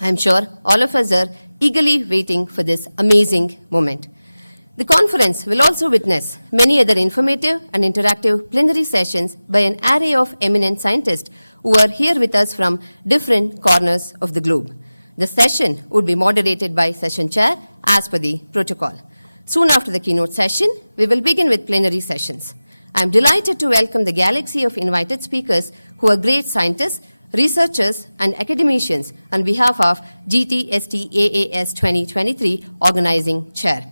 I'm sure all of us are eagerly waiting for this amazing moment. The conference will also witness many other informative and interactive plenary sessions by an array of eminent scientists who are here with us from different corners of the globe. The session would be moderated by session chair as per the protocol. Soon after the keynote session, we will begin with plenary sessions. I'm delighted to welcome the galaxy of invited speakers who are great scientists, researchers, and academicians on behalf of GTSTAAS-2023 organizing chair.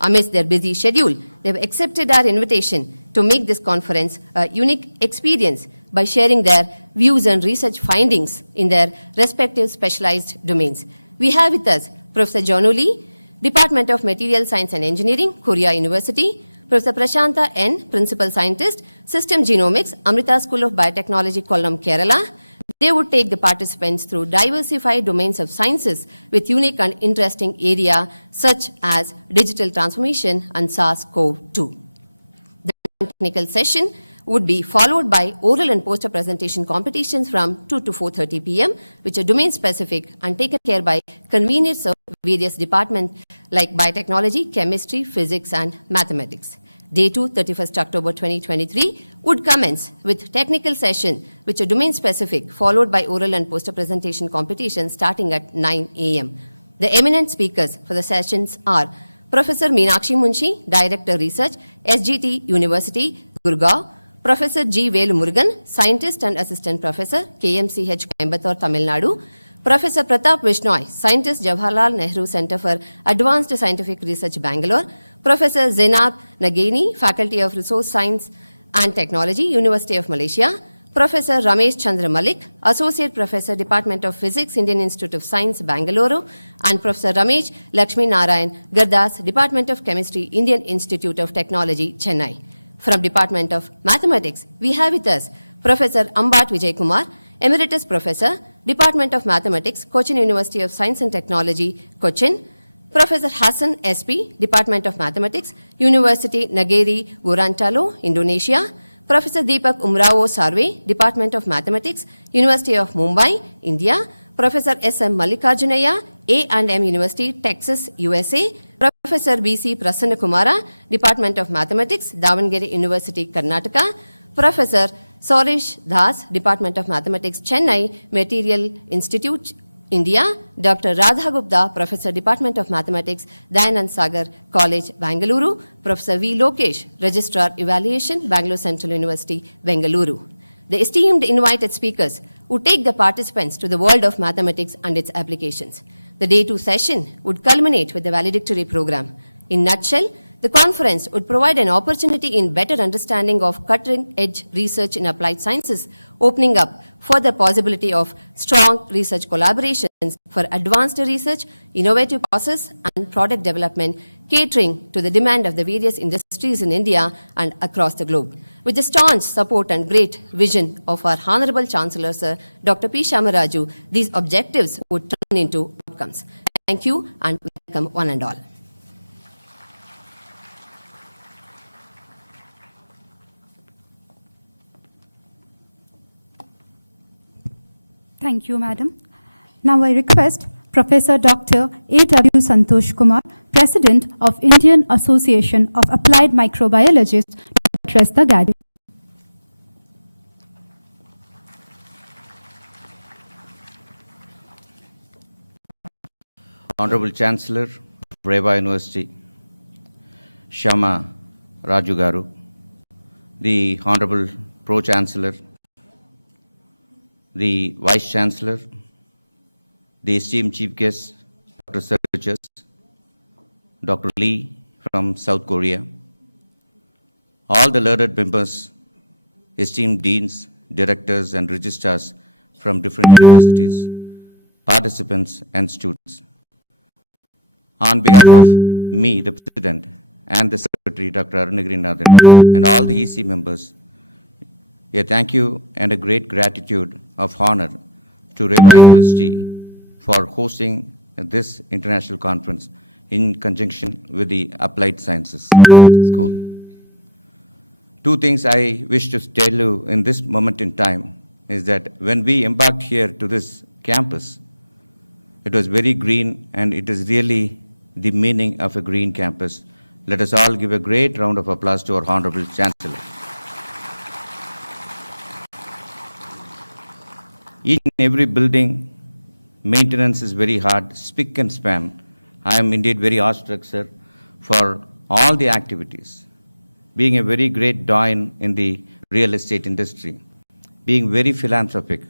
Amidst their busy schedule, they have accepted our invitation to make this conference a unique experience by sharing their views and research findings in their respective specialized domains. We have with us Professor John Lee, Department of Material Science and Engineering, Korea University, Professor Prashanta N., Principal Scientist, System Genomics, Amrita School of Biotechnology, Kollam, Kerala. They would take the participants through diversified domains of sciences with unique and interesting areas such as digital transformation and SARS-CoV-2. The technical session would be followed by oral and poster presentation competitions from 2 to 4:30 p.m., which are domain-specific and taken care by conveners of various departments like biotechnology, chemistry, physics, and mathematics. Day 2, 31st October 2023, would commence with technical session, which are domain-specific, followed by oral and poster presentation competitions starting at 9 a.m. The eminent speakers for the sessions are Professor Meenakshi Munshi, Director Research, SGT University, Gurgaon, Professor G. Velu Murugan, Scientist and Assistant Professor, KMCH, Coimbatore, Tamil Nadu, Professor Pratap Vishnoy, Scientist, Jawaharlal Nehru Center for Advanced Scientific Research, Bangalore, Professor Zainab Nageni, Faculty of Resource Science and Technology, University of Malaysia, Professor Ramesh Chandra Malik, Associate Professor, Department of Physics, Indian Institute of Science, Bangalore, and Professor Ramesh Lakshmi Narayan Gardas, Department of Chemistry, Indian Institute of Technology, Chennai. From Department of Mathematics, we have with us Professor Ambat Vijay Kumar, Emeritus Professor, Department of Mathematics, Cochin University of Science and Technology, Cochin, Professor Hassan SP, Department of Mathematics, University Negeri Gorontalo, Indonesia, Professor Deepak Umrao Sarve, Department of Mathematics, University of Mumbai, India, Professor S.M. Mallikarjunaya, A&M University, Texas, USA, Professor B.C. Prasanna Kumara, Department of Mathematics, Davangere University, Karnataka, Professor Soresh Das, Department of Mathematics, Chennai Material Institute, India, Dr. Radha Gupta, Professor, Department of Mathematics, Dayanand Sagar College, Bangalore, Professor V. Lokesh, Registrar Evaluation, Bangalore Central University, Bengaluru. The esteemed invited speakers would take the participants to the world of mathematics and its applications. The Day 2 session would culminate with the valedictory program. In nutshell, the conference would provide an opportunity in better understanding of cutting-edge research in applied sciences, opening up for the possibility of strong research collaborations for advanced research, innovative process, and product development, catering to the demand of the various industries in India and across the globe. With the staunch support and great vision of our Honorable Chancellor, Sir Dr. P. Shamaraju, these objectives would turn into outcomes. Thank you and welcome one and all. Thank you, Madam. Now I request Professor Dr. A.W. Santosh Kumar, President of Indian Association of Applied Microbiologists, to address the gathering. Honorable Chancellor, Reva University, Shama Raju Garu, the Honorable Pro-Chancellor, the Vice Chancellor, the esteemed Chief Guest, Dr. Sergers, Dr. Lee from South Korea, all the learned members, esteemed deans, directors, and registrars from different universities, participants, and students. On behalf of me, the President, and the Secretary, Dr. Arunagiri, and all the EC members, a thank you and a great gratitude of honor to Reva University for hosting this international conference in conjunction with the Applied Sciences School. Two things I wish to tell you in this moment in time is that when we embarked here to this campus, It was very green, and it is really the meaning of a green campus. Let us all give a great round of applause to our Honorable Chancellor. Each and every building, maintenance is very hard, spick and span. I am indeed very awestruck, sir, for all the activities. Being a very great doyen in the real estate industry, being very philanthropic,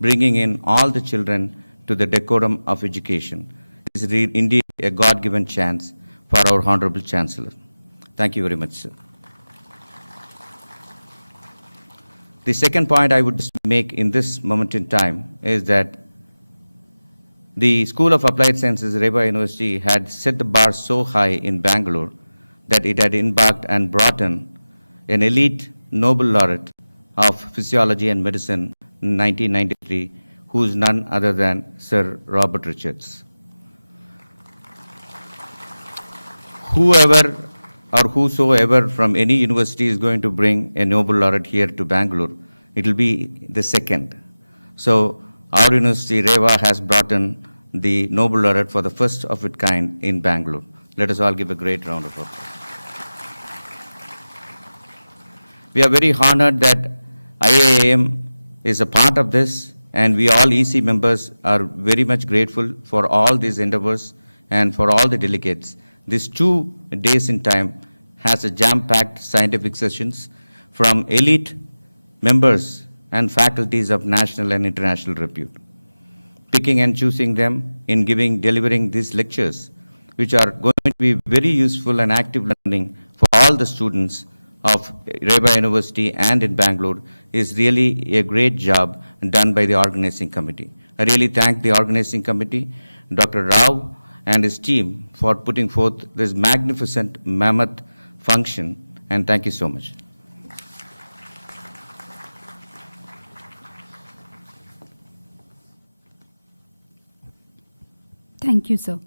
bringing in all the children to the decorum of education is indeed a God-given chance for our Honorable Chancellor. Thank you very much, sir. The second point I would make in this moment in time is that the School of Applied Sciences, Reva University, had set the bar so high in Bangalore that it had embarked and brought in an elite Nobel Laureate of Physiology and Medicine in 1993, who is none other than Sir Robert Richards. Whoever or whosoever from any university is going to bring a Nobel Laureate here to Bangalore, it will be the second. So our university, Reva, has brought in the Nobel Laureate for the first of its kind in Bangalore. Let us all give a great round of applause. We are very honored that IIAM is a part of this, and we all EC members are very much grateful for all these endeavors and for all the delegates. These 2 days in time has a jam-packed scientific sessions from elite members and faculties of national and international repute. Picking and choosing them in delivering these lectures, which are going to be very useful and active learning for all the students of Reva University and in Bangalore, is really a great job done by the organizing committee. I really thank the organizing committee, Dr. Rao and his team, for putting forth this magnificent mammoth function, and thank you so much. Thank you, sir.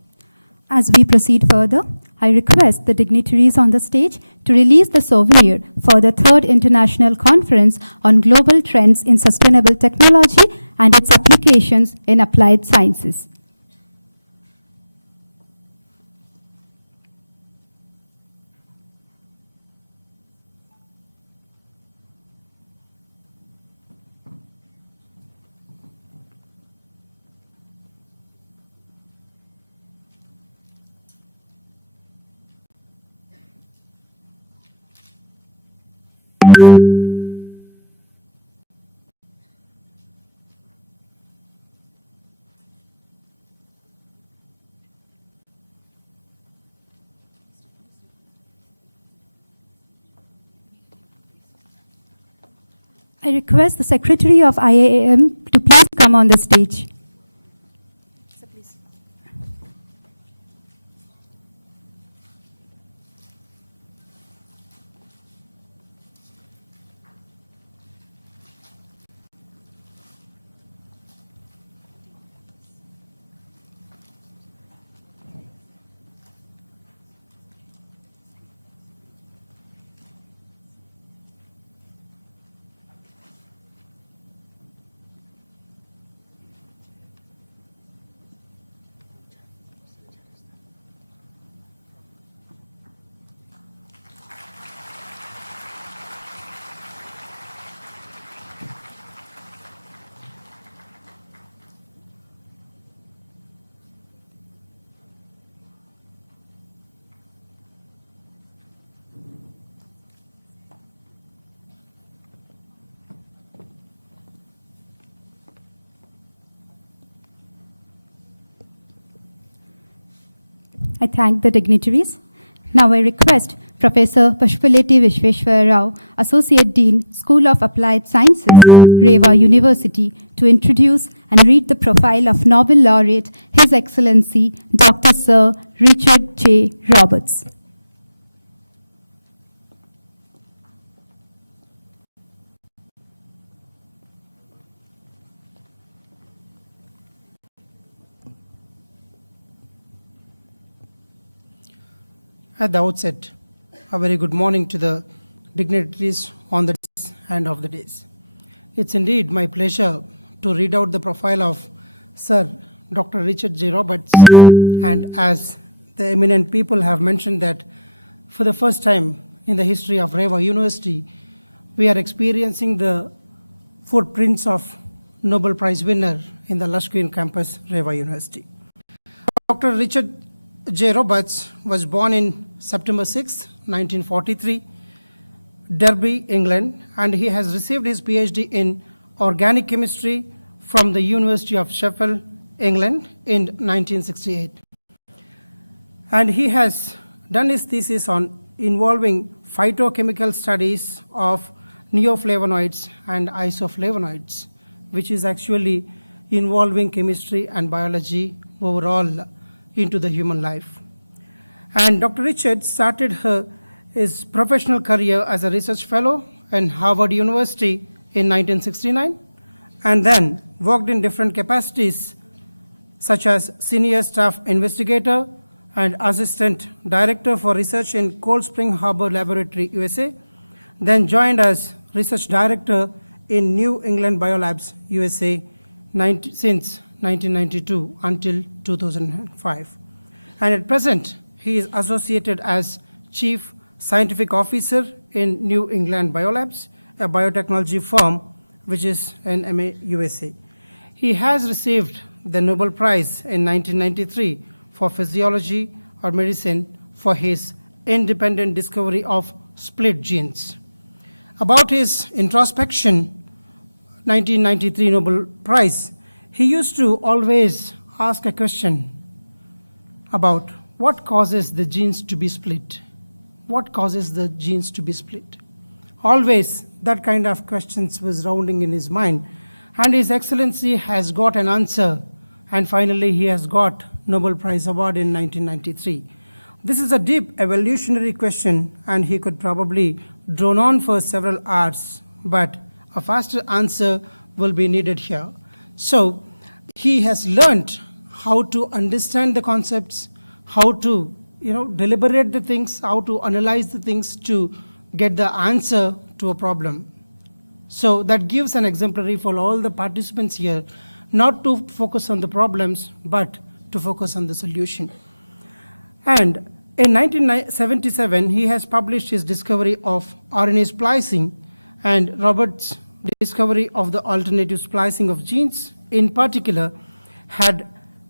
As we proceed further, I request the dignitaries on the stage to release the souvenir for the 3rd International Conference on Global Trends in Sustainable Technology and its Applications in Applied Sciences. I request the Secretary of IIAM to please come on the stage. I thank the dignitaries. Now I request Professor Pashupaleti Vishweshwar Rao, Associate Dean, School of Applied Sciences, Reva University, to introduce and read the profile of Nobel Laureate, His Excellency, Dr. Sir Richard J. Roberts. At the outset, a very good morning to the dignitaries on the days and of the days. It's indeed my pleasure to read out the profile of Sir Dr. Richard J. Roberts. And as the eminent people have mentioned that for the first time in the history of Reva University, we are experiencing the footprints of Nobel Prize winner in the lush green campus, Reva University. Dr. Richard J. Roberts was born in September 6, 1943, Derby, England, and he has received his PhD in organic chemistry from the University of Sheffield, England in 1968. And he has done his thesis on involving phytochemical studies of neoflavonoids and isoflavonoids, which is actually involving chemistry and biology overall into the human life. And Dr. Richard started his professional career as a research fellow in Harvard University in 1969, and then worked in different capacities such as senior staff investigator and assistant director for research in Cold Spring Harbor Laboratory, USA, then joined as research director in New England Biolabs, USA since 1992 until 2005. And at present, he is associated as Chief Scientific Officer in New England Biolabs, a biotechnology firm which is in MA, USA. He has received the Nobel Prize in 1993 for physiology or medicine for his independent discovery of split genes. About his introspection, 1993 Nobel Prize, he used to always ask a question about what causes the genes to be split. What causes the genes to be split? Always that kind of questions was rounding in his mind. And His Excellency has got an answer, and finally he has got Nobel Prize Award in 1993. This is a deep evolutionary question, and he could probably drone on for several hours, but a faster answer will be needed here. So he has learned how to understand the concepts, how to deliberate the things, how to analyze the things to get the answer to a problem. So that gives an exemplary for all the participants here, not to focus on the problems, but to focus on the solution. And in 1977, he has published his discovery of RNA splicing and Roberts' discovery of the alternative splicing of genes, in particular, had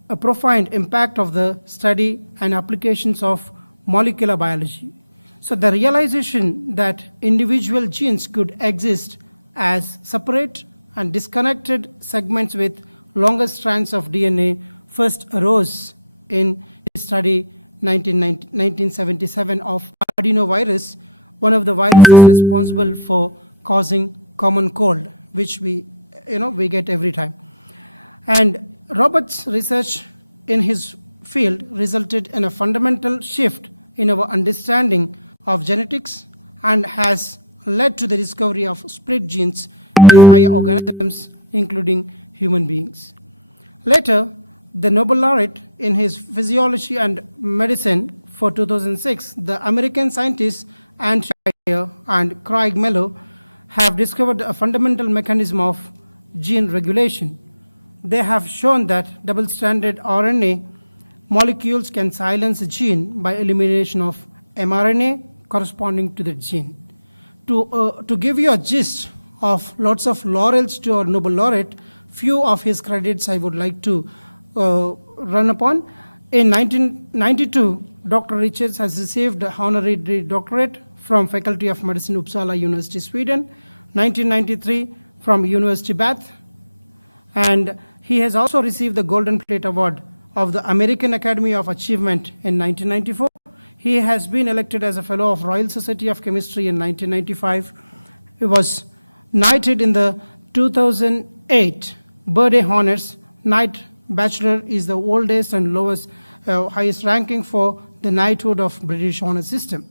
a profound impact of the study and applications of molecular biology. So the realization that individual genes could exist as separate and disconnected segments with longer strands of DNA first arose in his study 1977 of adenovirus, one of the viruses responsible for causing common cold, which we get every time. And Roberts' research in his field resulted in a fundamental shift in our understanding of genetics and has led to the discovery of split genes in higher organisms, including human beings. Later, the Nobel Laureate in his physiology and medicine for 2006, the American scientists Anne Shire and Craig Mello have discovered a fundamental mechanism of gene regulation. They have shown that double-stranded RNA molecules can silence a gene by elimination of mRNA corresponding to the gene. To give you a gist of lots of laurels to our Nobel Laureate, few of his credits I would like to run upon. In 1992, Dr. Richards has received an honorary doctorate from Faculty of Medicine, Uppsala University, Sweden, 1993 from University Bath, and he has also received the Golden Plate Award of the American Academy of Achievement in 1994. He has been elected as a Fellow of Royal Society of Chemistry in 1995. He was knighted in the 2008 birthday honors. Knight Bachelor is the oldest and highest ranking for the knighthood of British honor system.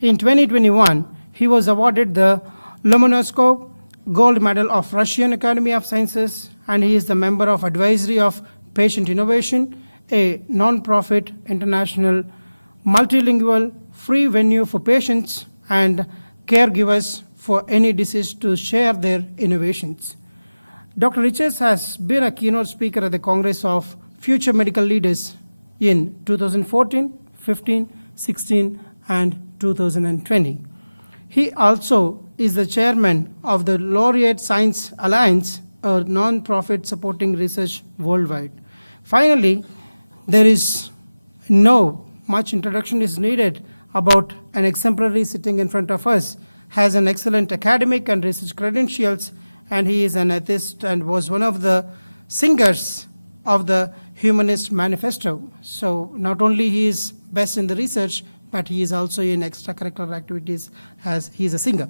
In 2021, he was awarded the Lomonosov Gold Medal of Russian Academy of Sciences, and he is the member of Advisory of Patient Innovation, a non-profit international multilingual free venue for patients and caregivers for any disease to share their innovations. Dr. Richards has been a keynote speaker at the Congress of future medical leaders in 2014, 15, 16, and 2020. He also is the chairman of the Laureate Science Alliance, a non-profit supporting research worldwide. Finally, there is no much introduction is needed about an exemplary sitting in front of us, has an excellent academic and research credentials, and he is an atheist and was one of the singers of the Humanist Manifesto. So not only he is best in the research, but he is also in extracurricular activities as he is a singer.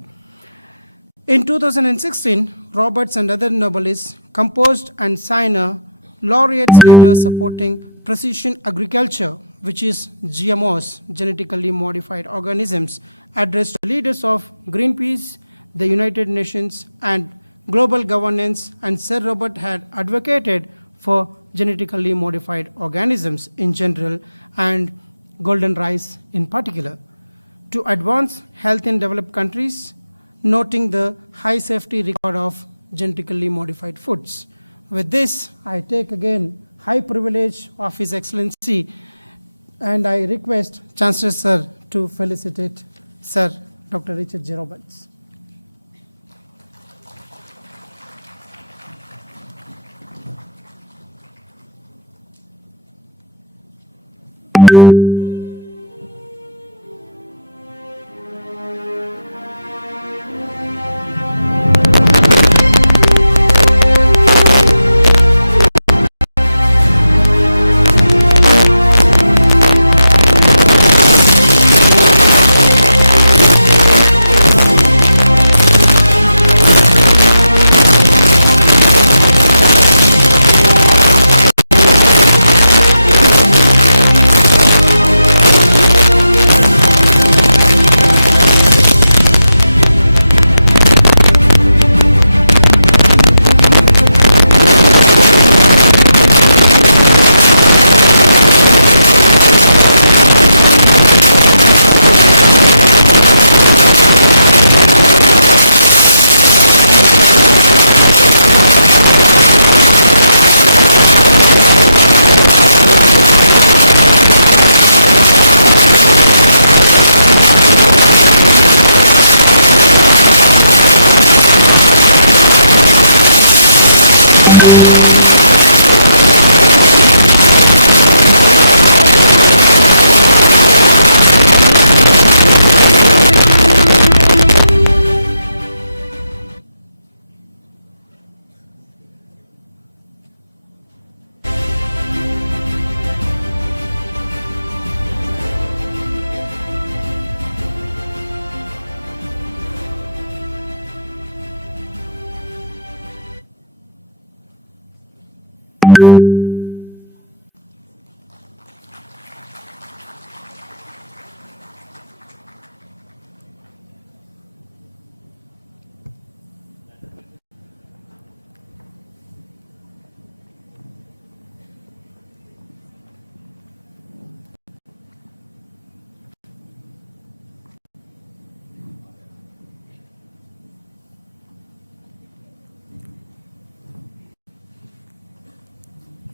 In 2016, Roberts and other Nobelists composed and signed a laureate's letter supporting precision agriculture, which is GMOs, genetically modified organisms, addressed to leaders of Greenpeace, the United Nations, and global governance, and Sir Robert had advocated for genetically modified organisms in general and golden rice in particular, to advance health in developed countries, noting the high safety record of genetically modified foods. With this, I take again high privilege of His Excellency, and I request Chancellor Sir to felicitate Sir Dr. Richard J. Roberts.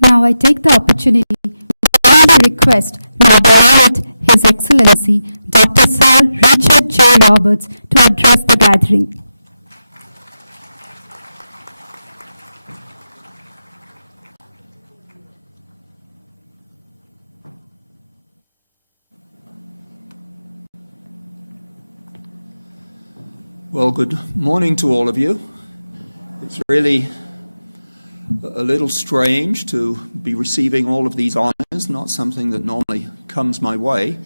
Now I take the opportunity to request Nobel Laureate His Excellency Dr. Sir Richard J. Roberts to address the gathering. Well, good morning to all of you. It's really a little strange to be receiving all of these honors, not something that normally comes my way.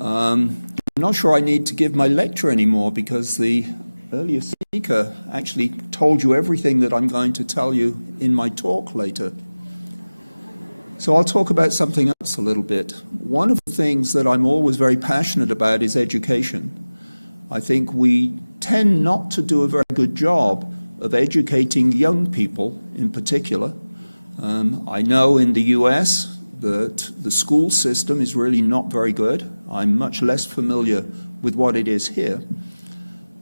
I'm not sure I need to give my lecture anymore because the earlier speaker actually told you everything that I'm going to tell you in my talk later. So I'll talk about something else a little bit. One of the things that I'm always very passionate about is education. I think we tend not to do a very good job of educating young people in particular. I know in the US that the school system is really not very good. I'm much less familiar with what it is here.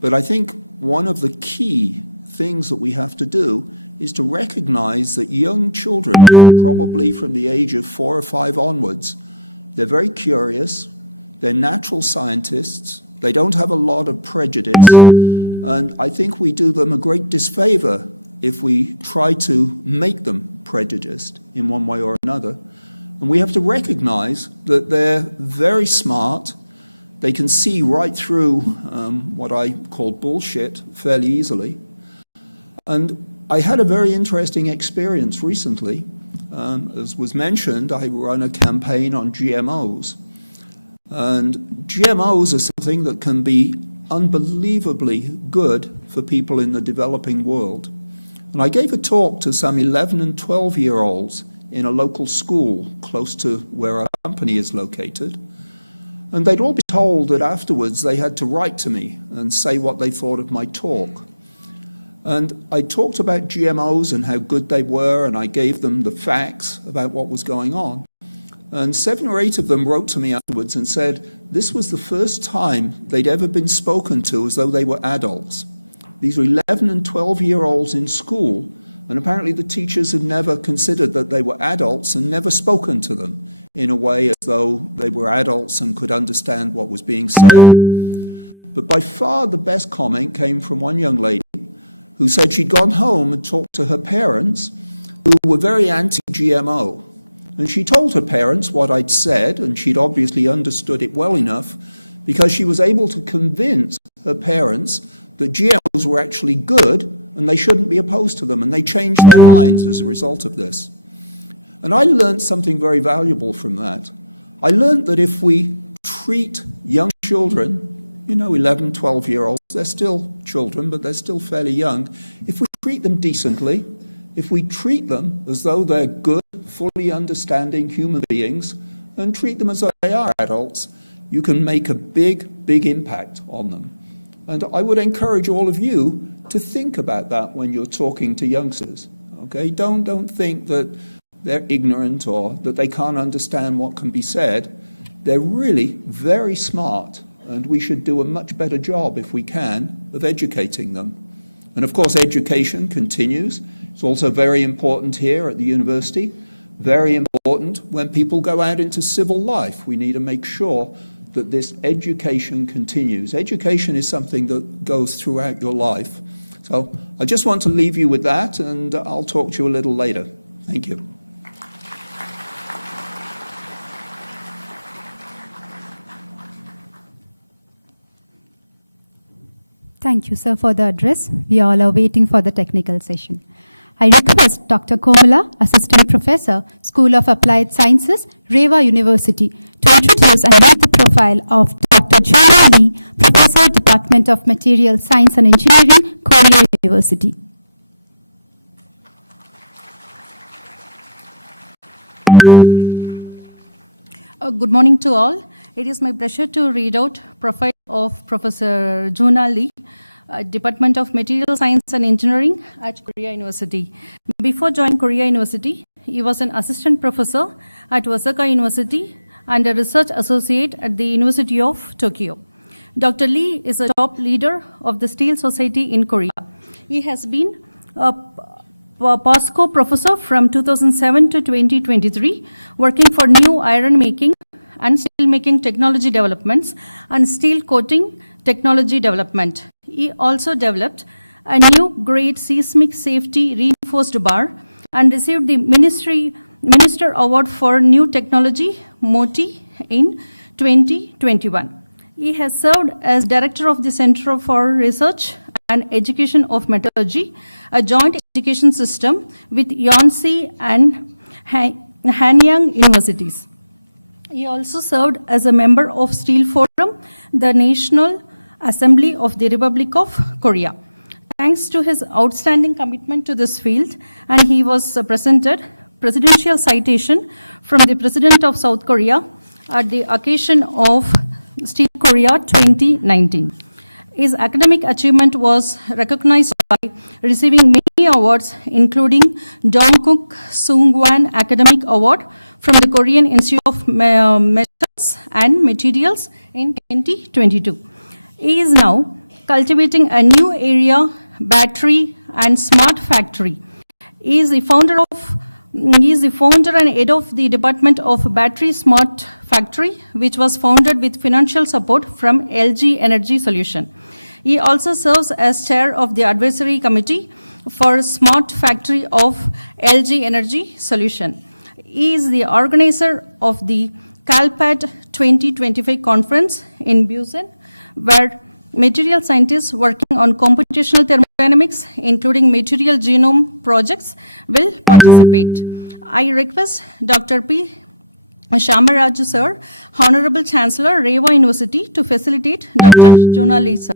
But I think one of the key things that we have to do is to recognize that young children, probably from the age of 4 or 5 onwards, they're very curious, they're natural scientists, they don't have a lot of prejudice, and I think we do them a great disfavor if we try to make them prejudiced in one way or another. And we have to recognize that they're very smart, they can see right through what I call bullshit fairly easily. And I had a very interesting experience recently. As was mentioned, I run a campaign on GMOs. And GMOs are something that can be unbelievably good for people in the developing world. And I gave a talk to some 11 and 12-year-olds in a local school close to where our company is located. And they'd all be told that afterwards they had to write to me and say what they thought of my talk. And I talked about GMOs and how good they were, and I gave them the facts about what was going on. And 7 or 8 of them wrote to me afterwards and said this was the first time they'd ever been spoken to as though they were adults. These were 11 and 12-year-olds in school, and apparently the teachers had never considered that they were adults and never spoken to them in a way as though they were adults and could understand what was being said. But by far the best comment came from one young lady who said she'd gone home and talked to her parents, who were very anti-GMO. And she told her parents what I'd said, and she'd obviously understood it well enough because she was able to convince her parents that GMOs were actually good and they shouldn't be opposed to them, and they changed their minds as a result of this. And I learned something very valuable from that. I learned that if we treat young children, 11, 12-year-olds, they're still children, but they're still fairly young. If we treat them decently, if we treat them as though they're good, fully understanding human beings, and treat them as though they are adults, you can make a big, big impact on them. And I would encourage all of you to think about that when you're talking to youngsters. Okay? Don't think that they're ignorant or that they can't understand what can be said. They're really very smart, and we should do a much better job, if we can, of educating them. And of course, education continues. It's also very important here at the university, very important when people go out into civil life. We need to make sure that this education continues. Education is something that goes throughout your life. So I just want to leave you with that, and I'll talk to you a little later. Thank you. Thank you, sir, for the address. We all are waiting for the technical session. I request Dr. Komala, Assistant Professor, School of Applied Sciences, Rewa University, to introduce and read the profile of Dr. Juna Lee, Professor, Department of Material Science and Engineering, Korea University. Good morning to all. It is my pleasure to read out profile of Professor Juna Lee, Department of Material Science and Engineering at Korea University. Before joining Korea University, he was an assistant professor at Osaka University and a research associate at the University of Tokyo. Dr. Lee is a top leader of the Steel Society in Korea. He has been a POSCO professor from 2007 to 2023, working for new iron making and steel making technology developments and steel coating technology development. He also developed a new grade seismic safety reinforced bar and received the Minister Award for New Technology, MOTI, in 2021. He has served as Director of the Center for Research and Education of Metallurgy, a joint education system with Yonsei and Hanyang universities. He also served as a member of Steel Forum, the National Assembly of the Republic of Korea. Thanks to his outstanding commitment to this field, and he was presented presidential citation from the President of South Korea at the occasion of Steel Korea 2019. His academic achievement was recognized by receiving many awards, including Dongkook Sungwan Academic Award from the Korean Institute of Metals and Materials in 2022. He is now cultivating a new area, battery and smart factory. He is the founder and head of the Department of Battery Smart Factory, which was founded with financial support from LG Energy Solution. He also serves as chair of the advisory committee for Smart Factory of LG Energy Solution. He is the organizer of the CalPAT 2025 conference in Busan, where material scientists working on computational thermodynamics, including material genome projects, will participate. I request Dr. P. Shamaraju sir, Honorable Chancellor, Reva University, to facilitate Dr. Junali sir.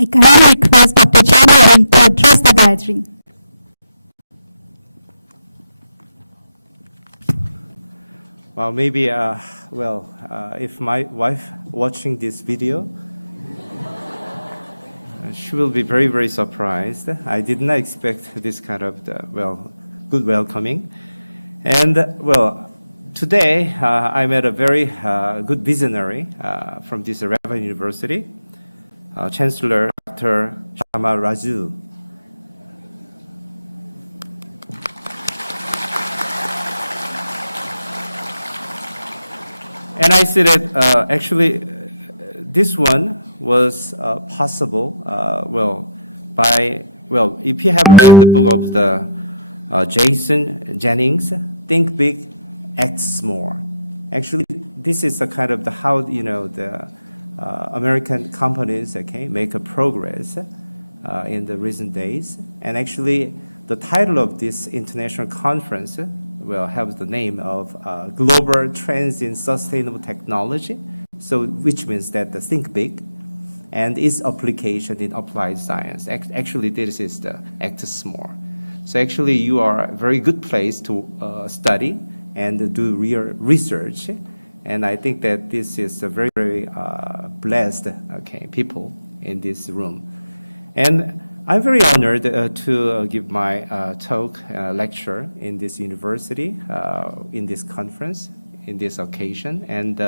I kindly request Dr. Junali to address the gathering. Well, maybe, if my wife watching this video, she will be very, very surprised. I did not expect this kind of, good welcoming. And, today I met a very good visionary from this Reva University, Chancellor Dr. Shamaraju. And I said that actually this one was possible, if you have read the book of the Jason Jennings, Think Big, Act Small. Actually, this is a kind of how the American companies make a progress in the recent days. And actually, the title of this international conference have the name of Global Trends in Sustainable Technology, so which means that the think big and its application in applied science. Actually, this is the act small. So actually, you are a very good place to study and do real research. And I think that this is a very, very blessed people in this room. And I'm very honored to give my lecture in this university, in this conference, in this occasion. And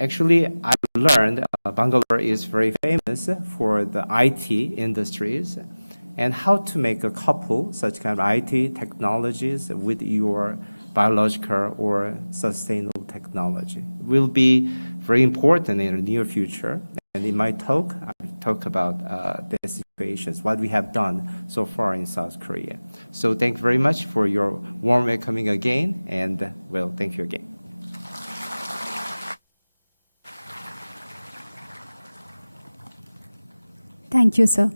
actually, I learned Bangalore is very famous for the IT industries and how to make a couple such kind of IT technologies with your biological or sustainable technology will be very important in the near future. And in my talk, I talk about the situations, what we have done so far in South Korea. So thank you very much for your warm welcoming again, and thank you again. Thank you, sir.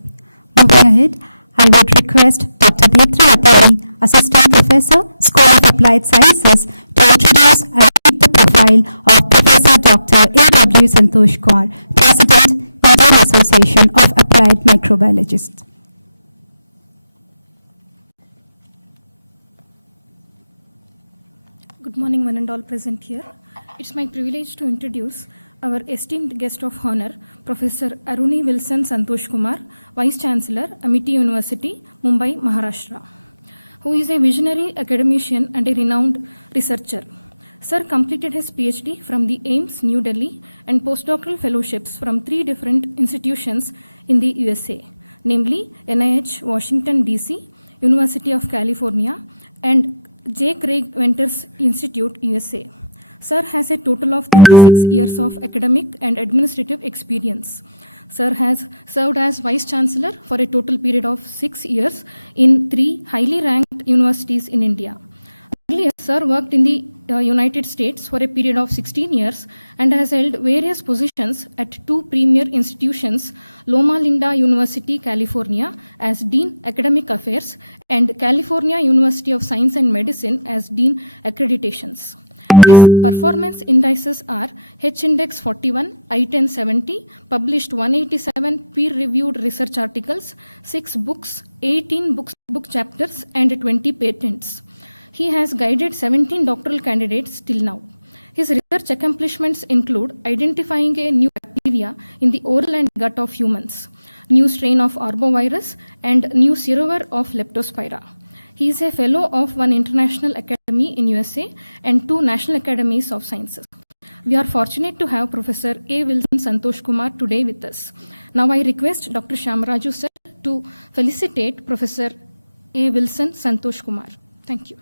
Moving ahead, I would request Dr. Netra Atari, Assistant Professor, School of Applied Sciences, to introduce and read the profile of Professor Dr. A.W. Santosh Kumar, President, Indian Association of Applied Microbiologists. Good morning, one and all present here. It's my privilege to introduce our esteemed guest of honor, Professor Aruni Wilson Santosh Kumar, Vice Chancellor, Amity University, Mumbai, Maharashtra, who is a visionary academician and a renowned researcher. Sir completed his PhD from the AIMS, New Delhi, and postdoctoral fellowships from 3 different institutions in the USA, namely NIH, Washington, D.C., University of California, and J. Craig Venters Institute, USA. Sir has a total of 36 years of academic and administrative experience. Sir has served as Vice Chancellor for a total period of 6 years in 3 highly ranked universities in India. Earlier, Sir worked in the United States for a period of 16 years and has held various positions at 2 premier institutions, Loma Linda University, California, as Dean Academic Affairs, and California University of Science and Medicine as Dean Accreditations. His performance indices are H-Index 41, I-10 70, published 187 peer-reviewed research articles, 6 books, 18 book chapters, and 20 patents. He has guided 17 doctoral candidates till now. His research accomplishments include identifying a new bacteria in the oral and gut of humans, new strain of arbovirus, and new serover of leptospira. He is a fellow of 1 international academy in USA and 2 national academies of sciences. We are fortunate to have Professor A. Wilson Santosh Kumar today with us. Now I request Dr. Shyamraju sir to felicitate Professor A. Wilson Santosh Kumar. Thank you.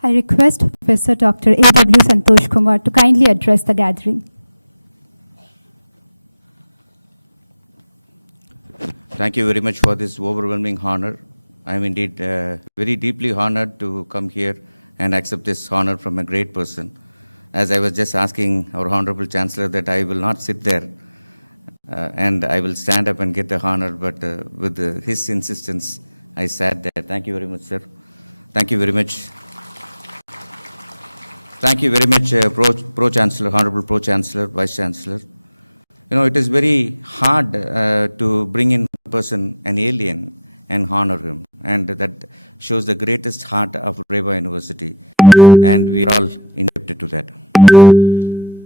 I request Professor Dr. A.W. Santosh Kumar to kindly address the gathering. Thank you very much for this overwhelming honor. I am indeed very deeply honored to come here and accept this honor from a great person. As I was just asking our Honorable Chancellor that I will not sit there and I will stand up and get the honor, but with his insistence, I sat there. Thank you very much, sir. Thank you very much. Thank you very much, Pro-Chancellor, Honorable Pro-Chancellor, Vice-Chancellor. You know, it is very hard to bring in a person, an alien, and honor him. And that shows the greatest heart of Reva University. And we are all indebted to that.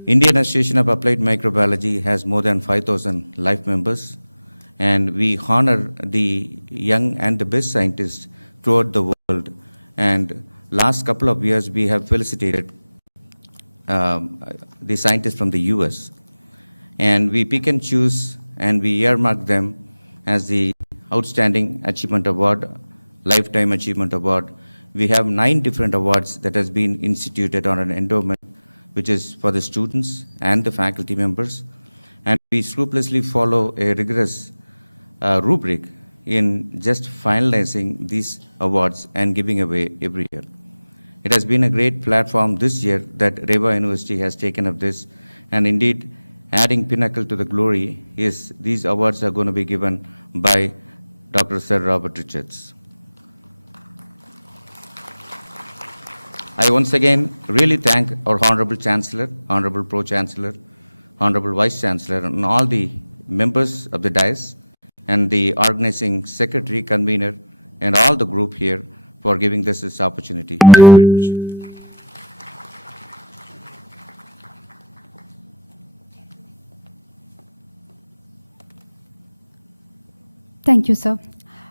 Indian Association of Applied Microbiology has more than 5,000 life members. And we honor the young and the best scientists throughout the world. And last couple of years, we have felicitated the scientists from the US. And we pick and choose and we earmark them as the Outstanding Achievement Award, Lifetime Achievement Award. We have 9 different awards that has been instituted on an endowment, which is for the students and the faculty members. And we scrupulously follow a rigorous rubric in just finalizing these awards and giving away every year. It has been a great platform this year that Reva University has taken up this, and indeed, adding pinnacle to the glory is these awards are going to be given by Dr. Sir Robert Richards. I once again really thank our Honorable Chancellor, Honorable Pro-Chancellor, Honorable Vice-Chancellor, and all the members of the dais, and the organizing secretary, convener, and all the group here for giving us this opportunity. Thank you very much. Thank you, sir.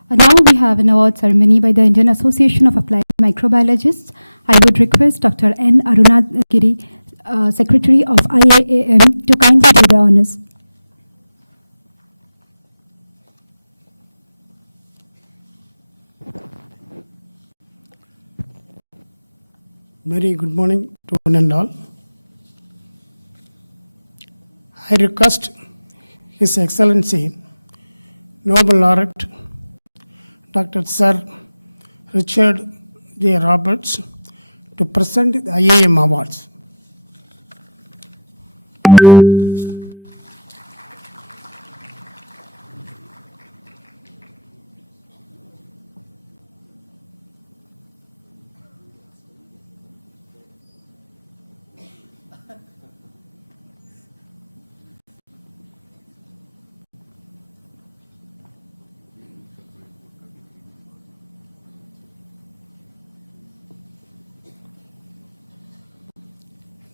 Now we have an award ceremony by the Indian Association of Applied Microbiologists. I would request Dr. N. Arunagiri, Secretary of IAAM, to kindly do the honors. Very good morning to one and all. I request His Excellency, Nobel Laureate, Dr. Sir Richard J. Roberts, to present the IAM Awards.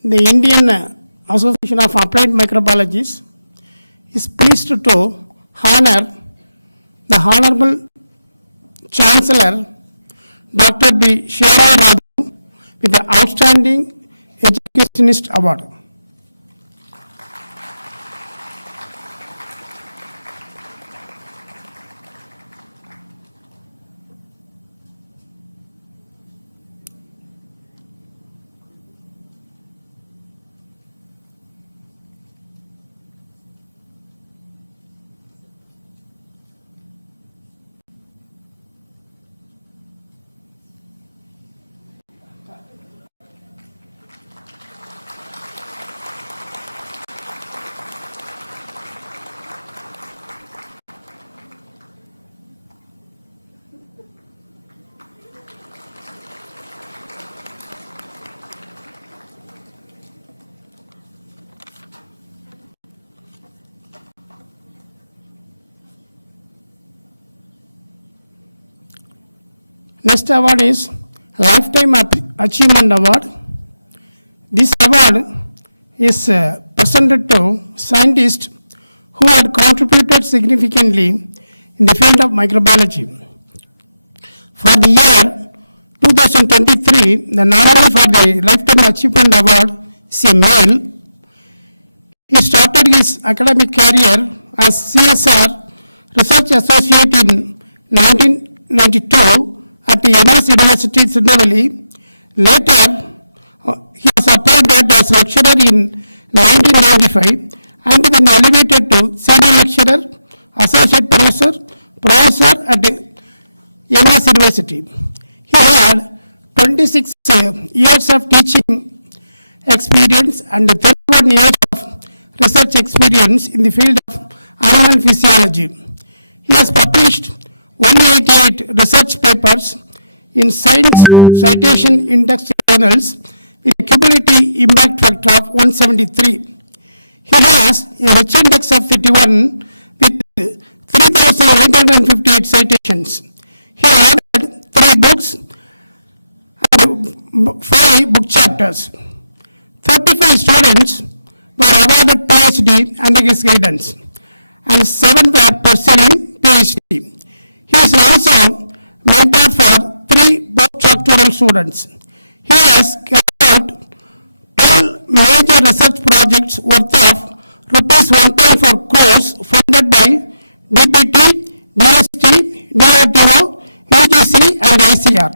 The Indian Association of Applied Microbiologists is pleased to honor the Honorable Chancellor Dr. B. Sharma Raju with the Outstanding Educationist Award. Next award is Lifetime Achievement Award. This award is presented to scientists who had contributed significantly in the field of microbiology. For the year 2023, the nominee for the Lifetime Achievement Award is a male. He started his academic career as CSR Research Associate in 1992 at the University of Sydney. Later, he was appointed as lecturer in 1995 and then elevated to senior lecturer, associate professor at the University. He had 26 years of teaching experience and 31 years of research experience in the field of animal physiology. He has published 188 research papers in Science Citation Index journals with a cumulative impact factor of 173. He has a H index of 31 with 3,858 citations. He authored 3 books and 5 book chapters. 35 students were awarded PhD under his guidance, and 7 were pursuing PhD. He is also mentor for 3 postdoctoral students. He has carried out 12 major research projects worth of rupees 1.4 crores funded by DPT, DST, DRDO, UGC and ICR.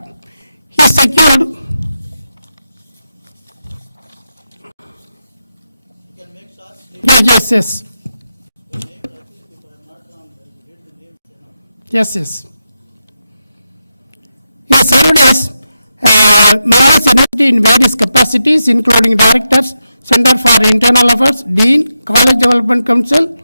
He secured yes. Yes. He has served as Madras University in various capacities, including directors, Center for Internal Affairs, Dean, College Development Council,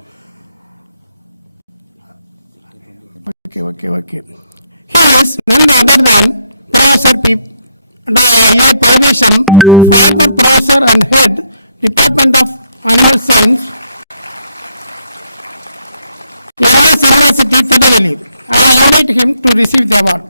He is none other than Professor P. A. Parvesham, former professor and head, Department of Animal Science, University, Tirunelveli. I invite him to receive the award.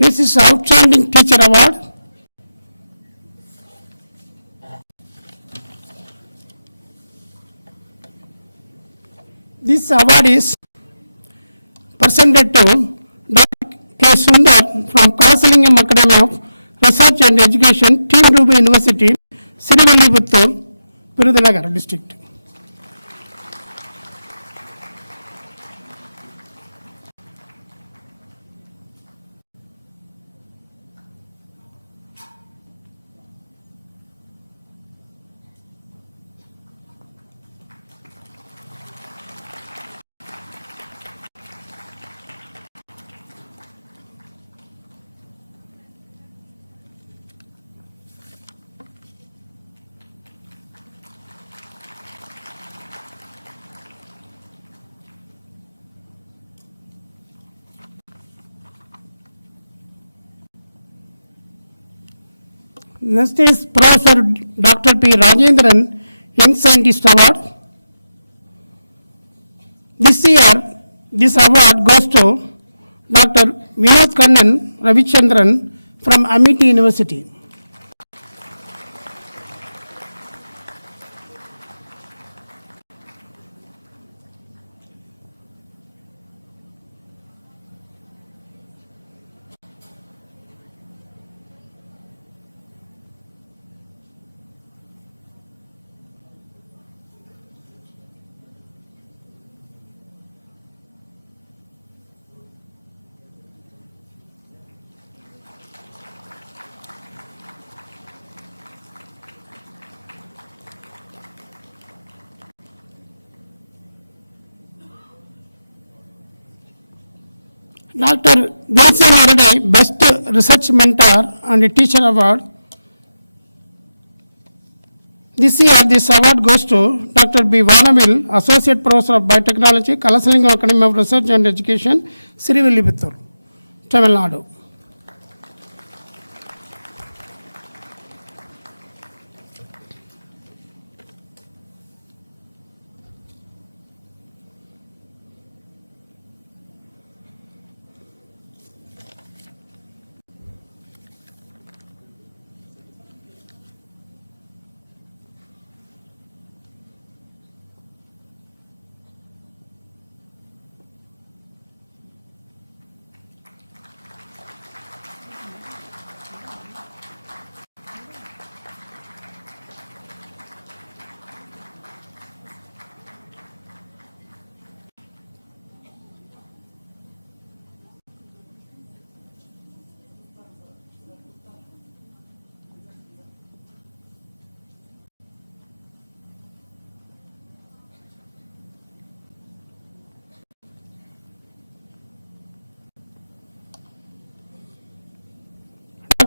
This is Outstanding Teacher Award. This award is presented to Dr. K. Sundar from Kalasalingam Academy of Research and Education, Team Ruby University, Sirivalliputtur, Virudhunagar district. Next is Professor Dr. P. Rajendran, Young Scientist Award. This year, this award goes to Dr. Vinod Kannan Ravichandran from Amity University. Dr. Wilson Arade, Best Research Mentor and Teacher Award. This year, this award goes to Dr. B. Vanavil, Associate Professor of Biotechnology, Kalasalingam Academy of Research and Education, Sirivalliputtur, Tamil Nadu.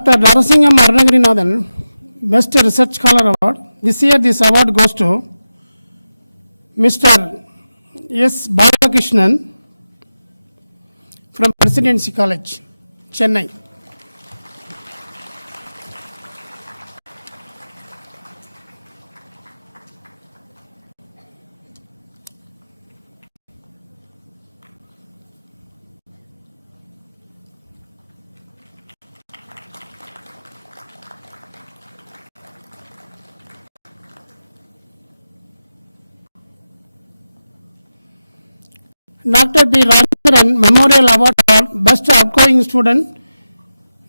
Dr. Narasimham Arunagirinathan, Best Research Scholar Award. This year, this award goes to Mr. S. Balakrishnan from Presidency College, Chennai. Dr. P. Rajendran Memorial Award for Best Outgoing Student,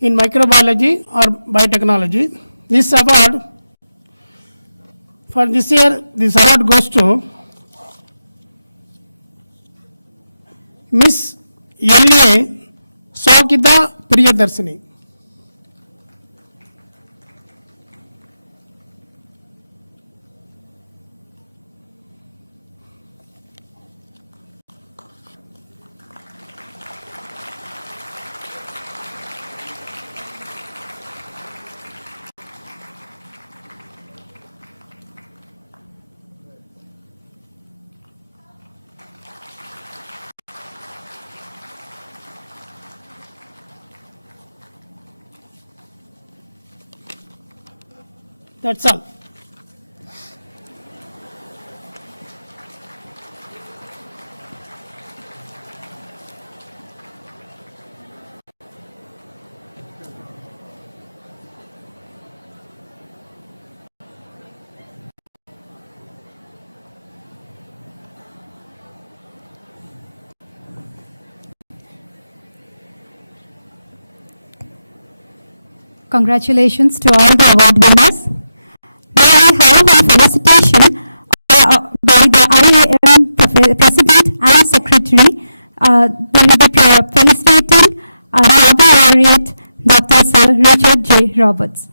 in microbiology or biotechnology. This award, for this year, this award goes to Miss L.A. Sokita Priyadarshini. That's all. Congratulations to all the award winners. Now I have a felicitation by the IIM President and Secretary. They will be felicitating Nobel Laureate Dr. Sir Richard J. Roberts.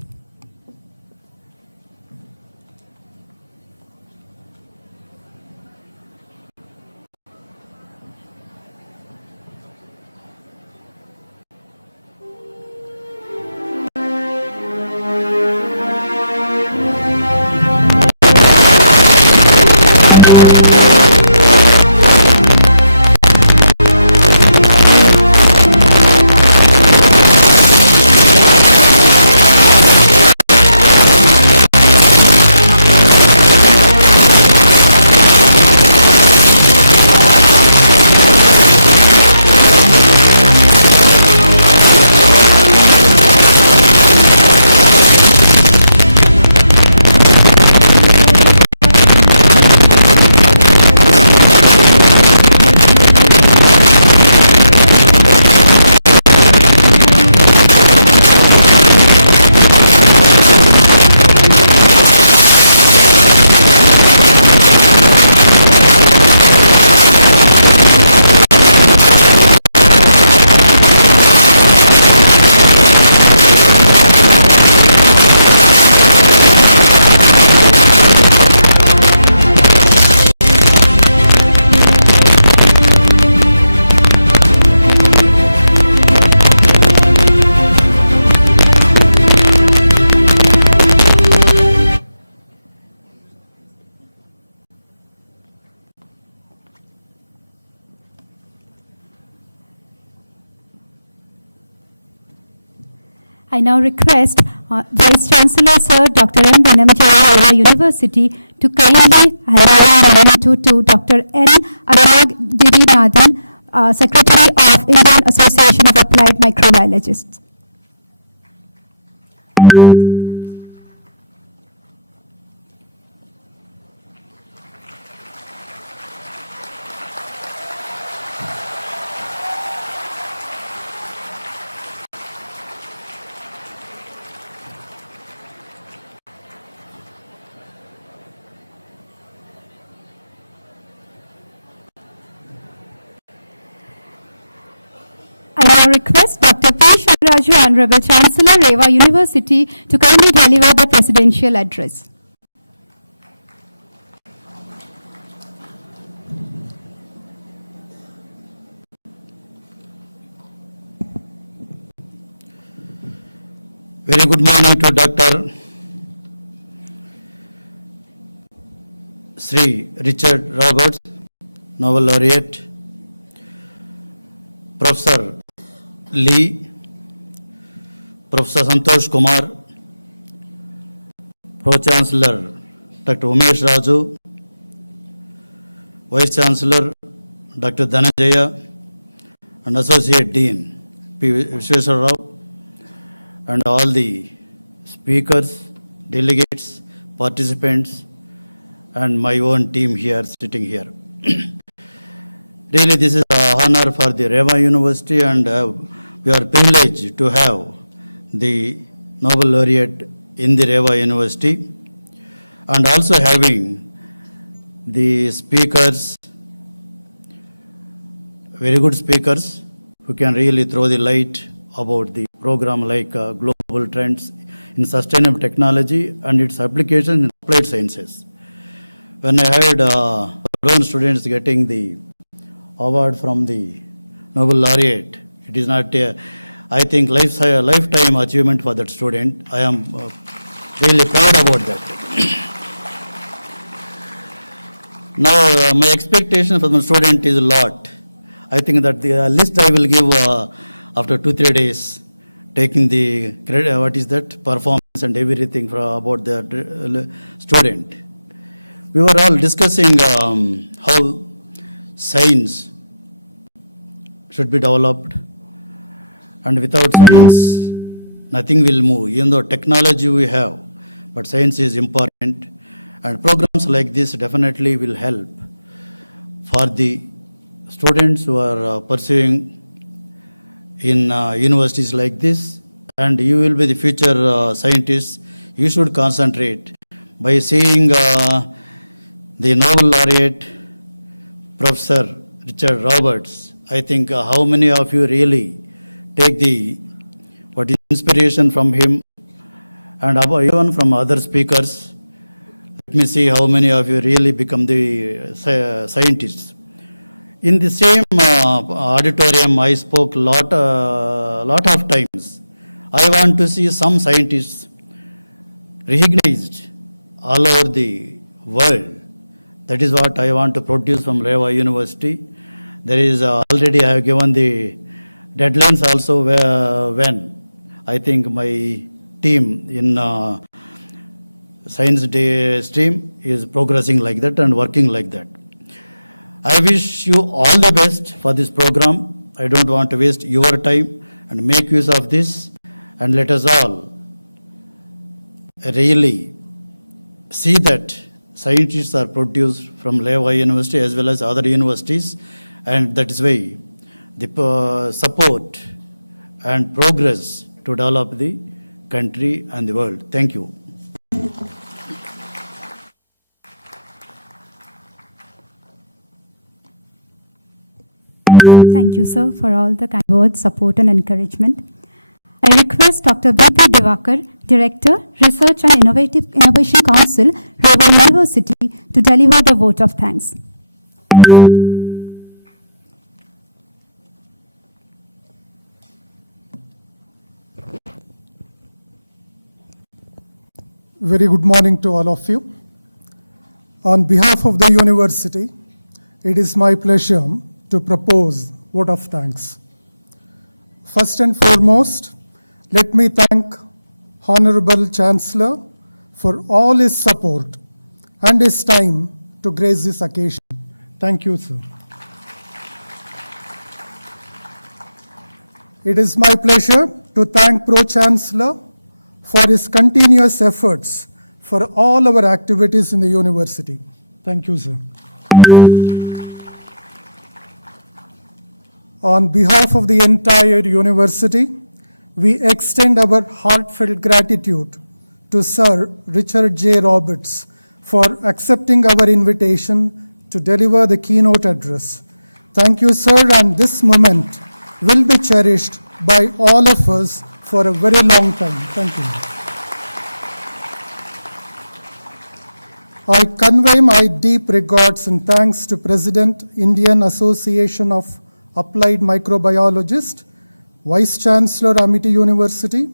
I now request Vice Chancellor Sir Dr. M. Benamjaya University to kindly allow to Dr. N. Anurag Girinathan, Secretary of Indian Association of Applied Microbiologists. I now request Dr. P. Sharaju, Honorable Chancellor, Reva University, to kindly deliver the presidential address. Very good morning to Dr. Sri Richard Roberts, Nobel Laureate, Professor Lee, Professor Santosh Kumar, Pro-Chancellor Dr. Umesh Raju, Vice Chancellor Dr. Dhananjaya, and Associate Dean P. Vishweshwar Rao, and all the speakers, delegates, participants, and my own team here, sitting here. Really, this is an honor for the Reva University, and we are privileged to have the Nobel Laureate in the Reva University, and also having the speakers, very good speakers, who can really throw the light about the program like global trends in sustainable technology and its application in applied sciences. When I heard grown students getting the award from the Nobel Laureate, it is not, I think, lifetime achievement for that student. I am really proud about that. Now, my expectation from the student is a lot. I think that the list I will give after 2-3 days, taking the performance and everything about the student. We were all discussing how science should be developed, and without science, nothing will move. Even though technology we have, but science is important, and programs like this definitely will help for the students who are pursuing in universities like this, and you will be the future scientists. You should concentrate by seeing the Nobel Laureate, Professor Richard Roberts. I think how many of you really take the inspiration from him, and even from other speakers. Let me see how many of you really become the scientists. In the same auditorium, I spoke lot of times. I want to see some scientists recognized all over the world. That is what I want to produce from Reva University. There is already I have given the deadlines also when I think my team in Science Day stream is progressing like that and working like that. I wish you all the best for this program. I don't want to waste your time, and make use of this, and let us all really see that scientists are produced from Reva University as well as other universities, and that is why the support and progress to develop the country and the world. Thank you. Thank you, sir, for all the kind words, support, and encouragement. I request Dr. B.P. Divakar, Director, Research and Innovation Council, Reva University, to deliver the vote of thanks. Very good morning to all of you. On behalf of the university, it is my pleasure to propose vote of thanks. First and foremost, let me thank Honorable Chancellor for all his support and his time to grace this occasion. Thank you, sir. It is my pleasure to thank Pro-Chancellor for his continuous efforts for all our activities in the university. Thank you, sir. On behalf of the entire university, we extend our heartfelt gratitude to Sir Richard J. Roberts for accepting our invitation to deliver the keynote address. Thank you, sir, and this moment will be cherished by all of us for a very long time. Thank you. I convey my deep regards and thanks to President, Indian Association of Applied Microbiologists, Vice Chancellor, Amity University,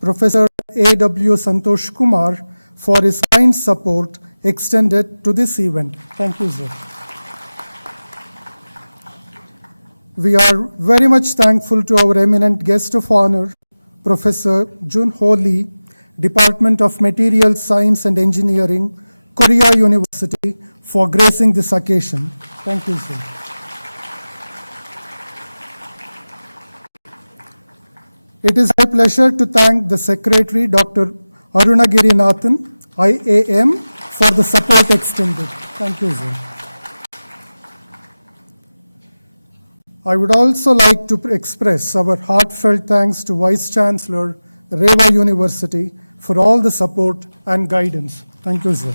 Professor A.W. Santosh Kumar, for his kind support extended to this event. Thank you, sir. We are very much thankful to our eminent guest of honor, Professor Jun Ho Lee, Department of Materials Science and Engineering, Korea University, for gracing this occasion. Thank you, sir. It is my pleasure to thank the Secretary, Dr. Arunagiri Nathan, IAM, for the support extended. Thank you, sir. I would also like to express our heartfelt thanks to Vice Chancellor Reva University, for all the support and guidance. Thank you, sir.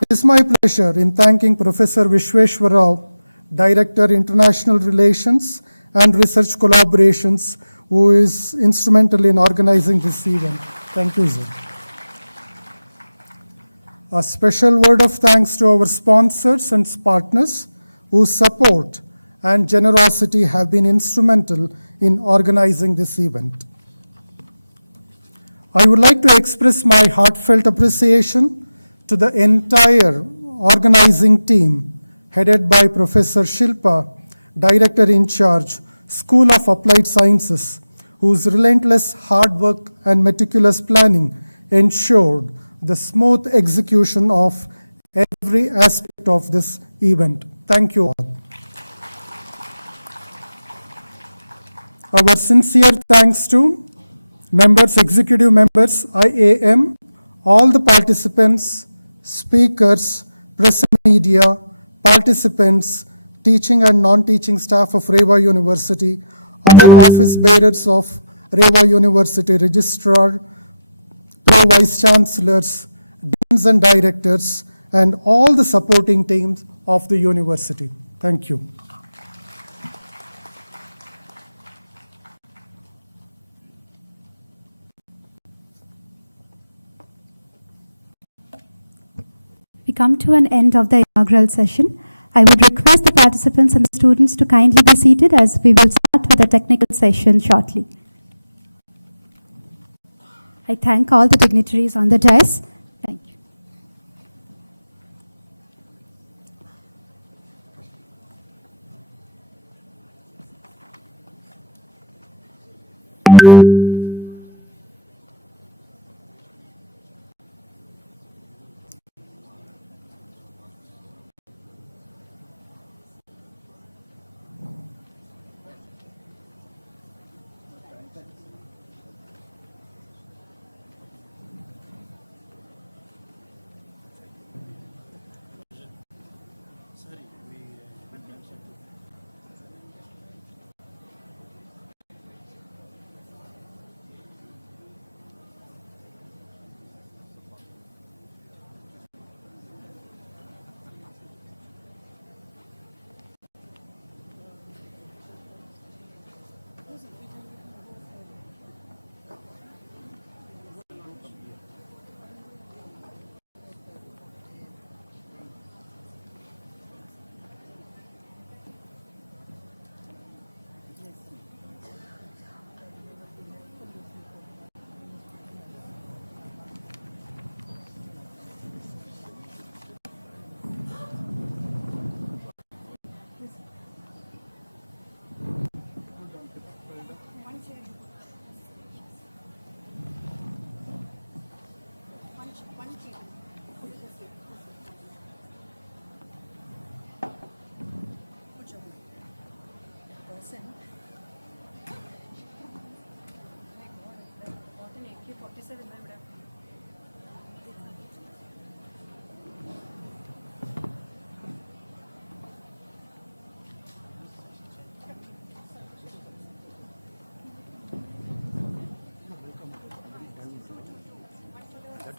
It is my pleasure in thanking Professor Vishweshwar Rao, Director, International Relations and Research Collaborations, who is instrumental in organizing this event. Thank you, sir. A special word of thanks to our sponsors and partners whose support and generosity have been instrumental in organizing this event. I would like to express my heartfelt appreciation to the entire organizing team, headed by Professor Shilpa, Director in Charge, School of Applied Sciences, whose relentless hard work and meticulous planning ensured the smooth execution of every aspect of this event. Thank you all. Our sincere thanks to members, executive members, IAM, all the participants, speakers, press and media, participants, teaching and non-teaching staff of Reva University, other office bearers of Reva University, registrar, pro-vice chancellors, deans and directors, and all the supporting teams of the university. Thank you. We come to an end of the inaugural session. I would request the participants and students to kindly be seated as we will start with the technical session shortly. I thank all the dignitaries on the dais. Thank you.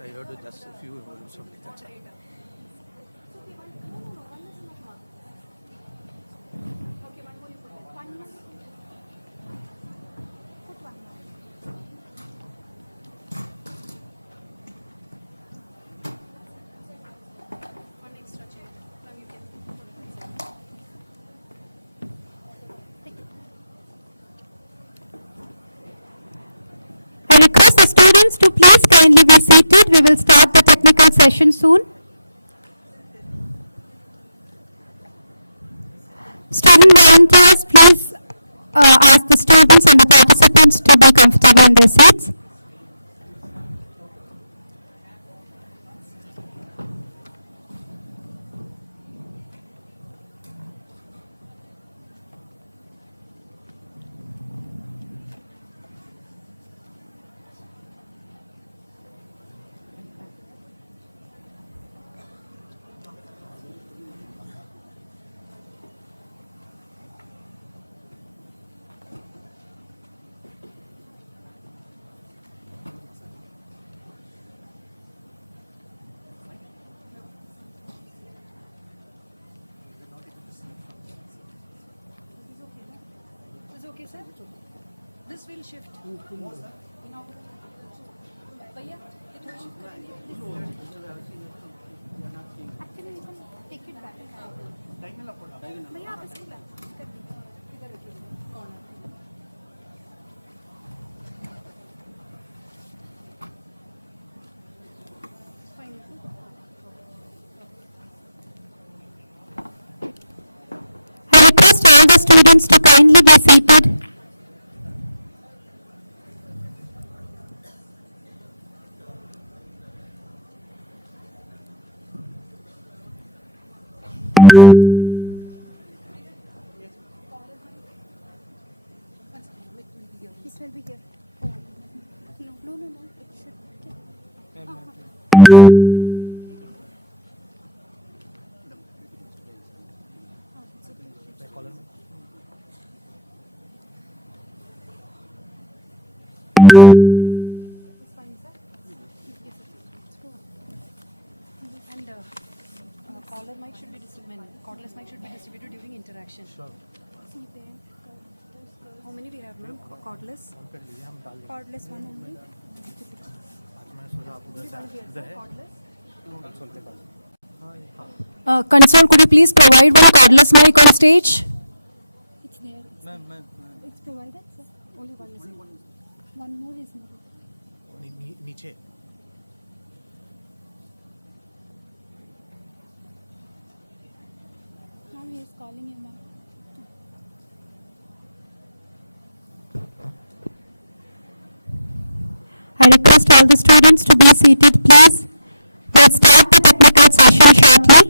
I heard just a few words of it. I request the students to please kindly be seated. We will start the technical session soon. Student volunteers, please ask the students and the participants to be comfortable in their seats. Okay, sir. This will shift. भैया ये थोड़ा shift करेंगे. Actually, you can take it back. भैया आप इसको back कर दीजिए. इधर रखिए corner. I request all the students to kindly be seated. It will be here. No. It should. It's fine, sir. Yes, sir. And collar mic should be distributed. Cordless mic should be distributed during interaction. Sure. See there. How many we have, ma'am? Cordless. Cordless one only. Console, could you please provide one cordless mic on stage? It's there. Ma'am. It's provided, sir. Only one is needed. One more is needed. नीचे. Now he is calling you, ma'am. I request all the students to be seated, please. We'll start the technical session shortly.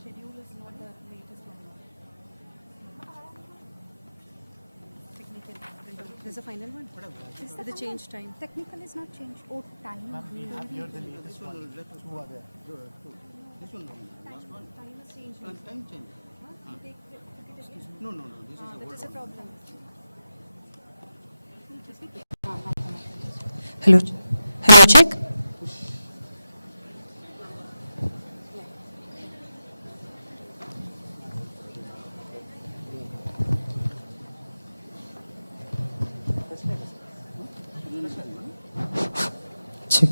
Schedule is not the latest one. Technical. This is the final one. This is the change time. Technical is not changed. Oh, time. We have here the latest one. Two are there. This one, last one. Time is changed. Time change. No. This is the That old is a one. problem. Hello, check. Check.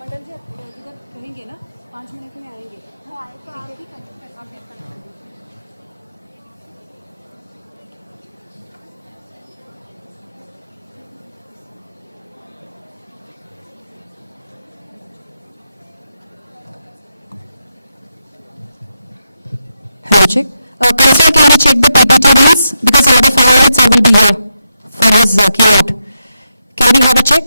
मंडल जी आप इधर रहेंगे ना 5 minute में आएंगे. Hello, check. Console, can we check the PPT once? Because all the finalists will be here for his keynote. Can we have a check?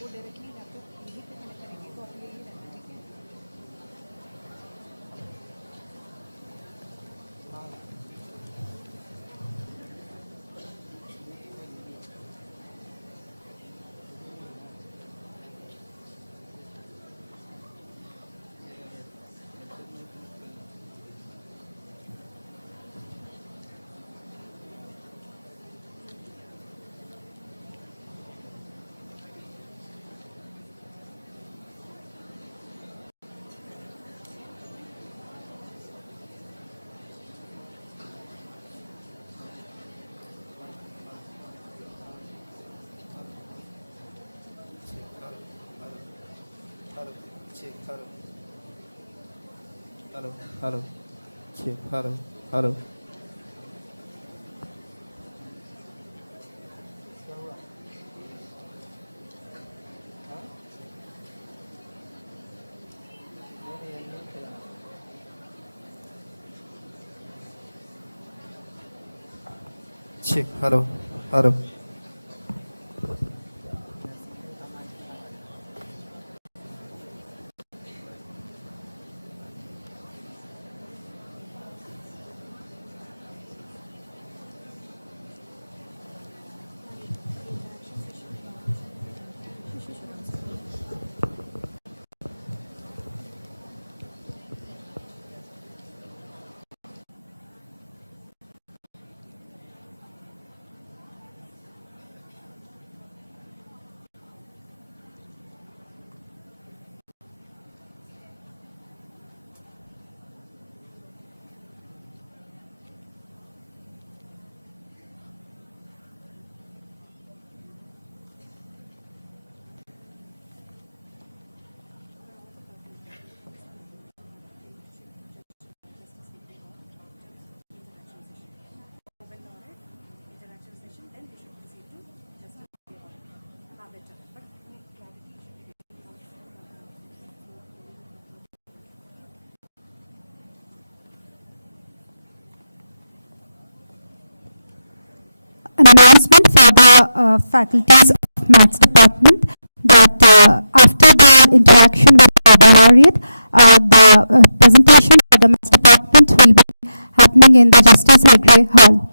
वो directly laptop यहीं पे connect करेंगे तो आप यही रहना, ठीक है. Check, hello. Hello, hello. Check, hello, hello. Check, hello, hello. An announcement for the faculties of Maths Department that after the interaction with the Nobel Laureate, the presentation for the Maths Department will be happening in the Justice Hegre Hall.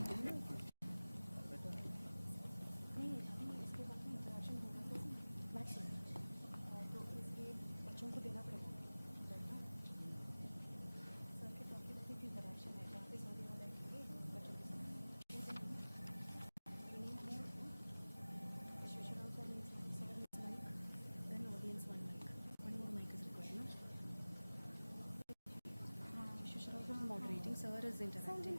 Moderating, sir is interacting.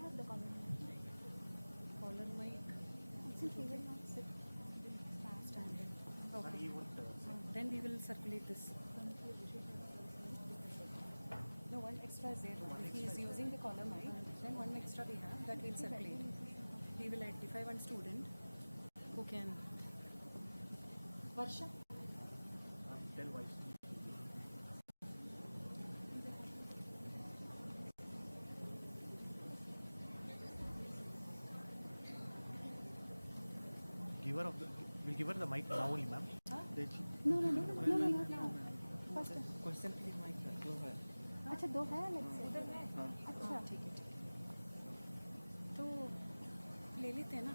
Caller mic. Since we will not sit standing. Okay. Then we will circulate this. No, one extra is there. If he is using the caller mic, then one extra we have that will circulate. We will identify one student who can. Varsha? Tell voice. We'll give her the mic now only, ma'am. Huh? No, First. Question के लिए mic दो है. अच्छा दो है अलग से. उधर है. अच्छा ठीक है. तो ले लेते हैं ना.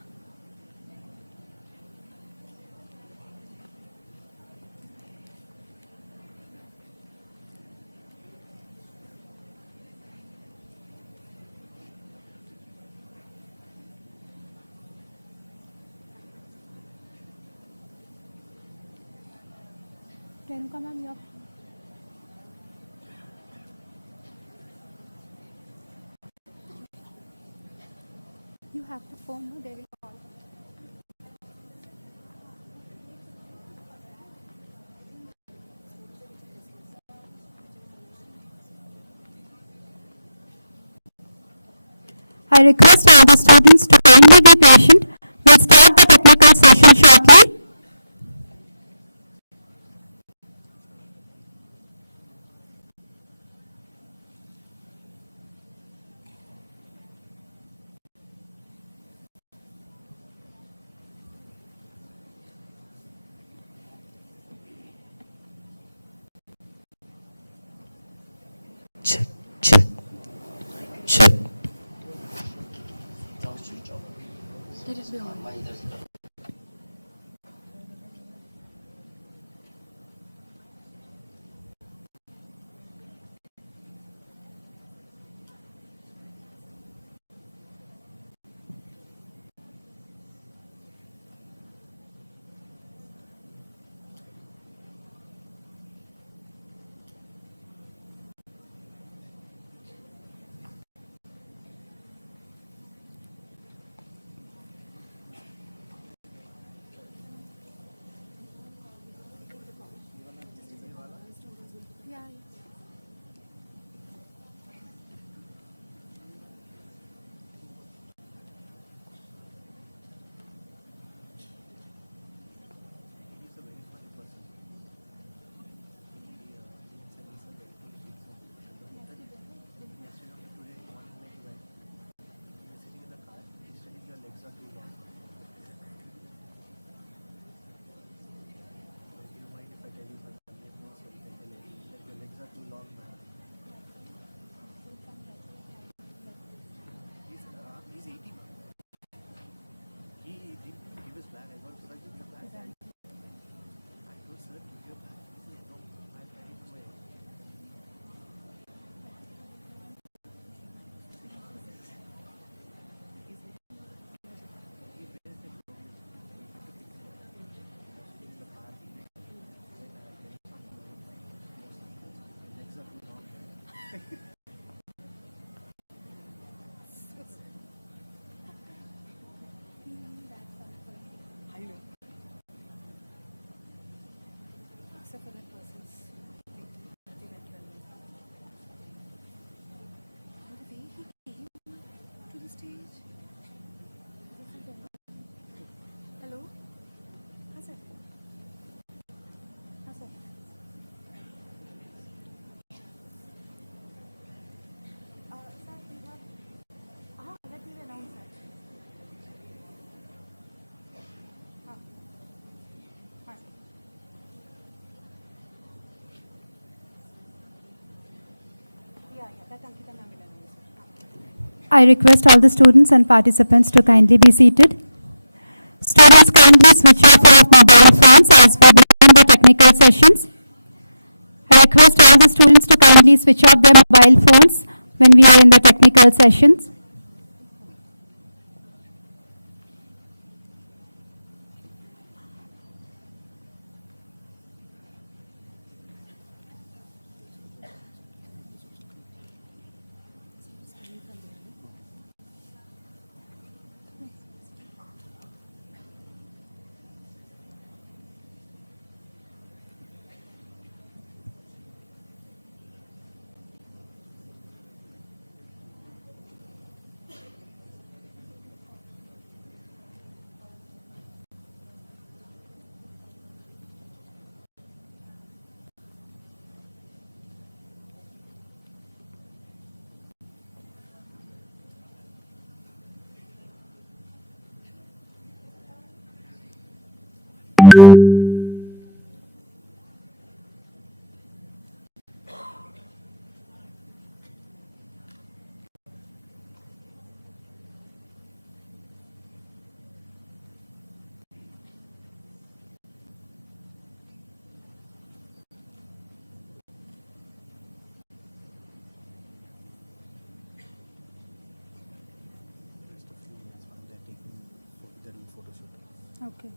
Renuka ma'am, your you have the phone, no? They will call. I request all the students to kindly be patient. We'll start the technical session shortly. Let it be on. I request all the students and participants to kindly be seated. Students, kindly switch off your mobile phones as we begin the technical sessions. I request all the students to kindly switch off their mobile phones when we are in the technical sessions. Okay.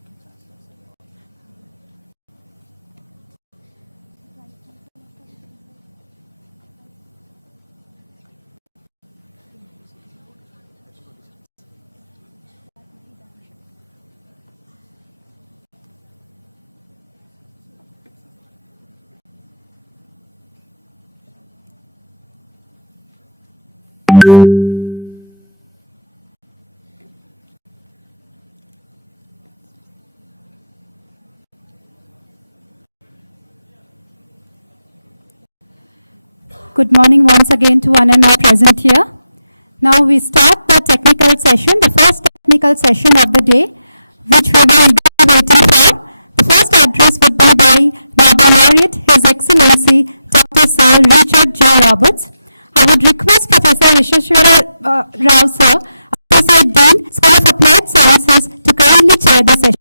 Good morning once again to one and all present here. Now we start the technical session, the first technical session of the day, which we were eagerly waiting for. The first address would be by Nobel Laureate, His Excellency, Dr. Sir Richard J. Roberts. I would request Professor Vishweshwara Rao, Sir, Associate Dean, School of Applied Sciences, to kindly chair the session.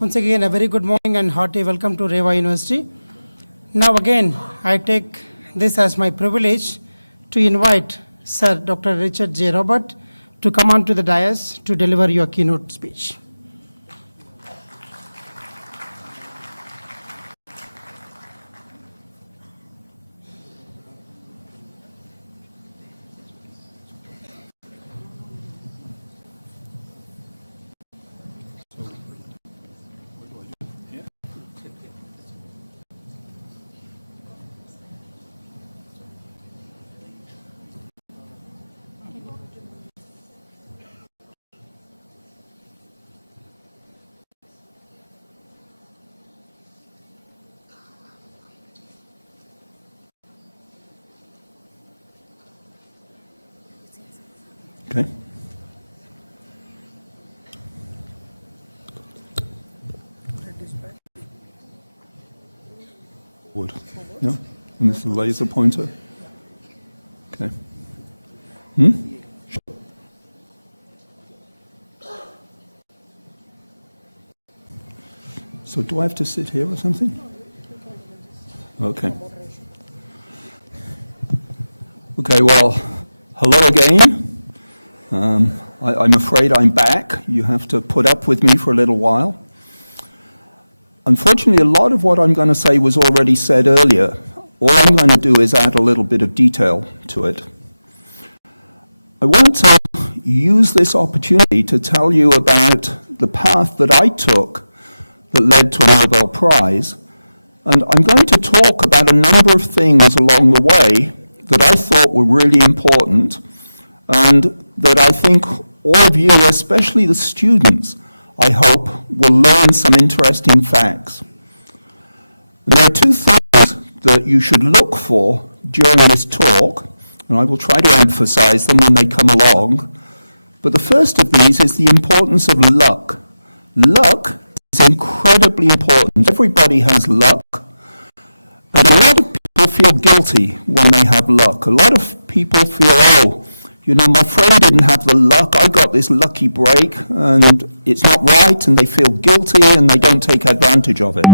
Once again, a very good morning and hearty welcome to Reva University. Now again, I take this as my privilege to invite Sir Dr. Richard J. Robert to come on to the dais to deliver your keynote speech. Okay. Wood. Yeah. And this is the laser pointer. Okay. So do I have to sit here or something? Okay. Okay, well, hello again. I'm afraid I'm back. You have to put up with me for a little while. Unfortunately, a lot of what I'm going to say was already said earlier. All I'm going to do is add a little bit of detail to it. I want to use this opportunity to tell you about the path that I took that led to a Nobel Prize. And I'm going to talk about a number of things along the way that I thought were really important and that I think all of you, especially the students, I hope, will learn some interesting facts. There are two things that you should look for during this talk, and I will try to emphasize them when they come along. But the first of these is the importance of luck. Luck is incredibly important. Everybody has luck. And a lot of people feel guilty when they have luck. A lot of people feel, oh, you know, my friend didn't have the luck, I got this lucky break, and it's not right, and they feel guilty, and they don't take advantage of it.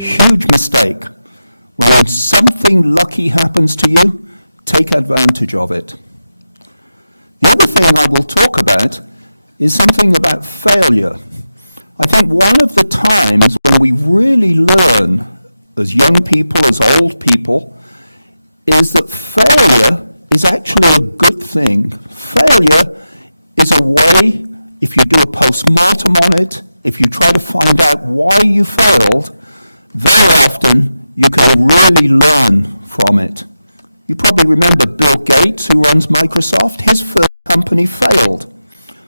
Huge mistake. When something lucky happens to you, take advantage of it. The other thing I will talk about is something about failure. I think one of the times when we really learn, as young people, as old people, is that failure is actually a good thing. Failure is a way, if you do a post-mortem on it, if you try to find out why you failed, very often you can really learn from it. You probably remember Bill Gates, who runs Microsoft. His first company failed,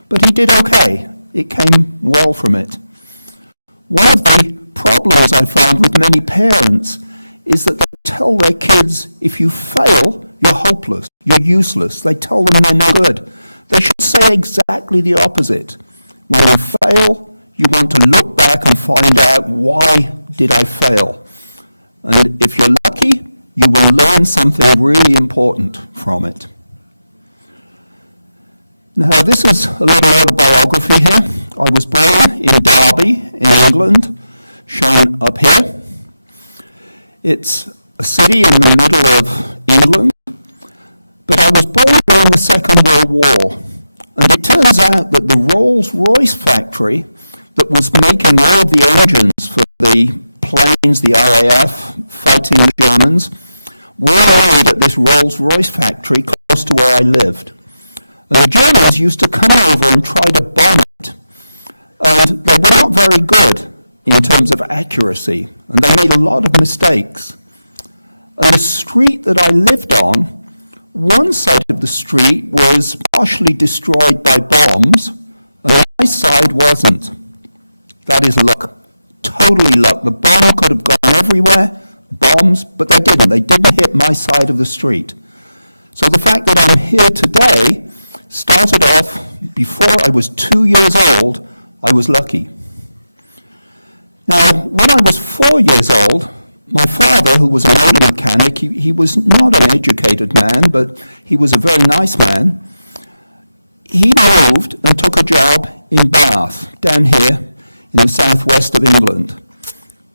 but he did okay. It came well from it. One of the problems I found with many parents is that they tell their kids, if you fail, you're hopeless, you're useless. They tell them they're no good. They should say exactly the opposite. When you fail, you want to look back and find out, why did I fail? And if you're lucky, you will learn something really important from it. Now, this is a little autobiography here. I was born in Derby, in England, shown up here. It's a city in the middle of England, but I was born during the Second World War, and it turns out that the Rolls-Royce factory that was making all of the engines for the planes, the RAF, fighting the Germans, were made at this Rolls-Royce factory close to where I lived. And the Germans used to come over and try to bomb it, and they were not very good in terms of accuracy, and they made a lot of mistakes. And the street that I lived on, one side of the street was partially destroyed by bombs, and my side wasn't. That is luck. Totally luck. The bomb could have gone everywhere, bombs, but they didn't. They didn't hit my side of the street. So the fact that I'm here today started off before I was 2 years old. I was lucky. Now, when I was 4 years old, my father, who was an auto mechanic, he was not an educated man, but he was a very nice man. He moved and took a job in Bath, down here in the southwest of England.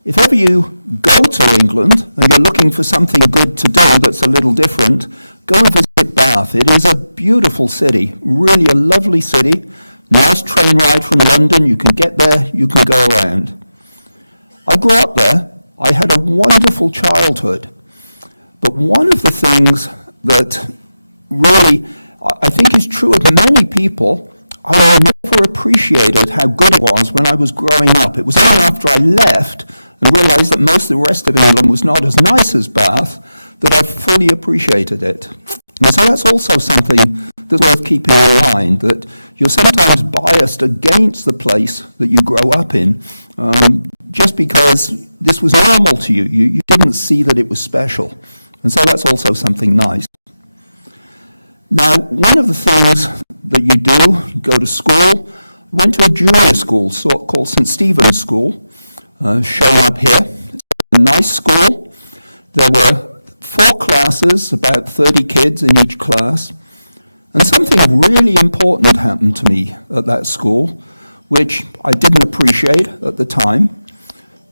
If ever you go to England and you're looking for something good to do that's a little different, go and visit Bath. It is a beautiful city, really a lovely city. Nice train ride from London. You can get there, you can go around. I grew up there. I had a wonderful childhood. But one of the things that really I think is true of many people, I never appreciated how good it was when I was growing up. It was only after I left and realized that most of the rest of England was not as nice as Bath that I fully appreciated it. And so that's also something that's worth keeping in mind, that you're sometimes biased against the place that you grow up in just because this was normal to you. You didn't see that it was special. And so that's also something nice. Now, one of the things that you do, you go to school. I went to a junior school called St. Stephen's School, shown up here. It's a nice school. There were 4 classes, about 30 kids in each class. And something really important happened to me at that school, which I didn't appreciate at the time.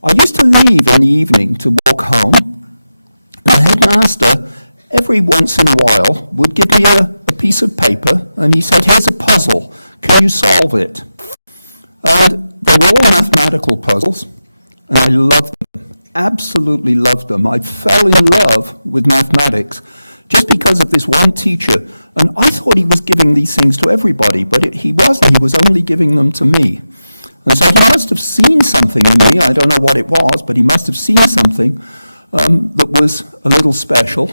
I used to leave in the evening to walk home. The headmaster, every once in a while, would give me a piece of paper, and he said, "Here's a puzzle. Can you solve it?" And they were all mathematical puzzles, and I loved them, absolutely loved them. I fell in love with mathematics just because of this one teacher. And I thought he was giving these things to everybody, but he wasn't. He was only giving them to me. And so he must have seen something in me. I don't know what it was, but he must have seen something that was a little special.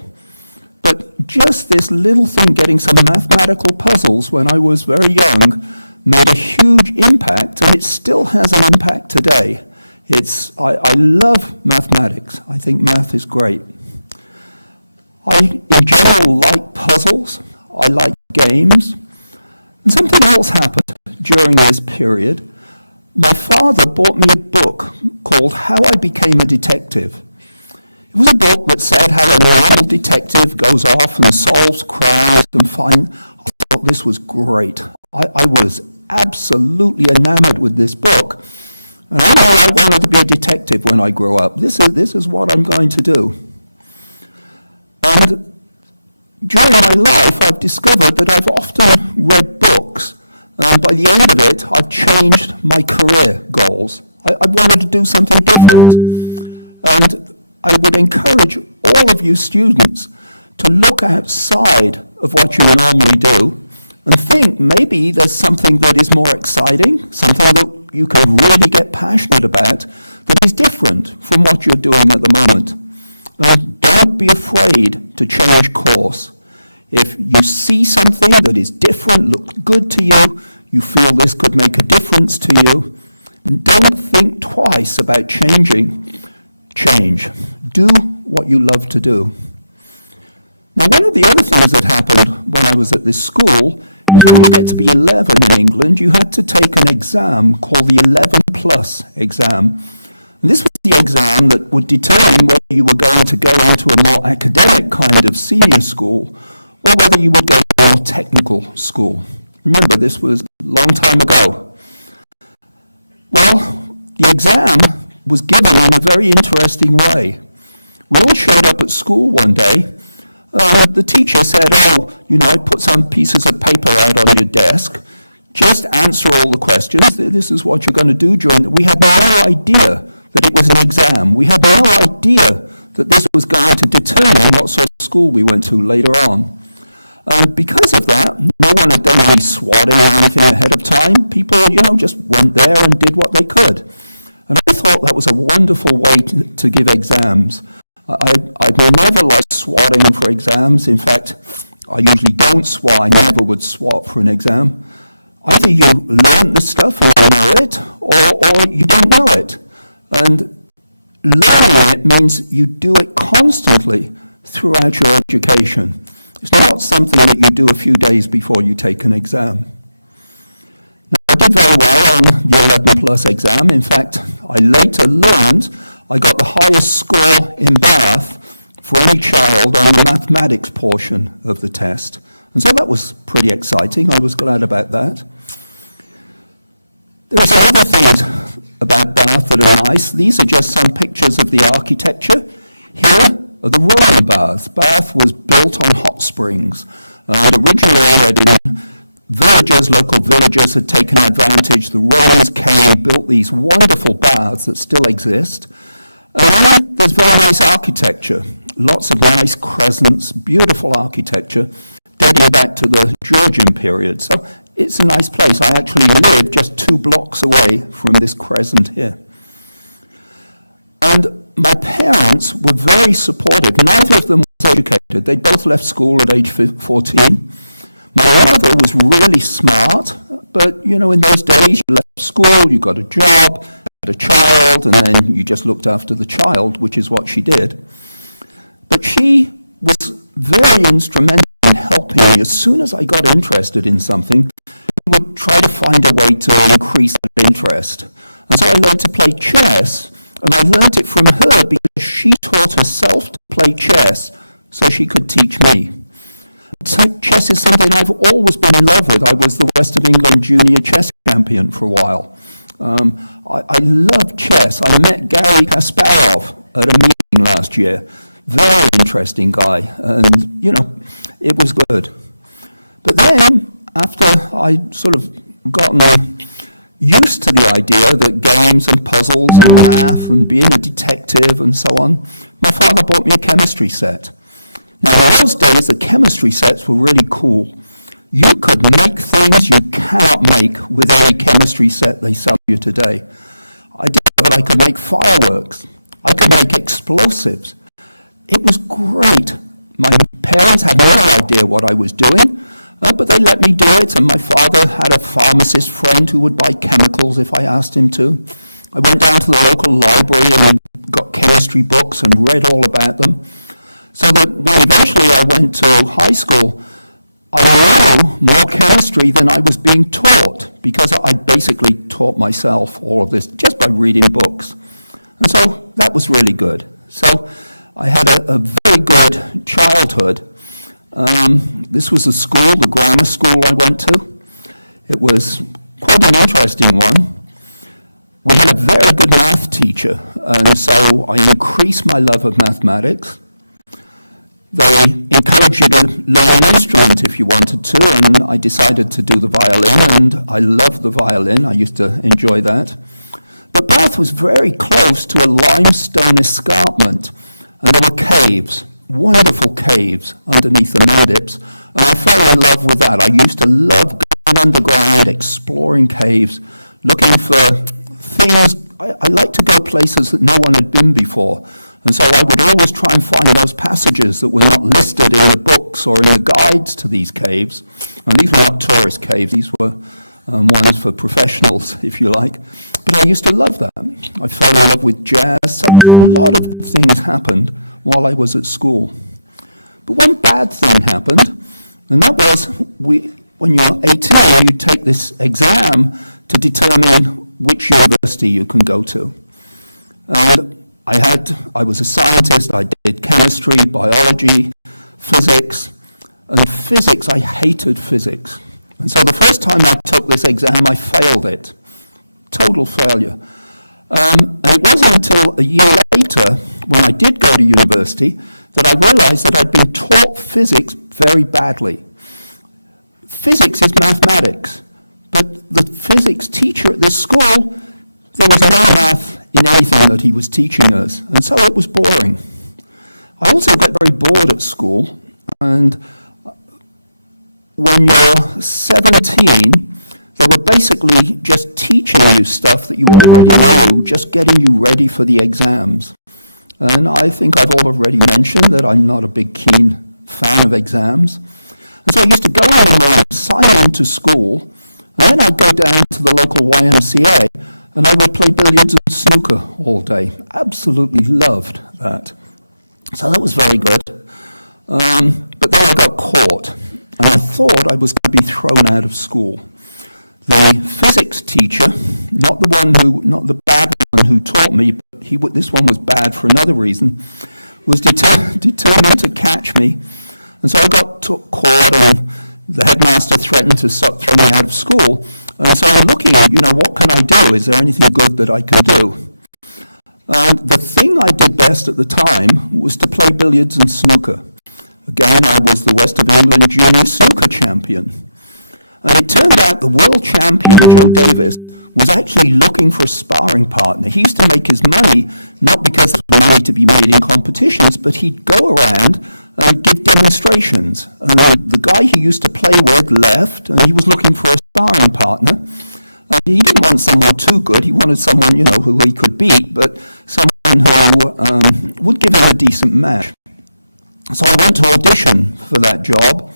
But just this little thing, getting some mathematical puzzles when I was very young, made a huge impact, and it still has an impact today. I love mathematics. I think math is great. I, in general, like puzzles. I like games. And something else happened during this period. My father bought me a book called How I Became a Detective. It was a book that said how a normal detective goes off and solves crimes and finds. I thought this was great. I was absolutely enamored with this book. And I knew I wanted to be a detective when I grow up. This is what I'm going to do. And during my life, I've discovered that I've often read books. And by the end of it, I've changed my career goals. I wanted to do something different. And I would encourage all of you students to look outside of what you normally do and think maybe there's something that is more exciting, something that you can really get passionate about that is different from what you're doing at the moment. Don't be afraid to change course. If you see something that is different, looks good to you, you feel this could make a difference to you, don't think twice about changing. Change. Do what you love to do. Now, one of the other things that happened when I was at this school is when you get to be 11 in England, you had to take an exam called the 11+ exam. And this was the exam that would determine whether you were going to go into a more academic kind of senior school or whether you would go to a more technical school. Remember, this was a long time ago. Well, the exam was given in a very interesting way. We all showed up at school one day. The teacher said, I put some pieces of paper out on your desk. Just answer all the questions. This is what you're going to do during. We had no idea that it was an exam. We had no idea that this was going to determine what sort of school we went to later on. Because of that, no one had done any swatting or anything ahead of time. People, just went there and did what they could. And I thought that was a wonderful way to give exams. I'd never liked swatting for exams. In fact, I usually don't swat. I never would swat for an exam. Either you learn the stuff and you know it, or you don't know it. And learning it means you do it constantly throughout your education. It's not something that you do a few days before you take an exam. I did very well on the 11+ exam. In fact, I later learned I got the highest score in Bath for any child on the mathematics portion of the test. And so that was pretty exciting. I was glad about that. There are some other things about Bath that are nice. These are just some pictures of the architecture. Here are the Roman baths. Bath was built on hot springs. And originally, local villagers had taken advantage. The Romans came, built these wonderful baths that still exist. And there's very nice architecture. Lots of nice crescents, beautiful architecture, dating back to the Georgian period. So it's a nice place. I actually live just 2 blocks away from this crescent here. And my parents were very supportive. Neither of them was educated. They both left school at age 14. My mother was really smart, but in those days you left school, you got a job, had a child, and then you just looked after the child, which is what she did. But she was very instrumental in helping me. As soon as I got interested in something, we would try to find a way to increase that interest. And so I learned to play chess, and I learned it from her because she taught herself to play chess so she could teach me. Chess is something I've always been in love with. I was the West of England junior chess champion for a while. I love chess. I met Garry Kasparov at a meeting last year. Very interesting guy, and it was good. But then, after I'd sort of gotten used to the idea that games and puzzles and math and being a detective and so on, my father bought me a chemistry set. Now, in those days, the chemistry sets were really cool. You could make things you cannot make with any chemistry set they sell you today. I discovered I could make fireworks. I could make explosives. It was great. My parents had no idea what I was doing, but they let me do it, and my father had a pharmacist friend who would buy chemicals if I asked him to. I went down to the local library and got chemistry books and read all about them. So that when eventually I went to high school, I knew more chemistry than I was being taught, because I basically taught myself all of this just by reading books. And so that was really good. So I had a very good childhood. This was the school, the grammar school I went to. It was quite an interesting one. We had a very good math teacher, and so I increased my love of mathematics. They encouraged you to learn an instrument if you wanted to, and I decided to do the violin, and I loved the violin. I used to enjoy that. But Bath was very close to a limestone escarpment, and there were caves, wonderful caves underneath the Mandips, and I fell in love with that. I used to love going underground, exploring caves, looking for things. I like to go places that no one had been before. And so I would always try and find those passages that were not listed in the books or in the guides to these caves. And these were not tourist caves, these were ones for professionals, if you like. But I used to love that. I fell in love with jazz. So a lot of things happened while I was at school. But one bad thing happened, and that was when you're 18, you take this exam to determine which university you can go to. And I was a scientist. I did chemistry, biology, physics, and physics, I hated physics. And so the first time I took this exam, I failed it. Total failure. And it wasn't until a year later, when I did go to university, that I realized that I'd been taught physics very badly. Physics is mathematics, but the physics teacher at this school, there was no math in anything that he was teaching us, and so it was boring. I also got very bored at school, and when you're 17, they were basically just teaching you stuff that you already knew, just getting you ready for the exams. And I think I've already mentioned that I'm not a big keen fan of exams. And so I used to go in the morning, sign into school, and then I'd go down to the local YMCA, and I would play billiards and snooker all day. Absolutely loved that. So that was very good. But then I got caught, and I thought I was going to be thrown out of school. The physics teacher, not the bad one who taught me, but this one was bad for another reason, was determined to catch me. And so I got caught, and the headmaster threatened to throw me out of school. And so I'm looking at, what can I do? Is there anything good that I can do? The thing I did best at the time was to play billiards and snooker. Again, I was the West of England junior snooker champion. And it turned out the world champion, Joe Davis, was actually looking for a sparring partner. He used to make his money, not because there was money to be made in competitions, but he'd go around and give demonstrations. And the guy he used to play with left, and he was looking for a sparring partner. He didn't want someone too good. He wanted someone, who he could beat, but someone who would give him a decent match. So I went to audition for that job,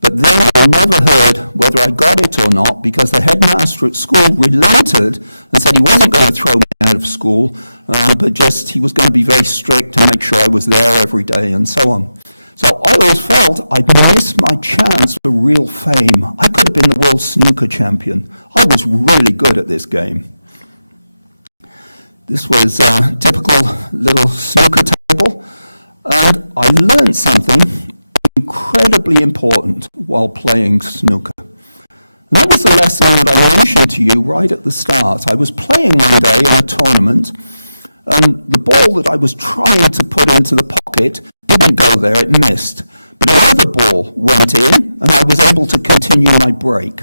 but then I never heard whether I got it or not, because the headmaster at school relented and said he wasn't going to throw me out of school, but just he was going to be very strict and make sure I was there every day and so on. So I always felt I'd missed my chance for real fame. I could have been the world snooker champion. I was really good at this game. This was a typical little snooker table, and I learned something incredibly important while playing snooker. And that was the lesson that I mentioned to you right at the start. I was playing one day in a tournament, and the ball that I was trying to put into the pocket didn't go there, it missed. But another ball went in, and I was able to continue my break.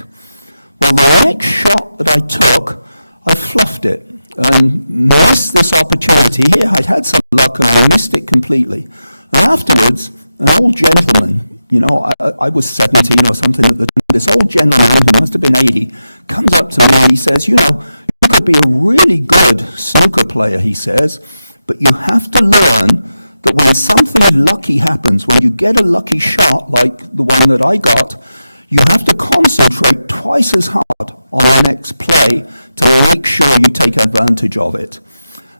Well, the next shot that I took, I fluffed it and missed this opportunity. Here I'd had some luck, and I missed it completely. And afterwards, an old gentleman, you know, I was 17 or something at the time. This old gentleman, who must have been 80, comes up to me and he says, you know, you could be a really good snooker player, he says, but you have to learn that when something lucky happens, when you get a lucky shot like the one that I got, you have to concentrate twice as hard on the next play to make sure you take advantage of it.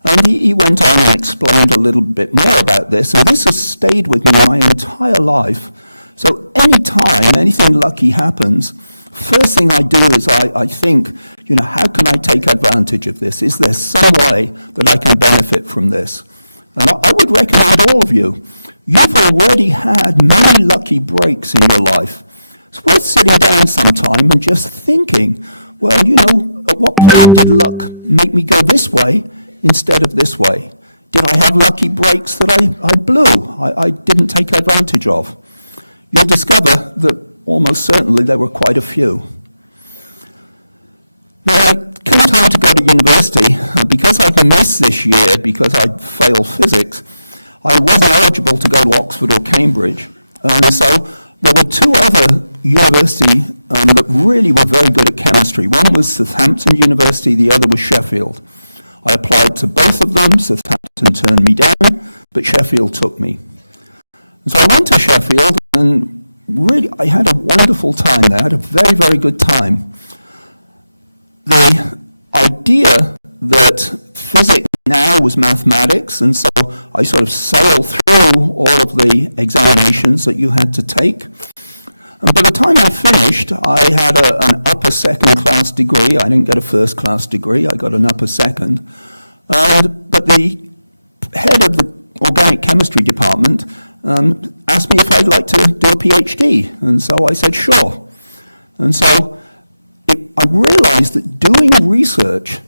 And he went on and explained a little bit more about this, and this has stayed with me my entire life. So anytime anything lucky happens, first thing I do is I think, you know, how can I take advantage of this? Is there some way that I can benefit from this? And I would recommend all of you, you've already had many lucky breaks in your life. It's worth sitting down sometime and just thinking, well, you know, at what point did luck make me go this way instead of this way? Did I have lucky breaks that I blew, I didn't take advantage of? You'll discover that almost certainly there were quite a few. Now, it came time to go to university. Because I'd missed this year, because I'd failed physics, I wasn't eligible to go to Oxford or Cambridge. And so there were two other universities that really were very good at chemistry. One was Southampton University, the other was Sheffield. I applied to both of them. Southampton turned me down, but Sheffield took me. And so I went to Sheffield, and really I had a wonderful time there. I had a very, very good time. The idea that physics now was mathematics, and so I sort of sailed through all of the examinations that you had to take. And by the time I finished, I had an upper second class degree. I didn't get a first class degree, I got an upper second. But the head of the organic chemistry department asked me if I'd like to do a PhD. And so I said, sure. And so I realized that doing research,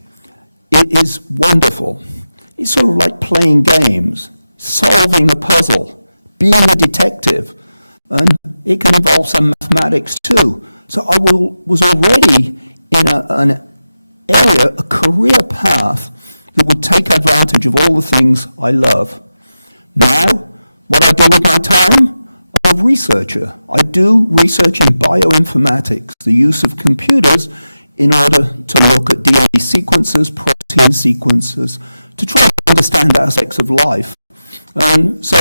it is wonderful. It's sort of like playing games, solving a puzzle, being a detective. And it can involve some mathematics too. So I was already in an area, a career path that would take advantage of all the things I love. Now, what I do with my time? I'm a researcher. I do research in bioinformatics, the use of computers in order to look at DNA sequences, protein sequences, to try to understand aspects of life. So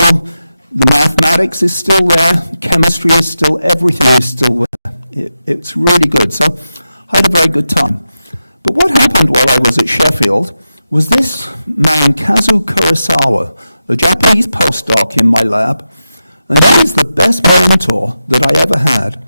the mathematics is still there, chemistry is still, everything is still there. It's really good. So I had a very good time. But what happened while I was at Sheffield was this man, Kazu Kurosawa, a Japanese postdoc in my lab, and he is the best mentor that I ever had.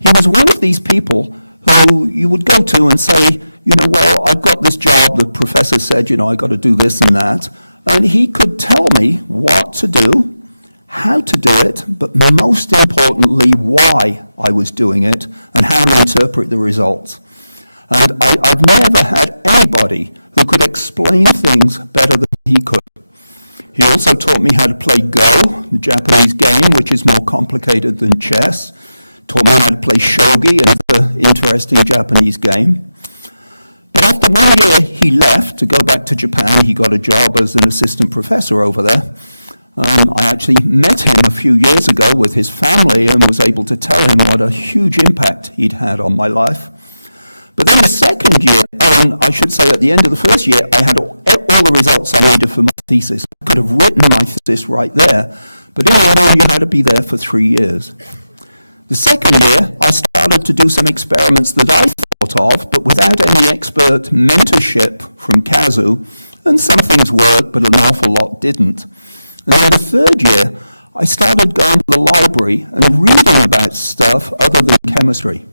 He was one of these people who you would go to and say, you know, well, I've got this job, the professor said, you know, I got to do this and that, and he could tell me what to do, how to do it, but most importantly, why I was doing it, and how to interpret the results. And I've never had anybody who could explain things better than he could. He also taught me how to play Go, the Japanese game, which is more complicated than chess. Taught me how to play shogi, another interesting Japanese game. But after 1 year, he left to go back to Japan. He got a job as an assistant professor over there. I actually met him a few years ago with his family and was able to tell him what a huge impact he'd had on my life. But then the second year, and I should say at the end of the first year, I had all the results I needed for my thesis. I could have written my thesis right there, but in order, you had to be there for 3 years. The second year, I started to do some experiments that I thought of, but without any expert mentorship from Kazu, and some things worked, but an awful lot didn't. And then the third year, I started going to the library and reading about stuff other than chemistry.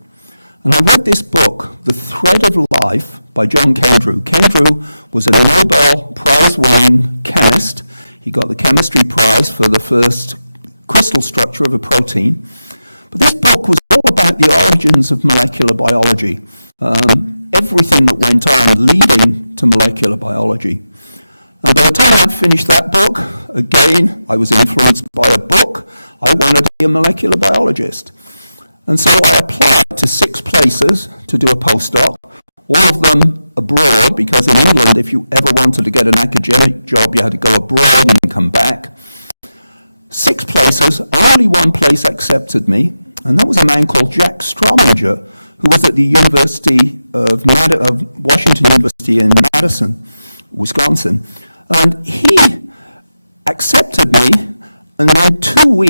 And I read this book, The Thread of Life, by John Kendrew. Kendrew was a Nobel Prize-winning chemist. He got the chemistry prize for the first crystal structure of a protein. But this book was all about the origins of molecular biology, everything that went on leading to molecular biology. And by the time I'd finished that book, again, I was influenced by a book. I wanted to be a molecular biologist. And so I applied to 6 places to do a postdoc, all of them abroad, because in England, if you ever wanted to get an academic job, you had to go abroad and come back. 6 places, only one place accepted me, and that was a man called Jack Strominger, who was at the University of Washington University in Madison, Wisconsin. And he accepted me, and then 2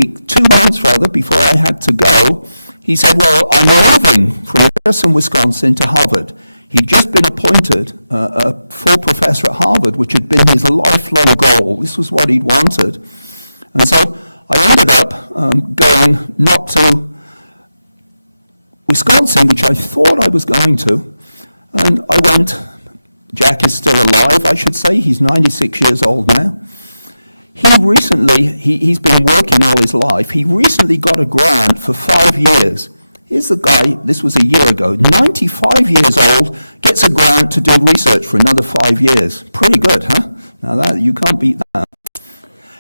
months before I had to go, he said, well, I'm moving from Madison, Wisconsin to Harvard. He'd just been appointed a full professor at Harvard, which had been his lifelong goal. This was what he'd wanted. And so I ended up going not to Wisconsin, which I thought I was going to, and I went. Jack is still alive, I should say. He's 96 years old now. He's been working all his life. He recently got a grant for 5 years. Here's the guy, this was a year ago, 95 years old, gets a grant to do research for another 5 years. Pretty good, huh? Now you can't beat that.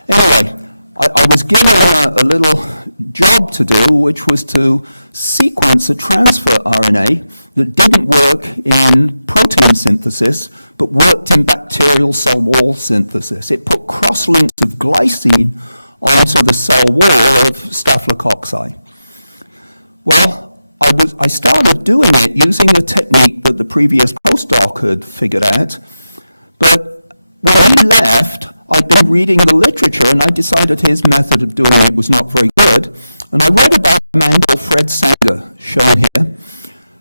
Anyway, I was given a little job to do, which was to sequence a transfer RNA that didn't work in protein synthesis, but worked in bacterial cell wall synthesis. It put cross-links of glycine onto the cell wall of staphylococci. Well, I started doing it using a technique that the previous postdoc had figured out, but when he left, I'd been reading the literature, and I decided his method of doing it was not very good. And I read about a man called Fred Sanger, shown here.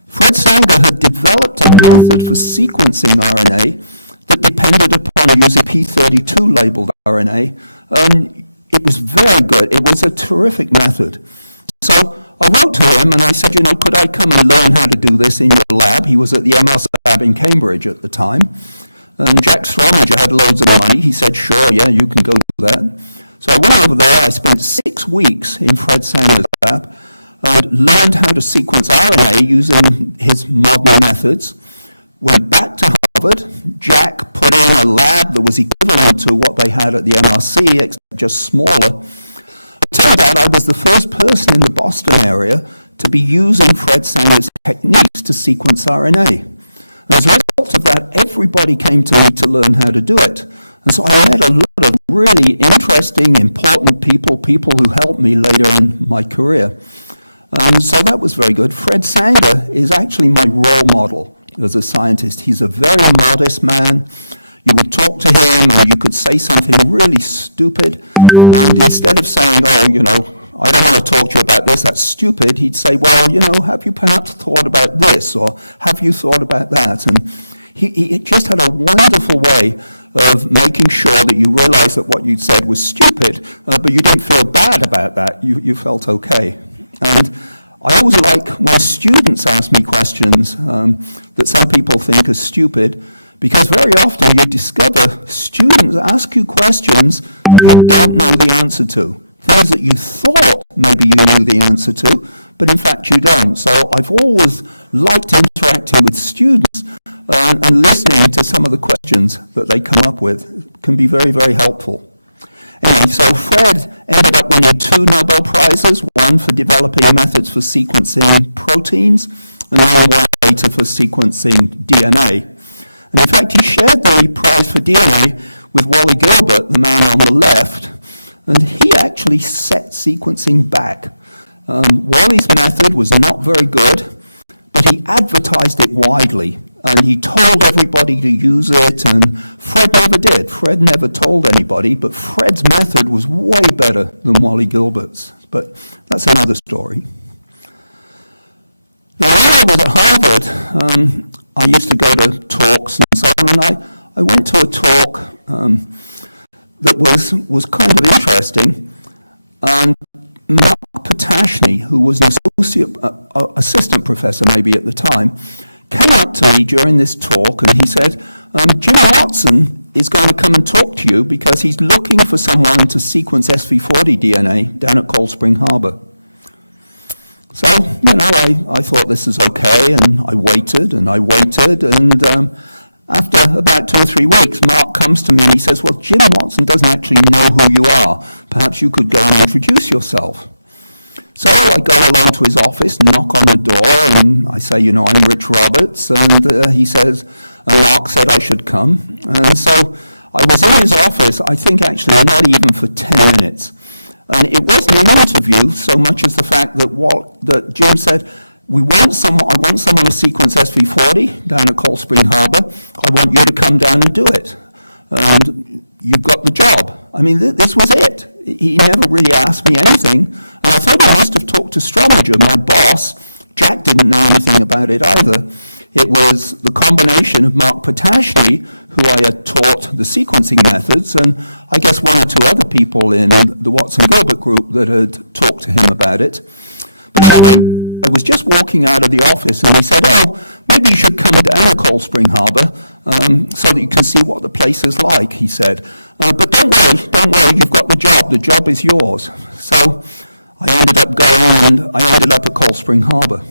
Fred Sanger had developed a method for sequencing RNA that depended upon using P32 labeled RNA, and it was very good. It was a terrific method. So I wrote to him and I said, could I come and learn how to do this in your lab? He was at the MRC lab in Cambridge at the time. And Jack Strominger had loads of money. He said, sure, yeah, you can go do that. So I went over there. I spent 6 weeks in Fred Sanger's lab and learned how to sequence RNA using his modern methods. Went back to Harvard. Jack put in a lab that was equivalent to what they had at the MRC, except just smaller. It turned out I was the first person in the Boston area to be using Fred Sanger's techniques to sequence RNA. As a result of that, everybody came to me to learn how to do it. And so I met a lot of really interesting, important people who helped me later in my career. So that was very good. Fred Sanger is actually my role model as a scientist. He's a very modest man. You would talk to him, or you could say something really stupid, and instead of saying, I don't want to talk to you about this, that's stupid, he'd say, well, have you perhaps thought about this, or have you thought about that? And he just had a wonderful way of making sure that you realized that what you'd said was stupid, but you didn't feel bad about that, you felt okay. And I always like when students ask me questions that some people think are stupid, because very often you discover students ask you questions you don't know the answer to. Things that you thought maybe you knew the answer to, but in fact you don't. So I've always liked interacting with students and listening to some of the questions that they come up with. It can be very, very helpful. Anyway, so Fred ended up winning 2 Nobel Prizes, one for developing methods for sequencing proteins, and then one later for sequencing DNA. And in fact, he shared the prize for DNA with Wally Gilbert, the man on the left, and he actually set sequencing back. Wally's method was not very good, but he advertised it widely, and he told everybody to use it, and Fred never did. Fred never told anybody, but Fred's method was way better than Wally Gilbert's, but that's another story. Now, when I was at Harvard, I used to go to talks and so on, and I went to a talk that was kind of interesting, and Mark Potashny, who was an assistant professor maybe at the time, came up to me during this talk and he said, Jim Watson is going to come and talk to you because he's looking for someone to sequence SV40 DNA down at Cold Spring Harbor. So, I thought this is okay, and I waited, and after about 2 or 3 weeks, Mark comes to me and he says, well, Jim Watson doesn't actually know who you are. Perhaps you could go and introduce yourself. So I go along to his office, knock on the door, and I say, I'm Rich Roberts, and he says, Mark said I should come. And so I was in his office, I think actually not even for 10 minutes. And it wasn't an interview so much as the fact that Jim said, I want someone to sequence SV40 down at Cold Spring Harbor. I want you to come down and do it. And you've got the job. I mean, this was it. He never really asked me anything. And I thought I must have talked to Strominger, my boss. Jack didn't know anything about it either. It was the combination of Mark Potashny, who I had taught the sequencing methods, and I guess one or two other people in the Watson-Gilbert group that had talked to him about it. But anyway, I was just walking out of the office, and he said, maybe you should come down to Cold Spring Harbor so that you can see what the place is like, he said. But don't worry, you've got the job is yours. So I ended up going, and I ended up at Cold Spring Harbor.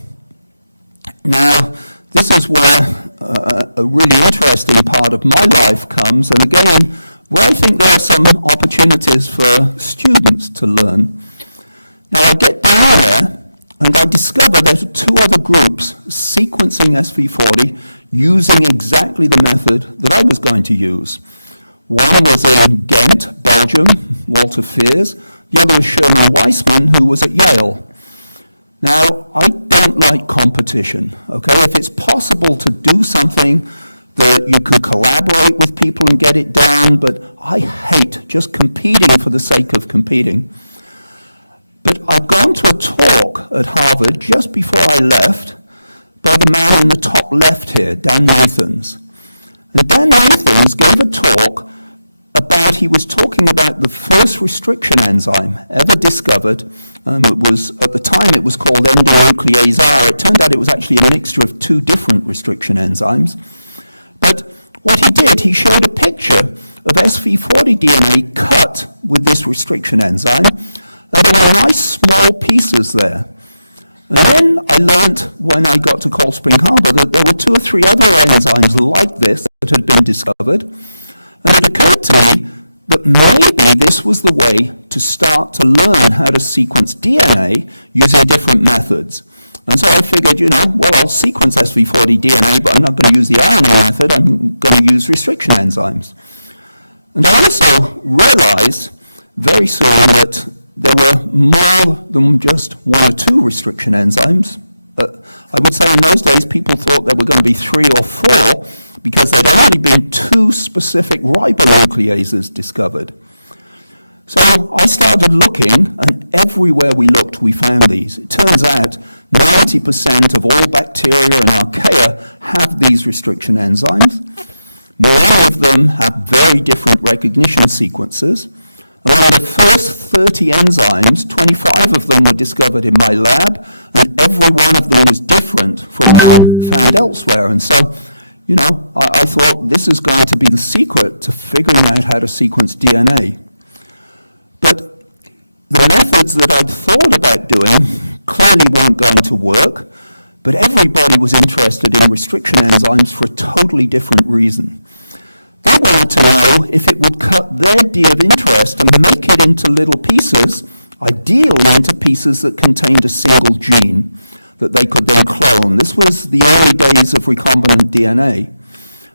Now, this is where a really interesting part of my life comes, and again, where I think there are some opportunities for students to learn. Now, I get down there, and I discover there are two other groups sequencing SV40 using exactly the method that I was going to use. One was in Ghent, Belgium, Walter Fears. The other was Sherman Weissman, who was at Yale. Now, I don't like competition, okay? If it's possible to do something that you can collaborate with people and get it done, but I hate just competing for the sake of competing. But I'd gone to a talk at Harvard just before I left by the man in the top left here, Dan Nathans. And Dan Nathans gave a talk he was talking about the first restriction enzyme ever discovered. At the time it was called endonuclease R. It turned out it was actually a mixture of two different restriction enzymes. But what he did, he showed a picture of SV40 DNA cut with this restriction enzyme, and there were nice small pieces there. And then I learned when I got to Cold Spring Harbor that there were 2 or 3 other enzymes like this that had been discovered. And it occurred to me that maybe this was the way to start to learn how to sequence DNA using different methods. And so I figured, I'll sequence SV40 DNA, but I'm not going to use the RNA method, I'm going to use restriction enzymes. And I also realized very soon that there were more than just 1 or 2 restriction enzymes. I would say in those days people thought there were going to be 3 or 4 because there'd only been 2 specific ribonucleases discovered. So I started looking, and everywhere we looked we found these. It turns out 90% of all bacteria and archaea have these restriction enzymes. Many of them have very different recognition sequences. Among the first 30 enzymes, 25 of them were discovered in my lab, and every one of them was different from one found elsewhere. And so, I thought this is going to be the secret to figuring out how to sequence DNA. But the methods that I'd thought about doing clearly weren't going to work, but everybody was interested in restriction enzymes for a totally different reason. They wanted to know if it would cut their D of interest and make it into little pieces, ideally into pieces that contained a single gene that they could then clone. This was the early days of recombinant DNA.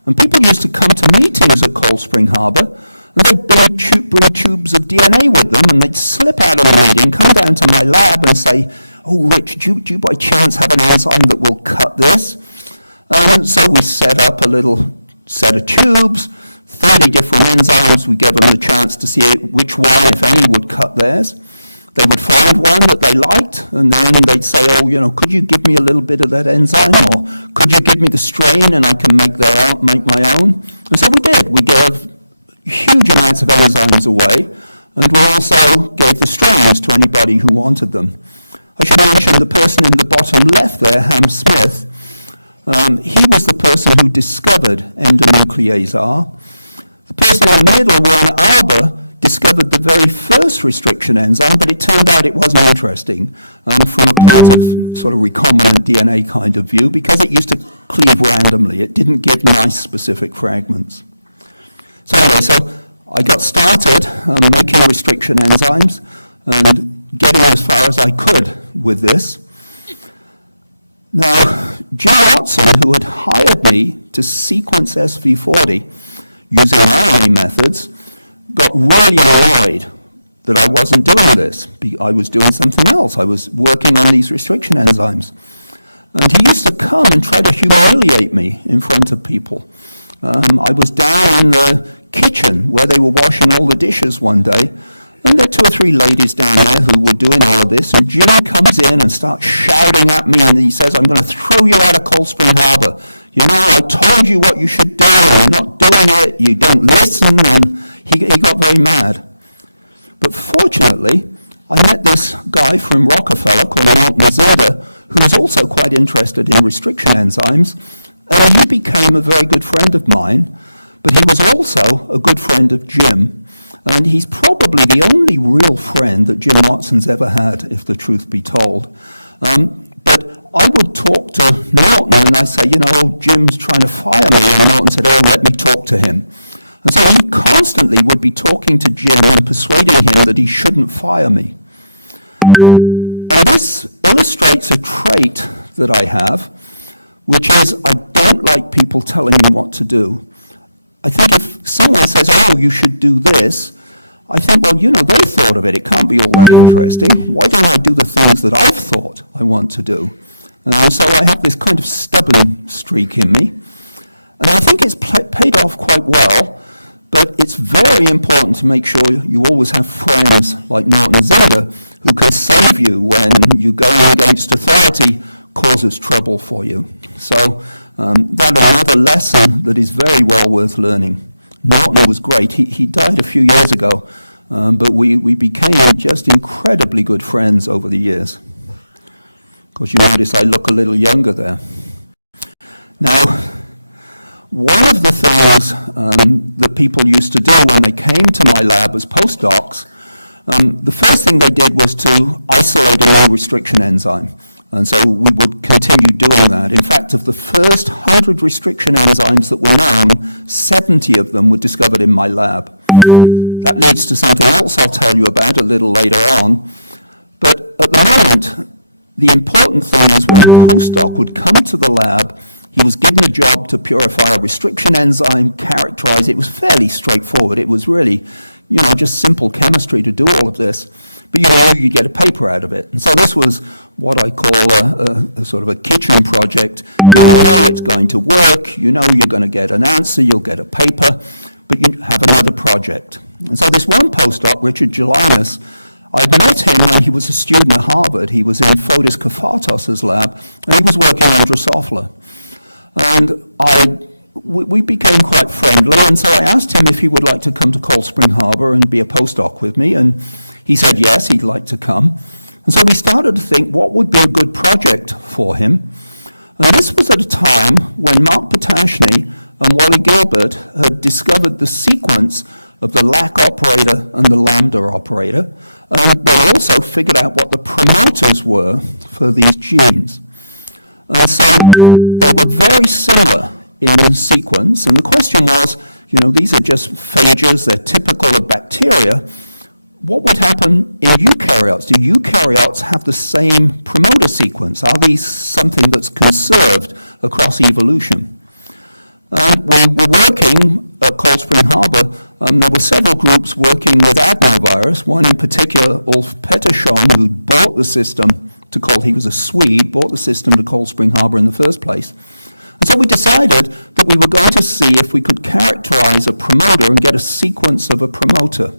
And people used to come to meetings at Cold Spring Harbor, and they'd bring tubes of DNA with them, and they'd slip out of the meeting, come down to my lab and say, "Oh, Rich, do you by chance have an enzyme that will cut this?" So we set up a little set of tubes, 30 different enzymes. We gave them a chance to see which one, if any, would cut theirs. They would find one that they liked, and then they'd say, could you give me a little bit of that enzyme, or could you give me the strain and I can make my own? And so we did. We gave huge amounts of enzymes away, and we also gave the strains to anybody who wanted them. I should mention the person in the bottom left there, Ham Smith. He was the person who discovered endonuclease R. The person in the middle, Warren Arbour, discovered the very first restriction enzyme, but it turned out it wasn't interesting from a point of sort of recombinant DNA kind of view because it used to cleave randomly. It didn't give nice specific fragments. So anyway, I got started making restriction enzymes and getting as far as I could with this. Now, Jim Watson, who had hired me to sequence SV40 using RNA methods, got really annoyed that I wasn't doing this. I was doing something else. I was working on these restriction enzymes. And he used to come and try to humiliate me in front of people. I was down in the kitchen where they were washing all the dishes one day, and there are 2 or 3 ladies down there who were doing all of this, and Jim comes in and starts shouting at me, and he says, I'm going to throw you out of Cold Spring Harbor. You know, I told you what you should do, and you're not doing it, you don't listen, and he got very mad. But fortunately, I met this guy from Rockefeller called Norton Azeda, who was also quite interested in restriction enzymes, and he became a very good friend of mine, but he was also a good friend of Jim, and he's probably the only real friend that Jim Watson's ever had, if the truth be told. But I would talk to Norton, and I say, you know, Jim's trying to fire me, and Norton said, oh, let me talk to him. And so he constantly would be talking to Jim and persuading him that he shouldn't fire me. And this illustrates a trait that I have, which is I don't like people telling me what to do. I think if someone says, oh, you should do this, I think, well, you know, they thought of it. It can't be all that interesting. Why don't I do the things that I've thought I want to do? And so I have this kind of stubborn streak in me. And I think it's paid off quite well, but it's very important to make sure you always have friends like Norton Azeda who can save you when you go against authority causes trouble for you. So that's another lesson that is very well worth learning. Norton was great. He died a few years ago, but we became just incredibly good friends over the years. Of course, you notice I look a little younger there. Now, one of the things that people used to do when they came to my lab as postdocs, the first thing they did was to isolate a new restriction enzyme. And so we would continue doing that. In fact, of the first 100 restriction enzymes that were known, 70 of them were discovered in my lab. That leads to something else I'll tell you about a little later on. But at the moment, the important thing is when a postdoc would come to the lab, he was given a job to purify a restriction enzyme, characterize it. It was fairly straightforward. It was really, you know, just simple chemistry to do all of this. But you know, you get a paper out of it. And so this was what I call a sort of a kitchen project. You know it's going to work, you know you're going to get an answer, you'll get a paper, but you have another project. And so this one postdoc, Richard Gelinas, I'd met him when he was a student at Harvard. He was in Fotis Kafartos' lab, and he was working on Drosophila. And we became quite friendly, and so I asked him if he would like to come to Cold Spring Harbor and be a postdoc with me, and he said yes, he'd like to come. And so we started to think what would be a good project for him. And this was at a time when Mark Potashny and Wally Gilbert had discovered the sequence of the LAC operator and the lambda operator. And they also figured out what the promoters were for these genes. And so they were very similar in sequence. And the question was, you know, these are just phages, they're typical of bacteria. What would happen in eukaryotes? Do eukaryotes have the same promoter sequence? Are these something that's conserved across evolution? We were working at Cold Spring Harbor. There were several groups working with adenovirus, one in particular, Ulf Pettersson, who bought the system to Cold, he was a Swede, bought the system to Cold Spring Harbor in the first place. And so we decided that we were going to see if we could characterize a promoter and get a sequence of a promoter.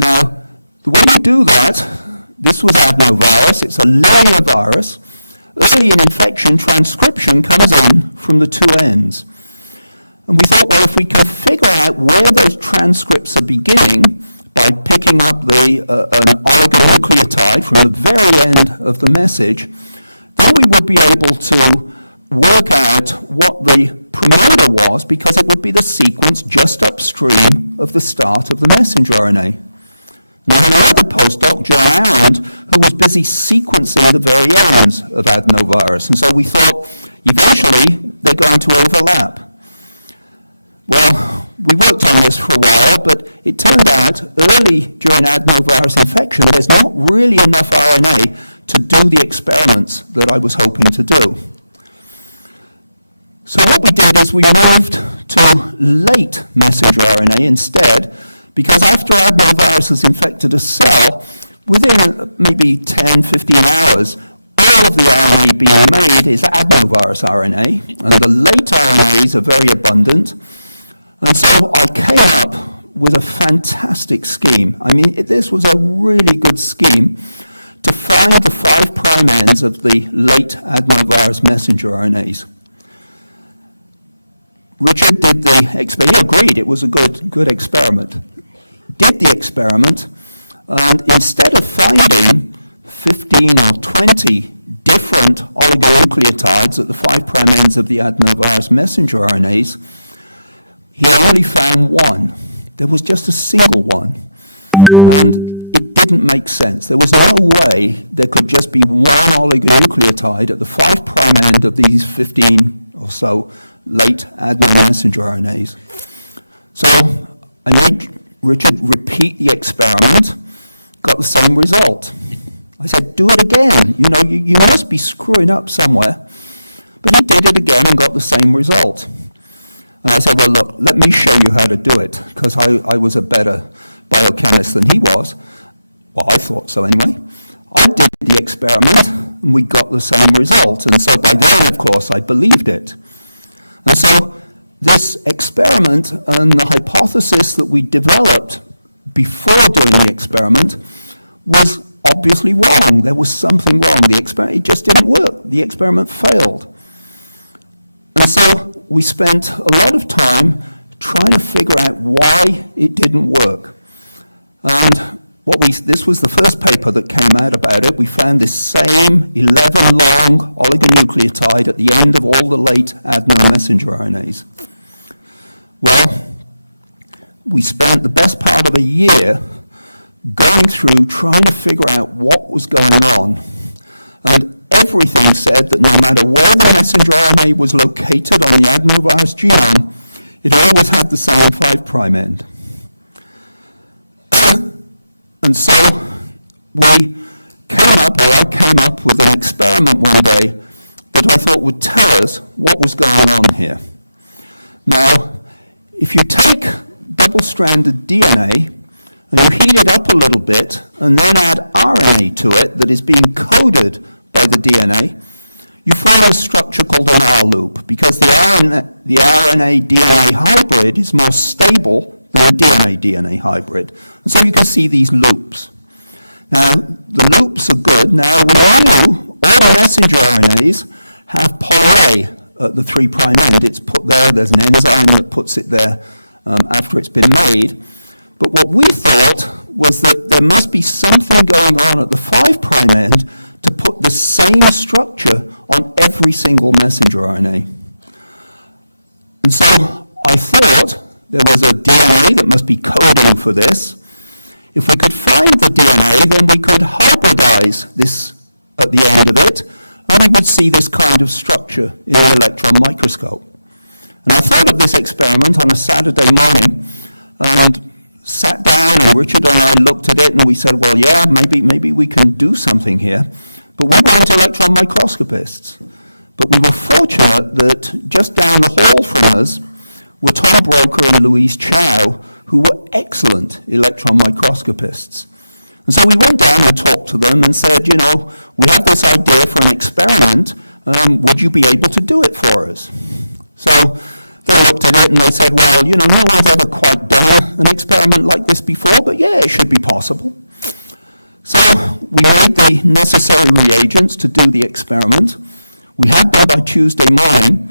Now, the way you do that, this was adenovirus, it's a linear virus. Early in infection, transcription comes in from the two ends. And we thought, well, if we can figure out where those transcripts are beginning by picking up an oligonucleotide from the very end of the message, then we would be able to work out what the promoter was, because it would be the sequence just upstream of the start of the messenger RNA. Now, another postdoc, John Arend, who was busy sequencing the very ends of adenovirus. And so we thought, eventually, they're going to overlap. Well, we worked on this for a while, but it turned out early during adenovirus infection, there's not really enough RNA to do the experiments that I was hoping to do. So what we did is we moved to late messenger RNA instead, Because after adenovirus has infected a cell, within maybe 10, 15 hours, all of the RNA being made is adenovirus RNA, and the late RNAs are very abundant. And so I came up with a fantastic scheme. I mean, this was a really good scheme to find the 5' ends of the late adenovirus messenger RNAs. Richard did the experiment. He agreed it was a good experiment. Did the experiment, and instead of finding 15 or 20 different oligonucleotides at the 5' ends of the adenovirus messenger RNAs, he only found one. There was just a single one. And it didn't make sense. There was no way there could just be one oligonucleotide at the 5' end of these 15 or so late adenine messenger RNAs. So I made Richard repeat the experiment, got the same result. I said, do it again. You know, you must be screwing up somewhere. But he did it again and got the same result. And I said, well, look, let me show you how to do it, because I was a better biochemist than he was. Well, I thought so anyway. I did the experiment, and we got the same result. And so by then, of course, I believed it. And so this experiment and the hypothesis that we developed before doing the experiment was obviously wrong. There was something wrong. It just didn't work. The experiment failed. And so we spent a lot of time trying to figure out why it didn't work. And this was the first paper that came out about it. We found this same 11-long oligonucleotide at the end of all the late adenine messenger RNAs. Well, we spent the best part of a year going through trying to figure out what was going on. And everything said that no matter where the messenger RNA was located on the adenovirus genome, it always had the same 5' end. And so I came up with an experiment one day that I thought would tell us what was going on here. Now, if you take double-stranded DNA and you heat it up a little bit and then add RNA to it that is being coded by the DNA, you form a structure called an R loop, because the RNA-DNA hybrid is more stable than the DNA-DNA hybrid. And so you can see these loops. Now, the loops are good. Now, we knew all the messenger RNAs have poly A at the 3' end. It's put there. There's an enzyme that puts it there after it's been made. But what we thought was that there must be something going on at the 5' end to put the same structure on every single messenger RNA. And so I thought there was a DNA that must be coding for this. If we could find the DNA, then we could hybridize this at the end of it, and we would see this kind of structure in the electron microscope. And I thought of this experiment on a Saturday morning, and sat down, and Richard and I looked at it, and we said, well, yeah, maybe we can do something here. But we weren't electron microscopists. But we were fortunate that just down the hall from us were Tom Broker and Louise Chow, who were excellent electron microscopists. And so we went down and talked to them and said, you know, we have this idea for an experiment. Would you be able to do it for us? So they looked at it and they said, well, you know, no one's ever quite done an experiment like this before, but yeah, it should be possible. So we made the necessary reagents to do the experiment. We had them by Tuesday morning,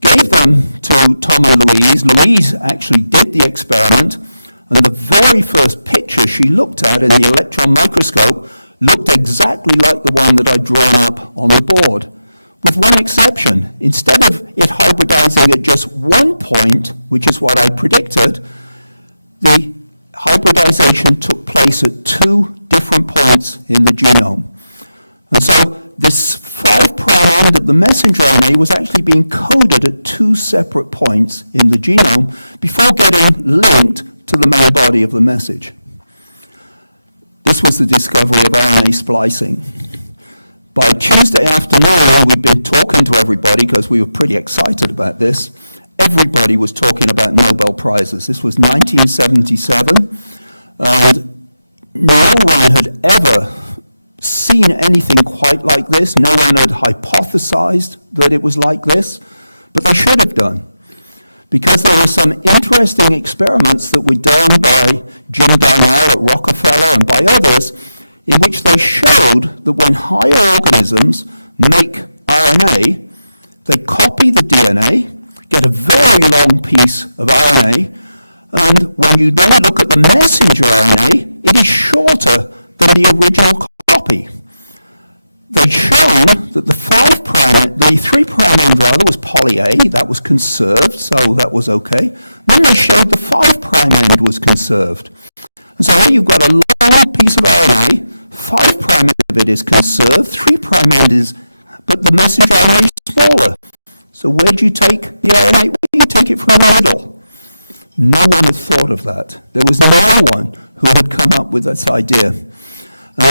gave them to Tom and Louise. Louise actually did the experiment, and the very first picture she looked at in the electron microscope looked exactly like the one that I'd drawn up on the board, with one exception. Instead of it hybridizing at just one point, which is what I predicted, the hybridization took place at 2 different points in the genome. And so this 5' end of the messenger RNA was actually being coded at 2 separate points in the genome before getting linked to the main body of the message. This was the discovery of RNA splicing. By Tuesday afternoon, we'd been talking to everybody because we were pretty excited about this. Everybody was talking about Nobel Prizes. This was 1977. And no one had ever seen anything quite like this. No one had hypothesized that it was like this, but they should have done. Because there were some interesting experiments that were done by Jim Darnell at Rockefeller and by others, in which they showed that when higher organisms make RNA, they copy the DNA, get a very long piece of RNA, and when you then look at the messenger RNA, it is shorter than the original copy. They'd shown that the 3' end rather was poly A, that was conserved, so that was okay. Then they showed the 5' end was conserved. And so here you've got a long piece of RNA, 5' end of it is conserved, 3' end is, but the messenger RNA is smaller. So where do you take the RNA? Where do you take it from the middle? No one had thought of that. There was no one who had come up with this idea.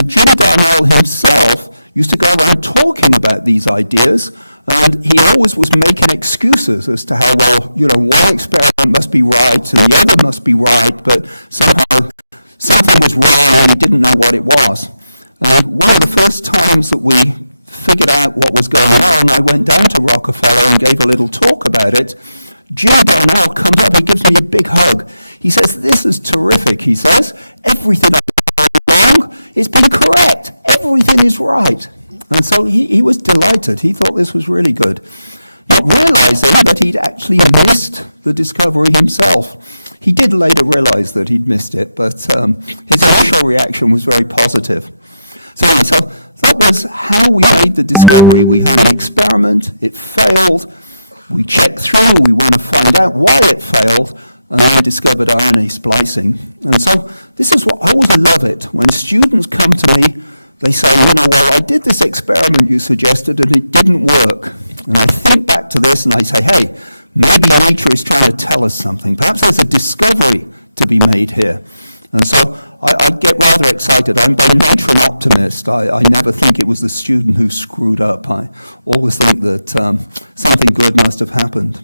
Jim Darnell himself used to go around talking about these ideas, and he always was making excuses as to how, well, one experiment must be right and the other must be right, but somehow something was wrong and he didn't know what it was. One of the first times that we figured out what was going on, I went down to Rockefeller and gave a little talk about it. Jim Darnell comes up, he gives me a big hug. He says, "This is terrific," he says. "Everything I've done wrong, it's been correct. Everything is right." And so he was delighted. He thought this was really good. Not realizing that he'd actually missed the discovery himself. He did later realize that he'd missed it, but his initial reaction was very positive. So that was how we made the discovery. We had an experiment, it failed, we checked through, we want to find out why it failed, and I discovered RNA splicing. And so this is what I always love it. When students come to me, they say, well, I did this experiment you suggested and it didn't work. And I think back to this and I say, hey, maybe nature is trying to tell us something. Perhaps there's a discovery to be made here. And so I get rather excited. I'm by nature an optimist. I never think it was the student who screwed up. I always think that something good must have happened.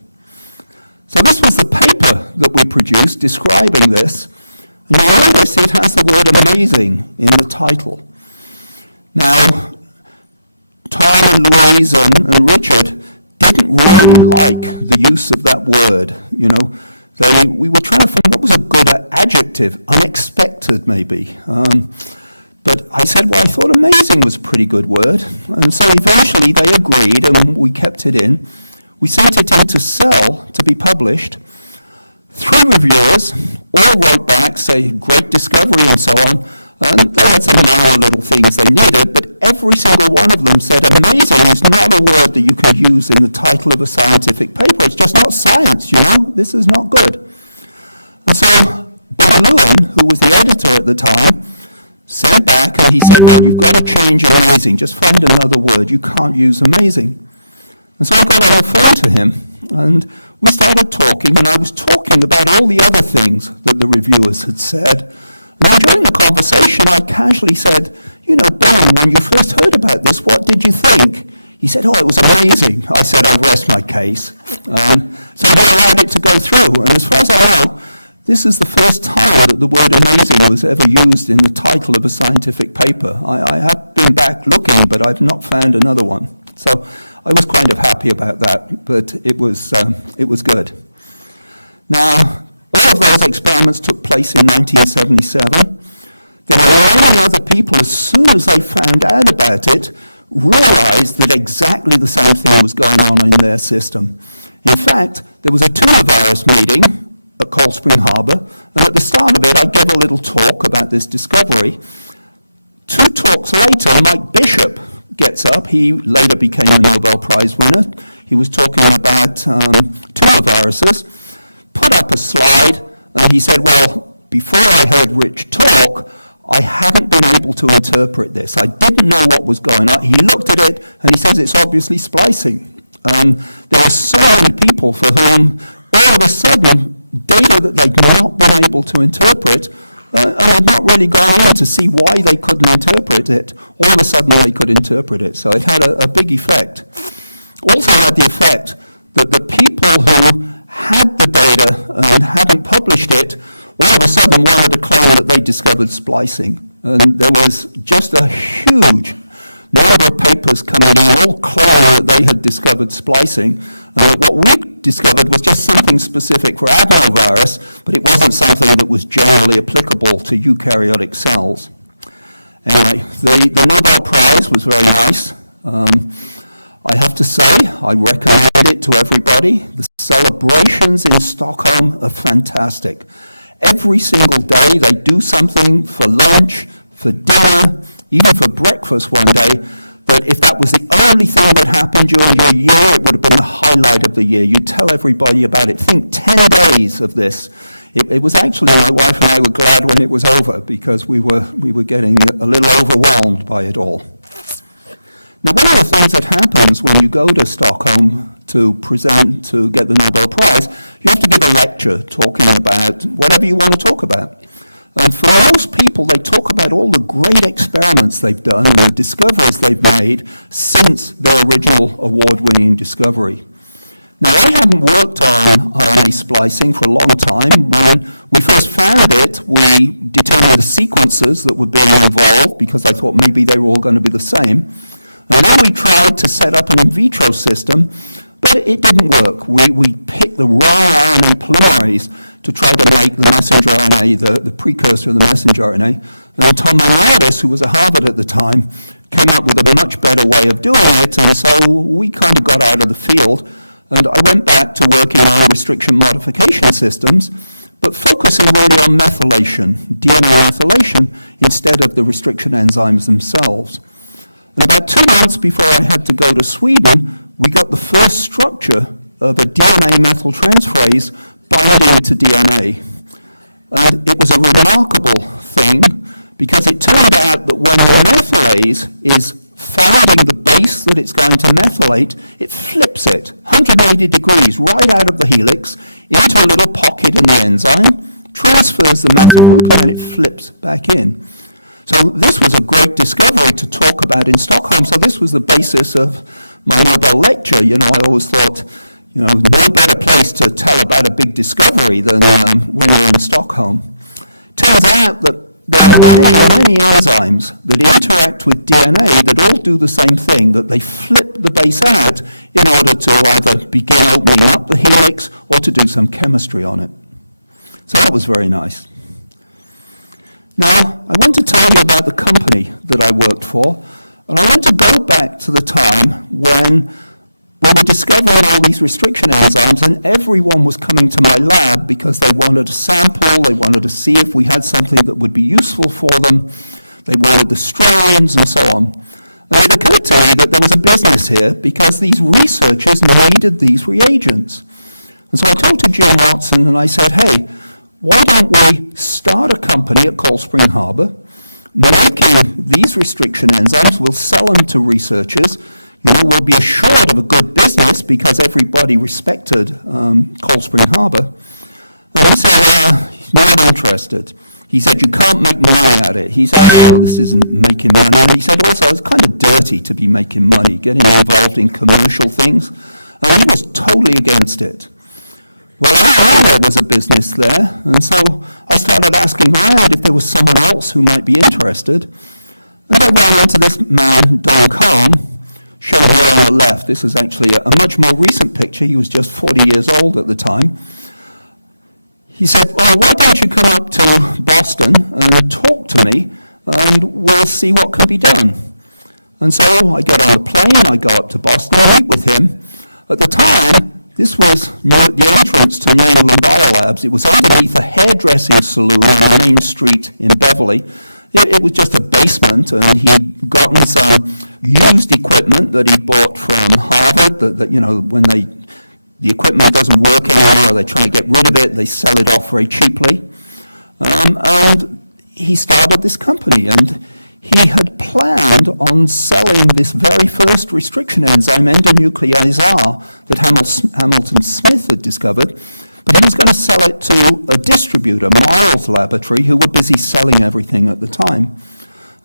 So this was the paper that we produced describing this. And you'll notice it has the word amazing in the title. Now, Tom and Louise and Richard didn't really like the use of that word. We were trying to find what was a good adjective, unexpected maybe. But I said, well, I thought amazing was a pretty good word. And so eventually they agreed and we kept it in. We sent it in to Cell to be published. 3 reviewers all wrote back, say, great discovery and so on. And they had some minor little things they needed, but every single one of them said amazing is not a word that you could use in the title of a scientific paper. It's just not science, This is not good. And so Ben Lewin, who was the editor at the time, sent back and he said, well, you've got to change amazing. Just find another word. You can't use amazing. And so I got on the phone to him and we started talking, and I was talking about all the other things that the reviewers had said. And during the conversation, I casually said, Ben, when you first heard about this, what did you think? He said, oh, it was amazing. I said, I rest my case. So he allowed it to go through. And as far as I know, this is the first time that the word amazing was ever used in the title of a scientific paper. I have been back looking, but I've not found another one. So I was kind of happy about that, but it was good. Now, all of those experiments took place in 1977. There were many other people, as soon as they found out about it, realized that exactly the same thing was going on in their system. In fact, there was a tumor virus meeting at Cold Spring Harbor, and at the start of it, I gave a little talk about this discovery. 2 talks later, Mike Bishop gets up. He later became a Nobel Prize winner. He was talking about tumor viruses, put up a slide, and he said, well, before I heard Rich talk, I haven't been able to interpret this. I didn't know what was going on. He looked at it, and he says it's obviously splicing. There are so many people for whom, all of a sudden, data that they'd not been able to interpret, and had not really gone in to see why they couldn't interpret it, all of a sudden they could interpret it. So it had a big effect. Also had the effect that the people who had the data and hadn't published it all of a sudden wanted to claim that they discovered splicing. And there was just a huge number of papers coming in, all claiming that they had discovered splicing. What we discovered was just something specific for adenovirus, but it wasn't something that was generally applicable to eukaryotic cells. Anyway, the Nobel Prize was very nice. I have to say, I recommend it to everybody. The celebrations in Stockholm are fantastic. Every single day they do something for lunch, for dinner, even for breakfast one day, that if that was the only thing that happened during your year, it would have been the highlight of the year. You'd tell everybody about it. Think 10 days of this. It was actually, my wife and I were glad when it was over because we were getting a little overwhelmed by it all. Now, one of the things that happens when you go to Stockholm to present, to get the Nobel Prize, you have to give a lecture talking about whatever you want to talk about. And for most people, they talk about all the great experiments they've done and the discoveries they've made since their original award-winning discovery. Now, I hadn't worked on RNA splicing for a long time. When we first found it, we determined the sequences that were being involved because I thought maybe they were all going to be the same. And then we tried to set up an in vitro system, but it didn't work. We picked the wrong RNA polymerase to try to make the messenger RNA, the precursor of the messenger RNA. And Tom Manardis, who was at Harvard at the time, came up with a much better way of doing it, and so we kind of got out of the field. And I went back to working on restriction modification systems, but focusing really on methylation, DNA methylation, instead of the restriction enzymes themselves. And about 2 months before I had to go to Sweden, we got the first structure of a DNA methyltransferase binding to DNA. And it was a remarkable thing because it turned out that when a methylase is finding the base that it's going to methylate, it flips it 180 degrees right out of the helix into a little pocket in the enzyme, transfers the methyl group, and it flips back in. So this was a great discovery to talk about in Stockholm. So this was the basis of my Nobel lecture. I always thought, no better place to tell about a big discovery than when you're in Stockholm. Turns out that there are many enzymes that interact with DNA that all do the same thing, that they flip the base out in order to either begin opening up the helix or to do some chemistry on it. So that was very nice. Now, I want to tell you about the company that I worked for, and I want to go back to the time when we were discovering all these restriction enzymes, and everyone was coming to my lab because they wanted a sample, they wanted to see if we had something that would be useful for them, they wanted the strains, and so on. And it occurred to me that there was a business here because these researchers needed these reagents. And so I talked to Jim Watson, and I said, hey, why don't we start a company at Cold Spring Harbor, making these restriction enzymes, we'll sell them to researchers, we'll be assured of a good business because everybody respected Cold Spring Harbor. And he said, he's not interested. He said, you can't make money at it. He said, oh, this isn't making money. And he said, also, it's kind of dirty to be making money, getting involved in commercial things. And he was totally against it. Well, I knew there was a business there, and so I started asking around if there was someone else who might be interested. And I ran into this man, Don Cohn, shown here on the left. This is actually a much more recent picture. He was just 40 years old at the time. He said, well, why don't you come up to Boston and talk to me, and we'll see what can be done. And so I got on a plane, I go up to Boston, I meet with him. At the time, this was the entrance to England Biolabs. It was underneath a hairdressing saloon on Main Street in Beverly. It was just a basement, and he'd gotten some used equipment that he bought from Harvard, that when the equipment doesn't work anymore, they try to get rid of it, they sell it off very cheaply. And he started this company, and he had planned on selling this very first restriction enzyme, endonuclease R, that Hamilton Smith had discovered, but he was going to sell it to a distributor, Miles Laboratory, who were busy selling everything at the time.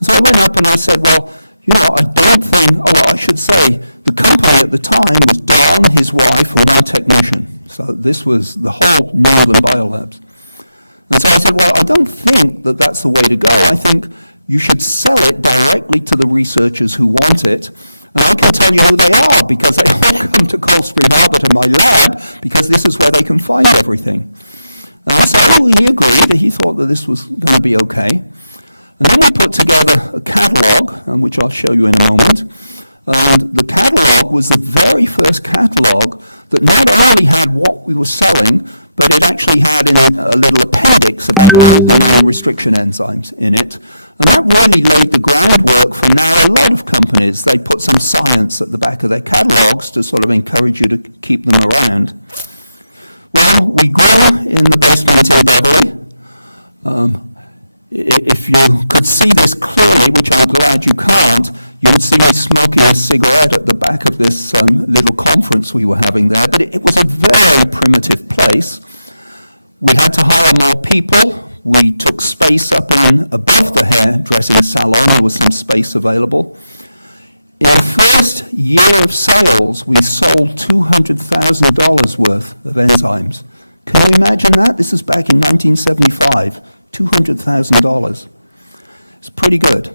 So I went up and I said, well, I don't think, I should say, the company at the time was Don, his wife, and one technician. So this was the whole England Biolabs. And so I said, well, I don't think that that's the way to go. I think you should sell it directly to the researchers who want it. And I can tell you who they are, because they all come to Cold Spring Harbor to my lab, because this is where they can find everything. So he agreed. He thought that this was going to be okay. And then we put together a catalog, which I'll show you in a moment. And the catalog was the very first catalog that not only had what we were selling, but it actually had in a little appendix about all the known restriction enzymes in it. And that really laid the groundwork for now a lot of companies. They put some science at the back of their catalogs to sort of encourage you to keep them around. Well, we grew in the basement in Beverly. If you could see this clearly, which I'm glad you can't, you would see me smoking a cigarette at the back of this little conference we were having there. But it was a very primitive place. We had to hire more people. We took space up in above the hairdressing salon. There was some space available. In the first year of sales, we sold $200,000 worth of enzymes. Can you imagine that? This is back in 1975, $200,000. It's pretty good.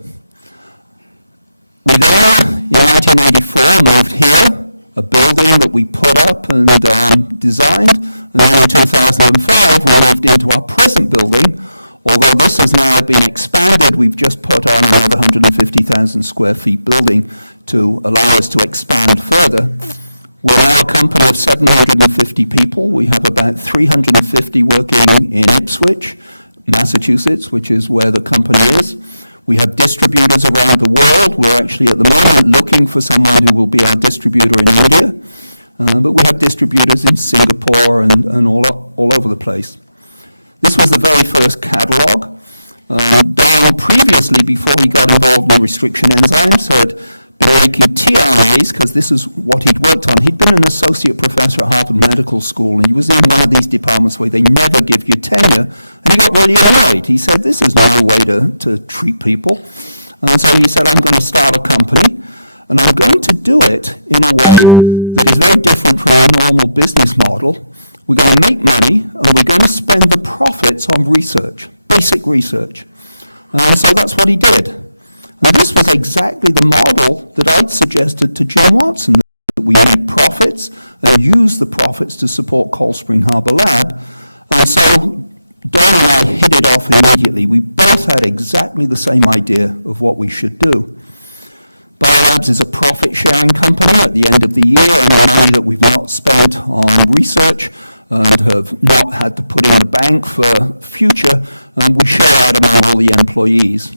We then, in 1984, moved here, a building that we put up and designed. And then in 2005, we moved into our present building. Although this has now been expanded, we've just put on another 150,000 square feet building to allow us to expand further. We're now a company of 750 people. We have about 350 working in Ipswich, Massachusetts, which is where the company is. We have distributors around the world. We're actually at the moment looking for someone who will be our distributor in India. But we have distributors in Singapore and all over the place. This was the very first catalog. Don previously, before he got involved in restriction enzymes, had been making tRNAs, because this is what he'd worked on. He'd been an associate professor at Harvard Medical School, and he was in one of these departments where they never give you tenure, and he got really annoyed. He said, this is not a way to treat people. And so he said, I'm going to start a company, and I'm going to do it in a way that is very different from a normal business model. We're going to make money, and we're going to spend the profits on research, basic research. So that's what he did. And this was exactly the model that I'd suggested to Jim Watson, that we make profits and use the profits to support Cold Spring Harbor Lab. And so Don and I hit it off immediately. We both had exactly the same idea of what we should do. Biolabs is a profit-sharing company. At the end of the year, any money that we've not spent on research and have not had to put in the bank for future, we share out among all the employees.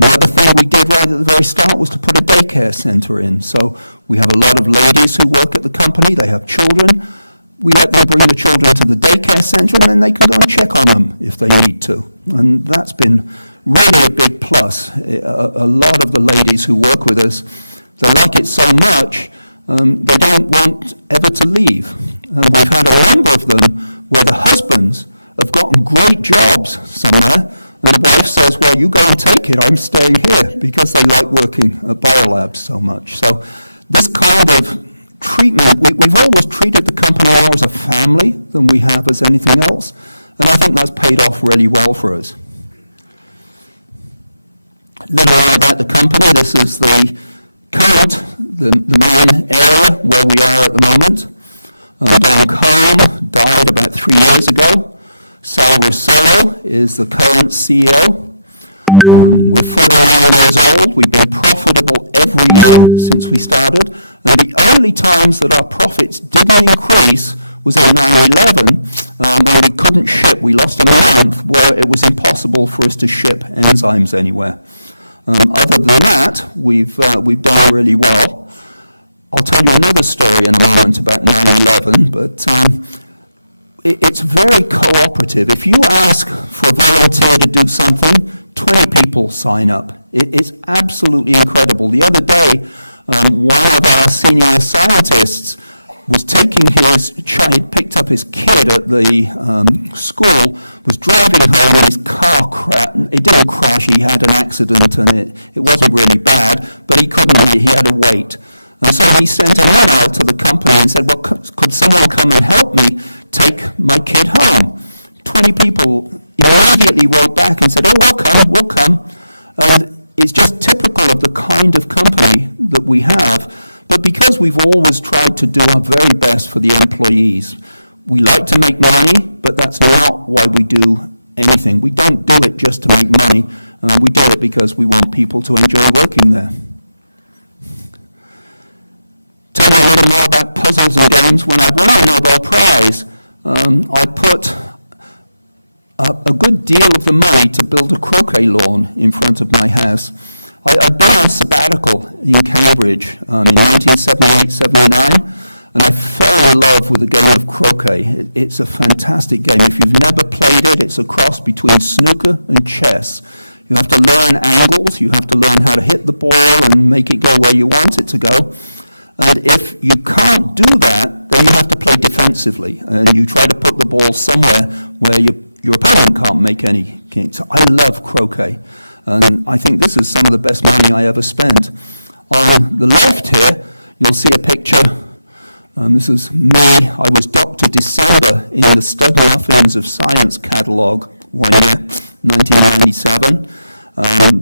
Another thing we did right at the very start was to put a daycare center in. So we have a lot of ladies who work at the company. They have children. We let them bring the children to the daycare center, and then they can go and check on them if they need to. And that's been really a big plus. A lot of the ladies who work with us, they like it so much, they don't want ever to leave. And we've had a number of them where the husbands have gotten great jobs somewhere, and the wife says, well, you go and take it, I'm staying here, because they like working at Biolabs so much. So this kind of treatment, we've always treated the company more as a family than we have as anything else, and I think that's paid off really well for us. A little more about the company. This is the main area where we are at the moment. Don Cohn died about 3 years ago. Sal Rossello is the current CEO. We're 49 years old. We've been profitable every year since we started. And the only times that our profits didn't increase was in 9/11, when we couldn't ship. We lost a month where it was impossible for us to ship enzymes anywhere. Other than that, we've done really well. I'll tell you another story in a moment about 9/11, but it's very cooperative. If you ask for a volunteer to do something, 20 people sign up. It's absolutely incredible. The other day, one of our senior scientists was taking he'd picked up his kid at the school, was driving home, and his car crashed. It didn't crash, he had an accident, and it wasn't really bad, but he had to wait. And so he sent an email to the company and said, well, could someone come and help me take my kid home? 20 people immediately wrote back and said, oh, we'll come. And it's just typical of the kind of company that we have. But because we've always tried to do our very best for the employees, we like to make money, but that's not why we do anything. We don't do it just to make money. We do it because we want people to enjoy working there. Tell me a little more about puzzles and games. When I won the Nobel Prize, I put a good deal of the money to build a croquet lawn in front of my house. I'd been on sabbatical in Cambridge in 1978-79, and I fell in love with the game of croquet. It's a fantastic game. If you've never played it, it's a cross between snooker and chess. You have to learn angles, you have to learn how to hit the ball and make it go where you want it to go. And if you can't do that, then you have to play defensively, and you try to put the ball somewhere where your opponent can't make any gain. So I love croquet, and I think this is some of the best money I ever spent. On the left here, you'll see a picture. This is me. I was Dr. December in the Stud Muffins of Science catalogue one year, 1997.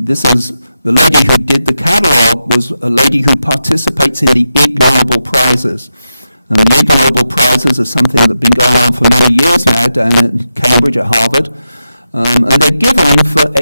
This is the lady who did the catalogue was a lady who participates in the Ig Nobel Prizes. And the Ig Nobel Prizes are something that have been going on for many years now down at Cambridge at Harvard. And they're given for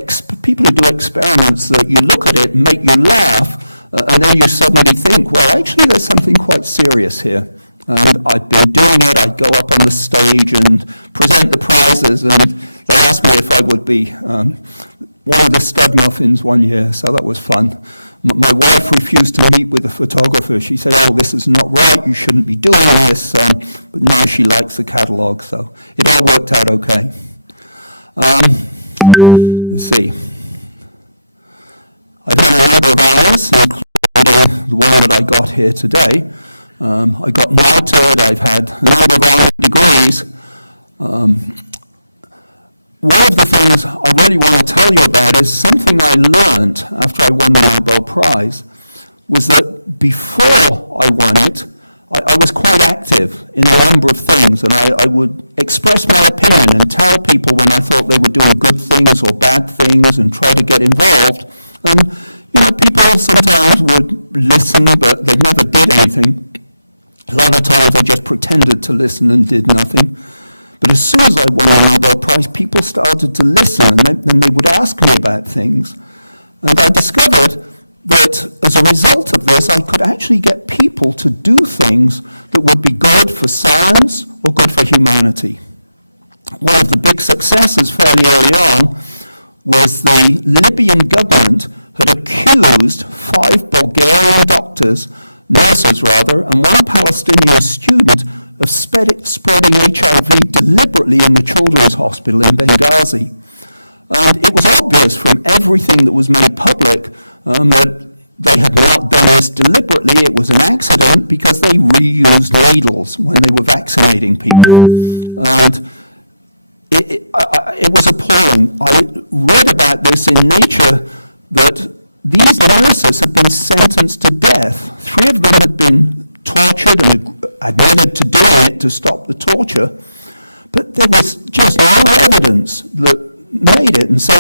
people who do experiments that you look at it, make you laugh, and then you suddenly think, well, actually there's something quite serious here. And I've been doing it. I go up on the stage and present the prizes, and they asked me if I would be one of the Stud Muffins one year, so that was fun. My wife refused to meet with the photographer. She said, oh, this is not right, you shouldn't be doing this, but now she likes the catalogue, so it all worked out okay. Let's see. I've done a number of hours, including the one that I got here today. I got knighthood, I've had a number of honorary degrees. One of the things I really want to tell you about is something I learned after I won the Nobel Prize, was that before I won it, I was quite active in a number of things, and I would express my opinion and tell people when I thought they were doing good things or bad things and try to get involved. And, people sometimes would listen, but they never did anything. A lot of times I just pretended to listen and did nothing. But as soon as I won the Nobel Prize, people started to listen, and they would ask me about things. And I discovered that as a result of this, I could actually get people to do things that would be good for science or good for humanity. One of the big successes fairly early on was the Libyan government had accused 5 Bulgarian doctors, nurses rather, and 1 Palestinian student of spreading HIV deliberately in the children's hospital in Benghazi. And it was obvious from everything that was made public that they had not done this deliberately. It was an accident because they reused needles when they were vaccinating people. And it was appalling. I read about this in Nature that these nurses had been sentenced to death. 3 of them had been tortured and admitted to doing it to stop the torture, but there was just no evidence that made it. And so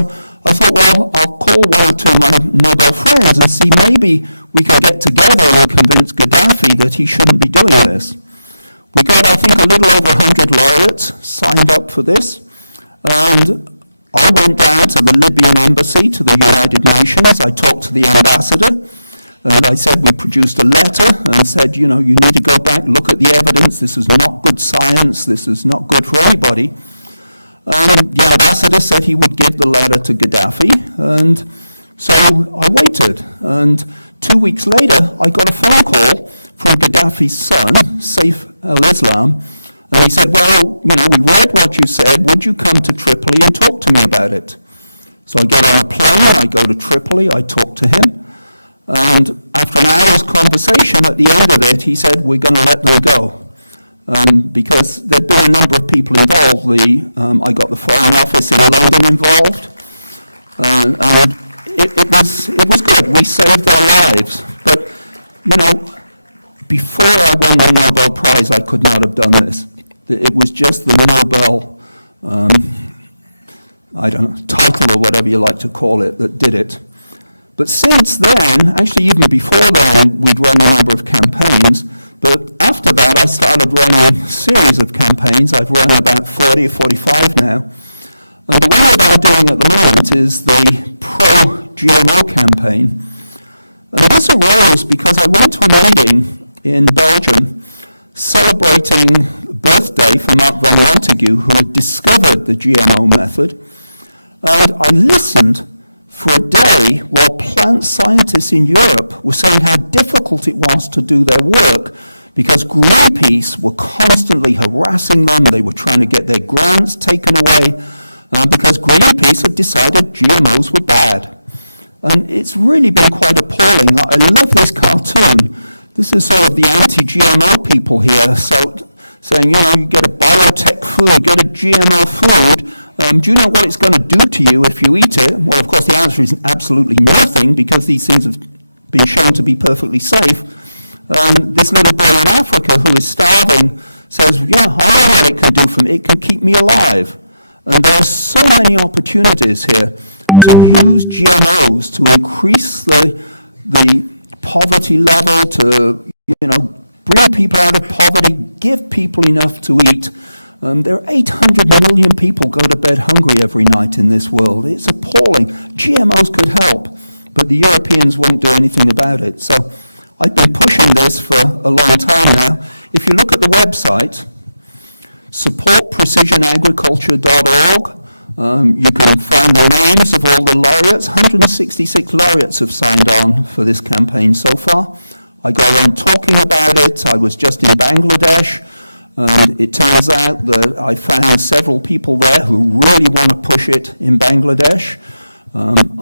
I thought, well, I'll call 1 or 2 of my Nobel friends and see maybe we can get together and convince Gaddafi that he shouldn't be doing this. We got, I think, a little over 100 laureates signed up for this, and I went down to the Libyan embassy, to the United Nations. I talked to the ambassador, and I said, we produced a letter and said, you need to go back, look at the evidence. This is not good science. This is not good for anybody. The ambassador said he would give the letter to Gaddafi, and so I waited. And 2 weeks later, I got a phone call from Gaddafi's son, Saif al-Islam, and he said, well, we read what you said. Would you come to Tripoli and talk to me about it? So I get on a plane, I go to Tripoli, I talk to him. And after an hour's conversation, at the end of it, he said, we're going to let them go. Because there'd been a number of people involved. I got the Foreign Office in London involved. And it was good. We saved their lives. But, before I won the Nobel Prize, I could not have done this. It was just the Nobel I don't know, title or whatever you like to call it, that did it. But since then, actually even before then, we'd run a number of campaigns. But after that, I started running a series of campaigns. I've run about 40 or 45 now. And the one that I'm doing at the moment is the pro-GMO campaign. And this arose because I went to a meeting in Belgium celebrating the birthday for Mark van Montague, who had discovered the GMO method. And I listened for a day while plant scientists in Europe were saying how difficult it was to do their work because Greenpeace were constantly harassing them. They were trying to get their grants taken away because Greenpeace had decided GMOs were bad. And it's really been quite appalling. I love this cartoon. This is sort of the anti-GMO people here, so saying, you know, you get a biotech food, get a GMO food. Do you know what it's going to do to you if you eat it? Well, of course, the answer is absolutely nothing because these things have been shown to be perfectly safe. This little boy in Africa who is starving says, yeah, I know what it can do for me. It can keep me alive. And there are so many opportunities here to use GMOs to increase the poverty level, to, you know, bring people out of poverty, give people enough to eat. There are 800 million people go to bed hungry every night in this world. It's appalling. GMOs could help, but the Europeans won't do anything about it. So I've been pushing this for a long time now. If you look at the website, supportprecisionagriculture.org, you can find the names of all the laureates. 166 laureates have signed on for this campaign so far. I go around talking about it. I was just in Bangladesh. And it turns out that I found several people there who really want to push it in Bangladesh. I'm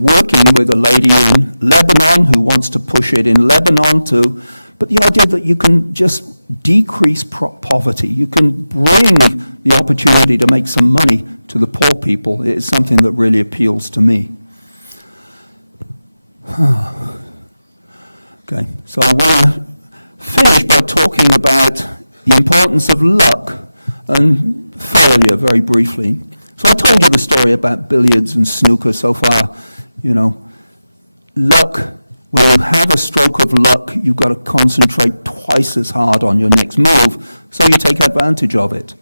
working with a lady in Lebanon who wants to push it in Lebanon too. But the idea that you can just decrease poverty, you can bring the opportunity to make some money to the poor people, is something that really appeals to me. Okay, so I want to finish by talking about the importance of luck and failure very briefly. So I told you the story about billiards and snooker so far. You know, luck, when you have a stroke of luck, you've got to concentrate twice as hard on your next move, so you take advantage of it.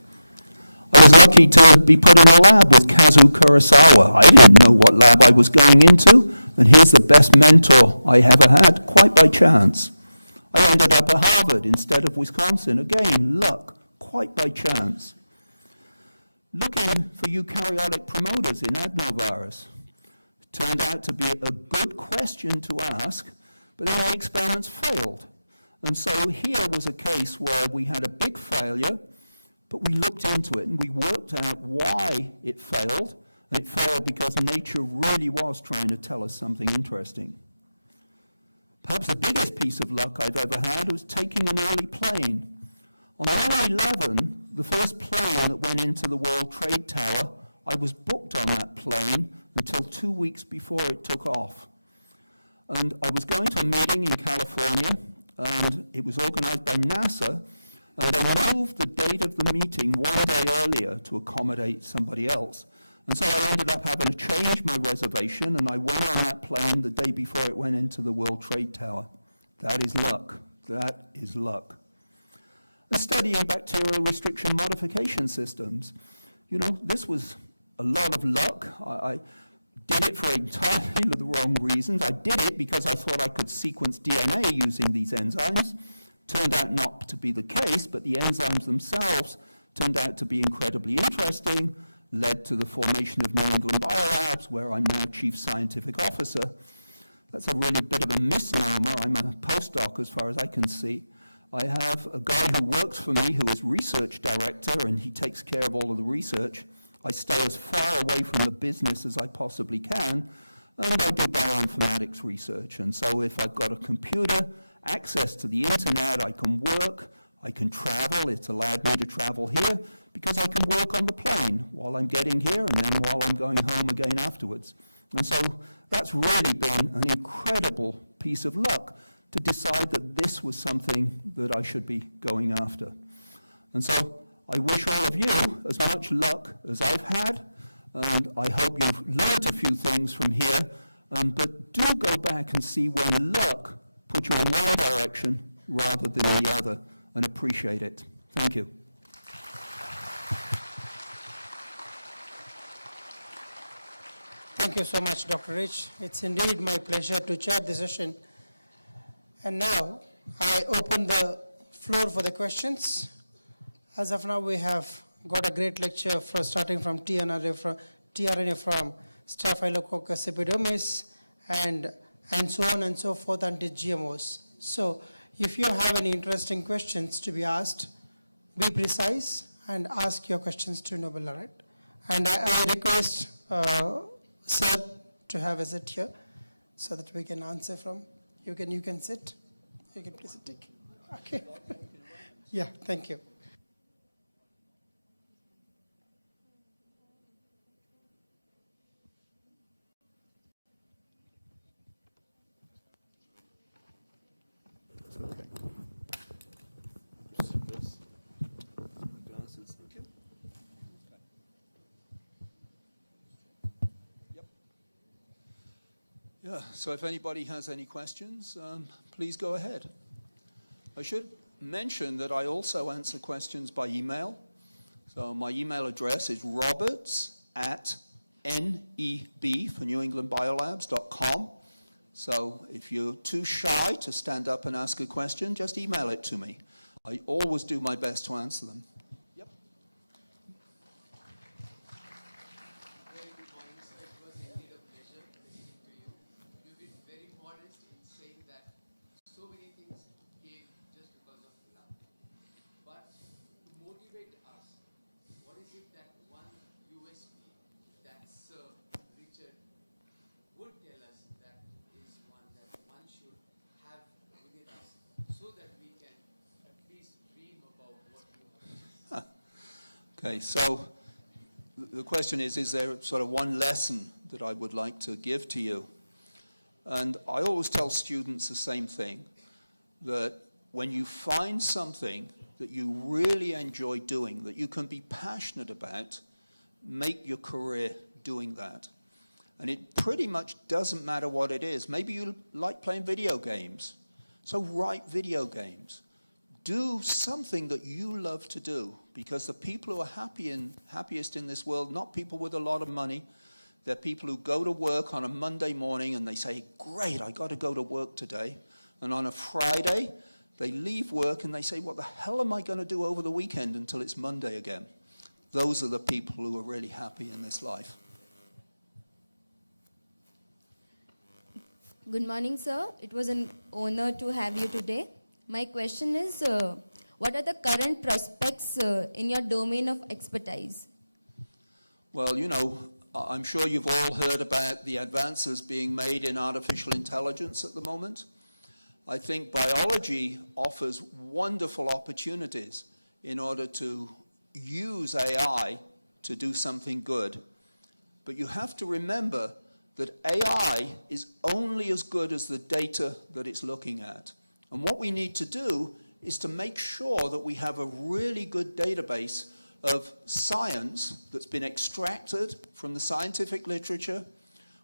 I was lucky to be put in a lab with Kazuo Kurosawa. I didn't know what lab I was going into, and here's the best mentor I ever had, quite by chance. I ended up at Harvard instead of Wisconsin. Again, luck, quite by chance. Looking for eukaryotic promoters in adenovirus. Turned out to be a good question to ask, but then the experiments failed. And so here was a case where we had a big failure, but we looked into it and we worked out why it failed. And it failed because nature really was trying to tell us something interesting. Perhaps the biggest piece of luck I've ever had was taking an early plane. On 9/11, the first plane that went into the World Trade Tower, I was booked on that plane until 2 weeks before it took off. And I was going to a meeting in California, and it was organized by NASA, and they moved the date of the meeting 1 day earlier to accommodate somebody else. And so I ended up having to change my reservation, and I went on that plane the day before it went into the World Trade Tower. That is luck. That is luck. And studying bacterial restriction modification systems. You know, this was a lot of luck. I did it for entirely the wrong reasons. I did it because I thought I could sequence DNA using these enzymes. Turned out not to be the case, but the enzymes themselves turned out to be incredibly interesting, led to the formation of New England Biolabs, where I'm now Chief Scientific Officer. That's a really bit of a misnomer. I'm a postdoc as far as I can see. I have a guy who works for me who is research director, and he takes care of all of the research. I stay as far away from the business as I possibly can, and I do bioinformatics research. And so if I've got a computer, access to the internet, I can work, I can travel. It's allowed me to travel here because I can work on the plane while I'm getting here and then while I'm going home again afterwards. And so that's really been an incredible piece of luck to decide that this was something that I should be going after. And so I wish all of you as much luck as I've had, and I hope you've learned a few things from here, but do go back and see when luck put you in one direction rather than the other, and appreciate it. Thank you. Thank you so much, Dr. Rich. It's indeed my pleasure to chair the session. And now I open the floor for the questions. As of now, we have got a great lecture starting from tRNA from Staphylococcus epidermis and so on and so forth until GMOs. So if you have any interesting questions to be asked, be precise and ask your questions to Nobel Laureate. And I request Sir to have a seat here so that we can answer from. You can sit. You can please take. Okay. Yeah, thank you. It's okay. This. Glasses, thank you. Yep. Yeah, so if anybody has any questions, please go ahead. I should mention that I also answer questions by email. So my email address is roberts@neb, for New England Biolabs.com. So if you're too shy to stand up and ask a question, just email it to me. I always do my best to answer them. Yep. Very good morning, sir. It was indeed a pleasure listening to you. You've been very modest in saying that so many things came just because of love. But to motivate us, what is it that one USP that Sir Richard would tell us that is one that one should have within us so that we can at least dream about what you have? Okay, so the question is there sort of one lesson that I would like to give to you? And I always tell students the same thing, that when you find something that you really enjoy doing, that you can be passionate about, make your career doing that. And it pretty much doesn't matter what it is. Maybe you like playing video games, so write video games. Do something that you love to do, because the people who are happiest in this world, not people with a lot of money, they're people who go to work on a Monday morning and they say, great, I got to go to work today. And on a Friday, they leave work and they say, what the hell am I going to do over the weekend until it's Monday again? Those are the people who are really happy in this life. Good morning, sir. It was an honor to have you today. My question is, what are the current prospects in your domain of expertise? Well, you know, I'm sure you've all heard about the advances being made in artificial intelligence at the moment. I think biology offers wonderful opportunities in order to use AI to do something good. But you have to remember that AI is only as good as the data that it's looking at. And what we need to do is to make sure that we have a really good database of science that's been extracted from the scientific literature,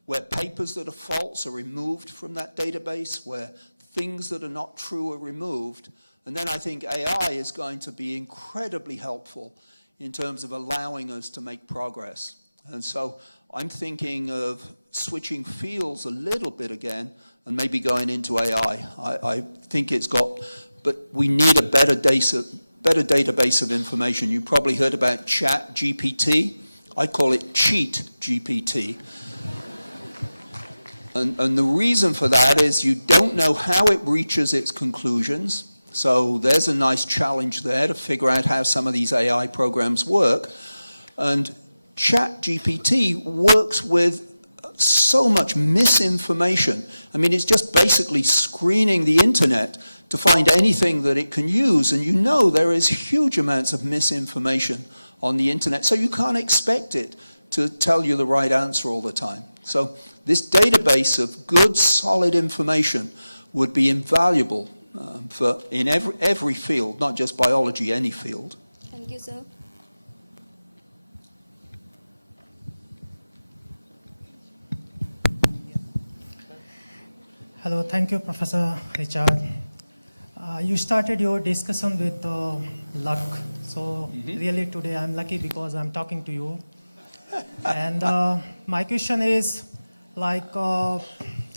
where papers that are false are removed from that database, where things that are not true are removed. And then I think AI is going to be incredibly helpful in terms of allowing us to make progress. And so I'm thinking of switching fields a little bit again and maybe going into AI. I think it's got, but we need a better database of information. You probably heard about Chat GPT. I call it Cheat GPT. And the reason for that is you don't know how it reaches its conclusions. So there's a nice challenge there to figure out how some of these AI programs work. And Chat GPT works with so much misinformation. I mean, it's just basically screening the internet to find anything that it can use. And you know there is huge amounts of misinformation on the internet, so you can't expect it to tell you the right answer all the time. So this database of good, solid information would be invaluable in every field, not just biology, any field. And Thank you, sir. Hello, thank you, Professor Richard. You started your discussion with luck. So really today I'm lucky because I'm talking to you. And my question is, like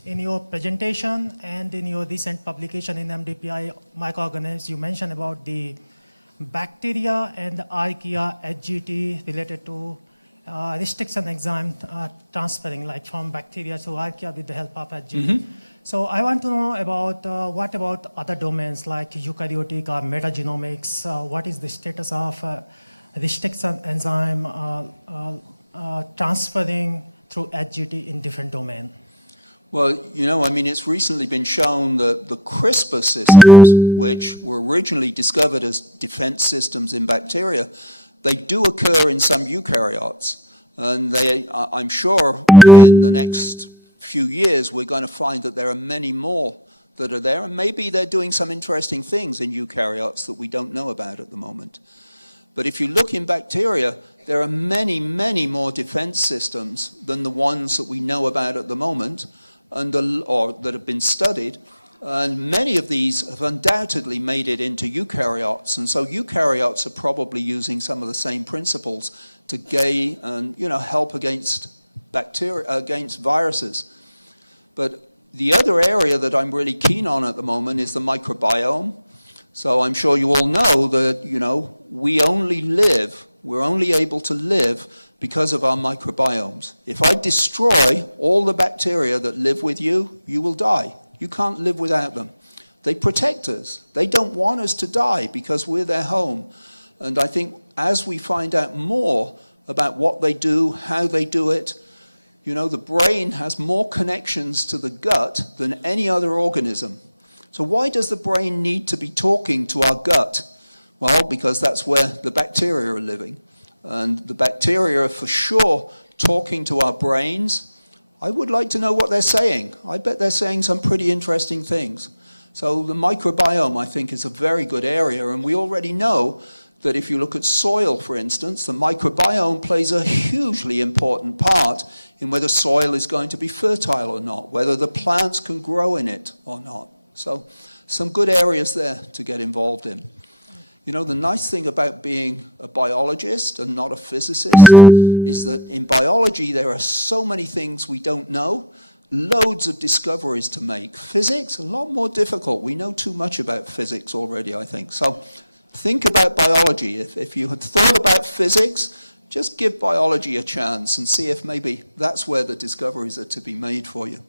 in your presentation and in your recent publication in MDPI microorganisms, you mentioned about the bacteria and the archaea HGT related to restriction enzyme transferring, like from bacteria to archaea with the help of HGT. So I want to know about what about other domains like eukaryotic or metagenomics? What is the status of restriction enzyme transferring through HGT in different domains? Well, you know, I mean, it's recently been shown that the CRISPR systems, which were originally discovered as defense systems in bacteria, they do occur in some eukaryotes. And I'm sure in the next few years, we're going to find that there are many more that are there. And maybe they're doing some interesting things in eukaryotes that we don't know about at the moment. But if you look in bacteria, there are many, many more defense systems than the ones that we know about at the moment, or that have been studied. And many of these have undoubtedly made it into eukaryotes. And so eukaryotes are probably using some of the same principles to gain and, you know, help against bacteria, against viruses. But the other area that I'm really keen on at the moment is the microbiome. So I'm sure you all know that, you know, we're only able to live because of our microbiomes. If I destroy all the bacteria that live with you, you will die. You can't live without them. They protect us. They don't want us to die because we're their home. And I think as we find out more about what they do, how they do it, you know, the brain has more connections to the gut than any other organism. So why does the brain need to be talking to our gut? Well, because that's where the bacteria are living. And the bacteria are for sure talking to our brains. I would like to know what they're saying. I bet they're saying some pretty interesting things. So the microbiome, I think, is a very good area. And we already know that if you look at soil, for instance, the microbiome plays a hugely important part in whether soil is going to be fertile or not, whether the plants can grow in it or not. So some good areas there to get involved in. You know, the nice thing about being a biologist and not a physicist is that in biology there are so many things we don't know, loads of discoveries to make. Physics, a lot more difficult. We know too much about physics already, I think. So think about biology. If you had thought about physics, just give biology a chance and see if maybe that's where the discoveries are to be made for you.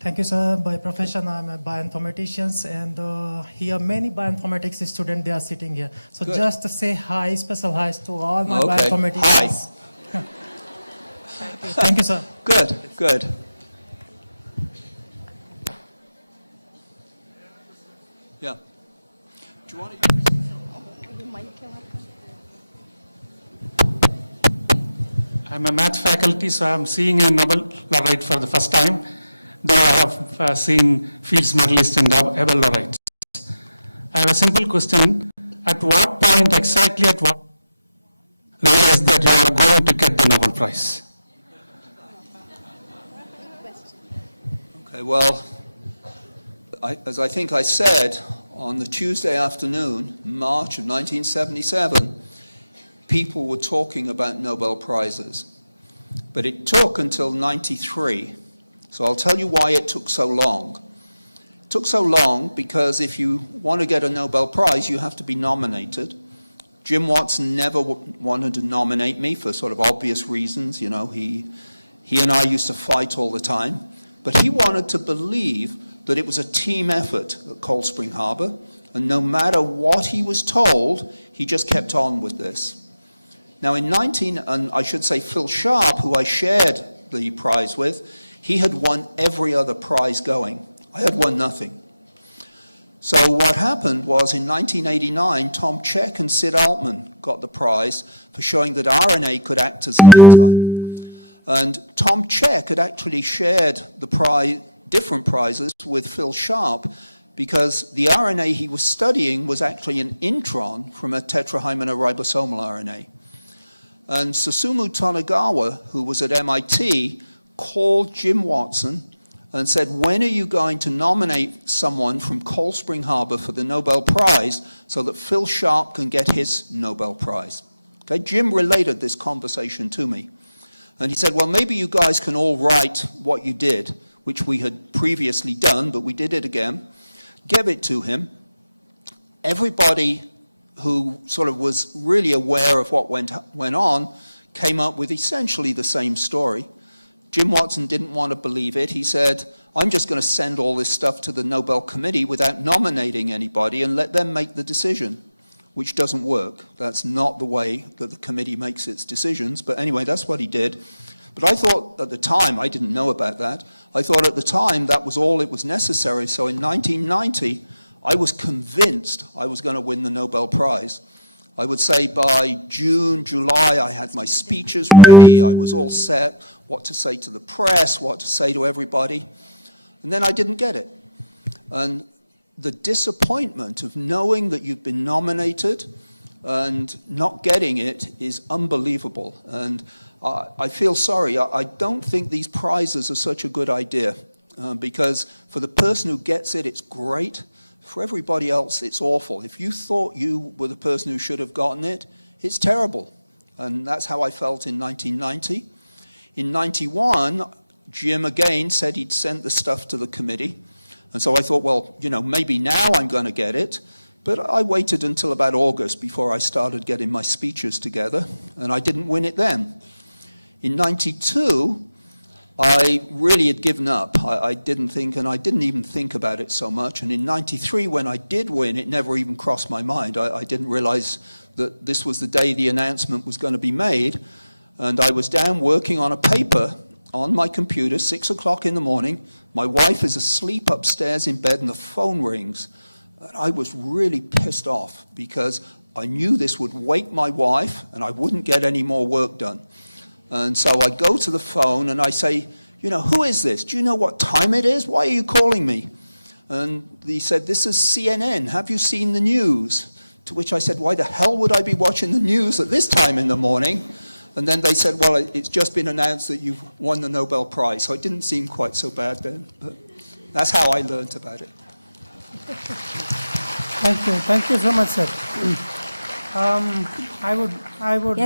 Thank you, sir. By profession, I'm a bioinformatician, and here many bioinformatics students, they are sitting here. So good. Just to say hi, special hi to all my bioinformaticians. Hi. Thank you. Thank you, sir. Good, good. Yeah. Do you want to use I'm a math faculty, so I'm seeing a Nobel Laureate for the first time, though I have seen Fields Medalists and Nobel Laureates. I have a simple question. At what point, exactly at what, realize that you are going to get the Nobel Prize? Okay, well, as I think I said, on the Tuesday afternoon, March of 1977, people were talking about Nobel Prizes. But it took until 93. So I'll tell you why it took so long. It took so long because if you want to get a Nobel Prize, you have to be nominated. Jim Watson never wanted to nominate me for sort of obvious reasons. You know, he and I used to fight all the time. But he wanted to believe that it was a team effort at Cold Spring Harbor. And no matter what he was told, he just kept on with this. Now and I should say Phil Sharp, who I shared the prize with, he had won every other prize going. I had won nothing. So what happened was in 1989, Tom Cech and Sid Altman got the prize for showing that RNA could act as an enzyme. And Tom Cech had actually shared the different prizes with Phil Sharp because the RNA he was studying was actually an intron from a tetrahymeno-ribosomal RNA. And Susumu Tonegawa, who was at MIT, called Jim Watson and said, when are you going to nominate someone from Cold Spring Harbor for the Nobel Prize so that Phil Sharp can get his Nobel Prize? Okay, Jim related this conversation to me. And he said, well, maybe you guys can all write what you did, which we had previously done, but we did it again. Gave it to him. Everybody who sort of was really aware of what went on came up with essentially the same story. Jim Watson didn't want to believe it. He said, I'm just going to send all this stuff to the Nobel Committee without nominating anybody and let them make the decision, which doesn't work. That's not the way that the committee makes its decisions. But anyway, that's what he did. But I thought at the time, I didn't know about that, I thought at the time that was all it was necessary. So in 1990, I was convinced I was going to win the Nobel Prize. I would say by June, July, I had my speeches ready, I was all set, what to say to the press, what to say to everybody, and then I didn't get it. And the disappointment of knowing that you've been nominated and not getting it is unbelievable. And I feel sorry, I don't think these prizes are such a good idea, because for the person who gets it, it's great. For everybody else, it's awful. If you thought you were the person who should have gotten it, it's terrible. And that's how I felt in 1990. In 91, Jim again said he'd sent the stuff to the committee. And so I thought, well, you know, maybe now I'm going to get it. But I waited until about August before I started getting my speeches together, and I didn't win it then. In 92, I really had given up. I didn't think, and I didn't even think about it so much. And in 93, when I did win, it never even crossed my mind. I didn't realize that this was the day the announcement was going to be made. And I was down working on a paper on my computer, 6 o'clock in the morning. My wife is asleep upstairs in bed, and the phone rings. And I was really pissed off because I knew this would wake my wife, and I wouldn't get any more work done. And so I go to the phone and I say, you know, who is this? Do you know what time it is? Why are you calling me? And he said, this is CNN. Have you seen the news? To which I said, why the hell would I be watching the news at this time in the morning? And then they said, well, it's just been announced that you've won the Nobel Prize. So it didn't seem quite so bad then. But that's how I learned about it. Thank you. Thank you so much, sir. I would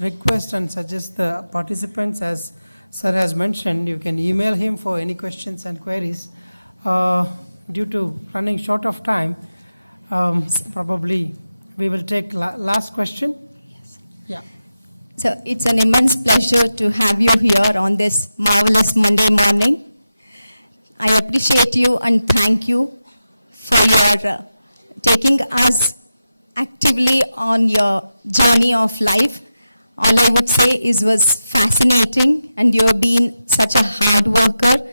request and suggest the participants, as sir has mentioned, you can email him for any questions and queries. Due to running short of time, probably we will take last question. Yes. Yeah. So it's an immense pleasure to have you here on this marvelous Monday morning. I appreciate you and thank you for your taking us actively on your journey of life. All I would say is was fascinating, and you have been such a hard worker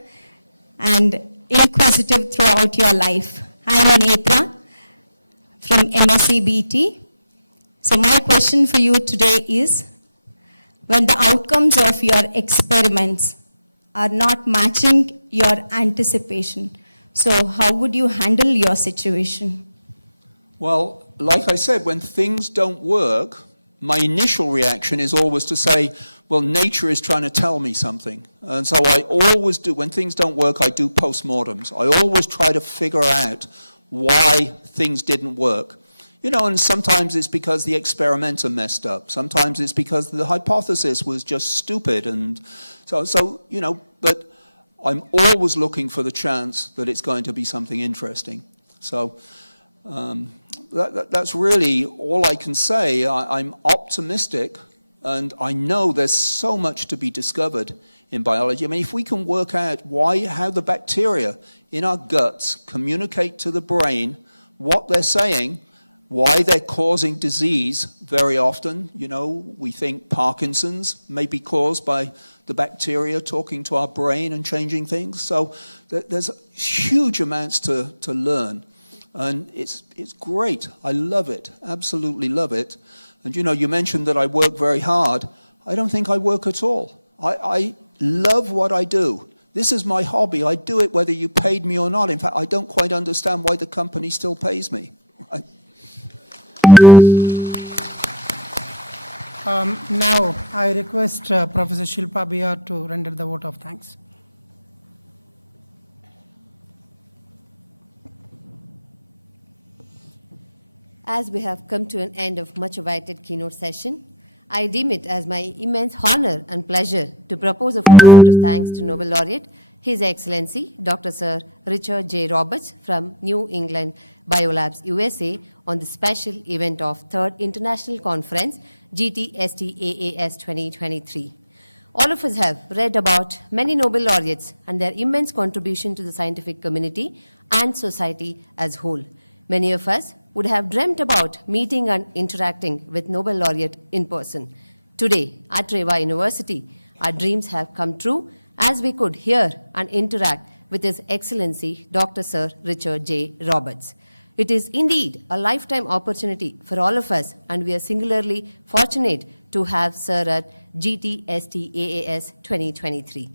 and inquisitive throughout your life. I'm Netra from MSc BT. So my question for you today is, when the outcomes of your experiments are not matching your anticipation, so how would you handle your situation? Well, like I said, when things don't work, my initial reaction is always to say, well, nature is trying to tell me something. And so I always do, when things don't work, I do postmortems. I always try to figure out why things didn't work. You know, and sometimes it's because the experimenter messed up. Sometimes it's because the hypothesis was just stupid. And so you know, but I'm always looking for the chance that it's going to be something interesting. So that's really all I can say. I'm optimistic, and I know there's so much to be discovered in biology. I mean, if we can work out how the bacteria in our guts communicate to the brain what they're saying, why they're causing disease very often. You know, we think Parkinson's may be caused by the bacteria talking to our brain and changing things. So there's huge amounts to learn. And it's great. I love it, absolutely love it. And you know, you mentioned that I work very hard. I don't think I work at all. I love what I do. This is my hobby. I do it whether you paid me or not. In fact, I don't quite understand why the company still pays me. Now, I request Professor Shilpa Bihar to render the vote of thanks. As we have come to an end of much awaited keynote session, I deem it as my immense honor and pleasure to propose a formal vote of thanks to Nobel Laureate, His Excellency Dr. Sir Richard J. Roberts from New England Biolabs, USA, on the special event of 3rd International Conference, GTSTAAS-2023. All of us have read about many Nobel laureates and their immense contribution to the scientific community and society as a whole. Many of us would have dreamt about meeting and interacting with Nobel laureate in person. Today, at Reva University, our dreams have come true as we could hear and interact with His Excellency Dr. Sir Richard J. Roberts. It is indeed a lifetime opportunity for all of us, and we are singularly fortunate to have Sir at GTSTAAS 2023.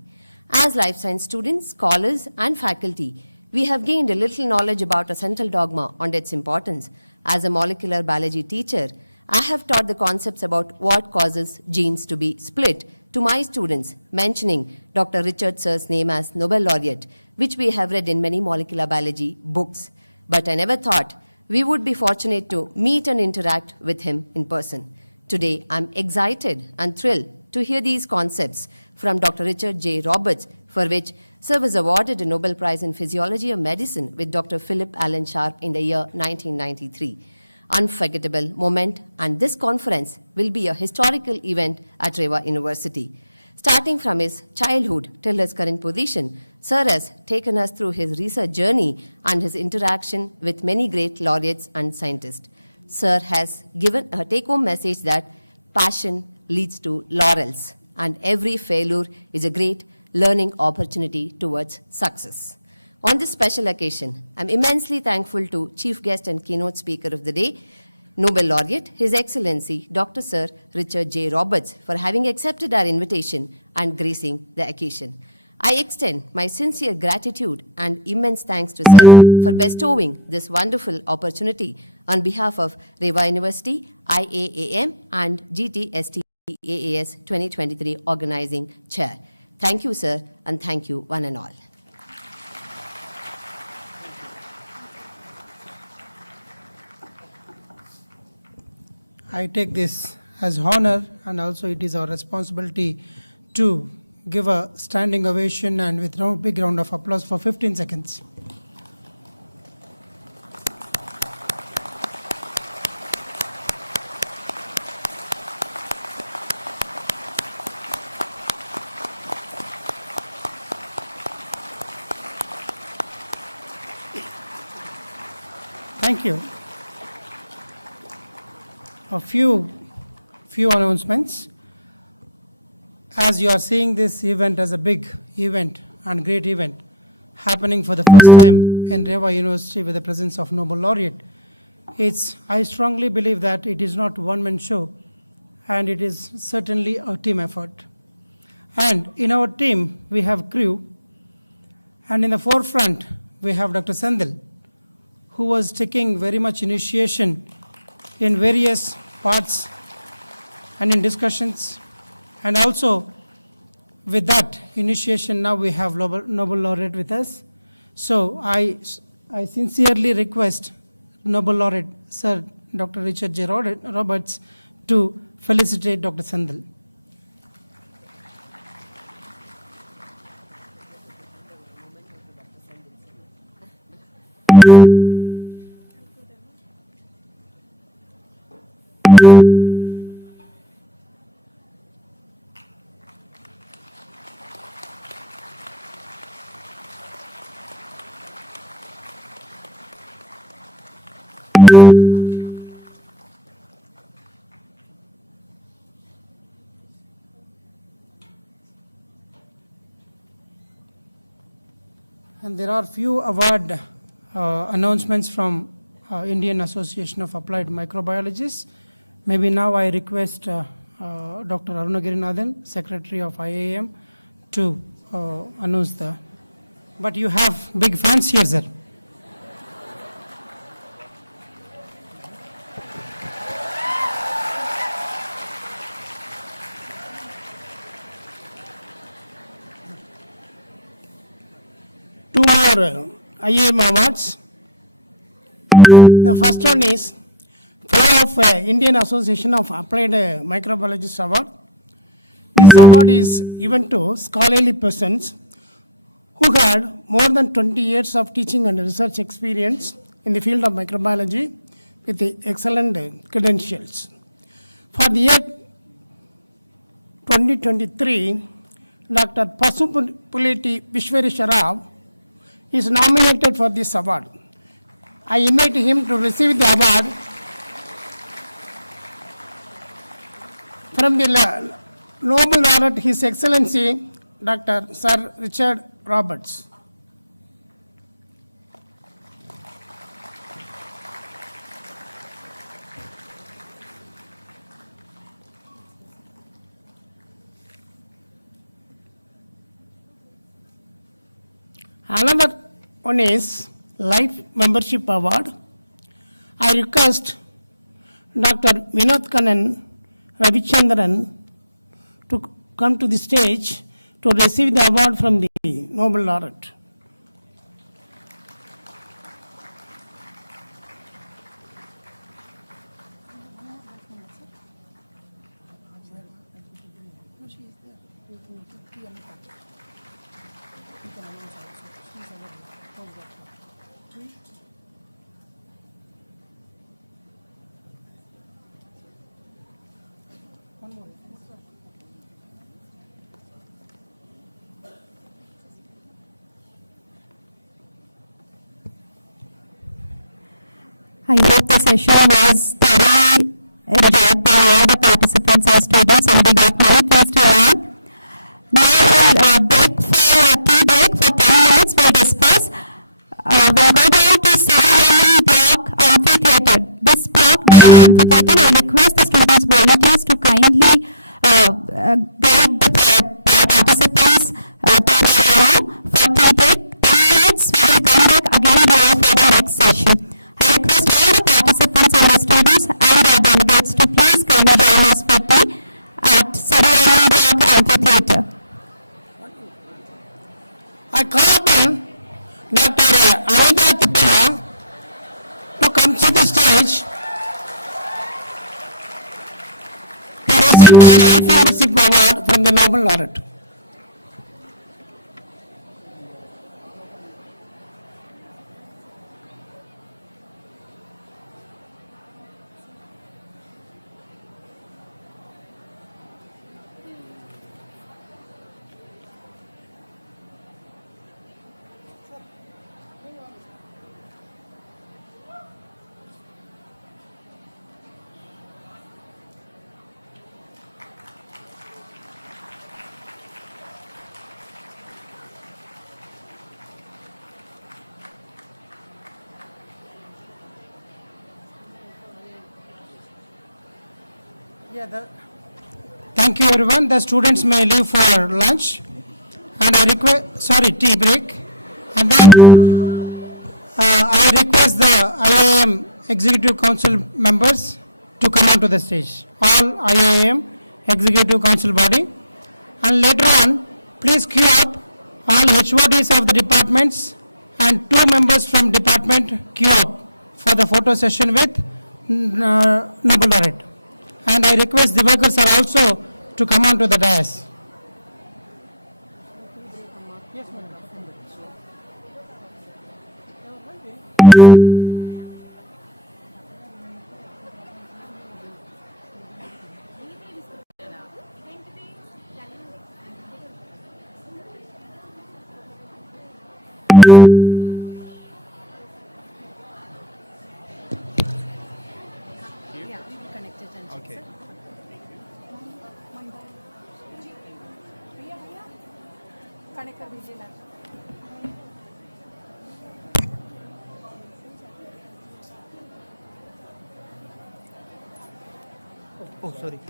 As life science students, scholars, and faculty, we have gained a little knowledge about a central dogma and its importance. As a molecular biology teacher, I have taught the concepts about what causes genes to be split to my students, mentioning Dr. Richard Sir's name as Nobel Laureate, which we have read in many molecular biology books. But I never thought we would be fortunate to meet and interact with him in person. Today, I'm excited and thrilled to hear these concepts from Dr. Richard J. Roberts, for which Sir was awarded a Nobel Prize in Physiology of Medicine with Dr. Philip Allen Sharp in the year 1993. Unforgettable moment, and this conference will be a historical event at Reva University. Starting from his childhood till his current position, Sir has taken us through his research journey and his interaction with many great laureates and scientists. Sir has given a take-home message that passion leads to laurels, and every failure is a great learning opportunity towards success. On this special occasion, I'm immensely thankful to Chief Guest and Keynote Speaker of the Day, Nobel Laureate, His Excellency Dr. Sir Richard J. Roberts, for having accepted our invitation and gracing the occasion. I extend my sincere gratitude and immense thanks to Sir for bestowing this wonderful opportunity on behalf of Reva University, IAAM, and GTSTAAS 2023 Organizing Chair. Thank you, Sir, and thank you, one and all. I take this as honor, and also it is our responsibility to give a standing ovation and with a big round of applause for 15 seconds. Thank you. A few announcements. As you are seeing this event as a big event and great event happening for the first time in Reva University with the presence of Nobel Laureate, I strongly believe that it is not a one-man show, and it is certainly a team effort. And in our team, we have crew, and in the forefront, we have Dr. Sandil, who was taking very much initiation in various parts and in discussions. And also, with that initiation, now we have Nobel Laureate with us. So I sincerely request Nobel Laureate, Sir Dr. Richard J. Roberts, to felicitate Dr. Sandil. And there are few award announcements from Indian Association of Applied Microbiologists. Maybe now I request Dr. Arunagirinathan, Secretary of IAM, to announce the, but you have big fans here, sir. Two more IAM awards. The first one is Fellow of Indian Association of Applied Microbiologists Award. This award is given to scholarly persons who had more than 20 years of teaching and research experience in the field of microbiology with excellent credentials. For the year 2023, Dr. Pasupuleti Vishweshwara Rao is nominated for this award. I invite him to receive the award from the Nobel Laureate, His Excellency, Dr. Sir Richard Roberts. Another one is Life Membership Award. I request Dr. Vinod Kannan Ravichandran to come to the stage to receive the award from the Nobel Laureate. I hope the session was thoroughly enjoyed by all the participants and students, and we got many things to learn. Now we'll break for a tea break for 10 minutes. We'll discuss. We'll go down to 7 block amphitheater. This block amphitheater, I request the students volunteers to kindly guide the participants to for tea break. 10 minutes, we will come back again here for the next session. I request all the participants and the students and our delegates to please kindly join us for tea at 7 block amphitheater. I call upon Dr. Aida Tippana to come to the stage to receive the Life Membership Award from the Nobel Laureate. Thank you everyone. The students may leave for lunch. And I request, tea break. And then I request the IIM Executive Council members to come onto the stage. All IIM Executive Council body. And later on, please queue up all HODs of the departments and 2 members from department queue up for the photo session with Nobel Laureate. And I request the workers are also to come onto the dais. Oh, sorry.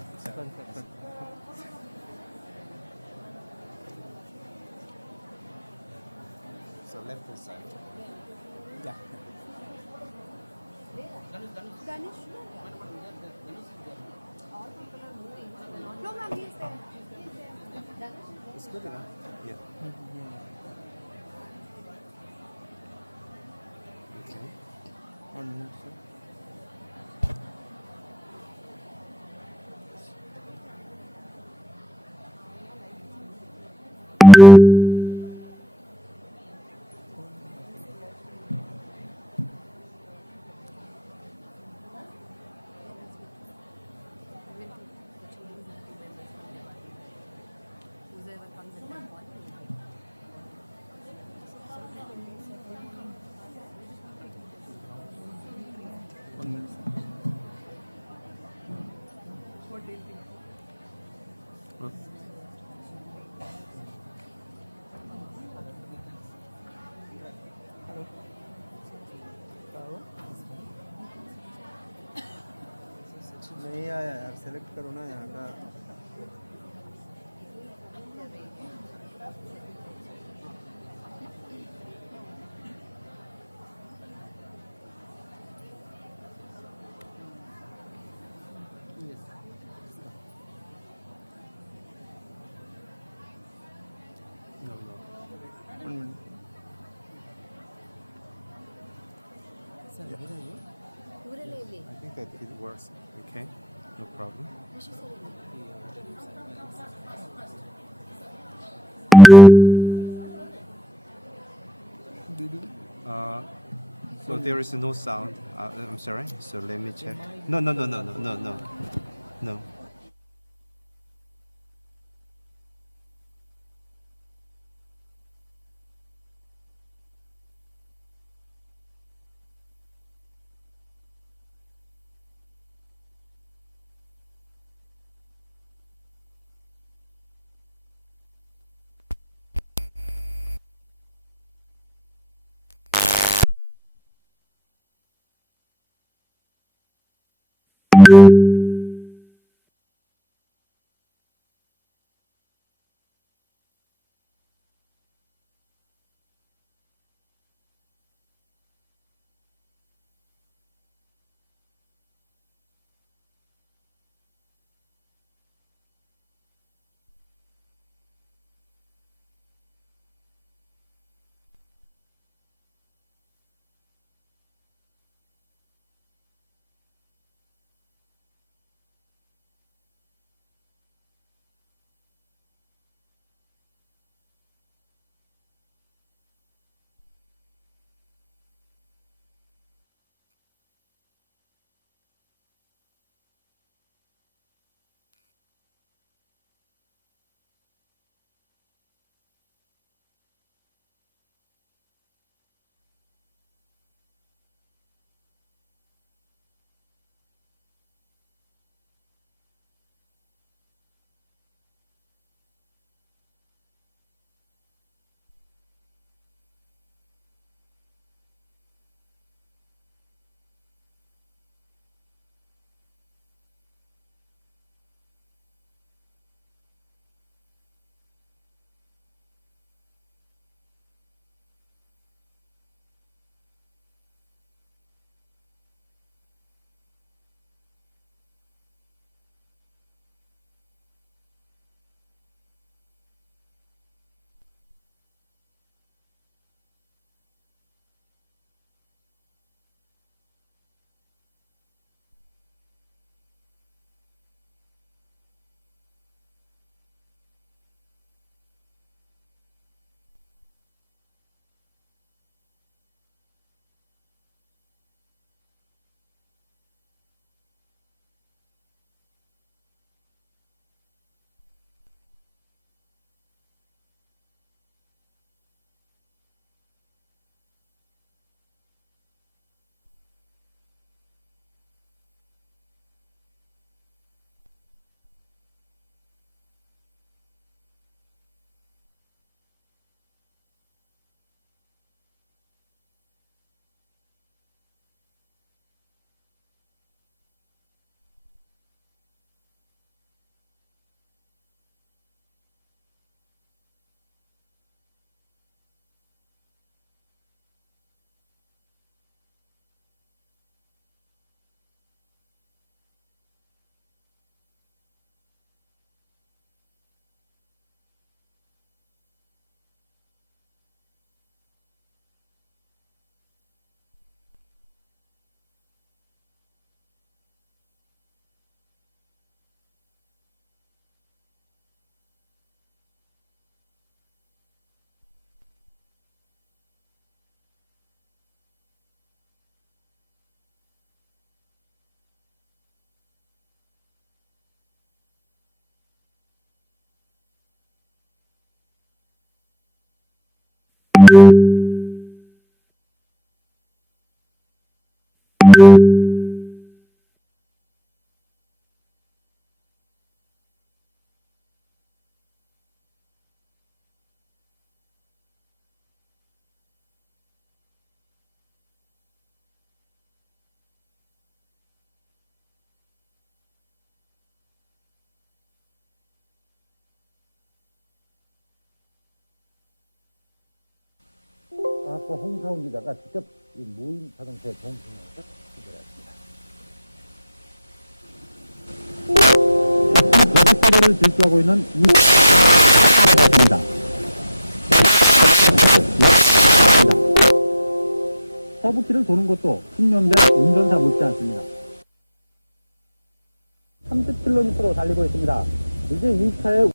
So left hand side. Yeah. No, ma'am, he is there. It's good enough. Yeah. Okay. 1 minute, sir. नहीं आया यार, select करो ना यहाँ का. No, no. 1 minute. I think that it works. Okay, no problem. So there is no sound. I'm sorry. So let me check. No. No. 고 홍사훈 기자가 직접 이 무인 자동차의 동승에서 취재했습니다. 고속도로를 질주하고 있는 이 같습니다. 서부길을 도는 것도 숙련된 운전사 못지 않습니다. 30km로 달리고 있습니다. 이제 이 차의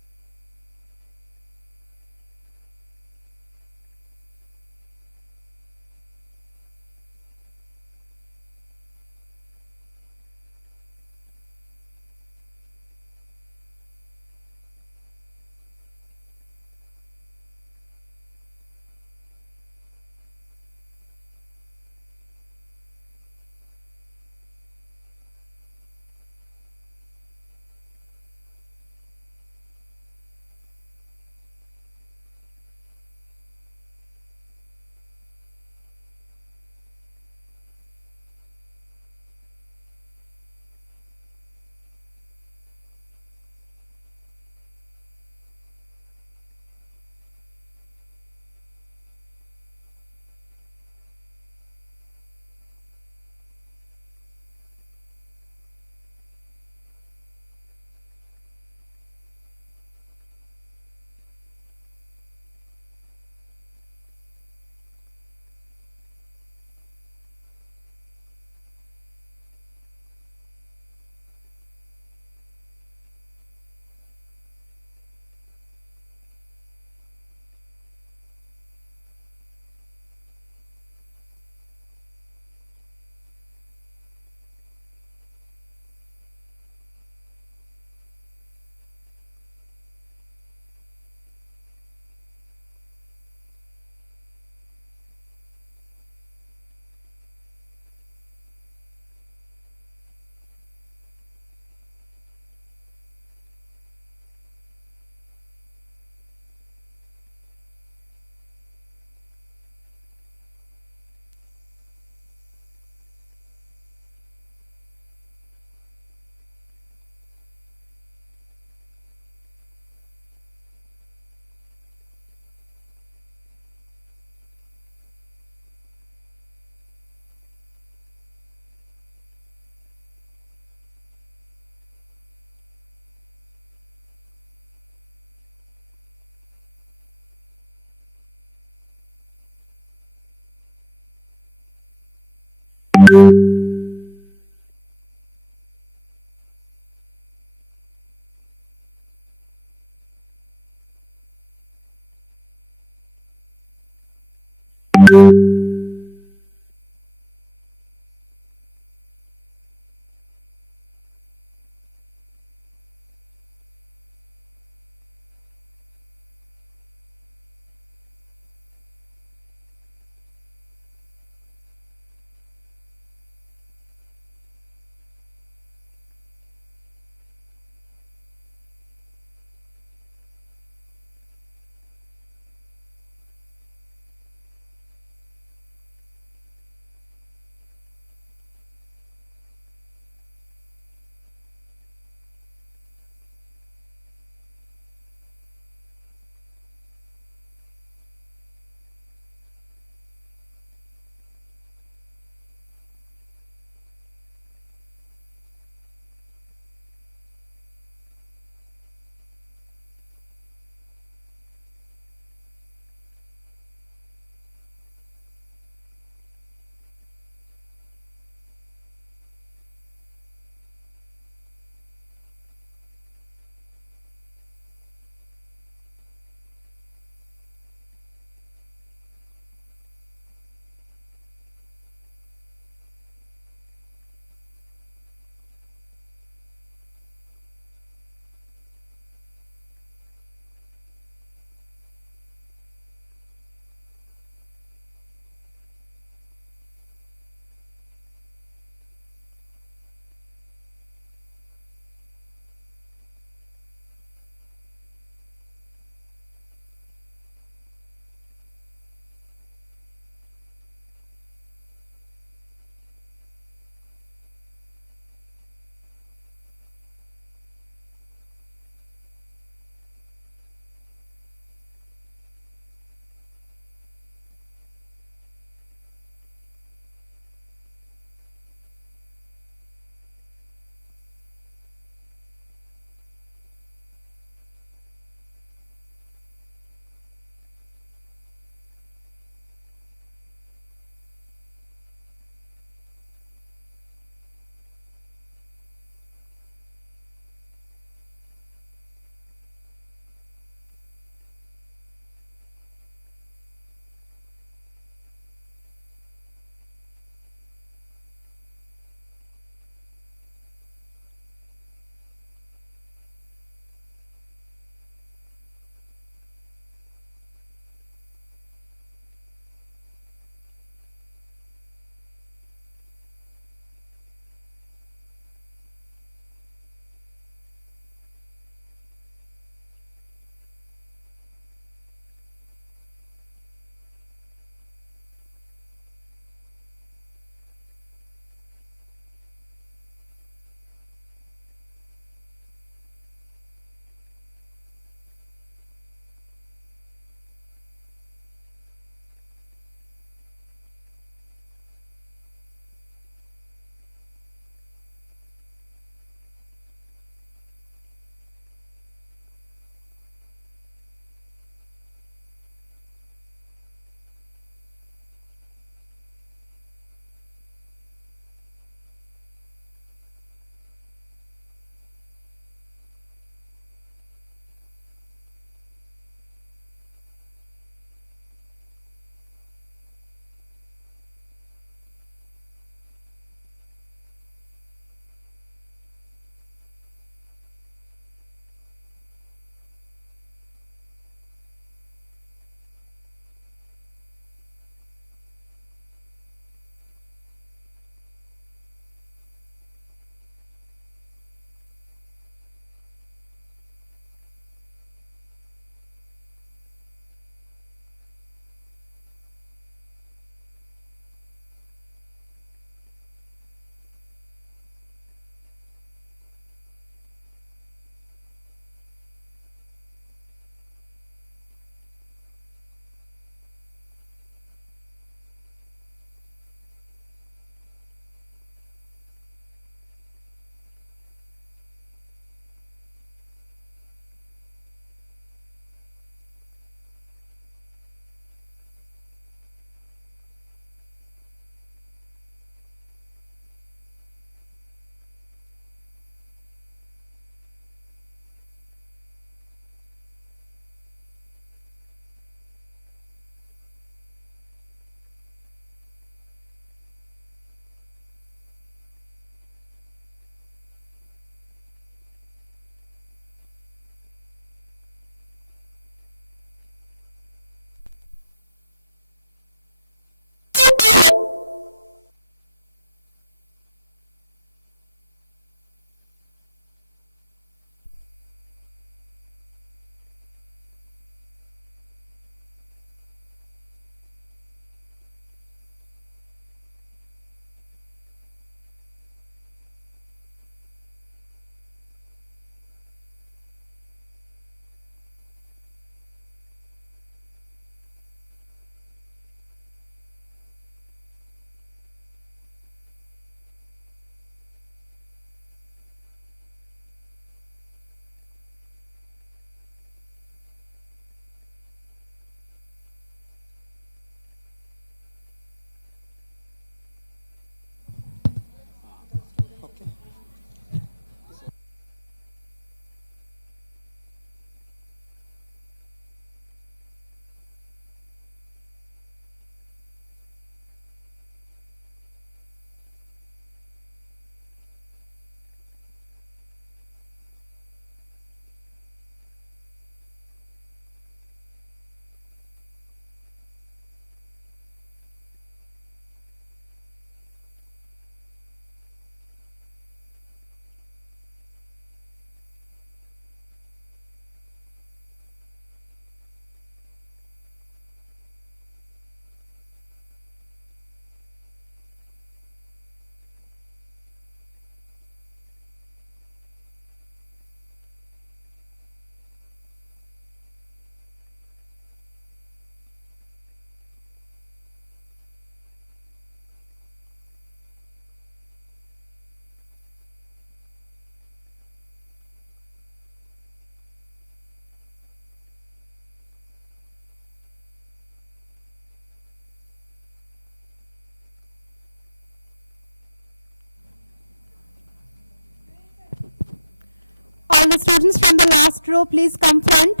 All the students from the last row, please come front.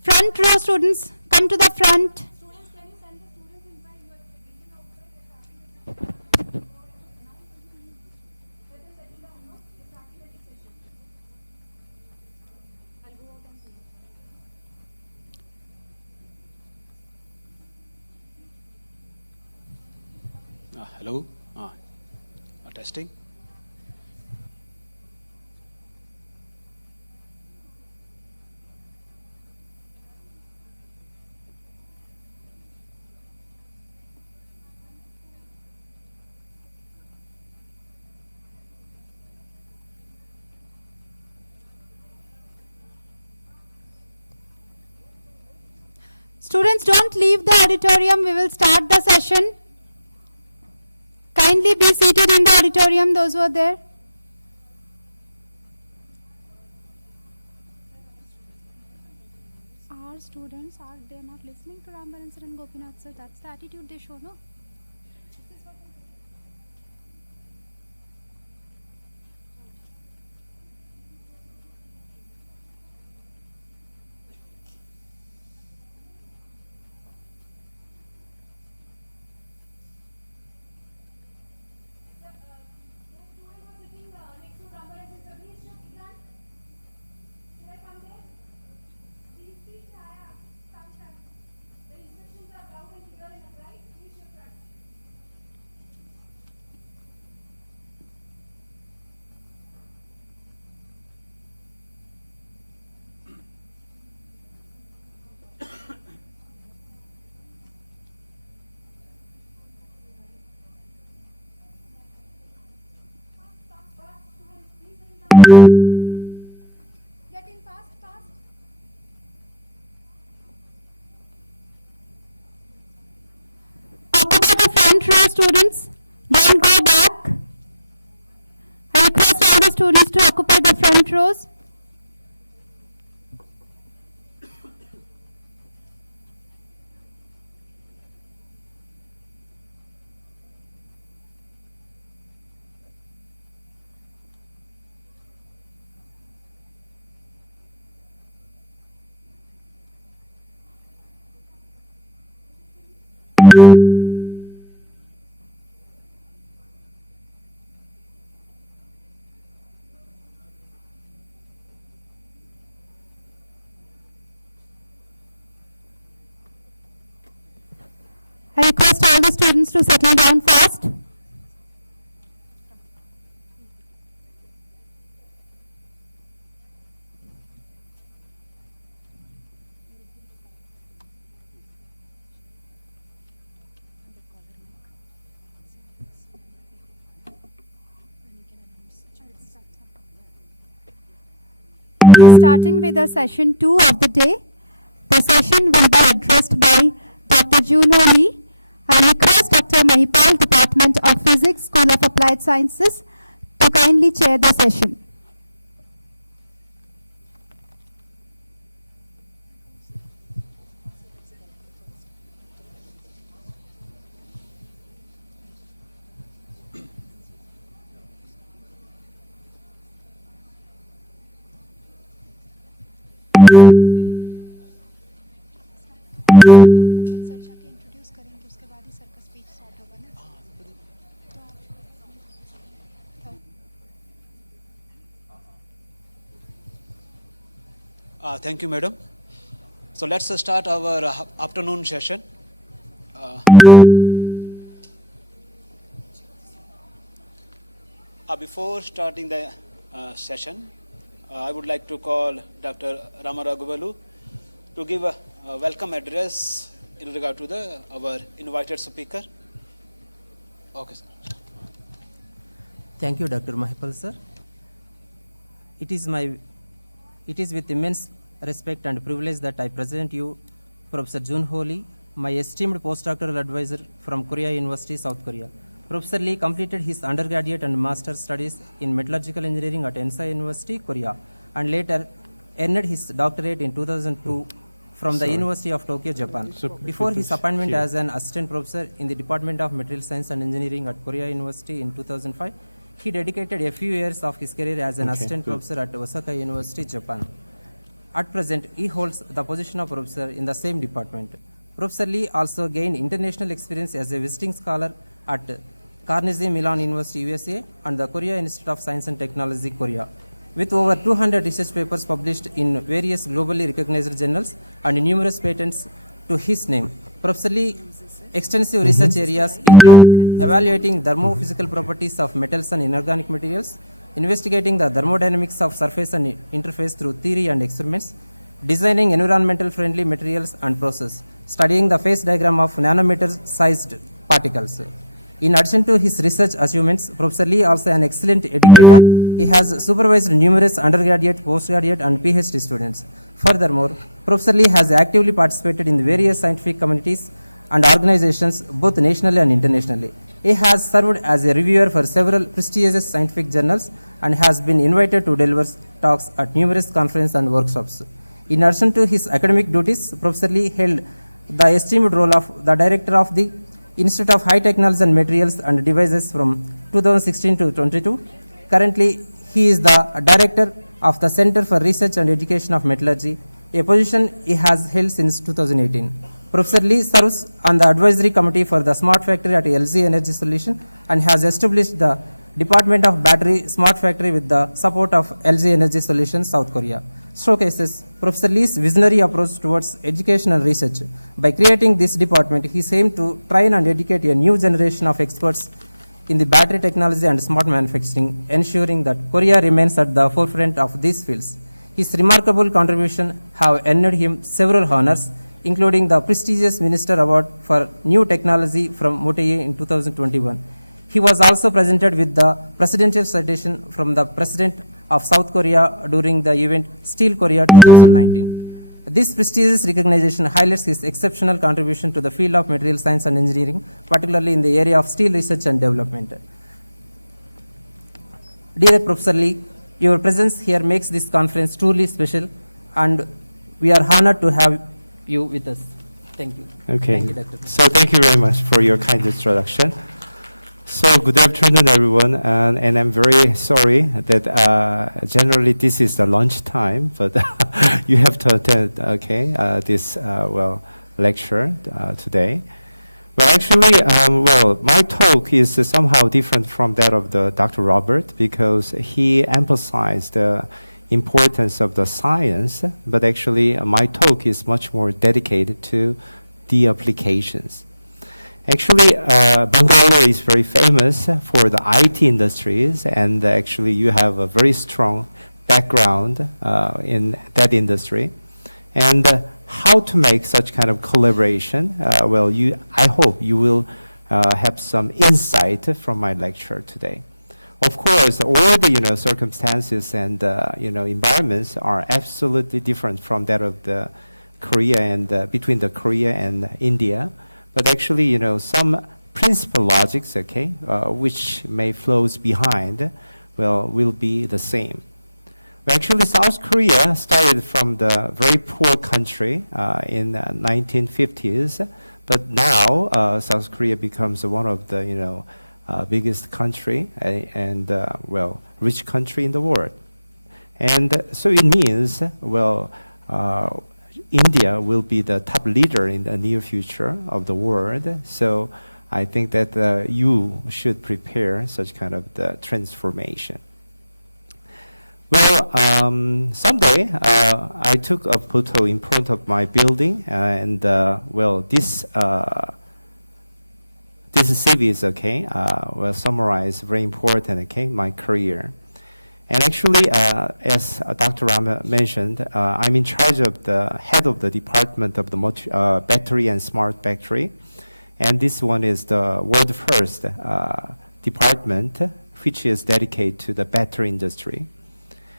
Front row students, come to the front. Hello. Testing. Students, don't leave the auditorium. We will start the session. Kindly be seated in the auditorium, those who are there. Our students they're not listening to Rambaran sir and Gopinath sir. That's the attitude they show, no? Get in fast, fast. Occupy the front row, students. Don't go back. I request all the students to occupy the front rows. I request all the students to settle down fast. We are starting with the session 2 of the day. The session will be addressed by Dr. Juno Lee. I request Dr. Mahipal, Department of Physics, School of Applied Sciences, to kindly chair the session. Thank you, madam. So let's start our afternoon session. Before starting the session, I would like to call Dr. Rama Raghuvalu to give a welcome address in regard to our invited speaker. Okay, sir. Thank you, Dr. Mahipal, sir. It is with immense respect and privilege that I present you Professor Junho Lee, my esteemed postdoctoral advisor from Korea University, South Korea. Professor Lee completed his undergraduate and master's studies in metallurgical engineering at Ensai University, Korea, and later earned his doctorate in 2002 from the Sorry. University of Tokyo, Japan. Before his appointment as an assistant professor in the Department of Material Science and Engineering at Korea University in 2005, he dedicated a few years of his career as an assistant professor at Osaka University, Japan. At present, he holds the position of professor in the same department. Professor Lee also gained international experience as a visiting scholar at Carnegie Mellon University, USA, and the Korea Institute of Science and Technology, Korea, with over 200 research papers published in various globally recognized journals and numerous patents to his name. Professor Lee's extensive research areas include evaluating thermophysical properties of metals and inorganic materials, investigating the thermodynamics of surface and interface through theory and experiments, designing environmental friendly materials and process, studying the phase diagram of nanometer-sized particles. In addition to his research achievements, Professor Lee also an excellent educator. He has supervised numerous undergraduate, postgraduate, and PhD students. Furthermore, Professor Lee has actively participated in various scientific communities and organizations, both nationally and internationally. He has served as a reviewer for several prestigious scientific journals and has been invited to deliver talks at numerous conferences and workshops. In addition to his academic duties, Professor Lee held the esteemed role of the director of the Institute of High Technology and Materials and Devices from 2016 to 22. Currently, he is the director of the Center for Research and Education of Metallurgy, a position he has held since 2018. Professor Lee serves on the advisory committee for the Smart Factory at LG Energy Solution and has established the Department of Battery Smart Factory with the support of LG Energy Solutions, South Korea. Showcases Professor Lee's visionary approach towards education and research. By creating this department, he aimed to train and educate a new generation of experts in the battery technology and smart manufacturing, ensuring that Korea remains at the forefront of these fields. His remarkable contribution have earned him several honors, including the prestigious Minister Award for New Technology from Moteye in 2021. He was also presented with the Presidential Citation from the President of South Korea during the event Steel Korea 2019. This prestigious recognition highlights his exceptional contribution to the field of material science and engineering, particularly in the area of steel research and development. Dear Professor Lee, your presence here makes this conference truly special, and we are honored to have you with us. Thank you. Okay. Thank you, Dr. So thank you very much for your kind introduction. So good afternoon, everyone, and I'm very sorry that generally this is the lunch time, but you have to attend, this lecture today. Well, actually, my talk is somehow different from that of the Dr. Robert because he emphasized the importance of the science, but actually my talk is much more dedicated to the applications. Actually, Bangalore is very famous for the IT industries, and actually you have a very strong background in that industry. And how to make such kind of collaboration, I hope you will have some insight from my lecture today. Of course, all the circumstances and environments are absolutely different from that of the Korea and between the Korea and India. But actually, some principal logics, which may flows behind, will be the same. Actually, South Korea started from the very poor country in 1950s, but now South Korea becomes one of the biggest country and rich country in the world. And so it means India will be the top leader in the near future of the world. So I think that you should prepare such kind of the transformation. Well, someday I took a photo in front of my building, and this CV is summarize very important my career. And actually, as Dr. Rama mentioned, I'm in charge of the head of the department of the battery and smart factory. And this one is the world first department, which is dedicated to the battery industry.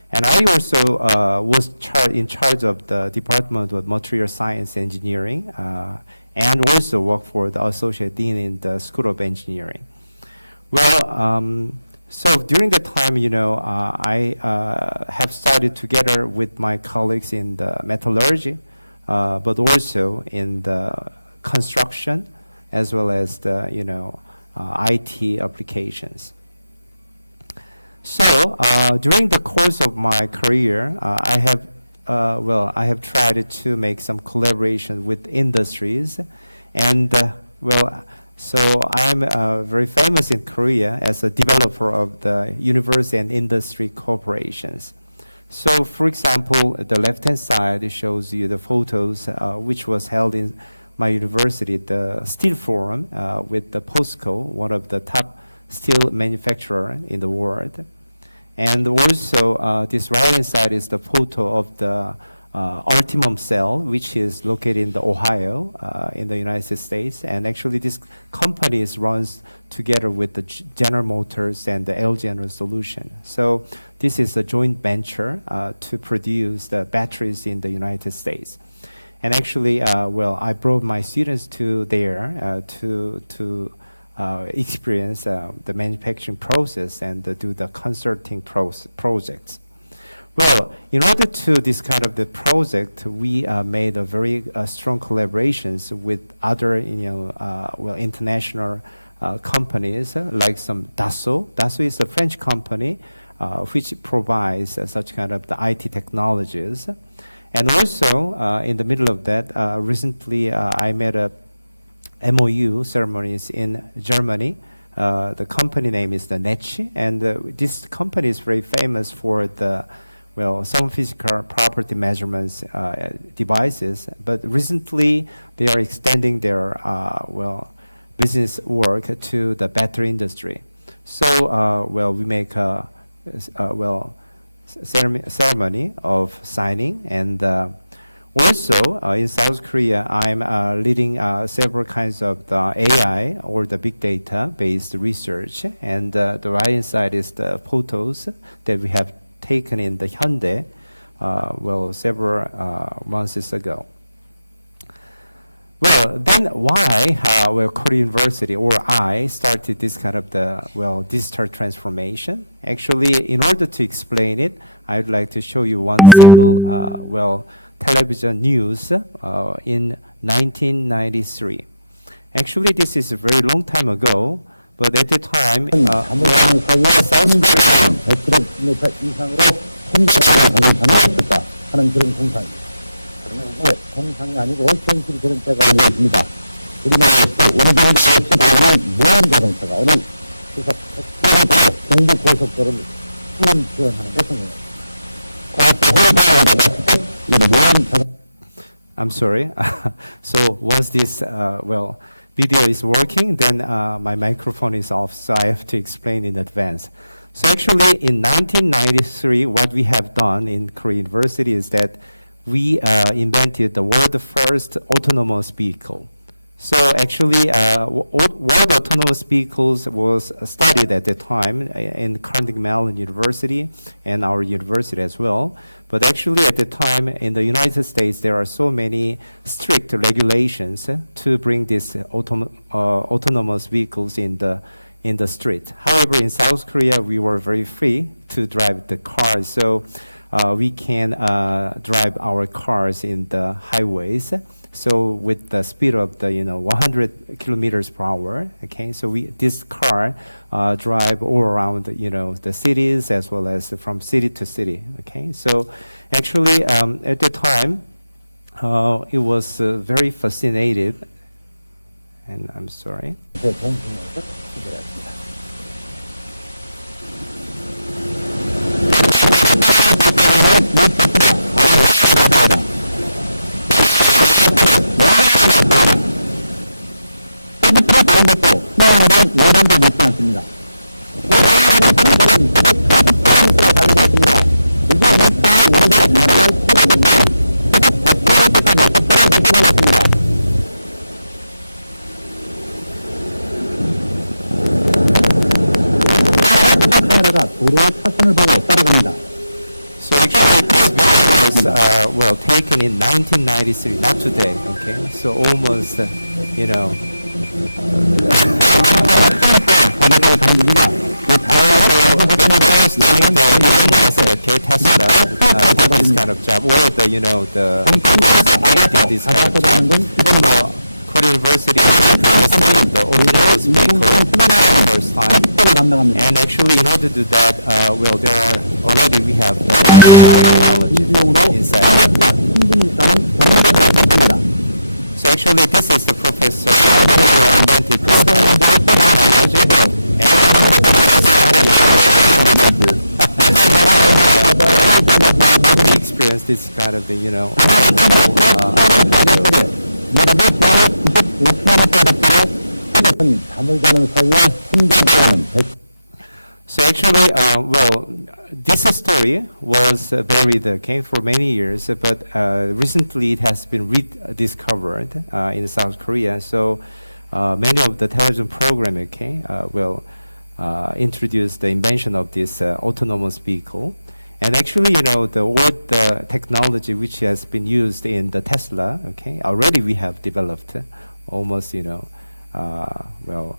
And I also was in charge of the Department of Material Science Engineering, and also worked for the Associate Dean in the School of Engineering. So during that time, I have studied together with my colleagues in the metallurgy, but also in the construction as well as the IT applications. So during the course of my career, I have tried to make some collaboration with industries, and so I'm very famous in Korea as a developer of the university and industry corporations. So, for example, the left-hand side shows you the photos which was held in my university, the Steel Forum with the POSCO, one of the top steel manufacturer in the world. And also, this right-hand side is the photo of the Ultimum Cell, which is located in the Ohio, in the United States. And actually, this company runs together with the General Motors and the LG General Solution. So this is a joint venture to produce the batteries in the United States. And actually, I brought my students to there to experience the manufacturing process and do the consulting projects. Well, in order to this kind of the project, we made a very strong collaborations with other, international companies like some Dassault. Dassault is a French company which provides such kind of the IT technologies. And also, in the middle of that, recently I made a MOU ceremonies in Germany. The company name is the Netsch, and this company is very famous for the some physical property measurements devices. But recently, they are extending their business work to the battery industry. So we make a ceremony of signing, and also in South Korea, I'm leading several kinds of the AI or the big data based research, and the right hand side is the photos that we have taken in the Hyundai several months ago. Well, then why Korea University or I started this kind of the digital transformation? Actually, in order to explain it, I'd like to show you one single television news in 1993. Actually, this is a very long time ago, but at the time, South Korea. 공상이 아니고 현실 자동차가 오늘 있습니다. 우리나라에서 원전 없이 가는 무한 자동차가 오늘 그래서 경부 고속도로를 수원 지원하는 것은 I'm sorry. So once this video is working, then my microphone is off, so I have to explain in advance. So actually, in 1993, what we have done in Korea University is that we invented the world's first autonomous vehicle. So actually, world autonomous vehicles was studied at the time in Carnegie Mellon University and our university as well. But actually, at the time in the United States, there are so many strict regulations to bring these autonomous vehicles in the street. However, in South Korea, we were very free to drive the cars. So we can drive our cars in the highways. So with the speed of the 100 kilometers per hour, okay. So this car drive all around the cities as well as from city to city, okay. So actually at the time it was very fascinated, and I'm sorry. So actually this video was taken in 1993, not today, okay? So almost, okay, Tesla did this kind of job, or the, you know, the did this kind of job. Korea University tested the autonomous vehicle for the first time. And actually, in order to do that, well, there are already we have technology inside. So actually, this is the professor who invented this technology. We experienced this kind of the, you know, so actually, well, this story was buried, okay, for many years, but recently it has been rediscovered in South Korea. So many of the television program, okay, will introduce the invention of this autonomous vehicle. And actually, you know, all the technology which has been used in the Tesla, okay, already we have developed almost, you know, well,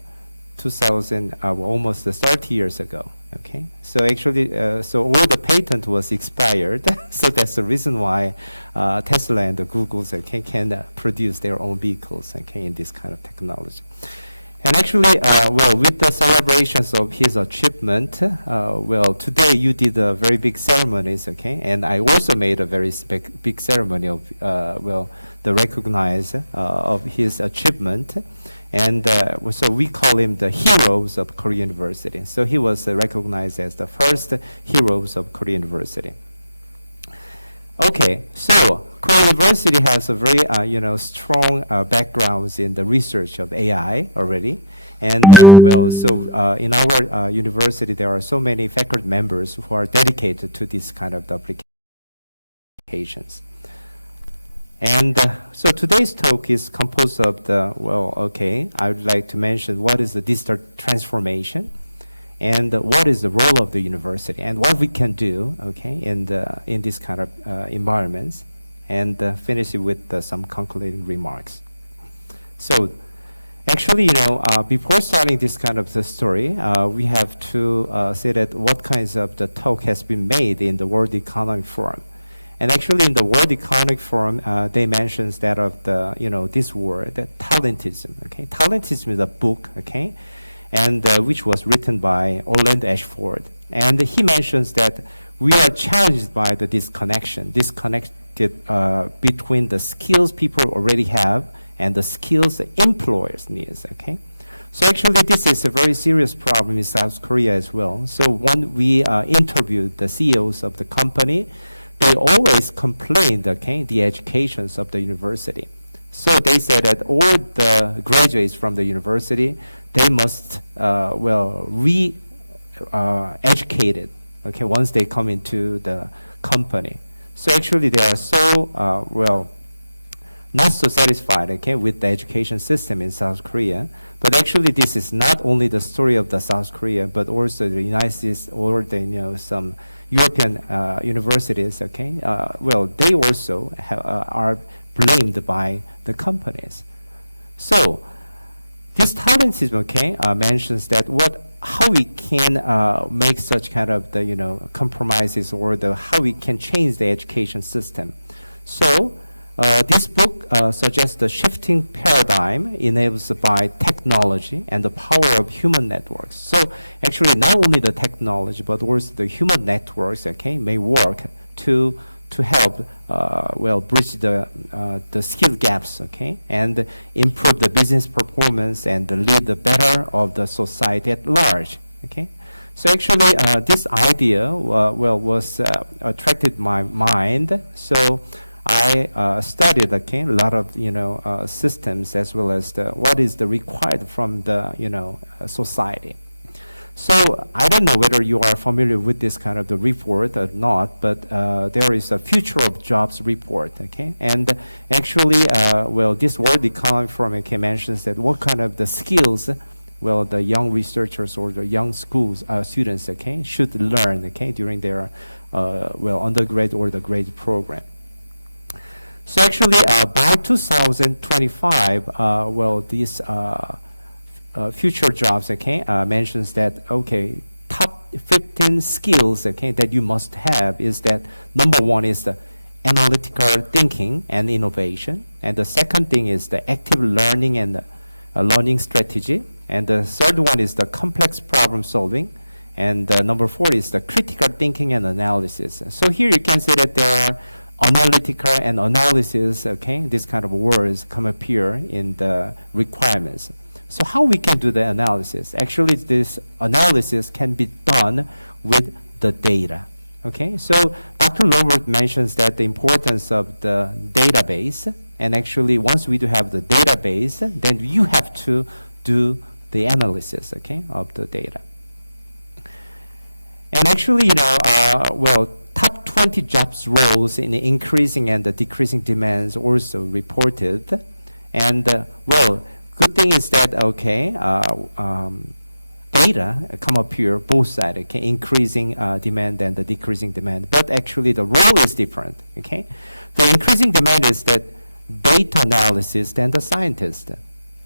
2000, almost 30 years ago, okay. So actually, so all the patent was expired, so that's the reason why Tesla and the Googles, okay, can produce their own vehicles, okay, in this kind of technology. And actually, well, with the celebrations of his achievement, well, today you did a very big ceremonies, okay? And I also made a very big ceremony of, well, the recognize of his achievement. And so we call him the heroes of Korea University. So he was recognized as the first heroes of Korea University. Okay, so Korea University has a very, you know, strong backgrounds in the research of AI already. And well, so in our university, there are so many faculty members who are dedicated to this kind of applications. And so today's talk is composed of the, well, okay, I would like to mention what is the digital transformation, and what is the role of the university, and what we can do, okay, in this kind of environments, and finish it with some concluding remarks. So, actually, you know, before starting this kind of the story, we have to say that what kinds of the talk has been made in the World Economic Forum. And actually, in the World Economic Forum, they mentions that of the, you know, this word, talentism, okay? Talentism is a book, okay? And which was written by Orland Ashford. And he mentions that we are challenged by the disconnected between the skills people already have and the skills the employers need, okay? So actually, this is a very serious problem in South Korea as well. So when we interviewed the CEOs of the company, they always complained, okay, the educations of the university. So they said that all the graduates from the university, they must, well, re-educated, okay, once they come into the company. So actually, they are so, well, not so satisfied, okay, with the education system in South Korea. But actually, this is not only the story of the South Korea, but also the United States or the, you know, some European universities, okay, well, they also are blamed by the companies. So, this talentism, okay, mentions that how we can make such kind of the, you know, compromises, or how we can change the education system. So, this book suggests the shifting paradigm enabled by technology and the power of human networks. So actually, not only the technology, but also the human networks, okay, may work to help, well, bridge the skill gaps, okay, and improve the business performance and lead the better of the society at large, okay. So actually, this idea, well, was attracted my mind. So I studied, okay, a lot of, you know, systems, as well as what is the required from the, you know, society. So I don't know whether you are familiar with this kind of the report or not, but there is a Future of Jobs report, okay? And actually, well, this World Economic Forum, okay, mentions that what kind of the skills, well, the young researchers or the young schools students, okay, should learn, okay, during their, well, undergrad or the grade program. So actually, by 2025, well, these future jobs, okay, mentions that, okay, top 15 skills, okay, that you must have is that number one is the analytical thinking and innovation. And the second thing is the active learning and learning strategy. And the third one is the complex problem solving. And number four is the critical thinking and analysis. So here you can see that there are analytical and analysis, okay, this kind of words come appear in the requirements. So how we can do the analysis? Actually, this analysis can be done with the data. Okay, so Dr. Laureate mentions that the importance of the database, and actually once we do have the database, then you have to do the analysis, okay, of the data. And actually, you know, top 20 jobs roles in increasing and decreasing demands also reported. And good thing is that, okay, data come up here, both sides, okay, increasing demand and the decreasing demand. But actually the role is different, okay? The increasing demand is that data analysis and the scientist,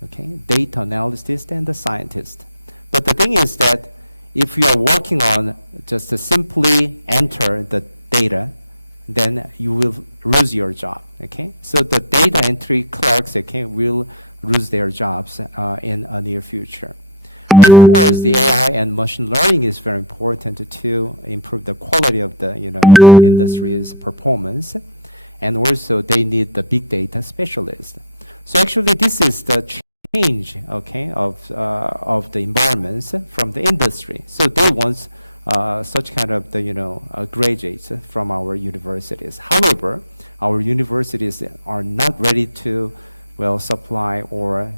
okay? Data analysis and the scientist. But the thing is that if you are working on just to simply enter the data, then you will lose your job, okay? So the data entry clerks, okay, will lose their jobs in a near future. Of course, the AI and machine learning is very important to improve the quality of the industry's performance, and also they need the big data specialist. So actually, this is the change, okay, of the environments from the industry. So they want such kind of the graduates from our universities. However, our universities are not ready to supply or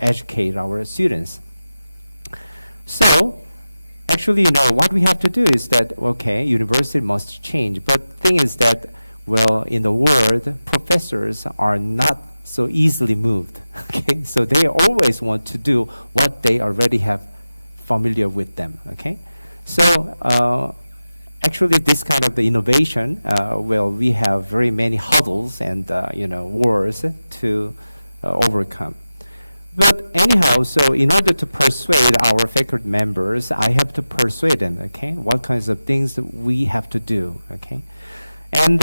educate our students. So actually, what we have to do is that, okay, university must change. But the thing is that, in the world, professors are not so easily moved, okay? So they always want to do what they already have familiar with them, okay? So actually, this kind of the innovation, we have very many hurdles and, wars to overcome. But anyhow, so in order to persuade our faculty members, I have to persuade them, okay, what kinds of things that we have to do, okay? And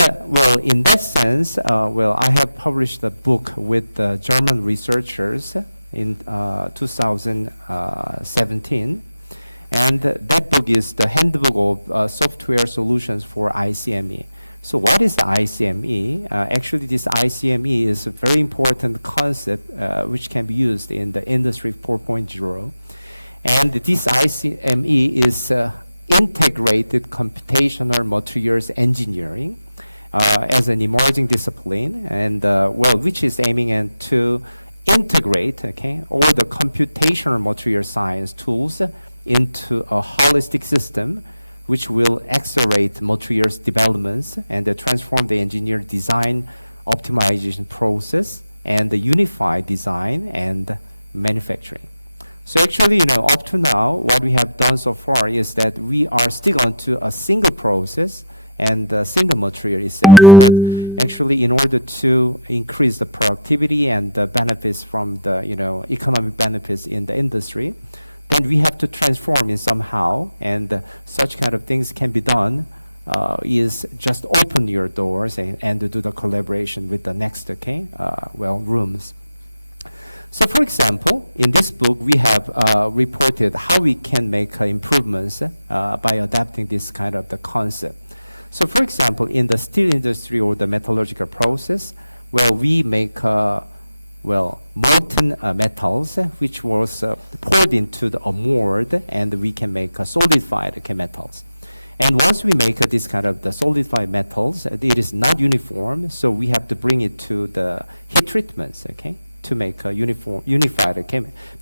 in that sense, I have published a book with German researchers in 2017. And that book is the Handbook of Software Solutions for ICME. So what is the ICME? Actually, this ICME is a very important concept which can be used in the Industry 4.0. And this ICME is integrated computational materials engineering as an emerging discipline, and which is aiming to integrate, okay, all the computational material science tools into a holistic system which will accelerate materials developments and transform the engineer design optimization process and the unified design and manufacturing. So actually, up to now, what we have done so far is that we are still onto a single process and a single material itself. But actually, in order to increase the productivity and the benefits from the economic benefits in the industry, then we have to transform it somehow, and such kind of things can be done is just open your doors and do the collaboration with the next, okay, rooms. So for example, in this book, we have reported how we can make improvements by adapting this kind of the concept. So for example, in the steel industry or the metallurgical process, we make molten metals, which was poured into a mold, and we can make solidified metals. And once we make this kind of the solidified metals, it is not uniform, so we have to bring it to the heat treatments, okay, to make unified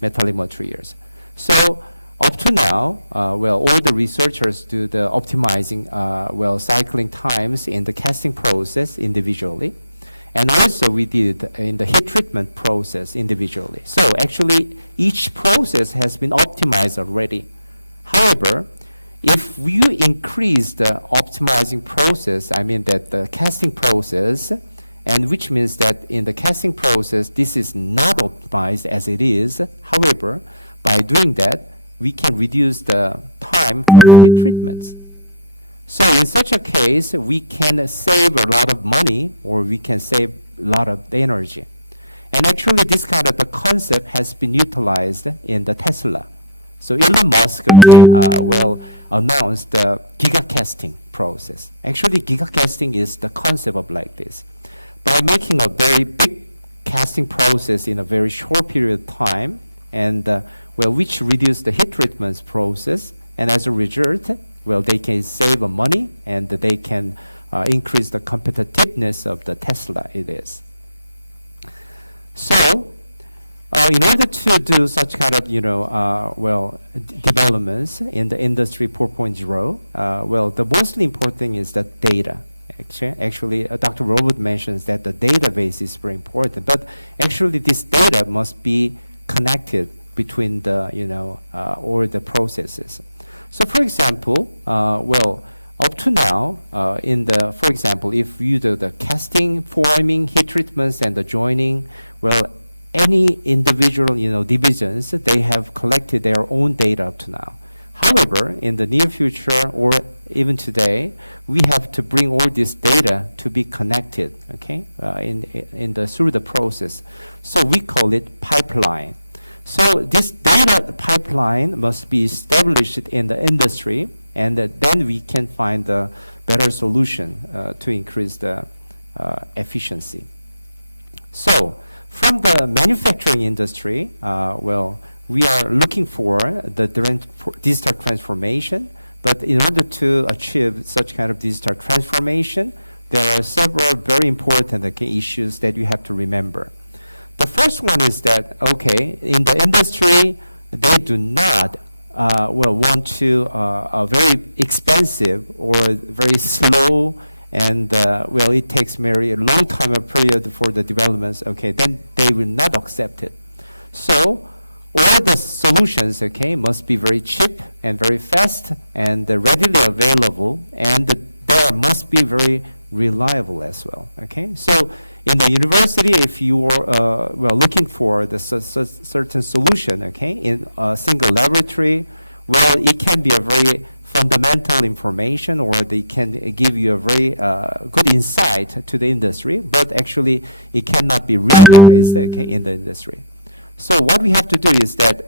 metallic materials. So up to now, all the researchers do the optimizing, cycling times in the casting process individually. And also we did in the heat treatment process individually. So actually, each process has been optimized already. However, if you increase the optimizing process, I mean that the casting process, and which means that in the casting process, this is not optimized as it is. However, by doing that, we can reduce the time for the heat treatments. So in such a case, we can save a lot of money, or we can save a lot of the energy. And actually, this kind of a concept has been utilized in the Tesla. So Elon Musk announced the gigacasting process. Actually, gigacasting is the concept of like this. By making a very big casting process in a very short period of time, and which reduce the heat treatments process, and as a result, they can save money and they can increase the competitiveness of the Tesla it is. So, in order to do such kind of, developments in the Industry 4.0, the most important thing is the data. Actually, Dr. Robert mentions that the database is very important, but actually this data must be connected between the, all the processes. So, for example, up to now, for example, if you do the casting, forming, heat treatments, and the joining, any individual, divisions, they have collected their own data up to now. However, in the near future or even today, we have to bring all this data to be connected, okay, through the process. So we call it pipeline. So this data pipeline must be established in the industry, and then we can find a better solution to increase the efficiency. So from the manufacturing industry, we are looking for the digital transformation, but in order to achieve such kind of digital transformation, there are several very important issues that you have to remember. The first one is that, in the industry, they do not want to a very expensive or very slow, and it takes very long time period for the developments, then they will not accept it. So all the solutions, must be very cheap and very fast and readily available, and they must be very reliable as well, So in the university, if you are looking for the certain solution, in a single laboratory, it can be a very fundamental information, or they can give you a very good insight to the industry, but actually it cannot be realized in the industry. So what we have to do is that,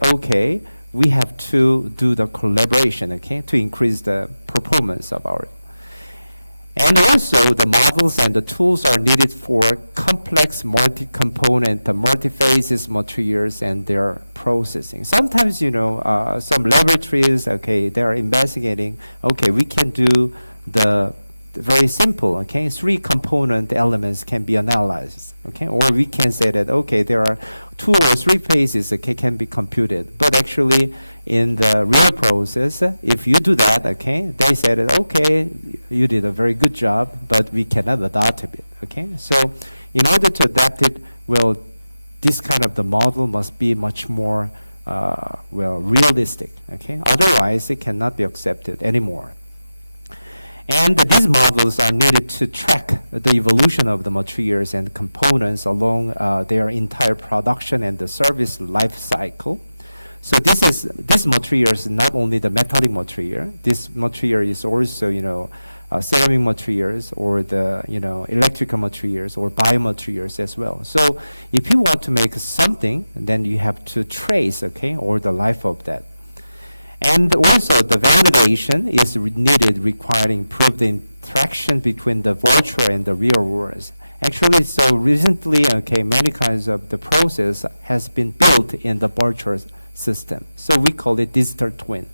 we have to do the collaboration, to increase the performance of our. And also the models and the tools are needed for complex multi-component, multi-phases materials and their processing. Sometimes, some laboratories, they are investigating, we can do the very simple, 3 component elements can be analyzed, or we can say that, there are 2 or 3 phases that can be computed. But actually, in the real process, if you do that, they say that, you did a very good job, but we cannot adapt it, So in order to adapt it, this kind of the model must be much more, realistic, Otherwise, it cannot be accepted anymore. And these models are needed to track the evolution of the materials and components along their entire production and the service life cycle. So this material is not only the metallic material. This material is also, ceramic materials, or the electrical materials, or biomaterials as well. So if you want to make something, then you have to trace, or the life of that. And also the validation is needed, requiring improved interaction between the virtual and the real world. Actually, so recently, many kinds of the process has been built in the virtual system. So we call it digital twin.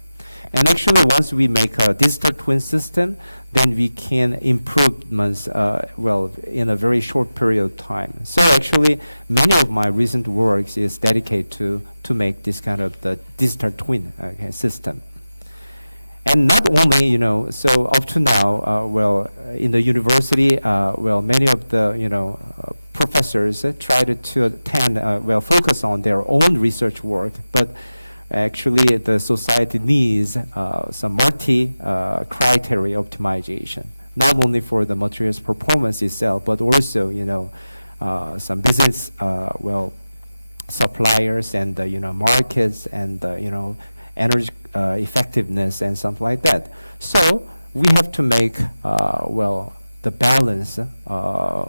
And actually, once we make a digital twin system, then we can improvements, in a very short period of time. So actually, many of my recent works is dedicated to make this kind of the digital twin system. And not only, so up to now, in the university, many of the, professors tried to attend, focus on their own research work, but actually the society needs some multi-criteria optimization, not only for the materials performance itself, but also, some business, suppliers and, markets and, energy effectiveness and something like that. So we have to make, the balance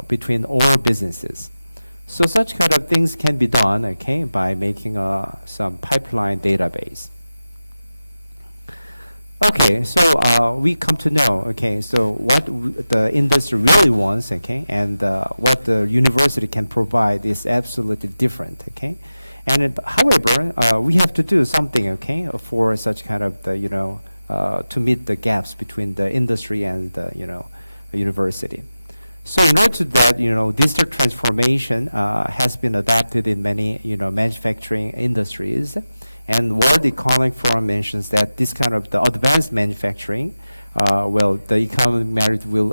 between all businesses. So such kind of things can be done, okay, by making some pipeline database. Okay, so we come to know, okay, so what the industry really wants, okay, and what the university can provide is absolutely different, okay. And however, we have to do something, okay, for such kind of the, to meet the gaps between the industry and the, university. So in order to that, digital transformation has been adopted in many, manufacturing industries. And World Economic Forum mentions that this kind of the advanced manufacturing, the economic merit will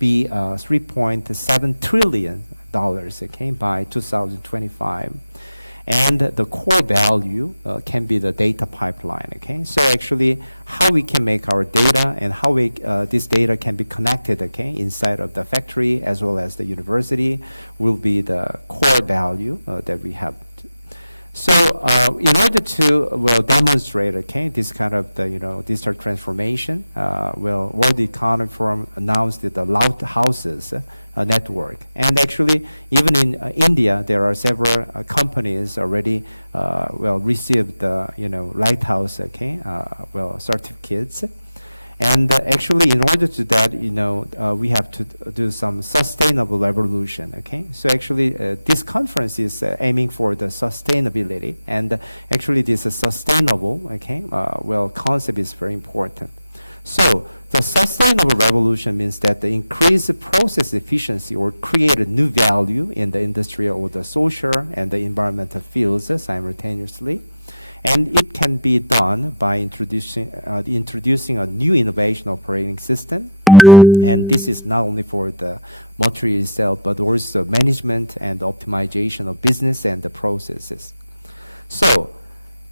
be $3.7 trillion, okay, by 2025. And the core value can be the data pipeline, okay? So actually, how we can make our data and how this data can be connected, okay, inside of the factory as well as the university will be the core value that we have. So in order to demonstrate, okay, this kind of the digital transformation, World Economic Forum announced the Lighthouses network, and actually even in India there are several companies already received the Lighthouse, okay, certificates. And actually, in order to that, we have to do some sustainable revolution, okay? So actually, this conference is aiming for the sustainability, and actually this sustainable, okay, concept is very important. So the sustainable revolution means that the increased process efficiency or create a new value in the industrial or the social and the environmental fields simultaneously. And it can be done by introducing a new innovation operating system. And this is not only for the material itself, but also management and optimization of business and the processes. So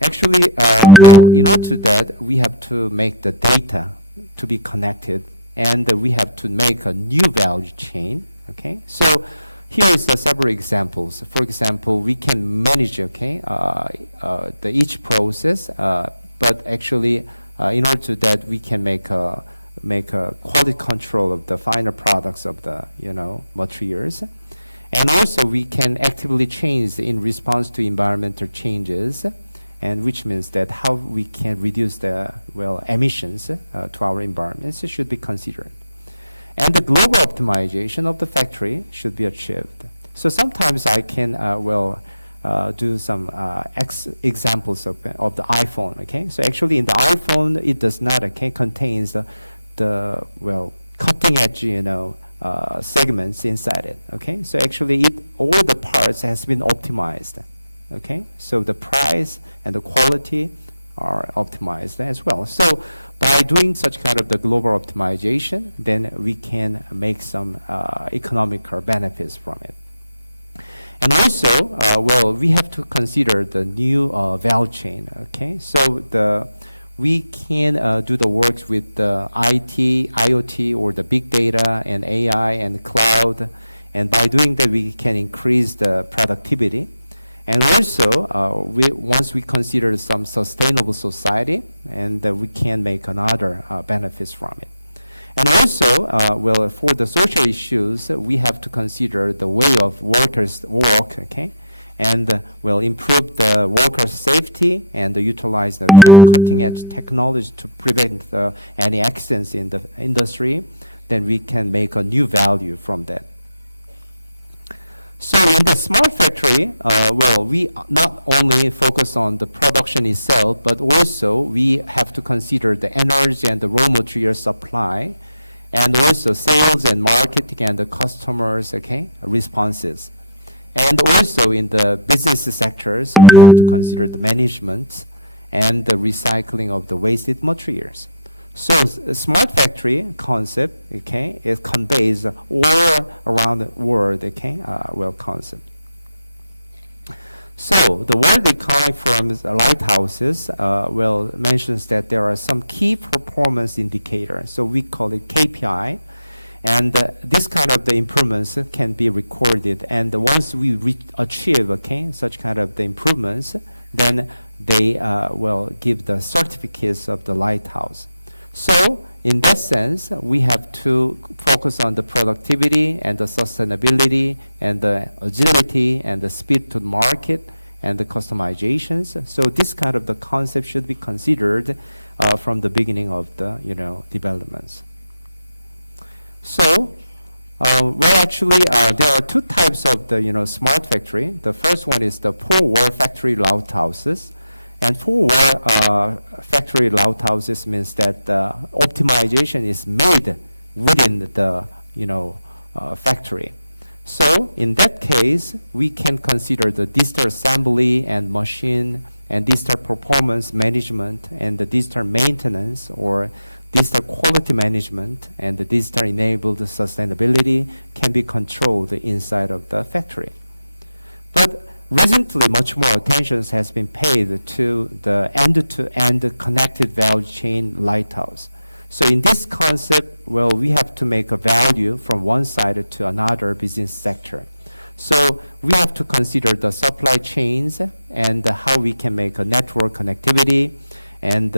actually, in order to that, we have to make the data to be connected, and we have to make a new value chain, okay? So here is several examples. For example, we can manage, okay, each process, but actually, in order to that, we can make a quality control of the final products of the materials, and also we can actively change in response to environmental changes, and which means that how we can reduce the emissions to our environments should be considered. And the global optimization of the factory should be achieved. So sometimes I can do some examples of the iPhone. Okay, so actually in the iPhone it does not contains the cutting edge segments inside it. Okay, so actually all the parts has been optimized. Okay, so the price and the quality are optimized as well. So by doing such kind of the global optimization, then we can make some economic benefits from it. And also, we have to consider the new value chain. Okay, so we can do the works with the IT, IoT, or the big data and AI and cloud, and by doing that, we can increase the productivity. And also, once we consider some sustainable society, and we can make another benefits from it. And also, for the social issues, we have to consider the way of workers work, okay? And improve the workers' safety and utilize the cutting-edge technology to prevent any accidents in the industry. Then we can make a new value from that. So in the smart factory, we not only focus on the production itself, but also we have to consider the energy and the raw material supply, and also sales and marketing and the customers, responses. And also in the business sectors, we have to consider the management and the recycling of the wasted materials. So a smart factory concept, it conveys all around the world, concept. So the World Economic Forum's Lighthouses mentions that there are some key performance indicators. So we call it KPI, and this kind of the improvements can be recorded. And once we achieve such kind of the improvements, then they will give the certificates of the lighthouse. So in that sense, we have to focus on the productivity and the sustainability and the agility and the speed to the market and the customizations. So this kind of the concept should be considered from the beginning of the developments. So well, actually, there are two types of the smart factory. The first one is the four-wall factory lighthouses. And four-wall factory lighthouses means that optimization is made within the factory. So in that case, we can consider the digital assembly and machine and digital performance management and the digital maintenance or digital quality management and the digital enabled sustainability can be controlled inside of the factory. But recently, much more attention has been paid to the end-to-end connected value chain lighthouse. So in this concept, well, we have to make a value from one side to another business sector. So we have to consider the supply chains and how we can make a network connectivity and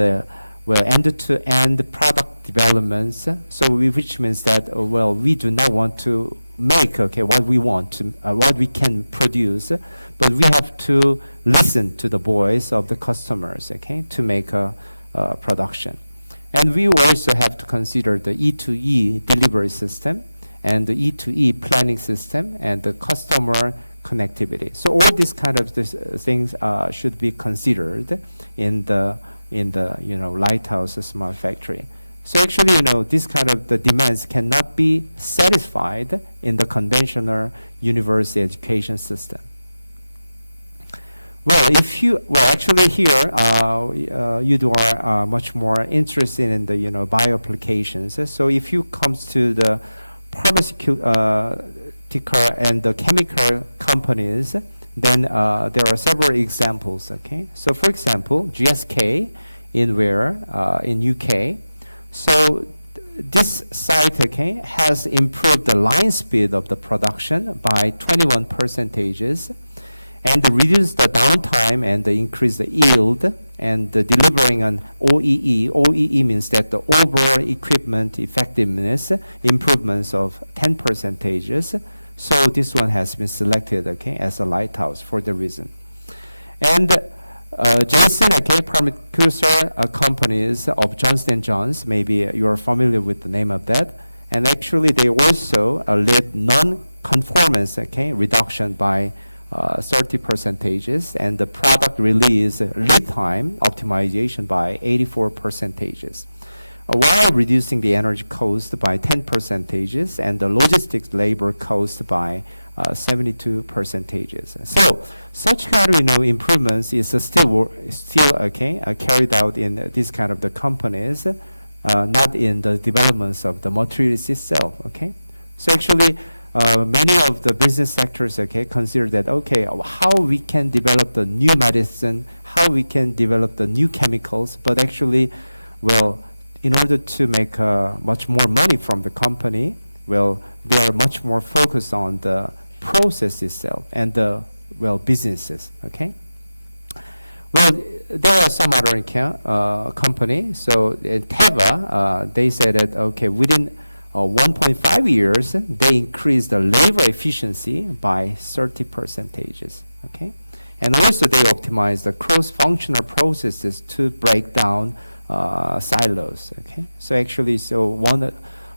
well, end-to-end product developments. So which means that well, we do not want to make what we want to, what we can produce, but we have to listen to the voice of the customers, to make a production. And we also have to consider the E2E delivery system and the E2E planning system and the customer connectivity. So all these kind of things should be considered in the lighthouse smart factory. So actually, this kind of the demands cannot be satisfied in the conventional university education system. Well, actually here, you are much more interested in the, bio applications. So if you come to the pharmaceutical and the chemical companies, then there are several examples, So for example, GSK in UK. So this site, has improved the line speed of the production by 21 percentages and reduced the downtime and increased the yield and delivering an OEE. OEE means that the overall equipment effectiveness improvements of 10 percentages. So this one has been selected, as a lighthouse for the reason. And Jason, precursor companies of Johnson & Johnson, maybe you are familiar with the name of that. And actually, they also led non-conformance, reduction by 30 percentages, and the product release lead time optimization by 84 percentages, while reducing the energy cost by 10 percentages and the logistics labor cost by 72 percentages. So such kind of improvements is still carried out in this kind of the companies, not in the developments of the materials itself. So actually, many of the business sectors consider that how we can develop the new medicine, how we can develop the new chemicals, but actually, well, in order to make much more money from the company, well, they are much more focused on the process itself and the businesses. Well, there are some other companies. So Teva, they said that within 1.5 years, they increased the labor efficiency by 30 percentages. And also they optimized the cross-functional processes to break down silos. So actually,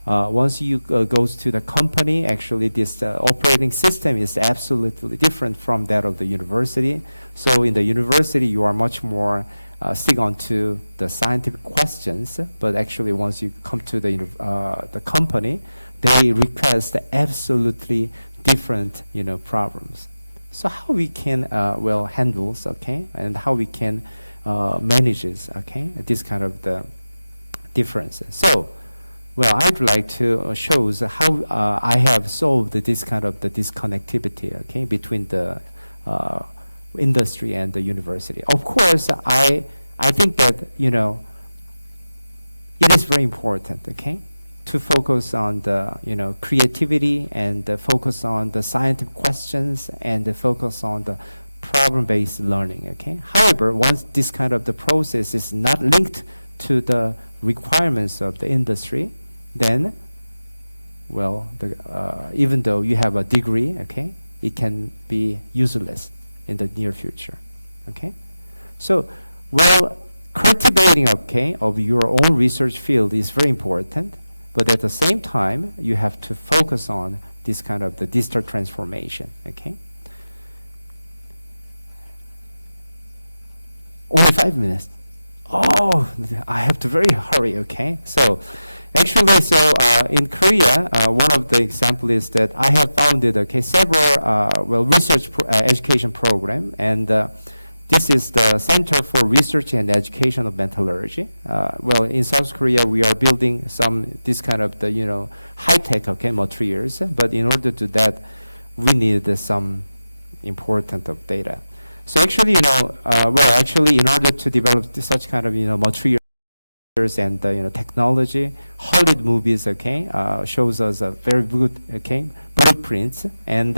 once you goes to the company, actually this operating system is absolutely different from that of the university. So in the university, you are much more stick on to the scientific questions, but actually once you come to the company, they request absolutely different problems. So how we can handle and how we can manage this kind of the differences. So I'd like to show how I have solved this kind of the disconnectivity between the industry and the university. Of course, I think that it is very important, to focus on the creativity and focus on the scientific questions and focus on the problem-based learning, okay? However, once this kind of the process is not linked to the requirements of the industry, then, well, even though you have a degree, okay, it can be useless in the near future, okay? So, well, cultivating, okay, of your own research field is very important, but at the same time, you have to focus on this kind of the digital transformation, okay? Only 5 minutes. Oh, I have to very hurry, okay? So, actually, in Korea, one of the examples is that I have founded, okay, several, research education program, and this is the Center for Research and Education of Metallurgy. In South Korea, we are building this kind of the, high-tech, okay, materials, but in order to do that, we need some important of data. So actually, in order to develop such kind of, materials and technology, Hollywood movies, okay, shows us a very good, okay, blueprints, and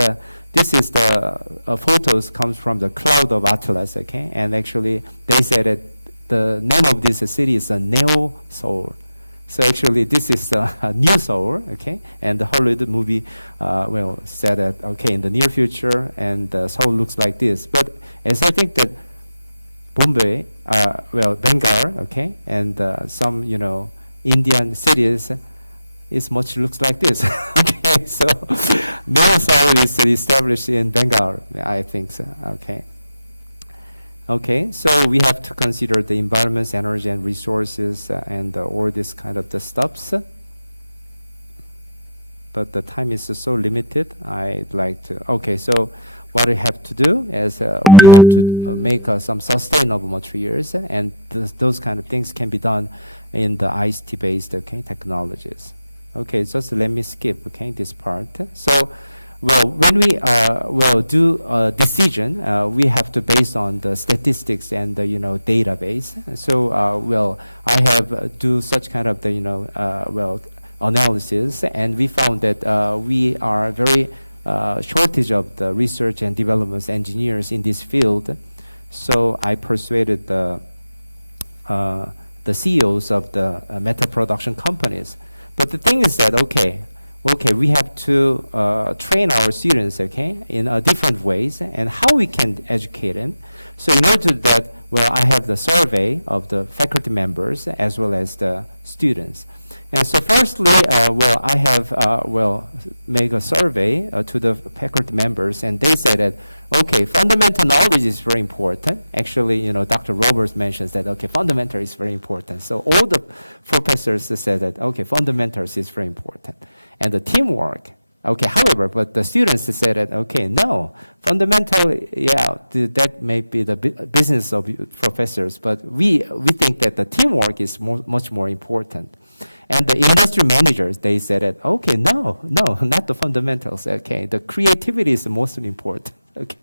this is the photos comes from the cloud of Atlas, okay, and actually they said that the name of this city is Neo Seoul. So actually, this is New Seoul, okay, and the Hollywood movie, said that, okay, in the near future, and Seoul looks like this. But as I think that Bombay, Bengal, okay, and some, Indian cities, is much looks like this. Okay, so New Seoul is established in Bengal, I think so. Okay. Okay, so we have to consider the environments, energy, and resources, and all this kind of the stuffs. But the time is so limited. I'd like to. Okay, so what we have to do is we have to make some sustainable materials, and those kind of things can be done in the ICT-based, okay, technologies. Okay, just let me skip, okay, this part. So, when we do a decision, we have to base on the statistics and the database. So I have do such kind of the analysis, and we found that we are very shortage of the research and development engineers in this field. So I persuaded the CEOs of the metal production companies. But the thing is that okay, we have to train our students, okay, in different ways, and how we can educate them. So in order to do that, I have the survey of the faculty members as well as the students. And so firstly, I have make a survey to the faculty members, and they said that, okay, fundamental knowledge is very important. Actually, Dr. Roberts mentions that, okay, fundamental is very important. So all the professors said that, okay, fundamentals is very important. And the teamwork, okay, however, but the students said that, okay, no, fundamental, that may be the business of professors, but we think that the teamwork is much more important. And the industry managers, they said that, okay, no, not the fundamentals, okay, the creativity is most important, okay.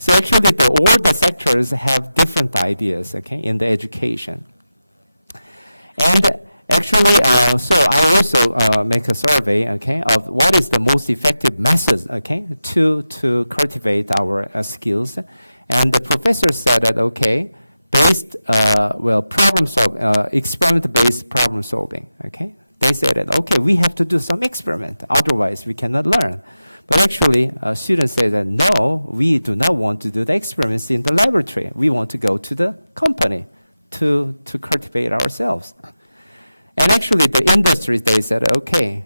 So actually, all the sectors have different ideas, okay, in the education. And actually, so I also make a survey, okay, of what is the most effective methods, okay, to cultivate our skills. And the professor said that, okay, experiment-based problem solving, okay? They said that, okay, we have to do some experiment, otherwise we cannot learn. But actually, students say that, no, we do not want to do the experiments in the laboratory. We want to go to the company to cultivate ourselves. And actually, the industries, they said, okay,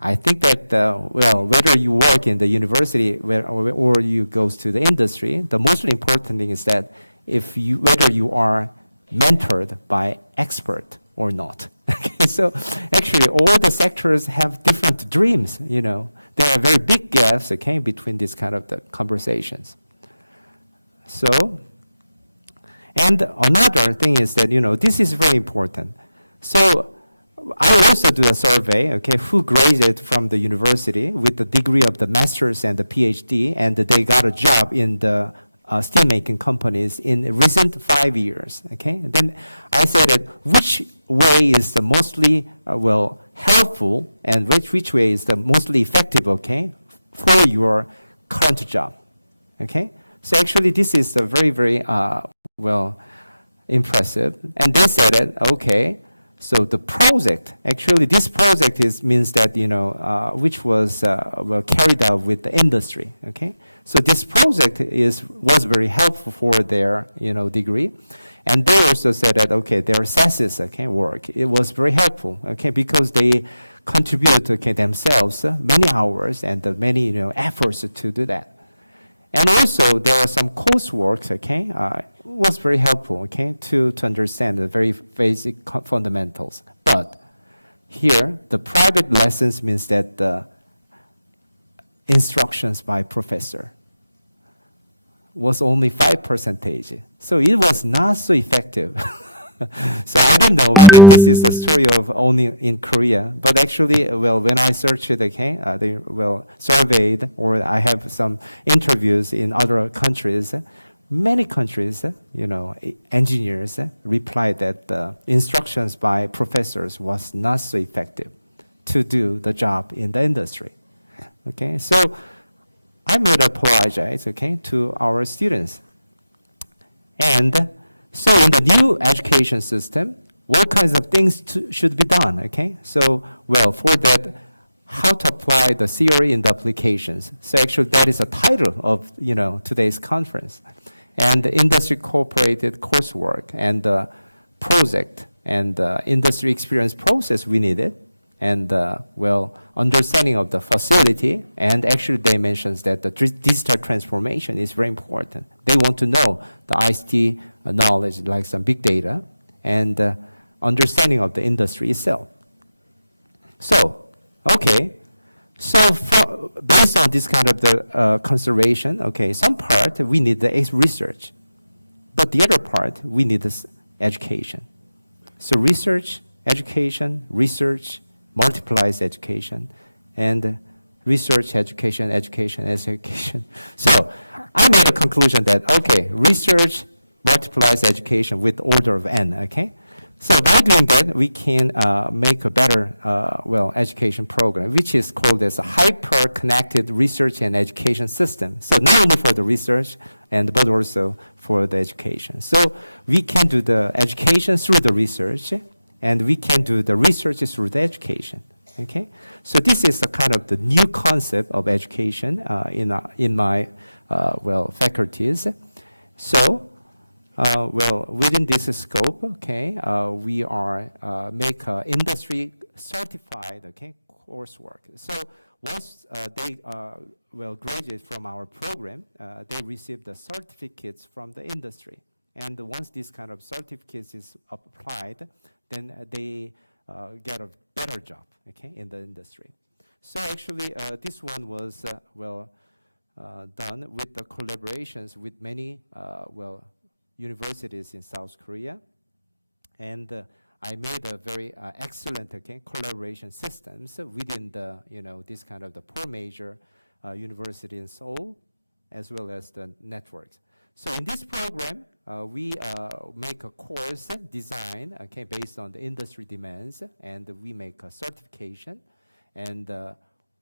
I think that, whether you work in the university or you go to the industry, the most important thing is that whether you are mentored by expert or not. Okay, so actually, all the sectors have different dreams. There are very big gaps, okay, between these kind of the conversations. So, and another thing is that this is very important. So I also do a survey, okay, who graded from the university with the degree of the master's and the PhD, and they got a job in the steelmaking companies in recent 5 years, okay? Then I said that which way is the mostly, helpful, and which way is the mostly effective, okay, for your current job, okay? So actually, this is a very, very, well, impressive. And they said that, okay, so the project, actually this project means that, you know, which was well, carried out with the industry, okay? So this project was very helpful for their, you know, degree. And they also said that, okay, their thesis, okay, work, it was very helpful, okay, because they contribute, okay, themselves many hours and many, you know, efforts to do that. And also, there are some coursework, okay, was very helpful, okay, to understand the very basic fundamentals. But here, the private lessons means that the instructions by professor was only 5%. So it was not so effective. So I don't know whether this is a story of only in Korea, but actually, well, when I searched it, okay, they surveyed, or I have some interviews in other countries. Many countries, you know, engineers replied that the instructions by professors was not so effective to do the job in the industry. Okay, so I made apologize, okay, to our students. And so in the new education system, what kinds of things should be done, okay? So, well, for that, how to apply the theory in the applications. So actually that is a title of, you know, today's conference. And the industry cooperated coursework and the project and the industry experience process we needed. And, well, understanding of the facility, and actually they mentions that the digital transformation is very important. They want to know the ICT knowledge, like some big data, and understanding of the industry itself. So, okay, so based on this kind of the consideration, okay, some part we need the research, but the other part we need this education. So research, education, research, multiplies education, and research, education, education, education. So I made a conclusion that, okay, research multiplies education with order of n, okay? So by doing that, we can make a better, well, education program, which is called as a hyper-connected research and education system. So not only for the research, but also for the education. So we can do the education through the research, and we can do the research through the education, okay? So this is a kind of the new concept of education in my, well, faculties. So, well, within this scope, okay, we are make industry certified, okay, coursework. So once they, well, graduate from our program, they receive the certificates from the industry. And once this kind of certificates is applied, then they get a better job, okay, in the industry. So actually, this one was, well, done with the collaborations with many, well, universities in South Korea. And I made a very excellent, okay, collaboration systems within the, you know, this kind of the four major university in Seoul, as well as the networks. So in this program, we make a course design, okay, based on the industry demands, and we make a certification, and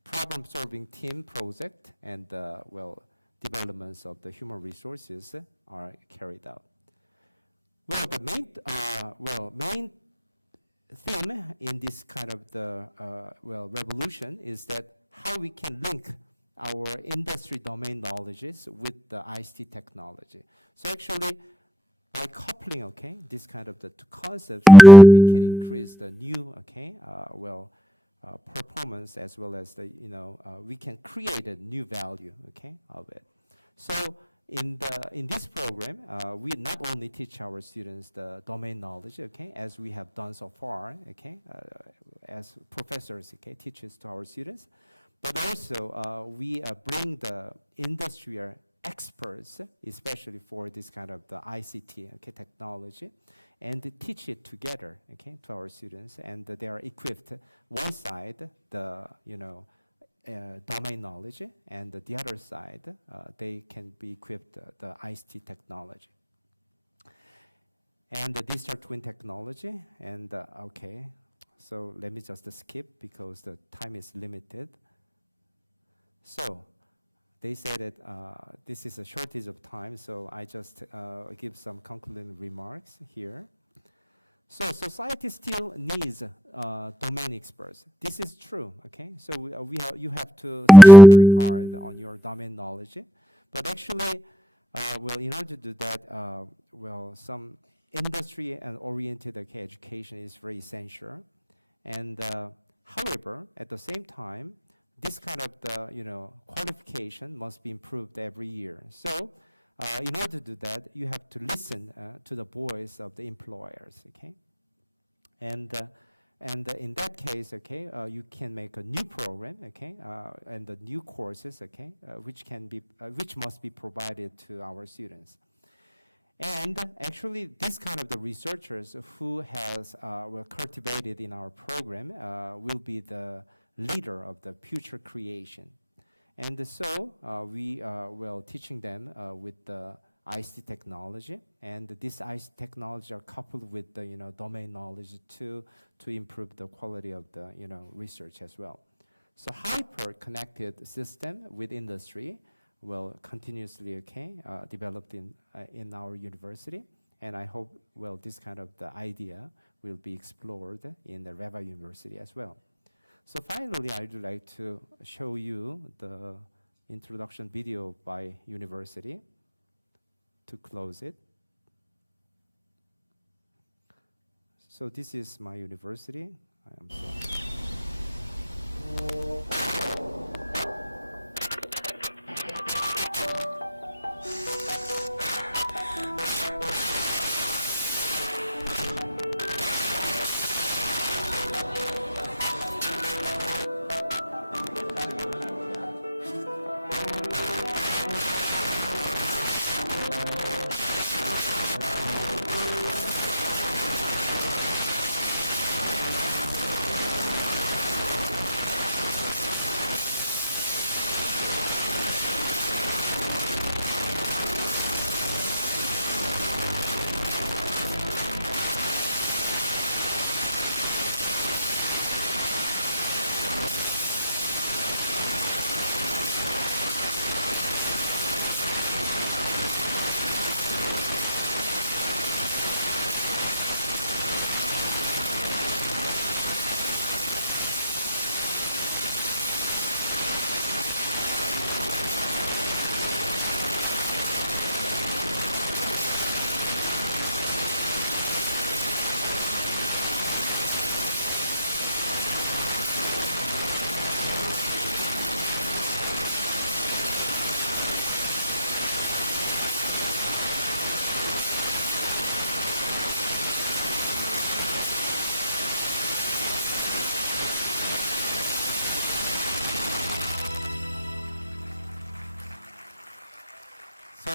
problem-solving team project, and well, developments of the human resources are carried out. Well, the main theme in this kind of the well, revolution is that how we can link our industry domain knowledges with the ICT technology. So actually, by coupling, okay, this kind of the two concepts, we can increase the new, okay, well, performance, as well as the, you know, we can create a new value, okay, of it. So in this program, we not only teach our students the domain knowledge, okay, as we have done so far, okay, as professors, okay, teaches to our students, but also we bring the industrial experts, especially for this kind of the ICT, okay, technology, and teach it together, okay, to our students, and they are equipped one side the, you know, domain knowledge, and the other side they can be equipped the ICT technology and the digital twin technology. And okay, so let me just skip because the time is limited. So they say that this is a shortage of time, so I just give some concluding remarks here. So society still needs domain experts. This is true, okay? So you have to study very hard on your domain knowledge. But actually, well, in order to do that, well, some industry and oriented education is very essential. And however, at the same time, this kind of qualification must be improved every year. So in order to do that, you have to listen to the voice of the employers, okay? And in that case, okay, you can make a new program, okay, and the new courses, okay, which must be provided to our students. And actually, this kind of the researchers who were cultivated in our program will be the leader of the future creation. And so we are teaching them with the ICT technology, and this ICT technology are coupled with the domain knowledge to improve the quality of the research as well. So hyper-connected system with industry will continuously developed in our university, and I hope this kind of the idea will be explored in the REVA University as well. So finally, I would like to show you the introduction video by university to close it. So this is my university. I am sorry.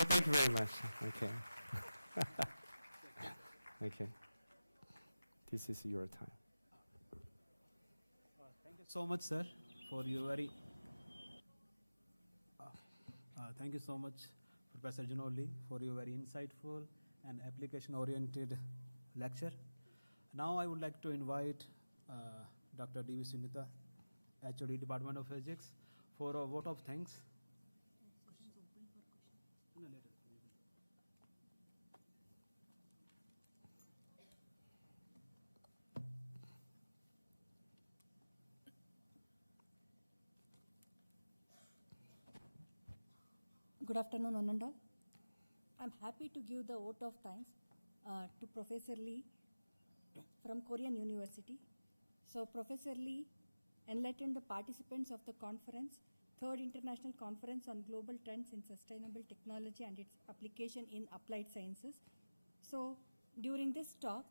Thank you very much. Okay. Okay. This is your time. Thank you so much, sir, for your very. Thank you so much, Professor Junoli, for your very insightful and application-oriented lecture. Now I would like to invite Dr. D.V. Sunita, HOD Department of Physics, for a vote of thanks. Good afternoon, one and all. I'm happy to give the vote of thanks to Professor Lee from Korean University. So Professor Lee enlightened the participants of the conference, third international conference on global trends in sustainable technology and its application in applied sciences. So during this talk,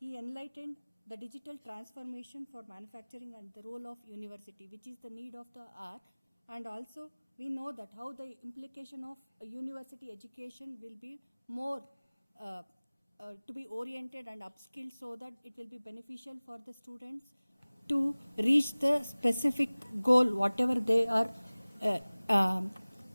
he enlightened the digital transformation for manufacturing and the role of university, which is the need of the hour. And also we know that how the implication of a university education will be more to be oriented and upskilled so that it will be beneficial for the students to reach the specific goal, whatever they are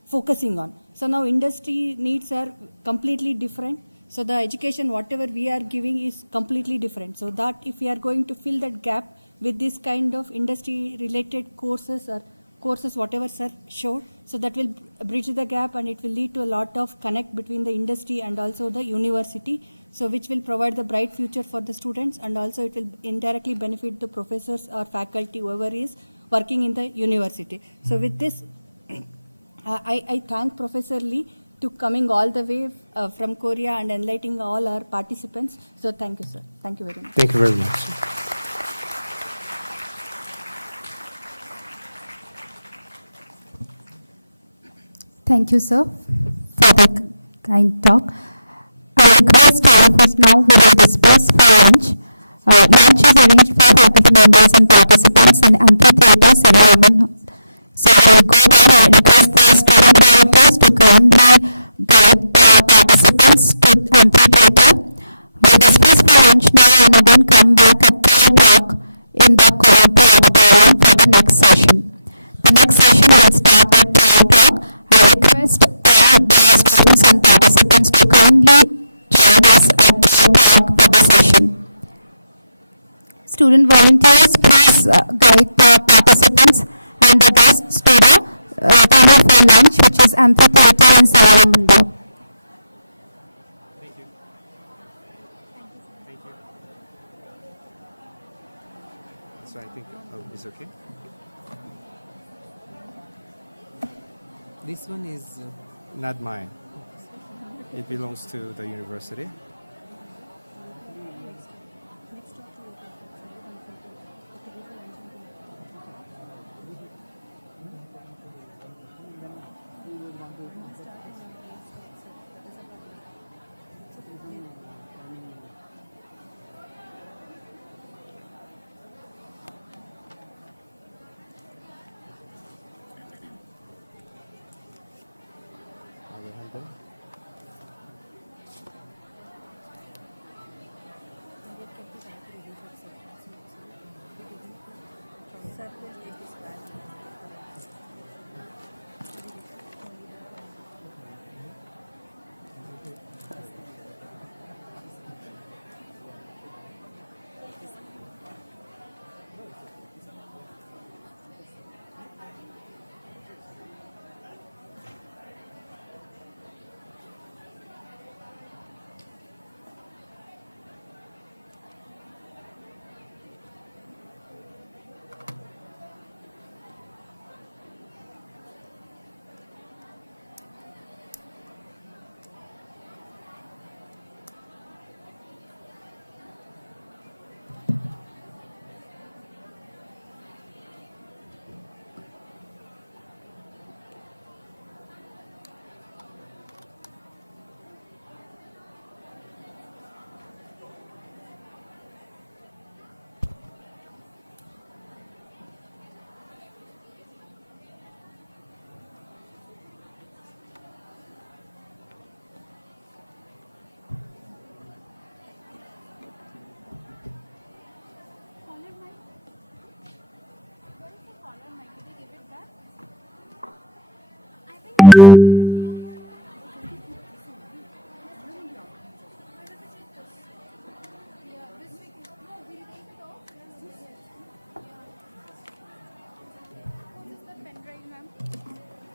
focusing on. So now industry needs are completely different. So the education, whatever we are giving is completely different. So that if we are going to fill that gap with this kind of industry related courses or courses, whatever sir showed, So that will bridge the gap, and it will lead to a lot of connect between the industry and also the university, so which will provide the bright future for the students, and also it will indirectly benefit the professors or faculty, whoever is working in the university. So with this, I thank Professor Lee to coming all the way from Korea and enlightening all our participants. So thank you, sir. Thank you very much. Thank you very much. Thank you, sir, for the kind talk. I request all of us now we will disperse for lunch. Lunch is arranged for faculty members and participants in amphitheatre environment. So I will go down and request the student volunteers to kindly guide the participants to amphitheatre. We'll disperse for lunch now and again come back at 3 o'clock in the Toronto auditorium for the next session. The next session will start at 2 o'clock. I request all the students and participants to kindly join us at 2 o'clock for the session. Student volunteers, please guide the participants and the guests to the venue for lunch, which is amphitheatre and Salamanda. Thank you. Thank you. So I think it's okay. This one is not mine. It belongs to the university.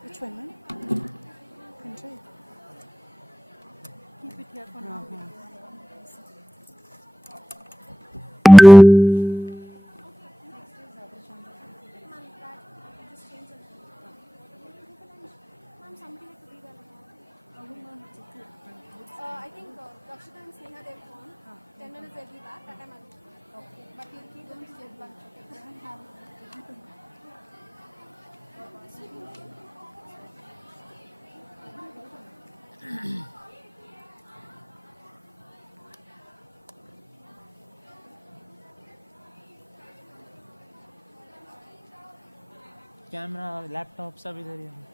Which one, ma'am? Pen-drive. Keep it here for now. I think Rakshita and Sneha, they've gone. 10 minutes they'll be back. That time I'll. Okay. But you'll keep them to get lunch. Camera laptop सब इधर ही है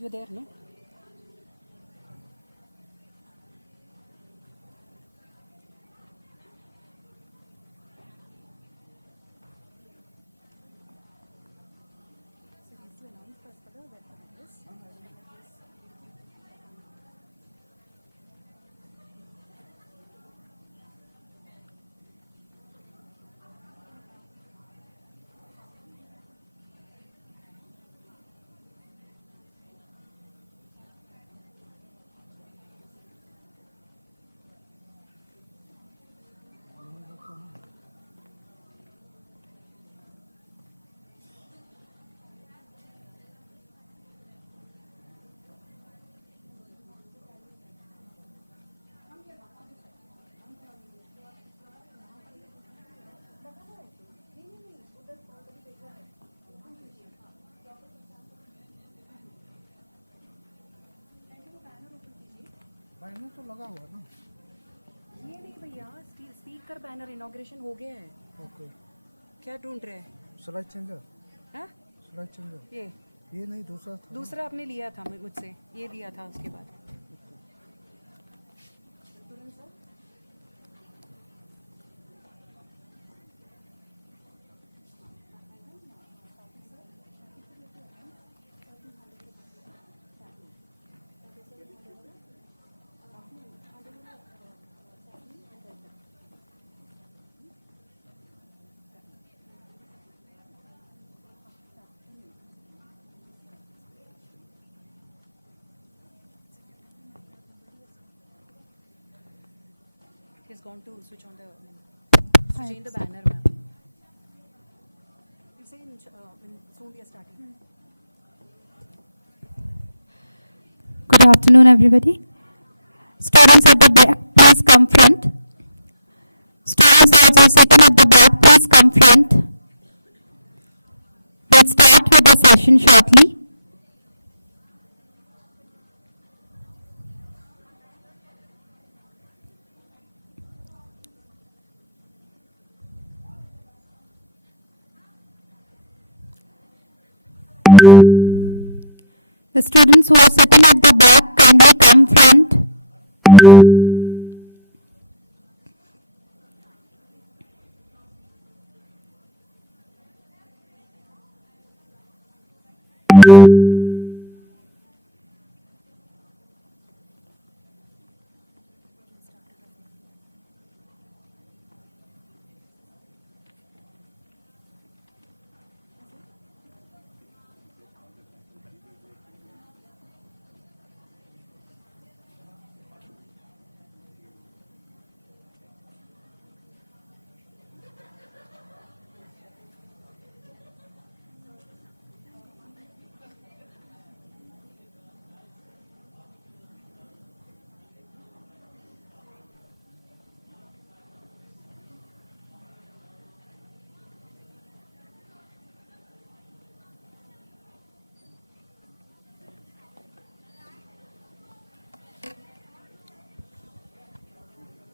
You're there, no? Banner तो लगा हुआ ना। ये नहीं भैया, स्पीकर बैनर इनॉग्रेशन हो गया है। ओके। क्या ढूंढ रहे हैं? Slide changer. हाँ? Slide changer. ये नहीं, दूसरा था। दूसरा आपने लिया था मुझसे, ये लिया था उसके बाद। He's gone to switch on the switching the banner, ma'am. You say when soon we are starting. Good afternoon, everybody. Students at the back, please come front. Students also sitting at the back, please come front. We'll start with the session shortly. The students who are sitting at the back, kindly come front.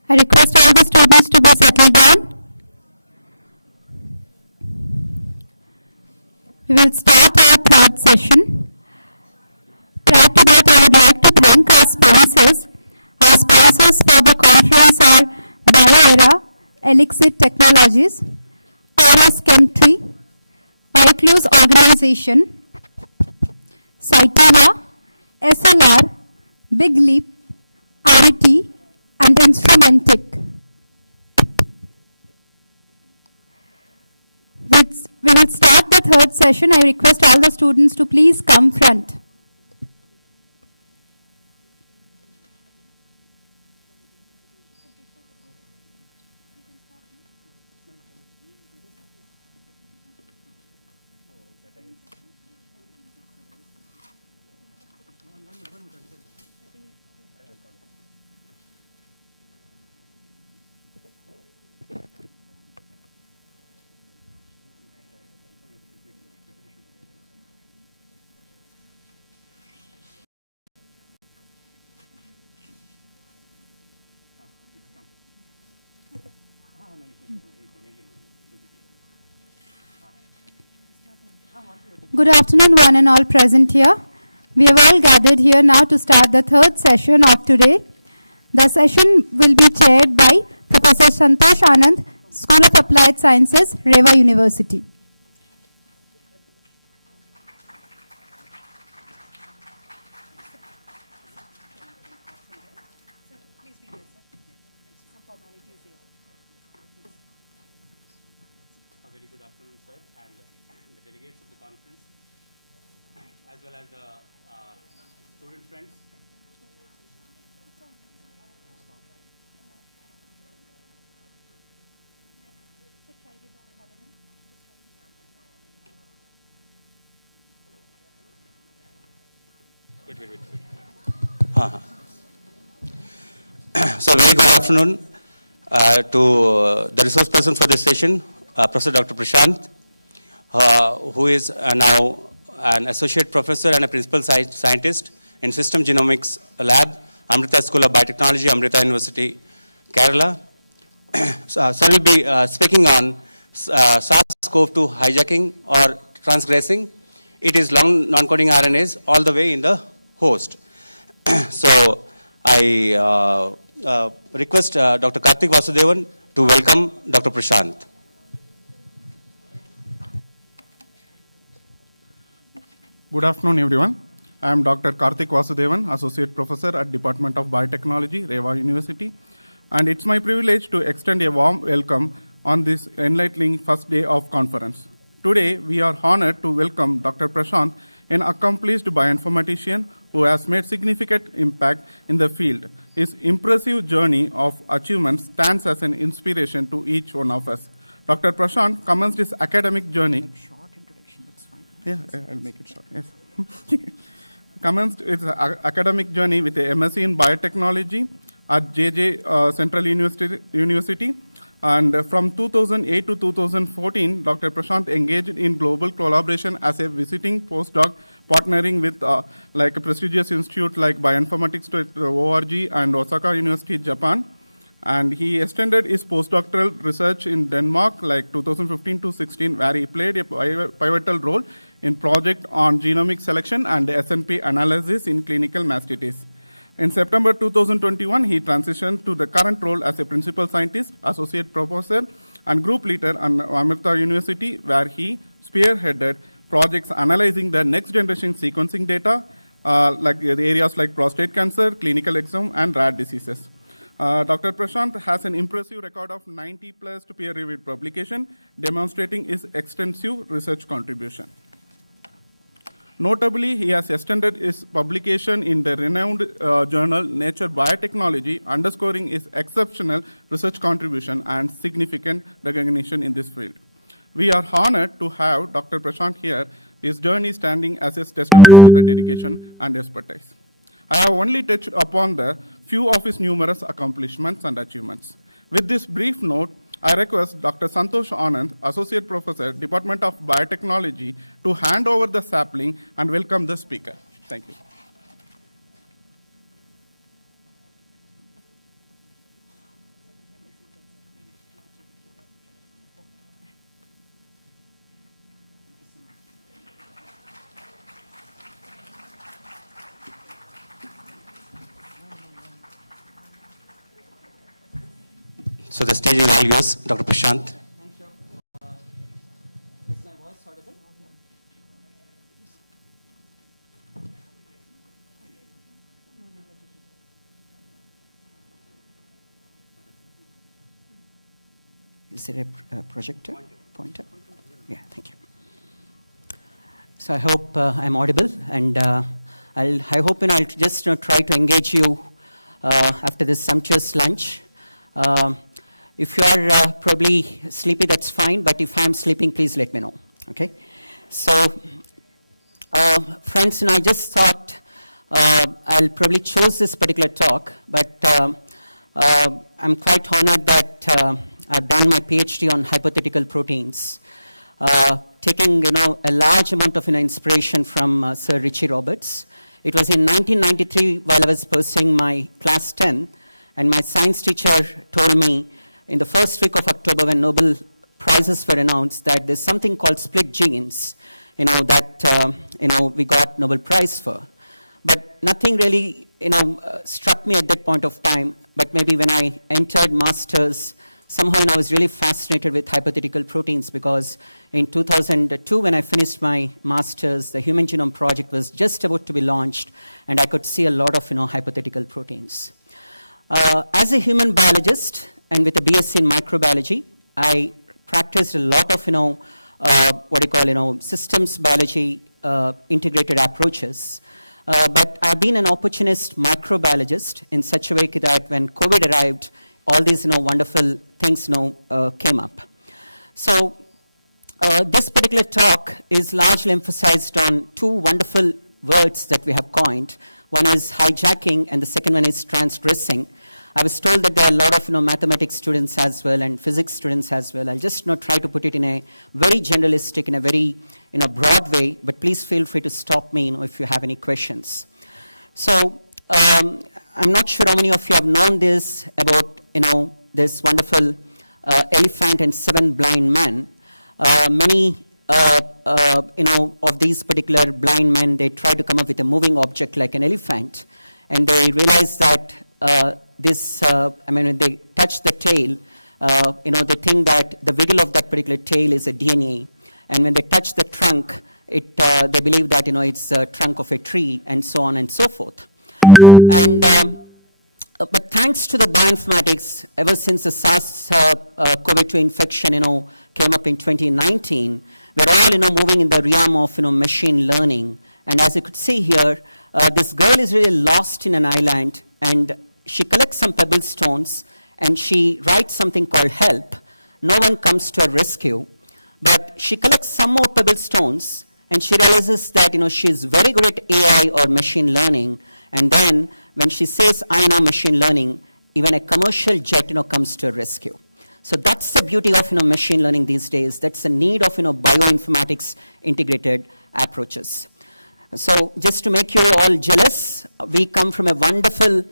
I request all the students to be settled down. We will start our third session. Prior to that, I would like to thank our sponsors. Our sponsors for the conference are BioEra, Elixir Technologies, RS Chemistry, BioClues Organization, Cytiva, SLR, Big Leap, RET, and Instrumentic. We will start the third session. I request all the students to please come front. Good afternoon, one and all present here. We have all gathered here now to start the third session of today. The session will be chaired by Professor Santosh Anand, School of Applied Sciences, Reva University. A very good afternoon, sir, and the delegates of the conference, as well as the student friends. Wait. So very good afternoon to the resource person for this session, Professor Dr. Prashant, who is now an associate professor and a principal scientist in System Genomics Lab, Amrita School of Biotechnology, Amrita University, Kerala. So will be speaking on SARS-CoV-2 hijacking or transgressing. It is long non-coding RNAs all the way in the host. So I request Dr. Karthik Vasudevan to welcome Dr. Prashant. Good afternoon, everyone. I am Dr. Karthik Vasudevan, Associate Professor at Department of Biotechnology, Reva University. And it's my privilege to extend a warm welcome on this enlightening first day of conference. Today, we are honored to welcome Dr. Prashant, an accomplished bioinformatician who has made significant impact in the field. His impressive journey of achievement stands as an inspiration to each one of us. Dr. Prashant commenced his academic journey. Short introduction, that's fine. Yeah, I'll make it short, yes. commenced its academic journey with a MSc in biotechnology at JJ Central University. And from 2008 to 2014, Dr. Prashant engaged in global collaboration as a visiting postdoc, partnering with like a prestigious institute like bioinformatics.org and Osaka University, Japan. And he extended his postdoctoral research in Denmark, like 2015 to 16, where he played a pivotal role in project on genomic selection and SNP analysis in clinical mastitis. In September 2021, he transitioned to the current role as a principal scientist, associate professor, and group leader at Amrita University, where he spearheaded projects analyzing the next generation sequencing data, like the areas like prostate cancer, clinical exome, and rare diseases. Dr. Prashant has an impressive record of 90 plus peer-reviewed publication, demonstrating his extensive research contribution. Notably, he has extended his publication in the renowned journal Nature Biotechnology, underscoring his exceptional research contribution and significant recognition in this field. We are honored to have Dr. Prashant here, his journey standing as a testament to the dedication and expertise. I have only touched upon the few of his numerous accomplishments and achievements. With this brief note, I request Dr. Santosh Anand, Associate Professor, Department of Biotechnology, to hand over the sapling and welcome the speaker. Thank you. So the stage is all yours, Dr. Prashant. Thank you. Is my voice audible? Is there a projector? Pointer? Yeah, thank you. So I hope I'm audible, and I hope I'll just try to engage you after this sumptuous lunch. If you are probably sleepy, that's fine, but if I'm sleeping, please let me know, okay? So, friends, I just thought I'll probably choose this particular talk, but I'm quite honored that I've done my PhD on hypothetical proteins, taking, a large amount of, inspiration from Sir Richie Roberts. It was in 1993 while I was pursuing my class 10, and my science teacher told me in the first week of October when Nobel Prizes were announced that there's something called split genes, that, we got Nobel Prize for. But nothing really, struck me at that point of time. But maybe when I entered master's, somehow I was really fascinated with hypothetical proteins, because in 2002, when I finished my master's, the Human Genome Project was just about to be launched, and I could see a lot of, hypothetical proteins. As a human biologist and with a BSc in microbiology, I practiced a lot of, systems biology integrated approaches. But I've been an opportunist microbiologist in such a way that when COVID arrived, all these, wonderful things, came up. So this particular talk is largely emphasized on two wonderful words that we have coined. One is hijacking, and the second one is transgressing. I was told that there are a lot of mathematics students as well and physics students as well. I'll just try to put it in a very generalistic, in a very broad way, but please feel free to stop me if you have any questions. So I'm not sure how many of you have known this about this wonderful elephant and 7 blind men. Many of these particular blind men, they try to come up with a moving object like an elephant, and they realize that when they touch the tail, they think that the wiggle of that particular tail is a DNA, and when they touch the trunk, they believe that it's a trunk of a tree, and so on and so forth. And but thanks to the bioinformatics, ever since the SARS-CoV-2 infection, came up in 2019, we're all, moving in the realm of, machine learning. And as you could see here, this girl is really lost in an island, and she collects some pebble stones, and she writes something called help. No one comes to her rescue, but she collects some more pebble stones, and she realizes that, she's very good at AI or machine learning, and then when she says, I know machine learning, even a commercial jet, comes to her rescue. So that's the beauty of, machine learning these days. That's the need of, bioinformatics integrated approaches. So just to make you all jealous, we come from a wonderful,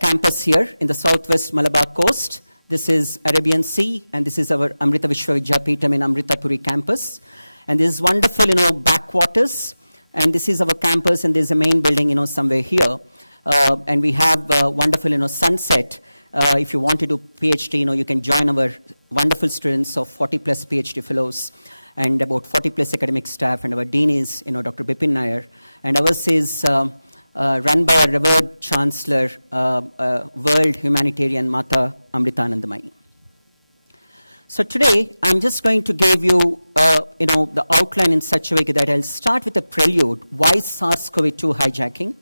campus here in the southwest Malabar coast. This is Arabian Sea, and this is our Amrita Vishwavidyapeetham in Amritapuri campus. And this is wonderful, backwaters. And this is our campus, and there's a main building, somewhere here. And we have wonderful, sunset. If you want to do PhD, you can join our wonderful students of 40+ PhD fellows and about 40+ academic staff. And our dean is, Dr. Bipin Nair. And ours is run by our revered Chancellor, World Humanitarian Mata Amritanandamayi. So today, I'm just going to give you, the outline in such a way that I'll start with a prelude. Why SARS-CoV-2 hijacking?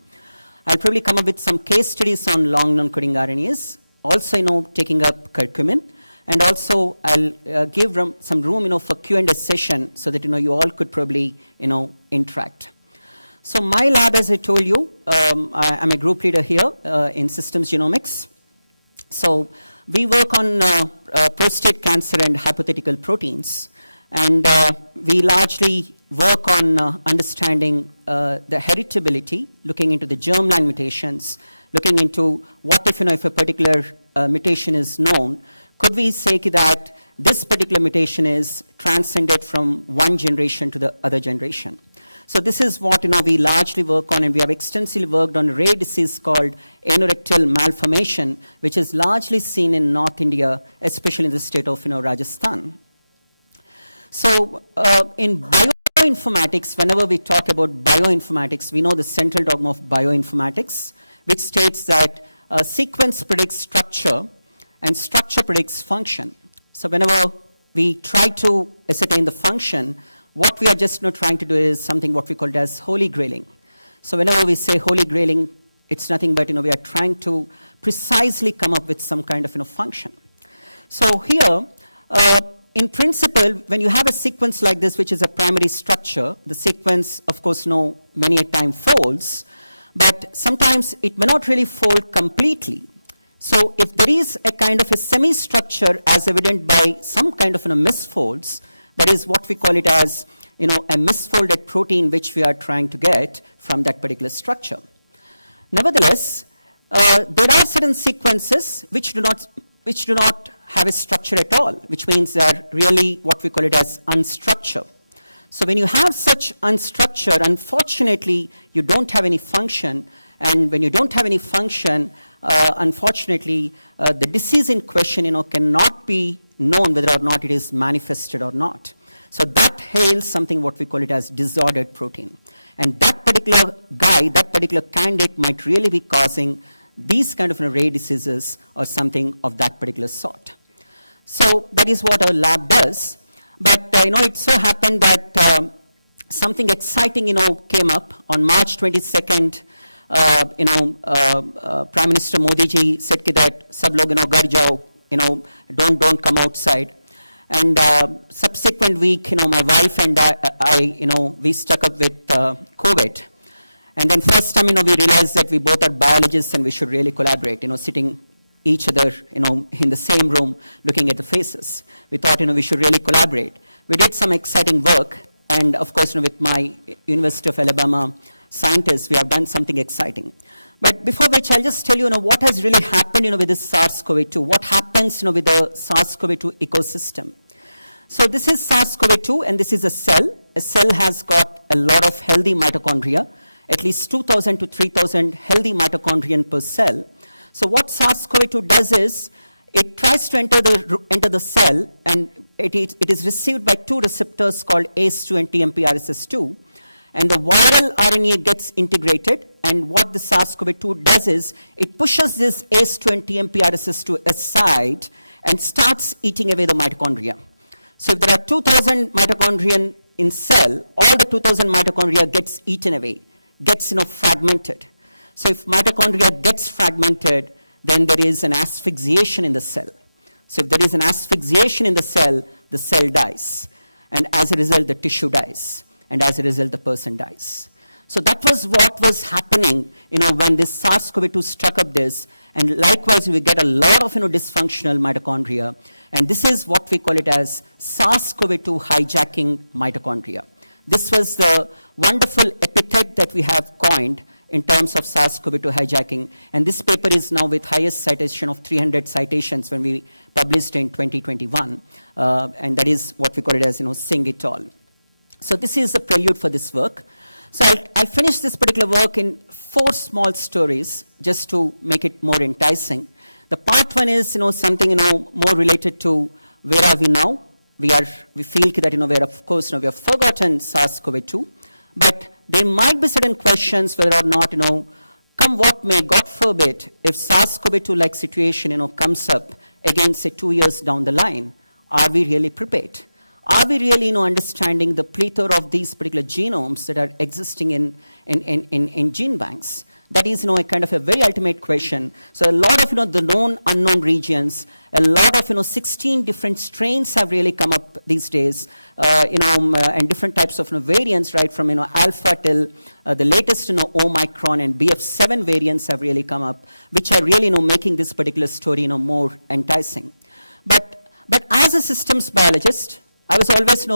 I'll probably come up with some case studies on long non-coding RNAs. Also, taking up curcumin. And also, I'll give some room, for Q&A session so that, you all could probably, interact. So my lab, as I told you, I'm a group leader here in systems genomics. So we work on prostate cancer and hypothetical proteins. And we largely work on understanding the heritability, looking into the germline mutations, looking into what if a particular mutation is known, could we say that this particular mutation is transcended from one generation to the other generation? So this is what we largely work on, and we have extensively worked on a rare disease called anorectal malformation, which is largely seen in North India, especially in the state of Rajasthan. So in bioinformatics, whenever we talk about bioinformatics, we know the central dogma of bioinformatics, which states that sequence predicts structure and structure predicts function. So whenever we try to ascertain the function, what we are just trying to do is something what we call as holy grailing. So whenever we say holy grailing, it's nothing but we are trying to precisely come up with some kind of function. So here, in principle, when you have a sequence like this, which is a primary structure, the sequence, of course, many a time folds, but sometimes it may not really fold completely. So if there is a kind of a semi-structure as evident by some kind of misfolds, that is what we call it as a misfolded protein which we are trying to get from that particular structure. Nevertheless, there are certain sequences which do not have a structure at all, which means they are really what we call it as unstructured. So when you have such unstructured, unfortunately, you don't have any function, and when you don't have any function, unfortunately, the disease in question, cannot be known whether or not it is manifested or not. So that hails something what we call it as disordered protein. And that particular guy, that particular candidate might really be causing these kind of rare diseases or something of that particular sort. So that is what our lab does. But it so happened that something exciting came up on March 22nd. Prime Minister Modi ji said that sab log gar jao, don't come outside. And subsequent week, my wife and I, we stuck up with COVID. And then first time, we realized that we both are biologists and we should really collaborate, sitting each other, in the same room, looking at the faces. We thought, we should really collaborate. We did some exciting work. And of course, with my University of Alabama scientists, we have done something exciting. But before which, I'll just tell you, what has really happened, with this SARS-CoV-2. What happens, with the SARS-CoV-2 ecosystem. So this is SARS-CoV-2, and this is a cell. A cell has got a lot of healthy mitochondria, at least 2,000 to 3,000 healthy mitochondria per cell. So what SARS-CoV-2 does is, it tries to enter the cell, and it is received by two receptors called ACE2 and TMPRSS2. And the viral RNA gets integrated, and what the SARS-CoV-2 does is, it pushes this ACE2 and TMPRSS2 aside and starts eating away the mitochondria. So if there are 2,000 mitochondria in cell, all the 2,000 mitochondria gets eaten away, gets fragmented. So if mitochondria gets fragmented, then there is an asphyxiation in the cell. So if there is an asphyxiation in the cell dies. And as a result, the tissue dies. and as a result, the person dies. So that was what was happening, when this SARS-CoV-2 struck up this, and likewise we get a lot of, dysfunctional mitochondria, and this is what we call it as SARS-CoV-2 hijacking mitochondria. This was the wonderful epithet that we have coined in terms of SARS-CoV-2 hijacking, and this paper is now with highest citation of 300 citations when we published in 2021, and that is what we call it as, Singh et al. So this is the prelude for this work. So I'll finish this particular work in 4 small stories just to make it more enticing. The part 1 is, something, more related to where are we now? We feel that, of course, we have forgotten SARS-CoV-2, but there might be certain questions whether or not, come what may, God forbid, if SARS-CoV-2 like situation, comes up again, say 2 years down the line, are we really prepared? Are we really, understanding the plethora of these particular genomes that are existing in gene banks? That is, a kind of a very ultimate question. So a lot of, the known unknown regions, a lot of, 16 different strains have really come up these days, and different types of variants, right, from, alpha till the latest, Omicron and BF7 variants have really come up, which are really, making this particular story, more enticing. But as a systems biologist, I was always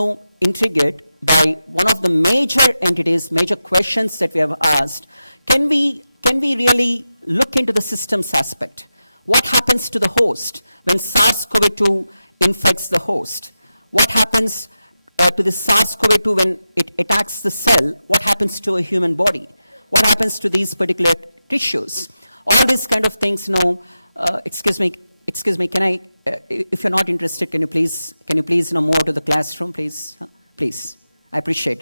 intrigued by one of the major entities, major questions that we have asked. Can we really look into the systems aspect? What happens to the host when SARS-CoV-2 infects the host? What happens to the SARS-CoV-2 when it attacks the cell? What happens to a human body? What happens to these particular tissues? All these kind of things, excuse me, can I, if you're not interested, can you please move to the classroom, please? Please. I appreciate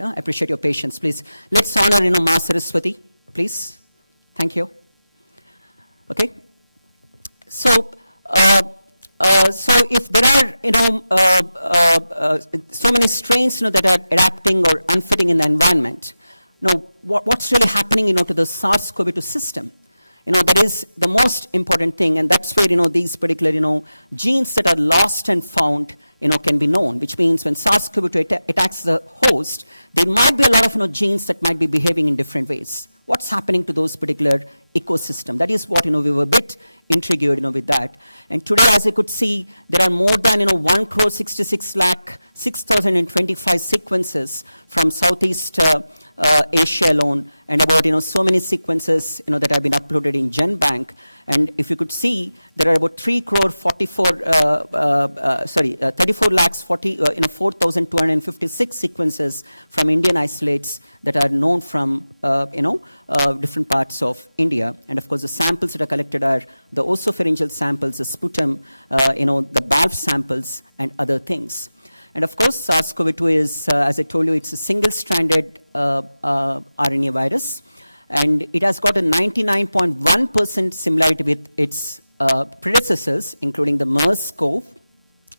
your patience, please. Let's honor, Ma Saraswati, please. Thank you. Okay. So, if there are, so many strains, that are adapting or unfitting in the environment, what's really happening, to the SARS-CoV-2 system? That is the most important thing, and that's where, these particular, genes that are lost and found, can be known, which means when SARS-CoV-2 attacks the host, there might be a lot of, genes that might be behaving in different ways. What's happening to those particular ecosystem? That is what, we were a bit intrigued, with that. And today, as you could see, there are more than, 1,66,6,025 sequences from Southeast Asia alone, and about, so many sequences, that have been uploaded in GenBank. And if you could see, there are about 34,40,4,256 sequences from Indian isolates that are known from, different parts of India. And of course, the samples that are collected are the osopharyngeal samples, the sputum, the BALF samples, and other things. And of course, SARS-CoV-2 is, as I told you, it's a single-stranded RNA virus, and it has got a 99.1% similarity with its predecessors, including the MERS-CoV,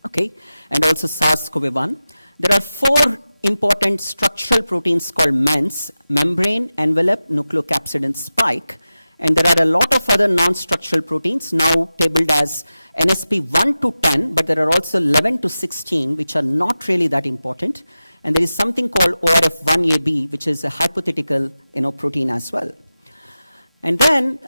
okay, and also SARS-CoV-1. There are 4 important structural proteins called MENS: membrane, envelope, nucleocapsid, and spike. And there are a lot of other non-structural proteins now tabled as NSP 1 to 10, but there are also 11 to 16, which are not really that important. And there is something called ORF1AB, which is a hypothetical protein as well. And then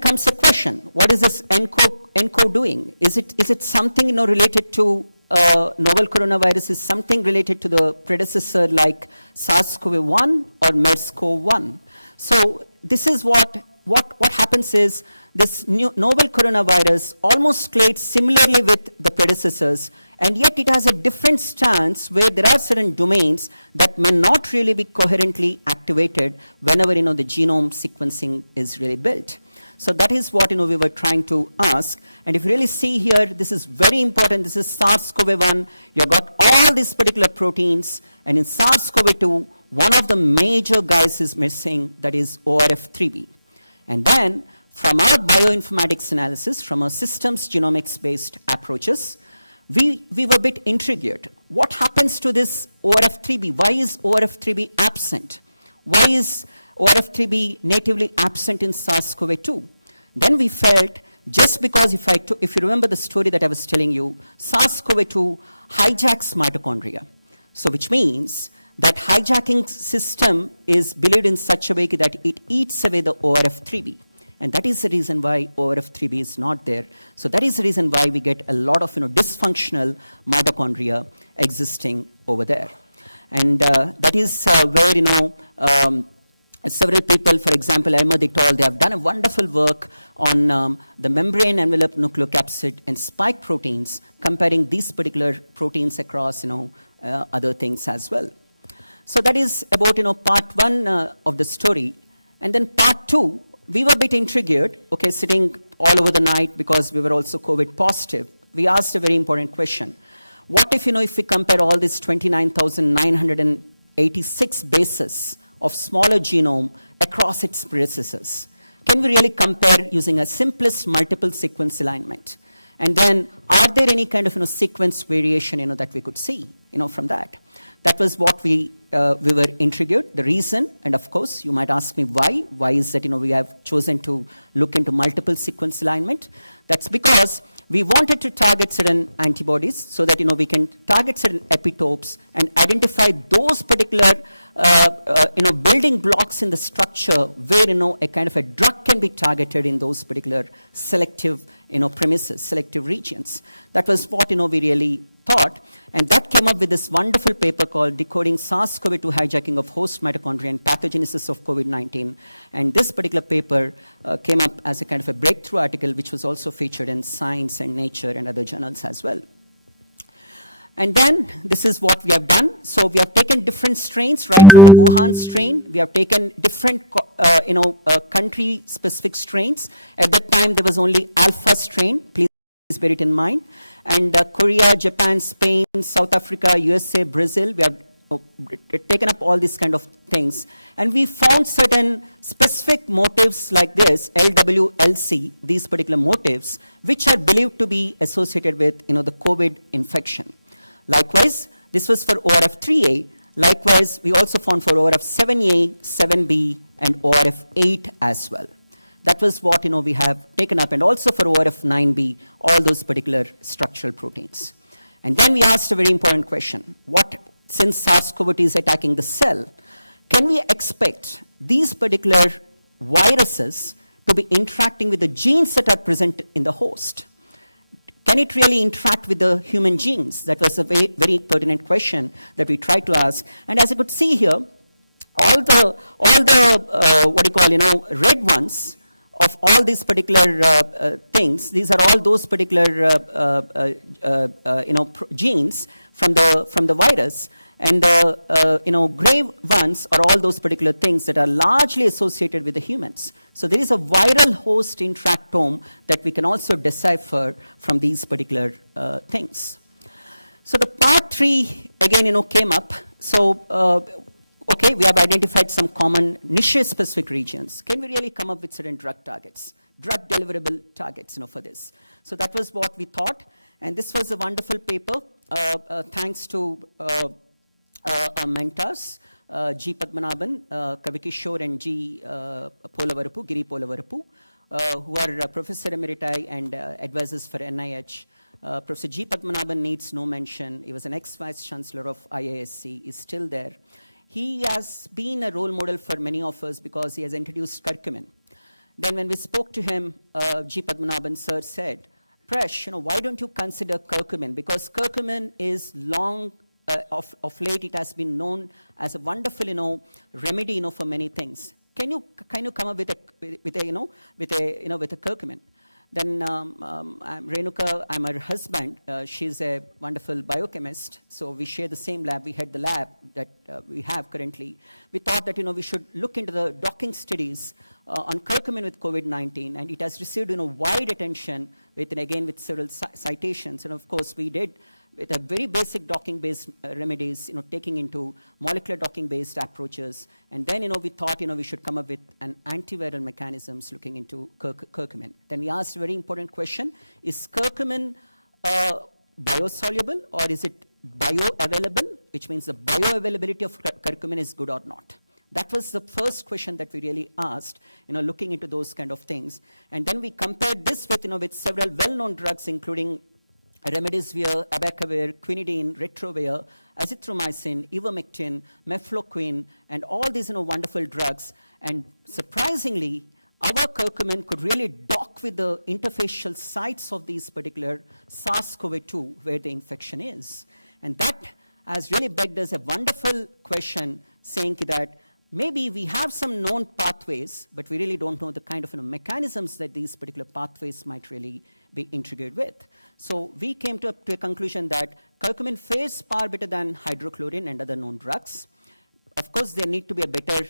comes the question: what is this ENCODE doing? Is it something related to novel coronavirus? Is something related to the predecessor like SARS-CoV-1 or MERS-CoV-1? So this is what happens is this new novel coronavirus almost played similarly with the predecessors, and yet it has a different stance where there are certain domains that may not really be coherently activated whenever the genome sequencing is really built. So that is what we were trying to ask. And if you really see here, this is very important. This is SARS-CoV-1. You've got all these particular proteins, and in SARS-CoV-2, one of the major guys is missing, that is ORF3b. And then, from our bioinformatics analysis, from our systems genomics-based approaches, we were a bit intrigued. What happens to this ORF3b? Why is ORF3b absent? Why is ORF3b natively absent in SARS-CoV-2? Then we felt, just because if you remember the story that I was telling you, SARS-CoV-2 hijacks mitochondria. So which means That hijacking system is believed in such a way that it eats away the ORF3b. And that is the reason why ORF3b is not there. So that is the reason why we get a lot of dysfunctional mitochondria existing over there. And that is where several people, for example, Ahmed et al., they have done a wonderful work on the membrane envelope nucleocapsid and spike proteins, comparing these particular proteins across other things as well. So that is about part one of the story. And then part two, we were a bit intrigued, okay, sitting all over the night because we were also COVID positive. We asked a very important question. What if, if we compare all these 29,986 bases of smaller genome across its predecessors? Can we really compare using a simplest multiple sequence alignment? And then, are there any kind of sequence variation that we could see from that? That was what we were intrigued. The reason, and of course, you might ask me why. Why is that we have chosen to look into multiple sequence alignment? That's because we wanted to target certain antibodies so that we can target certain epitopes and identify those particular building blocks in the structure where a kind of a drug can be targeted in those particular selective premises, selective regions. That was what we really thought, and that came up with this wonderful paper called Decoding SARS-CoV-2 Hijacking of Host Mitochondria and Pathogenesis of COVID-19. And this particular paper came up as a kind of a breakthrough article, which was also featured in Science and Nature and other journals as well. And then this is what we have done. So we have taken different strains, right from the Wuhan strain. We have taken different, country-specific strains. At that time, there was only alpha strain. Please bear it in mind. And Korea, Japan, Spain, South Africa, USA, Brazil, we have taken up all these kind of things. And we found certain specific motifs like this, LWLC, these particular motifs, which are believed to be associated with the COVID infection. Likewise, this was for ORF3A. Likewise, we also found for ORF7A, 7B, and ORF8 as well. That was what we have taken up, and also for ORF9B, all those particular structural proteins. And then we asked a very important question. Since SARS-CoV-2 is attacking the cell, can we expect these particular viruses to be interacting with the genes that are present in the host? Can it really interact with the human genes? That was a very, very pertinent question that we tried to ask. And as you could see here, all the red ones of all these particular things, these are all those particular genes from the virus, and the gray ones are all those particular things that are largely associated with the humans. So there is a viral host interactome that we can also decipher from these particular things. So the part 3 again came up. So okay, we have identified some common niche-specific regions. Can we really come up with certain drug targets, drug deliverable targets, for this? So that was what we thought, and this was a wonderful paper, thanks to our mentors, G. Padmanabhan, Kavikishore, and G. Polavarapu, Giri Polavarapu, who are Professor Emeriti and advisors for NIH. Professor G. Padmanabhan needs no mention. He was an ex-vice chancellor of IISc, is still there. He has been a role model for many of us because he has introduced curcumin. Then when we spoke to him, G. Padmanabhan sir said, Presh, why don't you consider curcumin? Because curcumin is long, of late it has been known as a wonderful, remedy, for many things. Can you come up with a curcumin? Then I'm Renuka, I'm her husband. She's a wonderful biochemist. So we share the same lab. We had the lab that we have currently. We thought that we should look into the docking studies on curcumin with COVID-19, and it has received wide attention with several citations. And of course, we did with a very basic docking-based remedies, taking into molecular docking-based approaches. And then, we thought, we should come up with an antiviral mechanisms looking into curcumin. Then we asked a very important question, is curcumin biosoluble or is it bioavailable, which means the bioavailability of curcumin is good or not? That was the first question that we really asked, looking into those kind of things. And then we compared this with, with several well-known drugs, including remdesivir, abacavir, quinidine, retrovir, azithromycin, ivermectin, mefloquine, and all these wonderful drugs. And surprisingly, our curcumin could really dock with the interfacial sites of these particular SARS-CoV-2 where the infection is. And that has really begged us a wonderful question saying that maybe we have some known pathways, but we really don't know the kind of mechanisms that these particular pathways might really be integrated with. So we came to a conclusion that curcumin fares far better than hydrochlorine and other known drugs. Of course, there need to be a better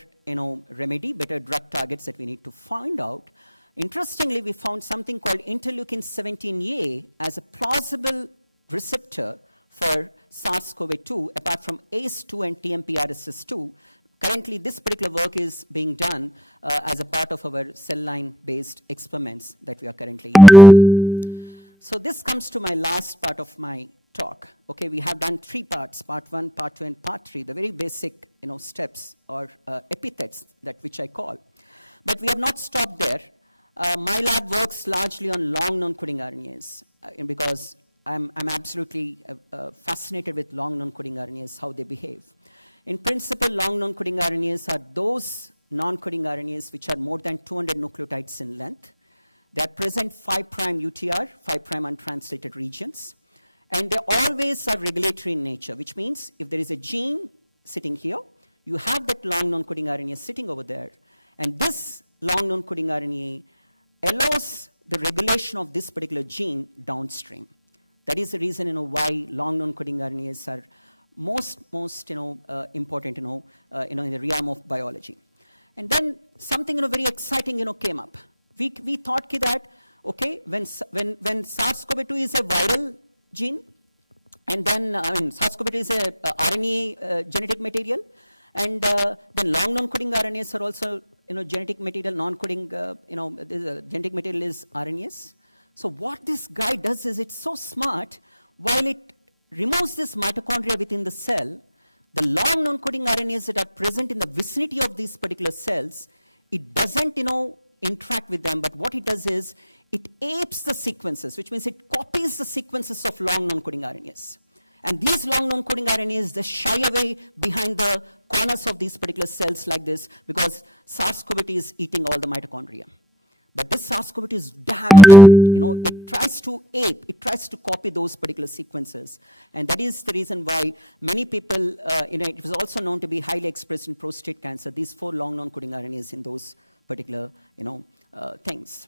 remedy, better drug targets that we need to find out. Interestingly, we found something called interleukin-17A as a plausible receptor for SARS-CoV-2, apart from ACE2 and TMPRSS2. Currently, this particular work is being done as a part of our cell line-based experiments that we are currently doing. So this comes to my last part of my talk. Okay, we have done 3 parts, part 1, part 2, and part 3, the very basic steps or epithets that which I call. But we have not stopped there. My lab works largely on long non-coding RNAs because I'm absolutely fascinated with long non-coding RNAs, how they behave. In principle, long non-coding RNAs are those non-coding RNAs which are more than 200 nucleotides in length. They are present 5' UTR, 5' untranslated regions. And they always are regulatory in nature, which means if there is a gene sitting here, you have that long non-coding RNA sitting over there. And this long non-coding RNA allows the regulation of this particular gene downstream. That is the reason why long non-coding RNAs are most important in the realm of biology. And then something very exciting came up. We thought that okay, when SARS-CoV-2 is a viral gene, and then SARS-CoV-2 is a RNA genetic material, and then long non-coding RNAs are also genetic material. Non-coding genetic material is RNAs. So what this guy does is it's so smart. While it removes this mitochondria within the cell, the long non-coding RNAs that are present in the vicinity of these particular cells, it doesn't interact with them, but what it does is it apes the sequences, which means it copies the sequences of long non-coding RNAs. And these long non-coding RNAs, they shy away behind the corners of these particular cells like this because SARS-CoV-2 is eating all the mitochondria. But this SARS-CoV-2 is damn intelligent. It tries to ape, it tries to copy those particular sequences. And that is the reason why many people, it was also known to be highly expressed in prostate cancer, these 4 long non-coding RNAs in those particular, things.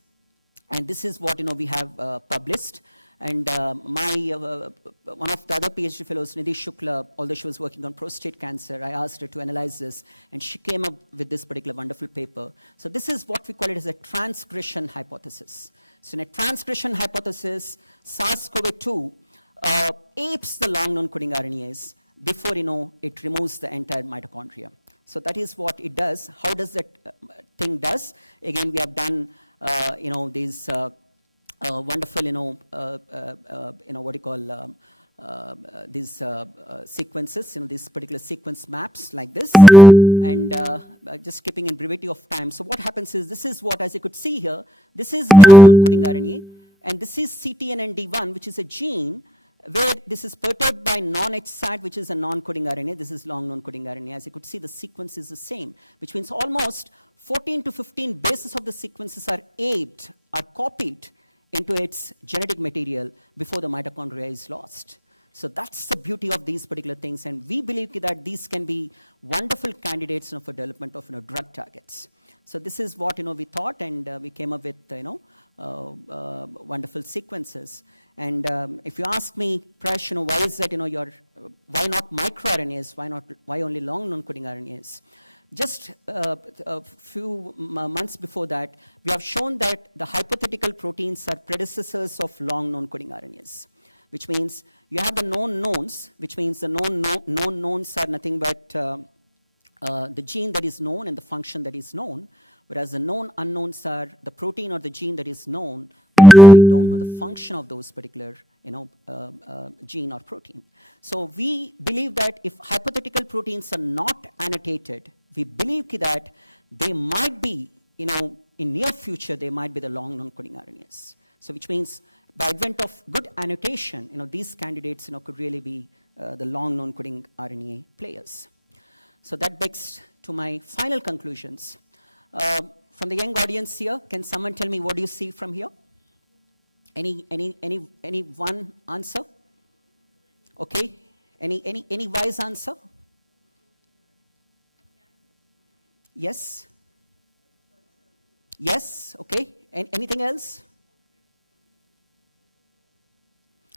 And this is what, we have published. And one of the other PhD fellows, Nidhi Shukla, although she was working on prostate cancer, I asked her to analyze this, and she came up with this particular wonderful paper. So this is what we call it as a transgression hypothesis. So in a transgression hypothesis, SARS-CoV-2 apes the long non-coding RNAs before, it removes the entire mitochondria. So that is what it does. How does that thing does? Again, we have done, these wonderful, what you call these sequences, these particular sequence maps like this. And just keeping in brevity of time. So what happens is, this is what, as you could see here, this is long non-coding RNA, and this is CTNND1, which is a gene where this is perturbed by non-HSAT, which is a non-coding RNA. This is long non-coding RNA. As you could see, the sequence is the same, which means almost 14 to 15 bases of the sequences are aped, are copied into its genetic material before the mitochondria is lost. So that's the beauty of these particular things, and we believe that these can be wonderful candidates for development of drug targets. So this is what we thought, and we came up with wonderful sequences. And if you ask me, Prash, why is that why not microRNAs? Why only long non-coding RNAs? Just a few months before that, we have shown that the hypothetical proteins are predecessors of long non-coding RNAs, which means you have the known knowns, which means the known knowns are nothing but the gene that is known and the function that is known, whereas the known unknowns are the protein or the gene that is known, but we don't know the function of those particular gene or protein. So we believe that if hypothetical proteins are not annotated, we believe that they might be, in near future, they might be the long non-coding RNAs. So which means by advent of good annotation, these candidates, could really be the long-known coding RNA players. So that begs to my final conclusions. From the young audience here, can someone tell me what do you see from here? Any one answer? Okay. Any wise answer? Yes? Yes? Okay. Anything else?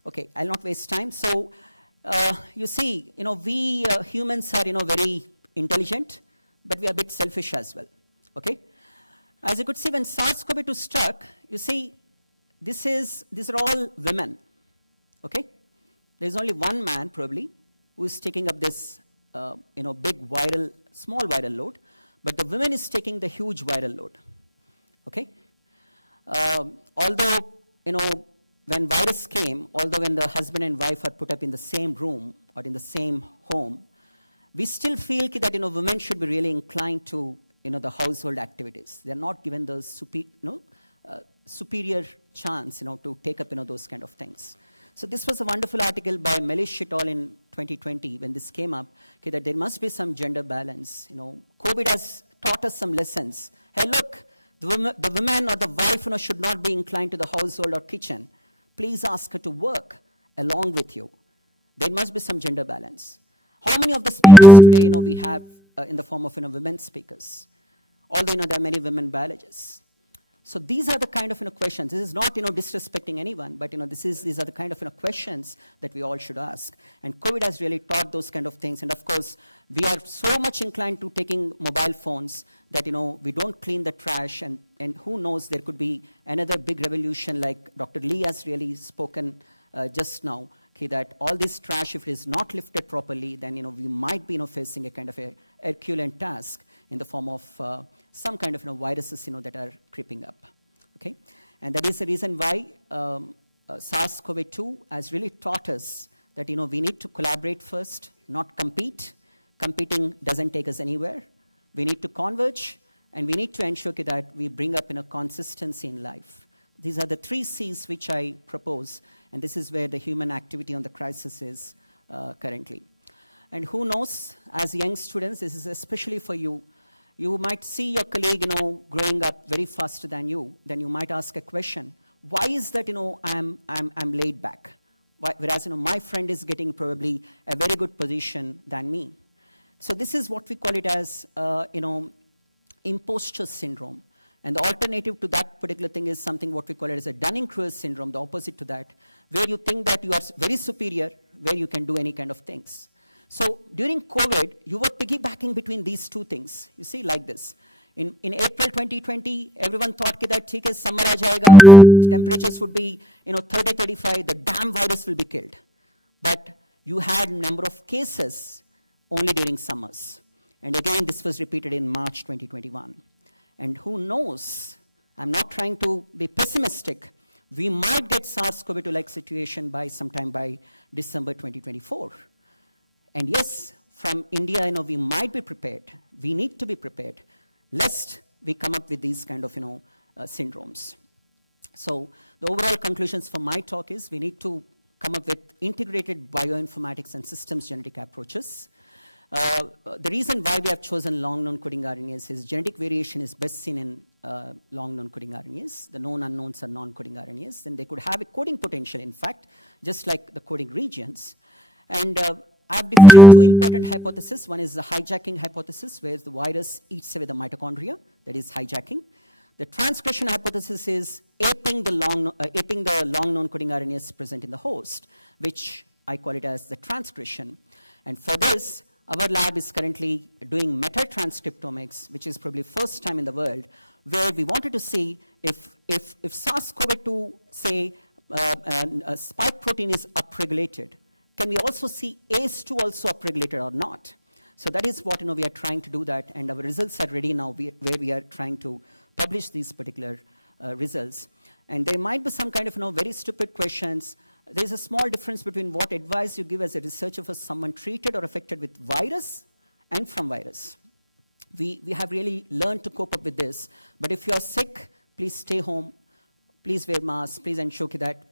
Okay, I'll not waste time. So, you see, we humans are, very intelligent, but we are a bit selfish as well. Okay? As you could see, when SARS-CoV-2 struck, you see, these are all women. Okay? There's only one man, probably, who is taking up this, small viral load, but the woman is taking the huge viral load. Okay? Although, when virus came, when the husband and wife are put up in the same room or in the same home, we still feel that, women should be really inclined to, the household activities. They're not given the superior chance, to take up, those kind of things. So this was a wonderful article by Melish et al. In 2020 when this came up, that there must be some gender balance. COVID has taught us some lessons. Hey, look, the woman or the wife, should not be inclined to the household or kitchen. Please ask her to work along with you. There must be some gender balance. How many of the speakers today, we have in the form of, women speakers? Although, there are many women biologists. So these are the kind of, questions. This is not, disrespecting anyone, but, these are the kind of, questions that we all should ask. And COVID has really taught those kind of things. And of course, we are so much inclined to taking mobile phones that, we don't clean the trash. And who knows, there could be another big revolution like Dr. Lee has really spoken just now, that all this trash, if it is not lifted properly, then, we might be, facing a kind of a Herculean task in the form of some kind of viruses that are creeping up. Okay? And that is the reason why SARS-CoV-2 has really taught us that we need to collaborate first, not compete. Competing doesn't take us anywhere. We need to converge, and we need to ensure that we bring up consistency in life. These are the 3 C's which I propose, and this is where the human activity on the crisis is currently. And who knows, as young students, this is especially for you. You might see your colleague, growing up very faster than you. Then you might ask a question: why is that, I'm laid back, whereas my friend is getting probably a very good position than me. So this is what we call it as, imposter syndrome. And the alternative to that particular thing is something what we call it as a Dunning-Kruger syndrome, the opposite to that, where you think that you are very superior, where you can do any kind of things. So during COVID, you were piggybacking between these 2 things. You see, like this. In April 2020, everyone thought that summer aa jayega, temperatures would be 30, 35, the damn virus will be killed. But you had number of cases only during summers. And again, this was repeated in March 2021. And who knows, I'm not trying to be pessimistic, we might get SARS-CoV-2-like situation by sometime by December 2024. And yes, from India, we might be prepared. We need to be prepared, lest we come up with these kind of, syndromes. So the overall conclusions for my talk is we need to come up with integrated bioinformatics and systems genetic approaches. The reason why we have chosen long-known coding RNAs is genetic variation is best seen in long-known coding RNAs. The known unknowns are non-coding RNAs. Then they could have a coding potential, in fact, just like the coding regions. And I've defined 2 important hypotheses. One is the hijacking hypothesis, where the virus eats away the mitochondria, that is hijacking. The transcription hypothesis is aping the long-known coding RNAs present in the host, which I call it as the transcription. And for this, our lab is currently doing meta-transcriptomics, which is probably first time in the world, where we wanted to see if SARS-CoV-2, say, spike protein is upregulated, can we also see ACE2 also upregulated or not? So that is what we are trying to do that, and our results are ready now, where we are trying to publish these particular results. And there might be some kind of very stupid questions. There's a small difference between what advice you give as a researcher for someone treated or affected with virus and from virus. We have really learned to cope up with this. But if you are sick, please stay home. Please wear masks. Please ensure that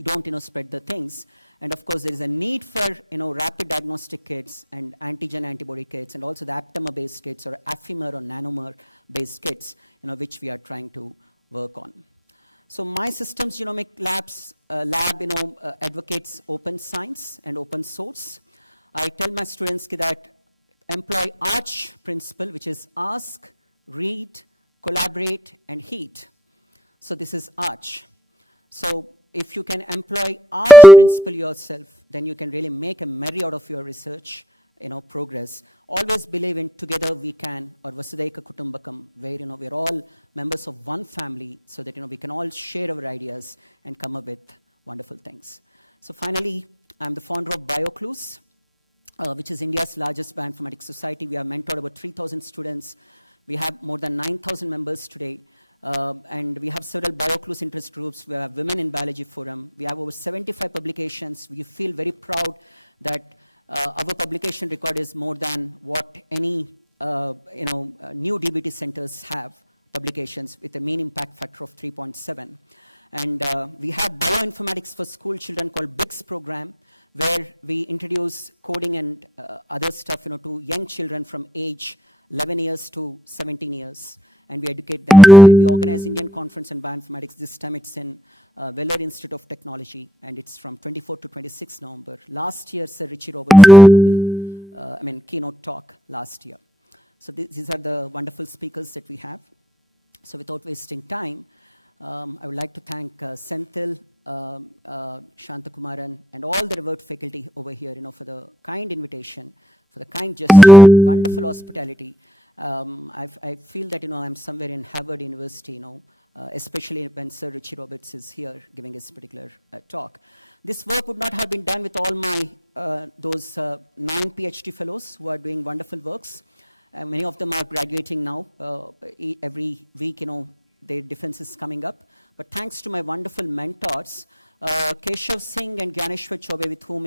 you don't spread the things. And of course, there is a need for rapid diagnostic kits and antigen antibody kits, and also the aptamer-based kits or Affimer or nanomer-based kits, which we are trying to work on. So my systems genomic lab advocates open science and open source. I tell my students that employ ARCH principle, which is ask, read, collaborate, and heat. So this is ARCH. So if you can employ ARCH principle yourself, then you can really make a merry out of your research, progress. Always believe in together we can, or Vasudhaiva Kutumbakam, where we're all members of one family, so that we can all share our ideas and come up with wonderful things. So finally, I'm the founder of BioClues, which is India's largest bioinformatics society. We have mentored about 3,000 students. We have more than 9,000 members today. And we have several BioClues interest groups. We have Women in Biology Forum. We have over 75 publications. We feel very proud that our publication record is more than what any new DBT centers have publications, with a mean impact factor of 3.7. And we have bioinformatics for school children called BIGS program, where we introduce coding and other stuff to young children from age 11 years to 17 years. And we educate them. And we organize Indian Conference in Bioinformatics. This time it's in Weller Institute of Technology, and it's from 24 to 26 November. Last year, Sir Richie Roberts gave keynote talk last year. So these are the wonderful speakers that we have. So without wasting time, I would like to thank Senthil, Shantakumaran, and all the revered faculty over here, for the kind invitation, for the kind gesture, wonderful hospitality. I feel that I'm somewhere in Harvard University, especially when Sir Richie Roberts is here giving his particular talk. This work would not have been done with all my those 9 PhD fellows who are doing wonderful works. Many of them are graduating now. Every week, their defense is coming up. But thanks to my wonderful mentors, Keshav Singh and Gyaneshwar Chaube, with whom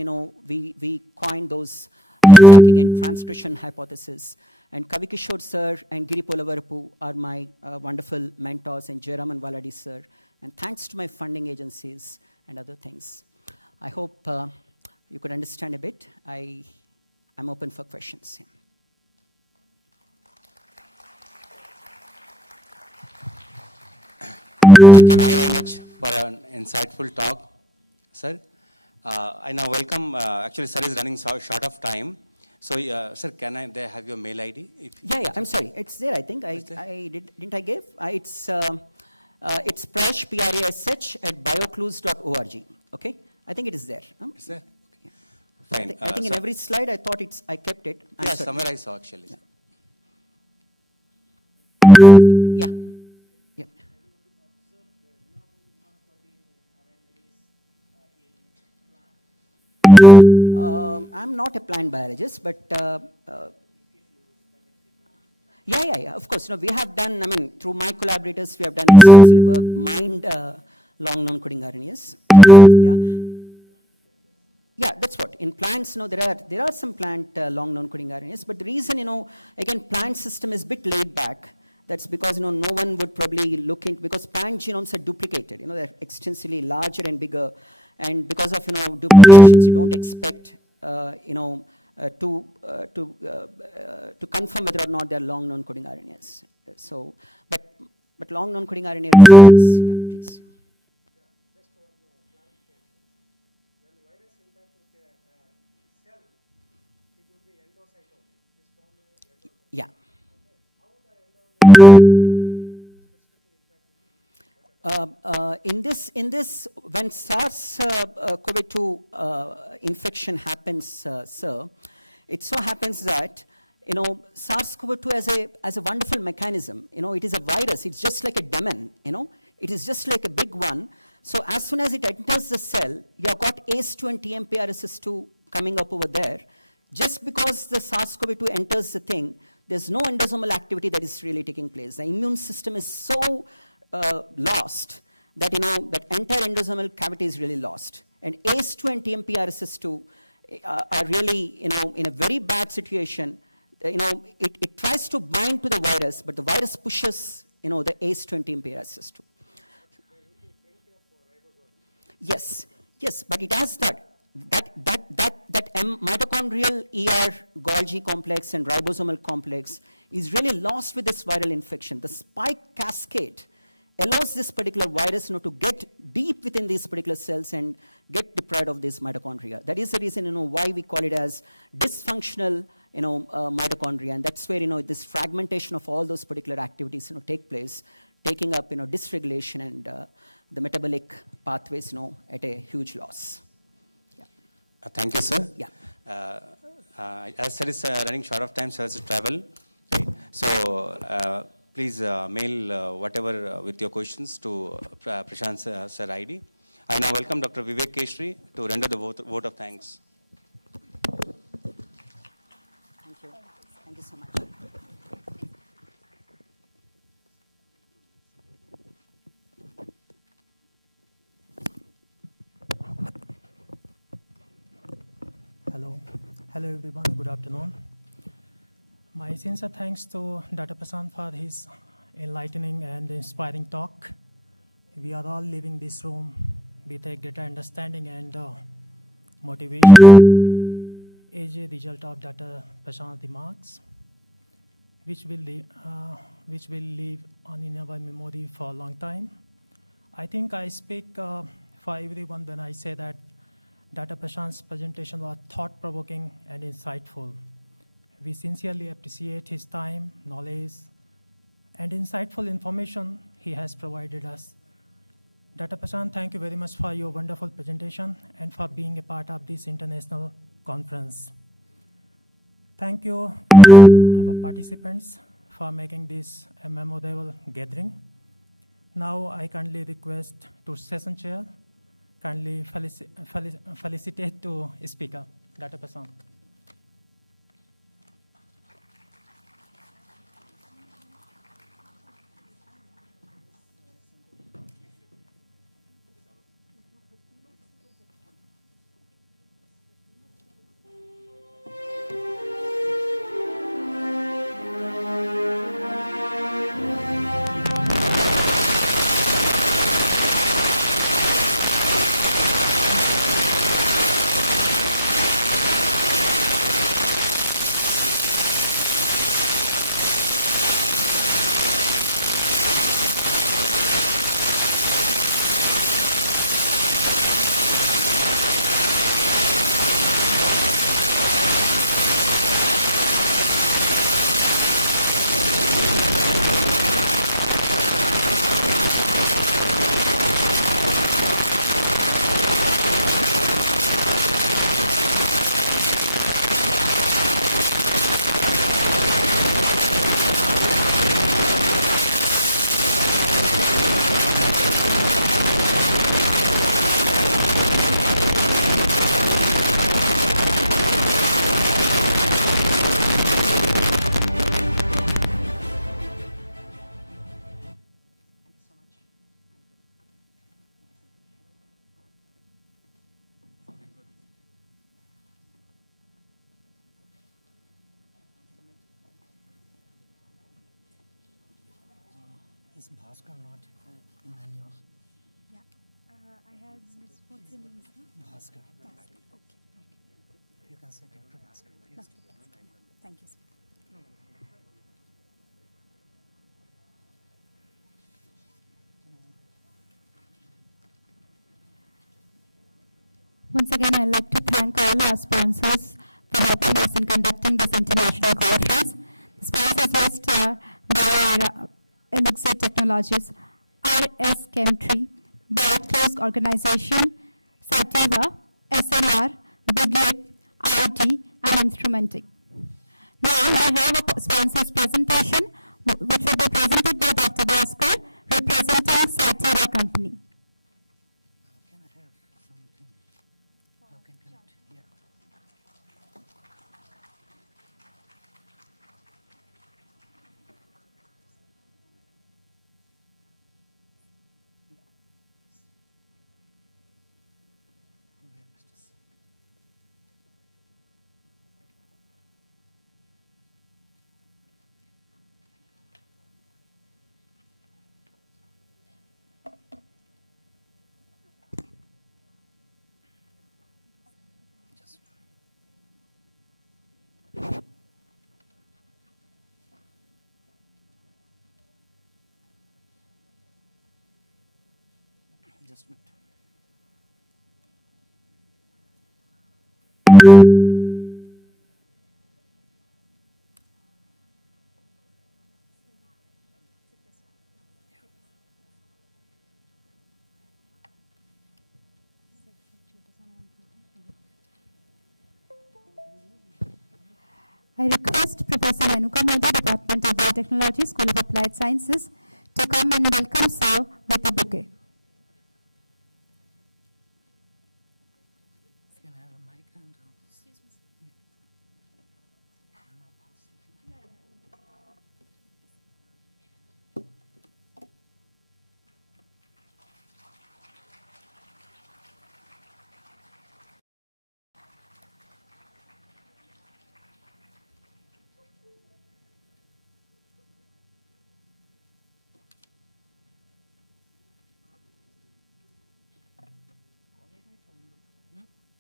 we coined those hijacking and transcription hypothesis. And Kavikishore sir and Giri Polavarapu are my wonderful mentors, and Jayaraman Valadi sir. And thanks to my funding agencies and other things. I hope you could understand a bit. I'm open for questions. Thank you very much for an insightful talk, sir. I now welcome, actually sir is running short of time. So, sir, can I have your mail ID? Yeah, I'm sorry. It's there, I think. Didn't I give? It's prash, P-R-A-S-H, at bioclues.org. Okay? I think it is there. Is there? Okay. Fine. I think in every slide I thought I kept it. Somewhere I saw actually. Yeah. I'm not a plant biologist, but yeah, of course. We have done, through my collaborators, we have done extensive work, mined long non-coding RNAs. Yeah, that's what. In plants, there are some plant long non-coding RNAs, but the reason, again, plant system is a bit laid back. That's because, no one would probably look into, because plant genomes are duplicated. They're extensively larger and bigger. And because of, duplications, you don't expect, to confirm whether or not they're long non-coding RNAs. So, but long non-coding RNA is, yeah, please. Yeah. In this, when SARS-CoV-2 infection happens, sir, it so happens that SARS-CoV-2 as a wonderful mechanism. It is a virus. It's just like a demon. It is just like a big one. So as soon as it enters the cell, you have got ACE2 and TMPRSS2 coming up over there. Just because the SARS-CoV-2 enters the thing, there's no endosomal activity that is really taking place. The immune system is so lost that that entire endosomal cavity is really lost. And ACE2 and TMPRSS2 are really in a very bad situation. It tries to bind to the virus, but the virus pushes the ACE2 and TMPRSS2. Yes, Yes, but it has that mitochondrial ER Golgi complex and ribosomal complex is really lost with this viral infection. The spike cascade allows this particular virus to get deep within these particular cells and get deprived of this mitochondria. That is the reason why we call it as dysfunctional mitochondria, and that's where this fragmentation of all those particular activities take place, taking up dysregulation and the metabolic pathways at a huge loss. Thank you, sir. Yeah. As sir is running short of time, sir has to travel. Right? So please mail whatever with your questions to Prashant sir ID. I now welcome Dr. Vivek Keshri to render the vote of thanks. Thank you. Thank you so much. Hello everyone, good afternoon. My sincere thanks to Dr. Prashant for his enlightening and inspiring talk. We are all leaving this room with a greater understanding and motivation as a result of Dr. Prashant's remarks, which will live on in our memory for a long time. I think I speak for everyone when I say that Dr. Prashant's presentation was thought-provoking and insightful. We sincerely appreciate his time, knowledge, and insightful information he has provided us. Dr. Prashant, thank you very much for your wonderful presentation and for being a part of this international conference. Thank you to our participants for making this a memorable gathering. Now I kindly request to session chair kindly felicitate to speaker, Dr. Prashant. Is Bhaskar not Emmanuel? Yeah, I have this. What's your name, sir? Bhaskar. Bhaskar. Okay. You can say Dr. Bhaskar. Dr. Bhaskar. Thank you, sir. Once again, I'd like to thank all our sponsors for helping us in conducting this international conference. The sponsors list are Elixir Technologies, RS Chemistry, Bioclose Organization, Sativa, SLR, Big Lip, IoT, and Instrumenting. Now we have a sponsor's presentation, which will be presented by Dr. Bhaskar, representing Sativa Company. Can I have something? How can connect? Yeah. adjustment. I request Professor Renuka Modi, Department of Biotechnology, School of Applied Sciences, to come and welcome Sir with a bouquet. Can I have a mic and excuse me.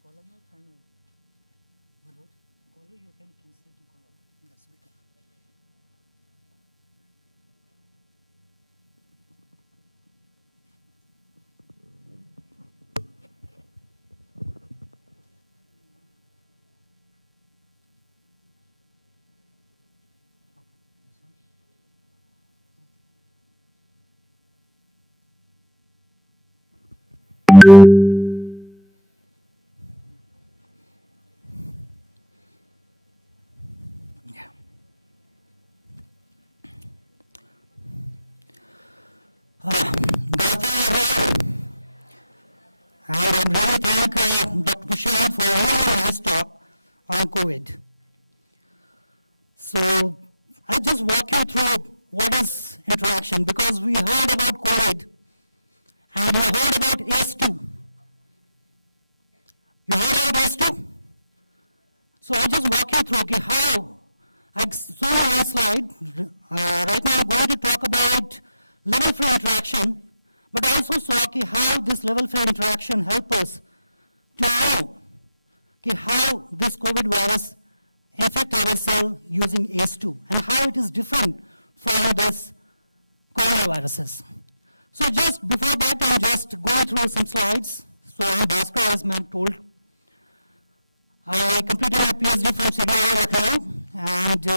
Color my final. What? Color you can translate to color. That's better. And I really thank Dr. Prashant for all his talk on COVID. So I'll just walk you through what is interaction, because we heard about COVID and you heard about ACE2. You heard about ACE2? So I'll just walk you through how, I saw on one slide, right now I'm going to talk about level-free interaction, but also saw how this level-free interaction helps us to know how this COVID virus infects our cell using ACE2 and how it is different from this coronaviruses. So just before that, I'm just going through some slides. So I'm Bhaskar, as ma'am told. I completed my PhD from CDI, and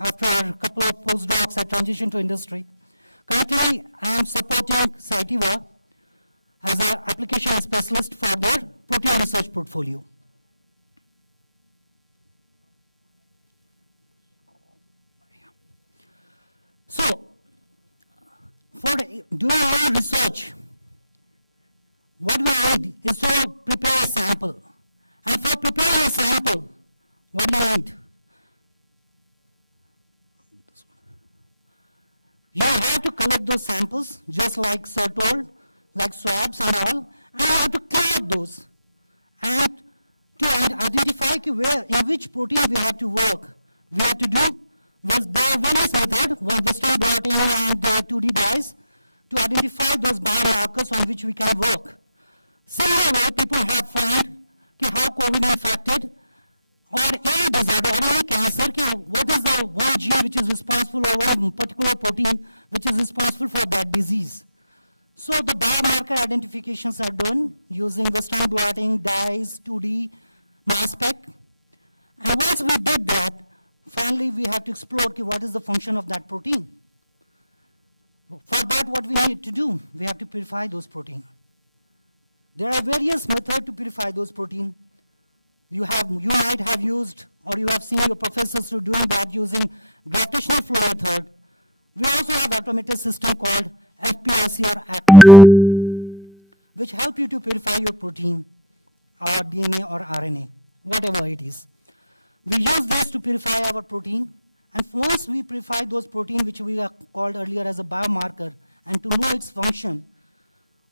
after a couple of postdocs, I transitioned to industry. Currently, I am supporting Cytiva as an application specialist for their protein research portfolio. So, for doing our research, what we need is to prepare a sample. And for preparing a sample, what do you need? You have to collect those samples, just like Sir told, like swabs and all, and you have to clean up those. And to identify where, in which protein we have to work, we have to do, there are various methods, one Western blotting and 2D dyes, to identify those biomarkers on which we can work. Similarly, people have found how COVID infected or any disorder or any cancer, what is the one gene which is responsible or one particular protein which is responsible for that disease. So the biomarker identifications are done using Western blotting, dyes, 2D, mass spec. And once we did that, finally we have to explore what is the function of that protein. For that, what we need to do, we have to purify those proteins. There are various methods to purify those proteins. You might have used, or you have seen your professors doing that using gravitational flow method. We also have automated system called FPLC, which help you to purify your protein, or DNA or RNA, whatever it is. We use this to purify our protein, and once we purify those proteins, which we called earlier as a biomarker, and to know its function,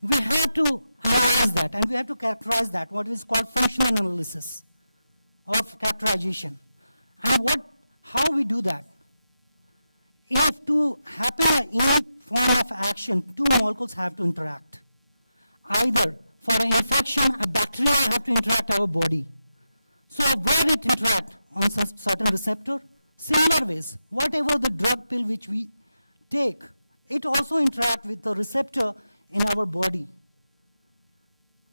we have to analyze that, and we have to characterize that, what is called functional analysis of characterization. And how we do that? If to happen any form of action, two molecules have to interact. Either for an infection, a bacteria have to interact our body. So where it interact on certain receptor, similar ways, whatever the drug pill which we take, it also interact with the receptor in our body.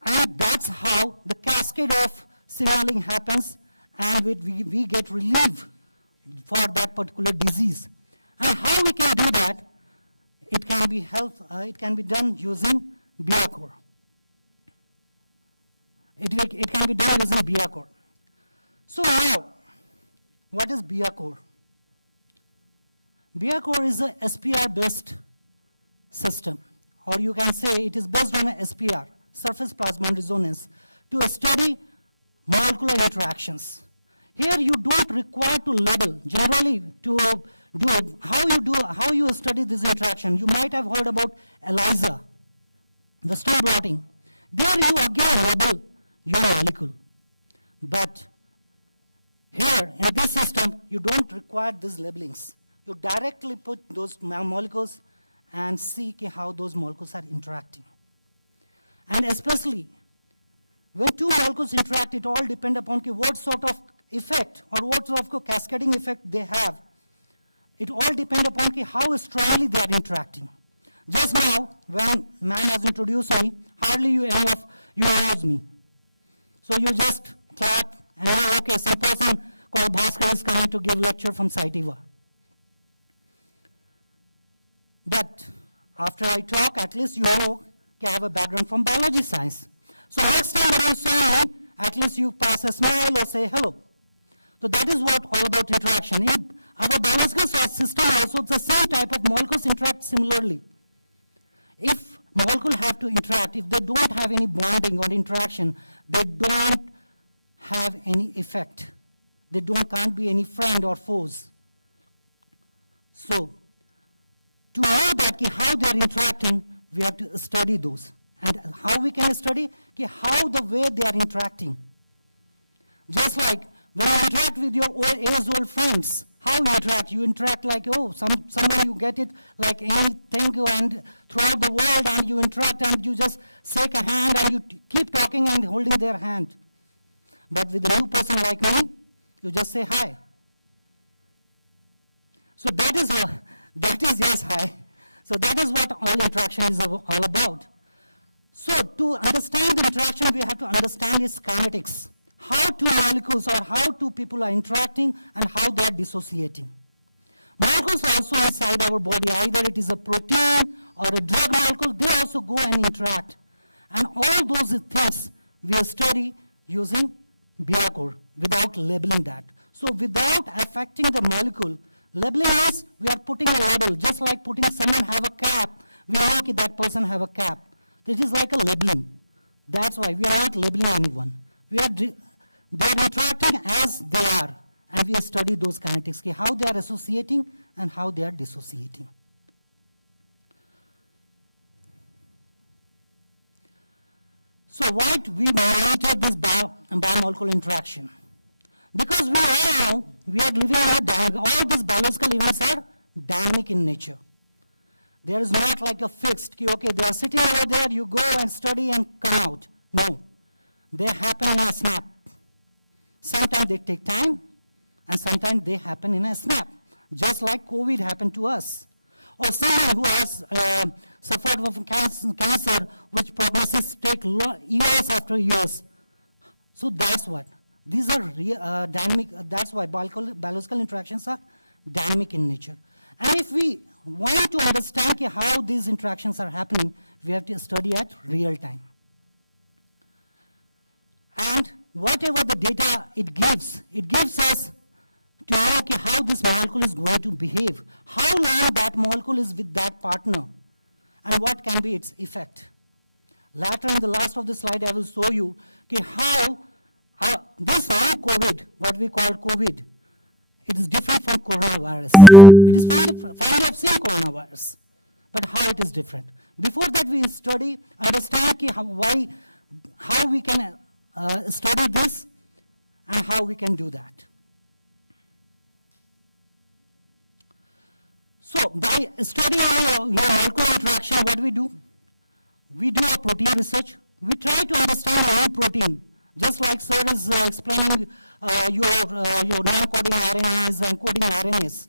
And that's how the cascade of signaling happens, and we get relief for that particular disease. And how we can do that? It can be done using BIACOR. It can be done using BIACOR. So now, what is BIACOR? BIACOR is a SPR-based system, or you can say it is based on a SPR, surface plasmon resonance, to study molecular interactions. Here you don't require to label. Generally, to how you study this interaction, you might have heard about ELISA, the stem blotting. There you again label your molecule. But here, in this system, you don't require these labelings. You directly put those molecules and see how those molecules are interacting. And especially, when two molecules interact, it all depends upon what sort of effect or what sort of cascading effect they have. It all depends upon how strongly they are interacting. Just now, when man has introduced me, hardly any of you knows me. So you just clap and okay, some person called Bhaskar is coming to give lecture from Saitiva. But after I talk, at least you know I have a background from biology science. So next time when you see me, at least you pass a smile or say hello. So that is what all about interaction. In our biological system also, the same type of molecules interact similarly. If molecules have to interact, if they don't have any bonding or interaction, they don't have any effect. They can't be any friend or foes. So, to know that how they are interacting, we have to study those. And how we can study how the way they are interacting. Just like when you interact with your age-old friends, how you interact? You interact like, oh, someone you get it like anything and throughout the world, and you interact and you just shake a hand and you keep talking and holding their hand. But with a new person like me, you just say hi. So that is just hi. So that is what all interaction is all about. So to understand the interaction, we have to understand its kinetics. How two molecules or how two people are interacting and how they are dissociating. Molecules also inside our body, either it is a protein or a drug molecule, they also go and interact. And all those things we study using BIACOR without labeling that. So without affecting the molecule, labeling is we are putting a label, just like putting someone have a cap, we know that person have a cap. This is like a labeling. That's why we are not labeling anyone. They are interacting as they are, and we study those kinetics, how they are associating and how they are dissociating. So why do we monitor this biomolecular interaction? Because we all know we are living in a dynamic, all these biological events are dynamic in nature. There is not like a fixed, okay, they are sitting over there, you go and study and come out. No, they happen in a snap. Sometimes they take time, and sometimes they happen in a snap, just like COVID happened to us. Or someone who has suffered from cancer, which prognosis take years after years. So that's what. These are dynamic, that's why biological interactions are dynamic in nature. And if we want to understand how these interactions are happening, we have to study at real time. And whatever the data it gives us to know how this molecule is going to behave, how long that molecule is with that partner, and what can be its effect. Later in the last of the slide, I will show you how this new COVID, what we call COVID, it is different from coronavirus. It is from the family of same coronavirus, but how it is different. Before that, we understand how we can study this and how we can do that. So by studying your molecular interaction, what we do? We do a protein research. We try to understand our own protein. Just like sir is explaining your non-coding RNAs and coding RNAs,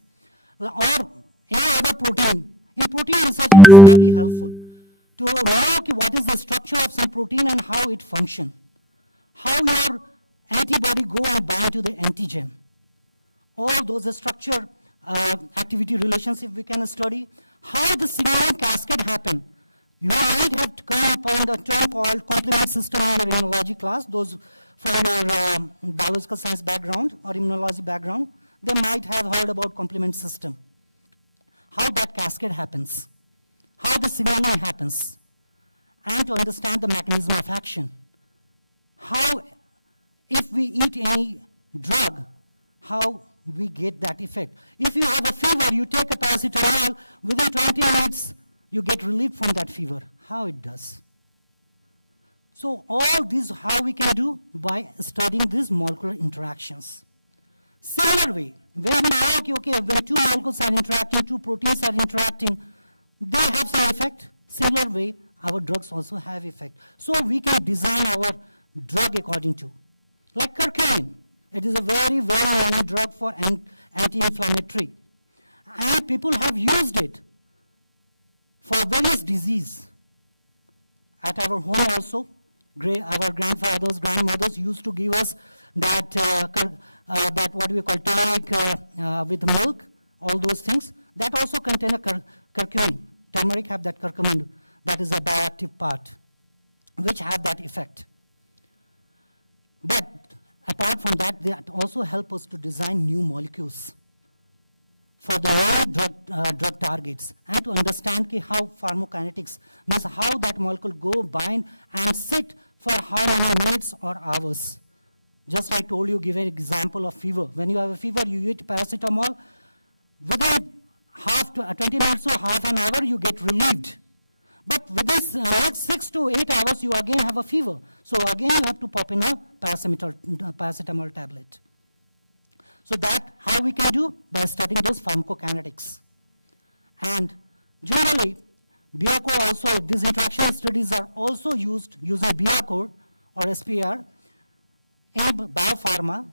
or any other protein. In protein research, it is very helpful to know okay, what is the structure of some protein and how it functions, how your antibody go and bind to the antigen. All those structure activity relationship we can study, how the signaling cascade happen. You might have to come upon the term called complement system in your immunology class. Those from your biological science background or immunology background, they might have heard about complement system. How that cascade happens, how the signaling happens, and to understand the mechanism of action. How, if we eat any drug, how we get that effect. If you have a fever, you take a paracetamol, within 20 minutes, you get relief from that fever. How it does. So all these, how we can do? By studying these molecular interactions. Similar way, when we know, okay, when two molecules are interacting, two proteins are interacting, they have some effect. Similar way, our drugs also have effect. So we can design our drug according to. Like curcumin, it is a very well-known drug for anti-inflammatory. And people have used it for various diseases. At our home also, our grandfathers, grandmothers used to give us that, that what we call turmeric with milk, all those things. That also contain a curcumin. Turmeric have that curcumin, that is a bioactive part, which have that effect. But apart from that, they also help us to design new molecules for the new drug targets, and to understand how pharmacokinetics, means how that molecule go bind and sit for how many minutes or hours. Just I told you, give an example of fever. When you have a fever, you eat paracetamol, within 20 minutes or half an hour, you get relieved. But within next 6 to 8 hours, you again have a fever. So again, you have to pop in a paracetamol tablet. So that, how we can do? By studying those pharmacokinetics. And generally, BIACOR also, these interaction studies are also used using BIACOR or SPR in biopharma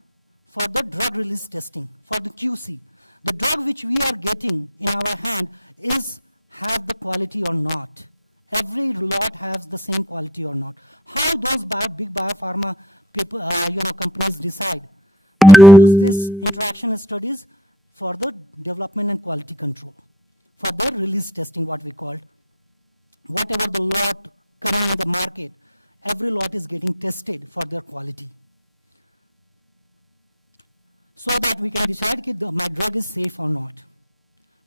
for the drug release testing, for the QC. The drug which we are getting in our hand have the quality or not. Every lot has the same quality or not. How those big biopharma people, companies decide? They use these interaction studies for the development and quality control, for the release testing, what we called. Whatever the lot coming in the market, every lot is getting tested for their quality, so that we can decide if my drug is safe or not.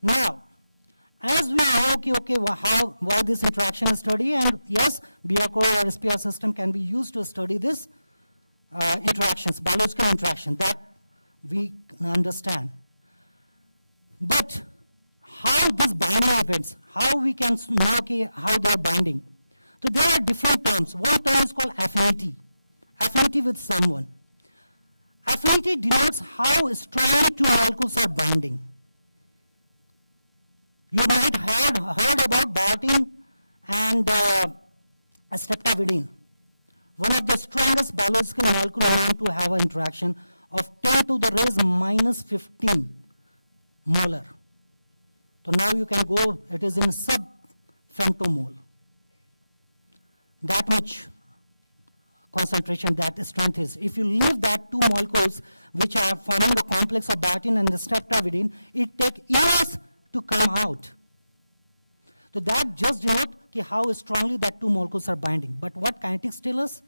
Now, as we know, why this interaction study, and yes, BIACOR or SPR system can be used to study this interactions, biological interaction, that we understand. But how these binding events, how we can know how they are binding. So there are different terms. One term is called affinity, affinity with someone. Affinity denotes how strongly two molecules are binding. You might have heard about biotin and streptavidin. One of the strongest biological molecules known to have an interaction of 10 to the raise minus 15 molar. So now you can go, it is in sub-femtomole. That much concentration, that strength is. If you leave that two molecules which are forming the complex of biotin and the streptavidin, it takes years to come out. So that just denotes how strongly that two molecules are binding. But what kinetics tell us?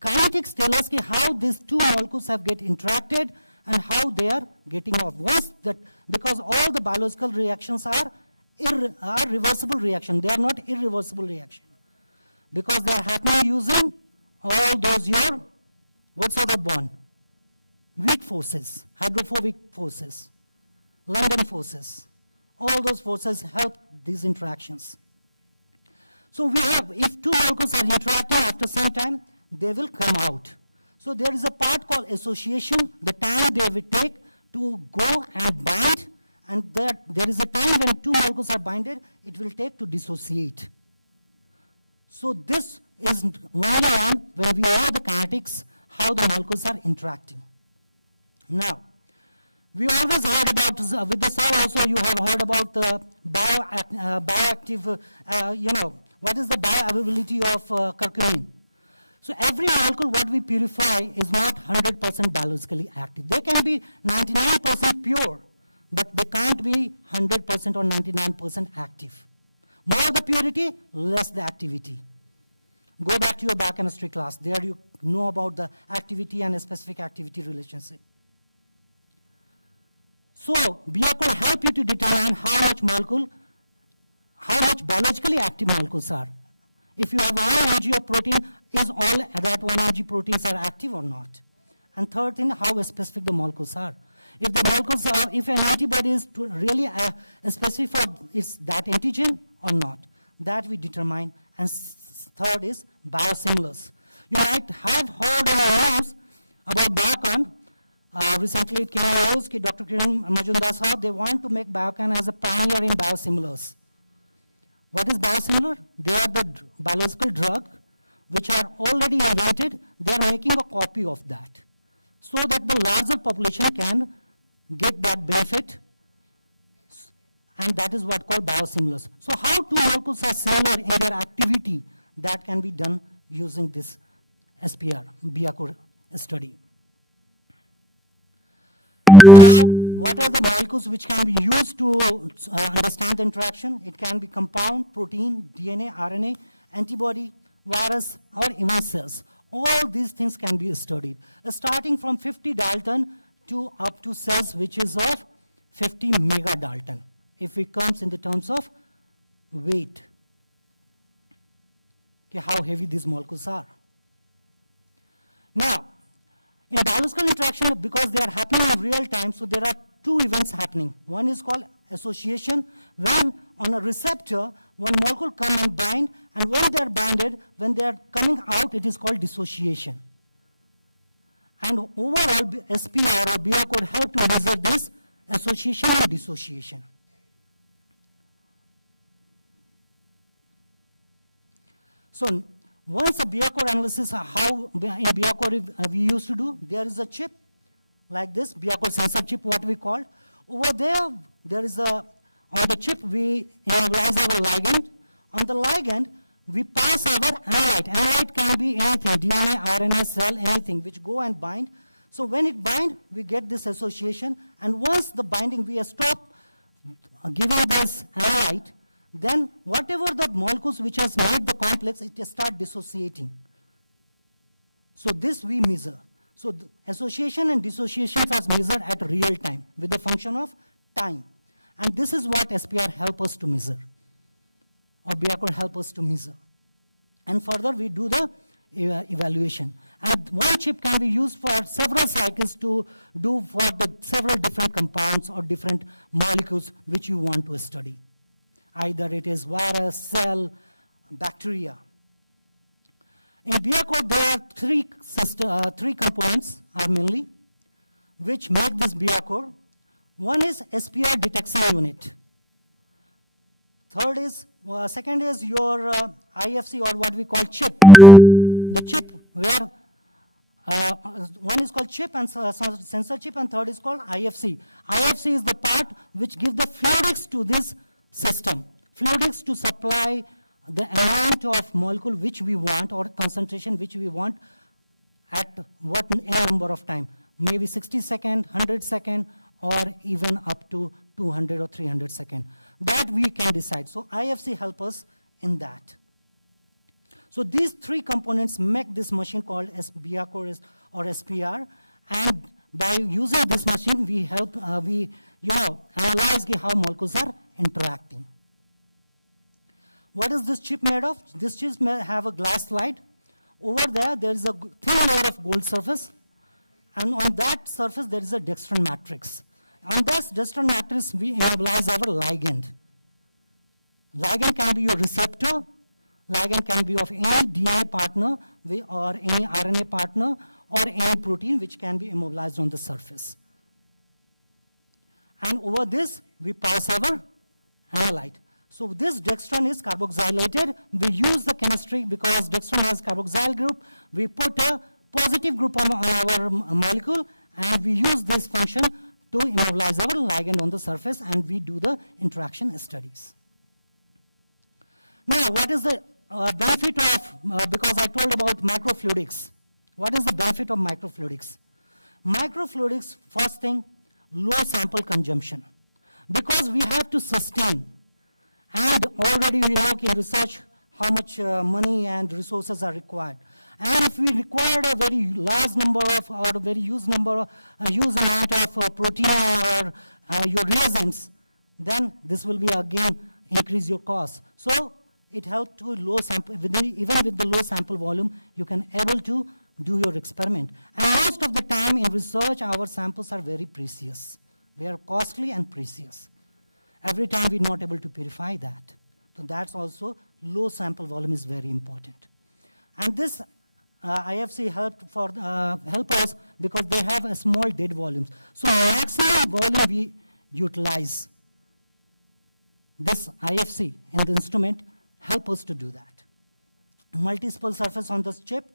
Kinetics tell us how these two molecules have get interacted and how they are getting off. Once that, because all the biological reactions are reversible reaction. They are not irreversible reaction. Because they are happening using all those what sort of bond? Weak forces, hydrophobic forces, London forces. All those forces help these interactions. So we have, if two molecules are interacting after some time, they will come out. So there is a part called association, the time they will take to go and bind, and there is a time when two molecules are binded, it will take to dissociate. So this is one on when we know the kinetics, how the molecules are interacting. Now, we always heard about, with the cell also you have heard about the bioactive, What is the bioavailability of curcumin? So every molecule what we purify is not 100% biologically active. They can be 99% pure, but they can't be 100% or 99% active. More the purity, less the activity. Go back to your biochemistry class. There you know about the activity and a specific activity relationship. So BIACOR help you to determine how much biologically active molecules are. If you have 1 mg of protein, is all that 1 mg proteins are active or not? And third thing, how specific the molecules are. If the molecules are, if an antibody is really specific for is that antigen or not, that we determine. And third is biosimilars. You might have heard on the news about Biocon. Recently it came out that Dr. Kiran Majumdar Sahab, they want to make Biocon as a pioneer in biosimilars. What is biosimilar? They are the biological drug which are already invented. They are making a copy of that so that the larger population can get that benefit, and that is what called biosimilars. So how two molecules are similar in their activity, that can be done using this SPR, BIACOR study. Now, what are the molecules which can be used to understand the interaction? It can be compound, protein, DNA, RNA, antibody, virus, or even cells. All these things can be studied. Starting from 50 Dalton to up to cells which is of 50 megadalton, if it comes in the terms of weight. Okay, how heavy these molecules are. Now, in biological interaction, because they are happening in real time, so there are two events happening. One is called association, when on a receptor, one molecule come and bind, and when they are binded, when they are coming out, it is called dissociation. And overall, SPR or BIACOR help to measure this association and dissociation. So once a BIACOR analysis, how in BIACOR we used to do, there is a chip like this, BIACOR sensor chip, what we call. Over there is a, on the chip we immobilize our ligand. On the ligand, we pass our analyte. Analyte can be anything, DNA, RNA, cell, anything, which go and bind. So when it binds, we get this association. And once the binding, we stop giving this analyte, then whatever the molecules which has made the complex, it start dissociating. So this we measure. So association and dissociation are measured at real time with the function of time. And this is what SPR help us to measure, or BIACOR help us to measure. And further, we do the evaluation. And one chip can be used for several cycles to do for the several different compounds or different molecules which you want to study. Either it is virus, cell, bacteria. In BIACOR, there are three components are mainly, which make this BIACOR. One is SPR detection unit. Second is your IFC, or what we call chip. The chip where one is called chip and sensor chip, and third is called IFC. IFC is the part which gives the fluidics to this system. Fluidics to supply the amount of molecule which we want, or concentration which we want at what number of time. Maybe 60 seconds, 100 seconds, or even up to 200 or 300 seconds. That we can decide. So IFC help us in that. So these three components make this machine called BIACOR or SPR. And by using this machine, we help, analyze how molecules are interacting. What is this chip made of? This chip may have a glass slide. Over there is a thin layer of gold surface. And on that surface, there is a dextran matrix. On this dextran matrix, we immobilize our ligand. Ligand can be your receptor. Ligand can be of any DNA partner or any RNA partner or any protein which can be immobilized on the surface. And over this, we pass our analyte. So this dextran is carboxylated. We use the chemistry because dextran has carboxyl group. We put a positive group on our molecule, and we use this function to immobilize our ligand on the surface, and we do the interaction studies. Now, what is the benefit of, because I told about microfluidics. What is the benefit of microfluidics? Microfluidics, first thing, low sample consumption. Because we have to sustain, and already we know in research how much money and resources are required. And if we require a very large number of, or a very huge amount of protein or your reagents, then this will be again increase your cost. So it helps to low sample, even with the low sample volume, you can able to do your experiment. And most of the time in research, our samples are very precious. They are costly and precious. Every time we're not able to purify that. So that's also low sample volume is very important. And this IFC help us because they have a small dead volumes. So maximum volume we utilize. This IFC and the instrument help us to do that. Multiple surface on the chip.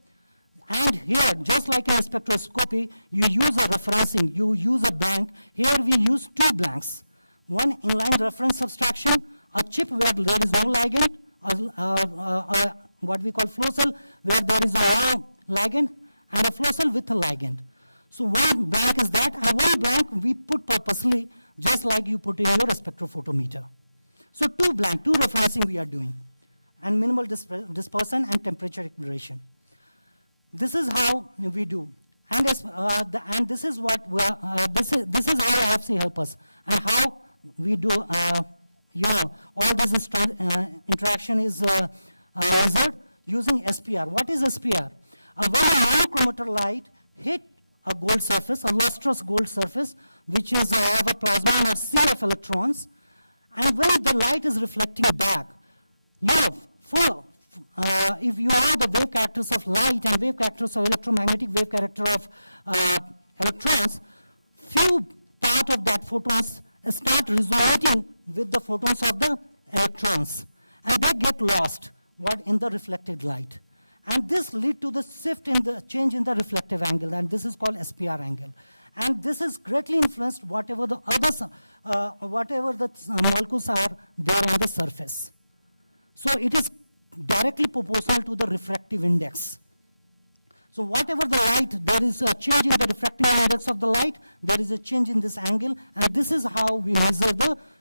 And here, just like in a spectroscopy, you use a referencing, you use a blank. Here we use two blanks. One inline reference subtraction, a chip where there is no ligand, what we call flow cell, where there is no ligand, and a flow cell with a ligand. So one blank is that, and one blank we put purposely, just like you put in your spectrophotometer. So two referencing we are doing, and minimal dispersion and temperature equilibration. This is how we do, and this is what this is how IFC help us, and how we do. All this interaction is measured using SPR. What is SPR? When a monochromator light hit a gold surface, a lustrous gold surface, which is have a plasma or sea of electrons, and when the light is reflecting back, if you know the wave characters of light and wave characters of electromagnetic wave character of electrons, few part of that photons start resonating with the photons of the electrons, and they get lost in the reflected light. And this lead to the shift in the change in the reflective angle, and this is called SPR angle. And this is greatly influenced whatever the others, whatever the molecules are there on the surface. So it is directly proportional to the refractive index. So whatever the light, there is a change in the refractive index of the light, there is a change in this angle, and this is how we measure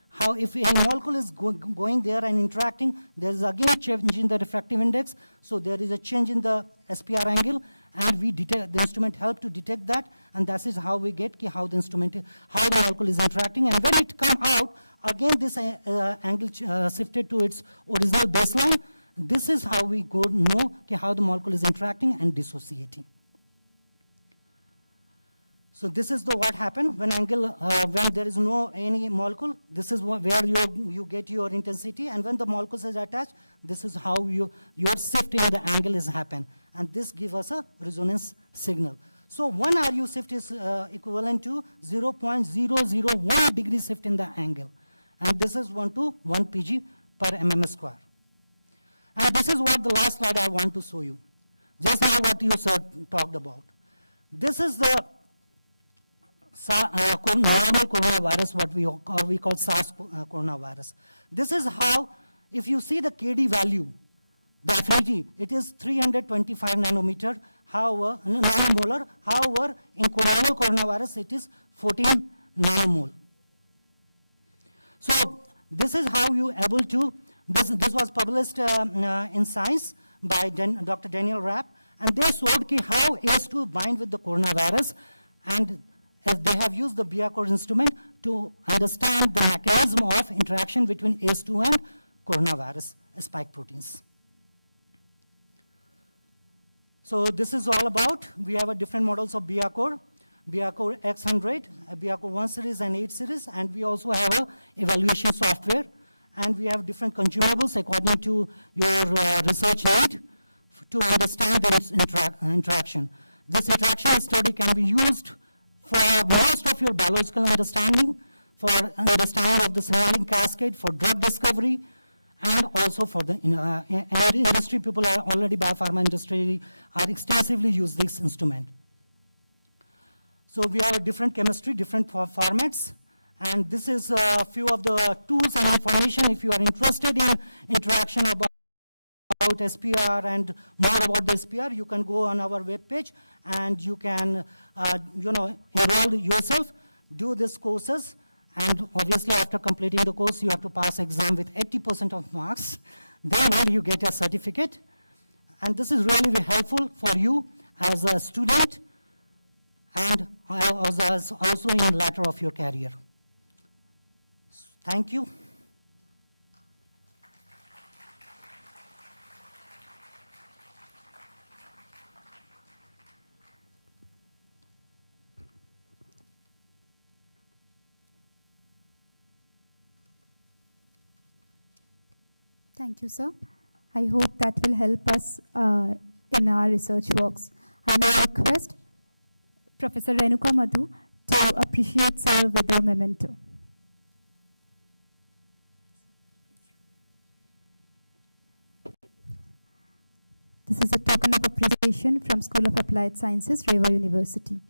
how if a molecule is going there and interacting, there is again a change in the refractive index, so there is a change in the SPR angle, and the instrument helps to detect that, and that is how we get how the molecule is interacting, and when it comes out, again this angle shifted to its original baseline. This is how we know how the molecule is interacting and dissociating. So this is what happened when when there is no any molecule. This is where you get your intensity, and when the molecule is attached, this is how your shift in the angle is happen, and this gives us a resonance signal. So 1 RU shift is equivalent to 0.001 degree shift in the angle, and this is 1 to 1 pg per mm square. And this is what the last slide I want to show you. Just now what you talked about. This is the normal coronavirus, what we call SARS coronavirus. This is how, if you see the KD value, the affinity, it is 325 nanometer, however, nanomolar. However, in coronal coronavirus, it is 14 nanomole. So this is how you able to. This was published in Science by Dr. Daniel Rapp, and they showed how ACE2 bind with the coronavirus, and they have used the BIACOR instrument to understand the mechanism of interaction between ACE2 and coronavirus spike proteins. So this is all about, we have different models of BIACOR X100, BIACOR 1 series and 8 series, and we also have a evaluation software. And we have different consumables according to your research need to understand this interaction. This interaction study can be used for most of your biological understanding, for understanding of the signaling cascade, for drug discovery, and also for the industry. People are already, biopharma industry, are extensively use this instrument. So we have a different chemistry, different formats. And this is a few of the tools and information if you are interested in interaction about about SPR and more about the SPR, you can go on our webpage and you can, enroll yourself, do these courses, and obviously after completing the course, you have to pass exam with 80% of marks. Then only you get a certificate. And this is really very helpful for you as a student and also in later of your career. Thank you. Thank you, sir. I hope that will help us in our research works. I now request Professor Renuka Madhu to appreciate sir with a memento. This is a token of appreciation from School of Applied Sciences, Reva University.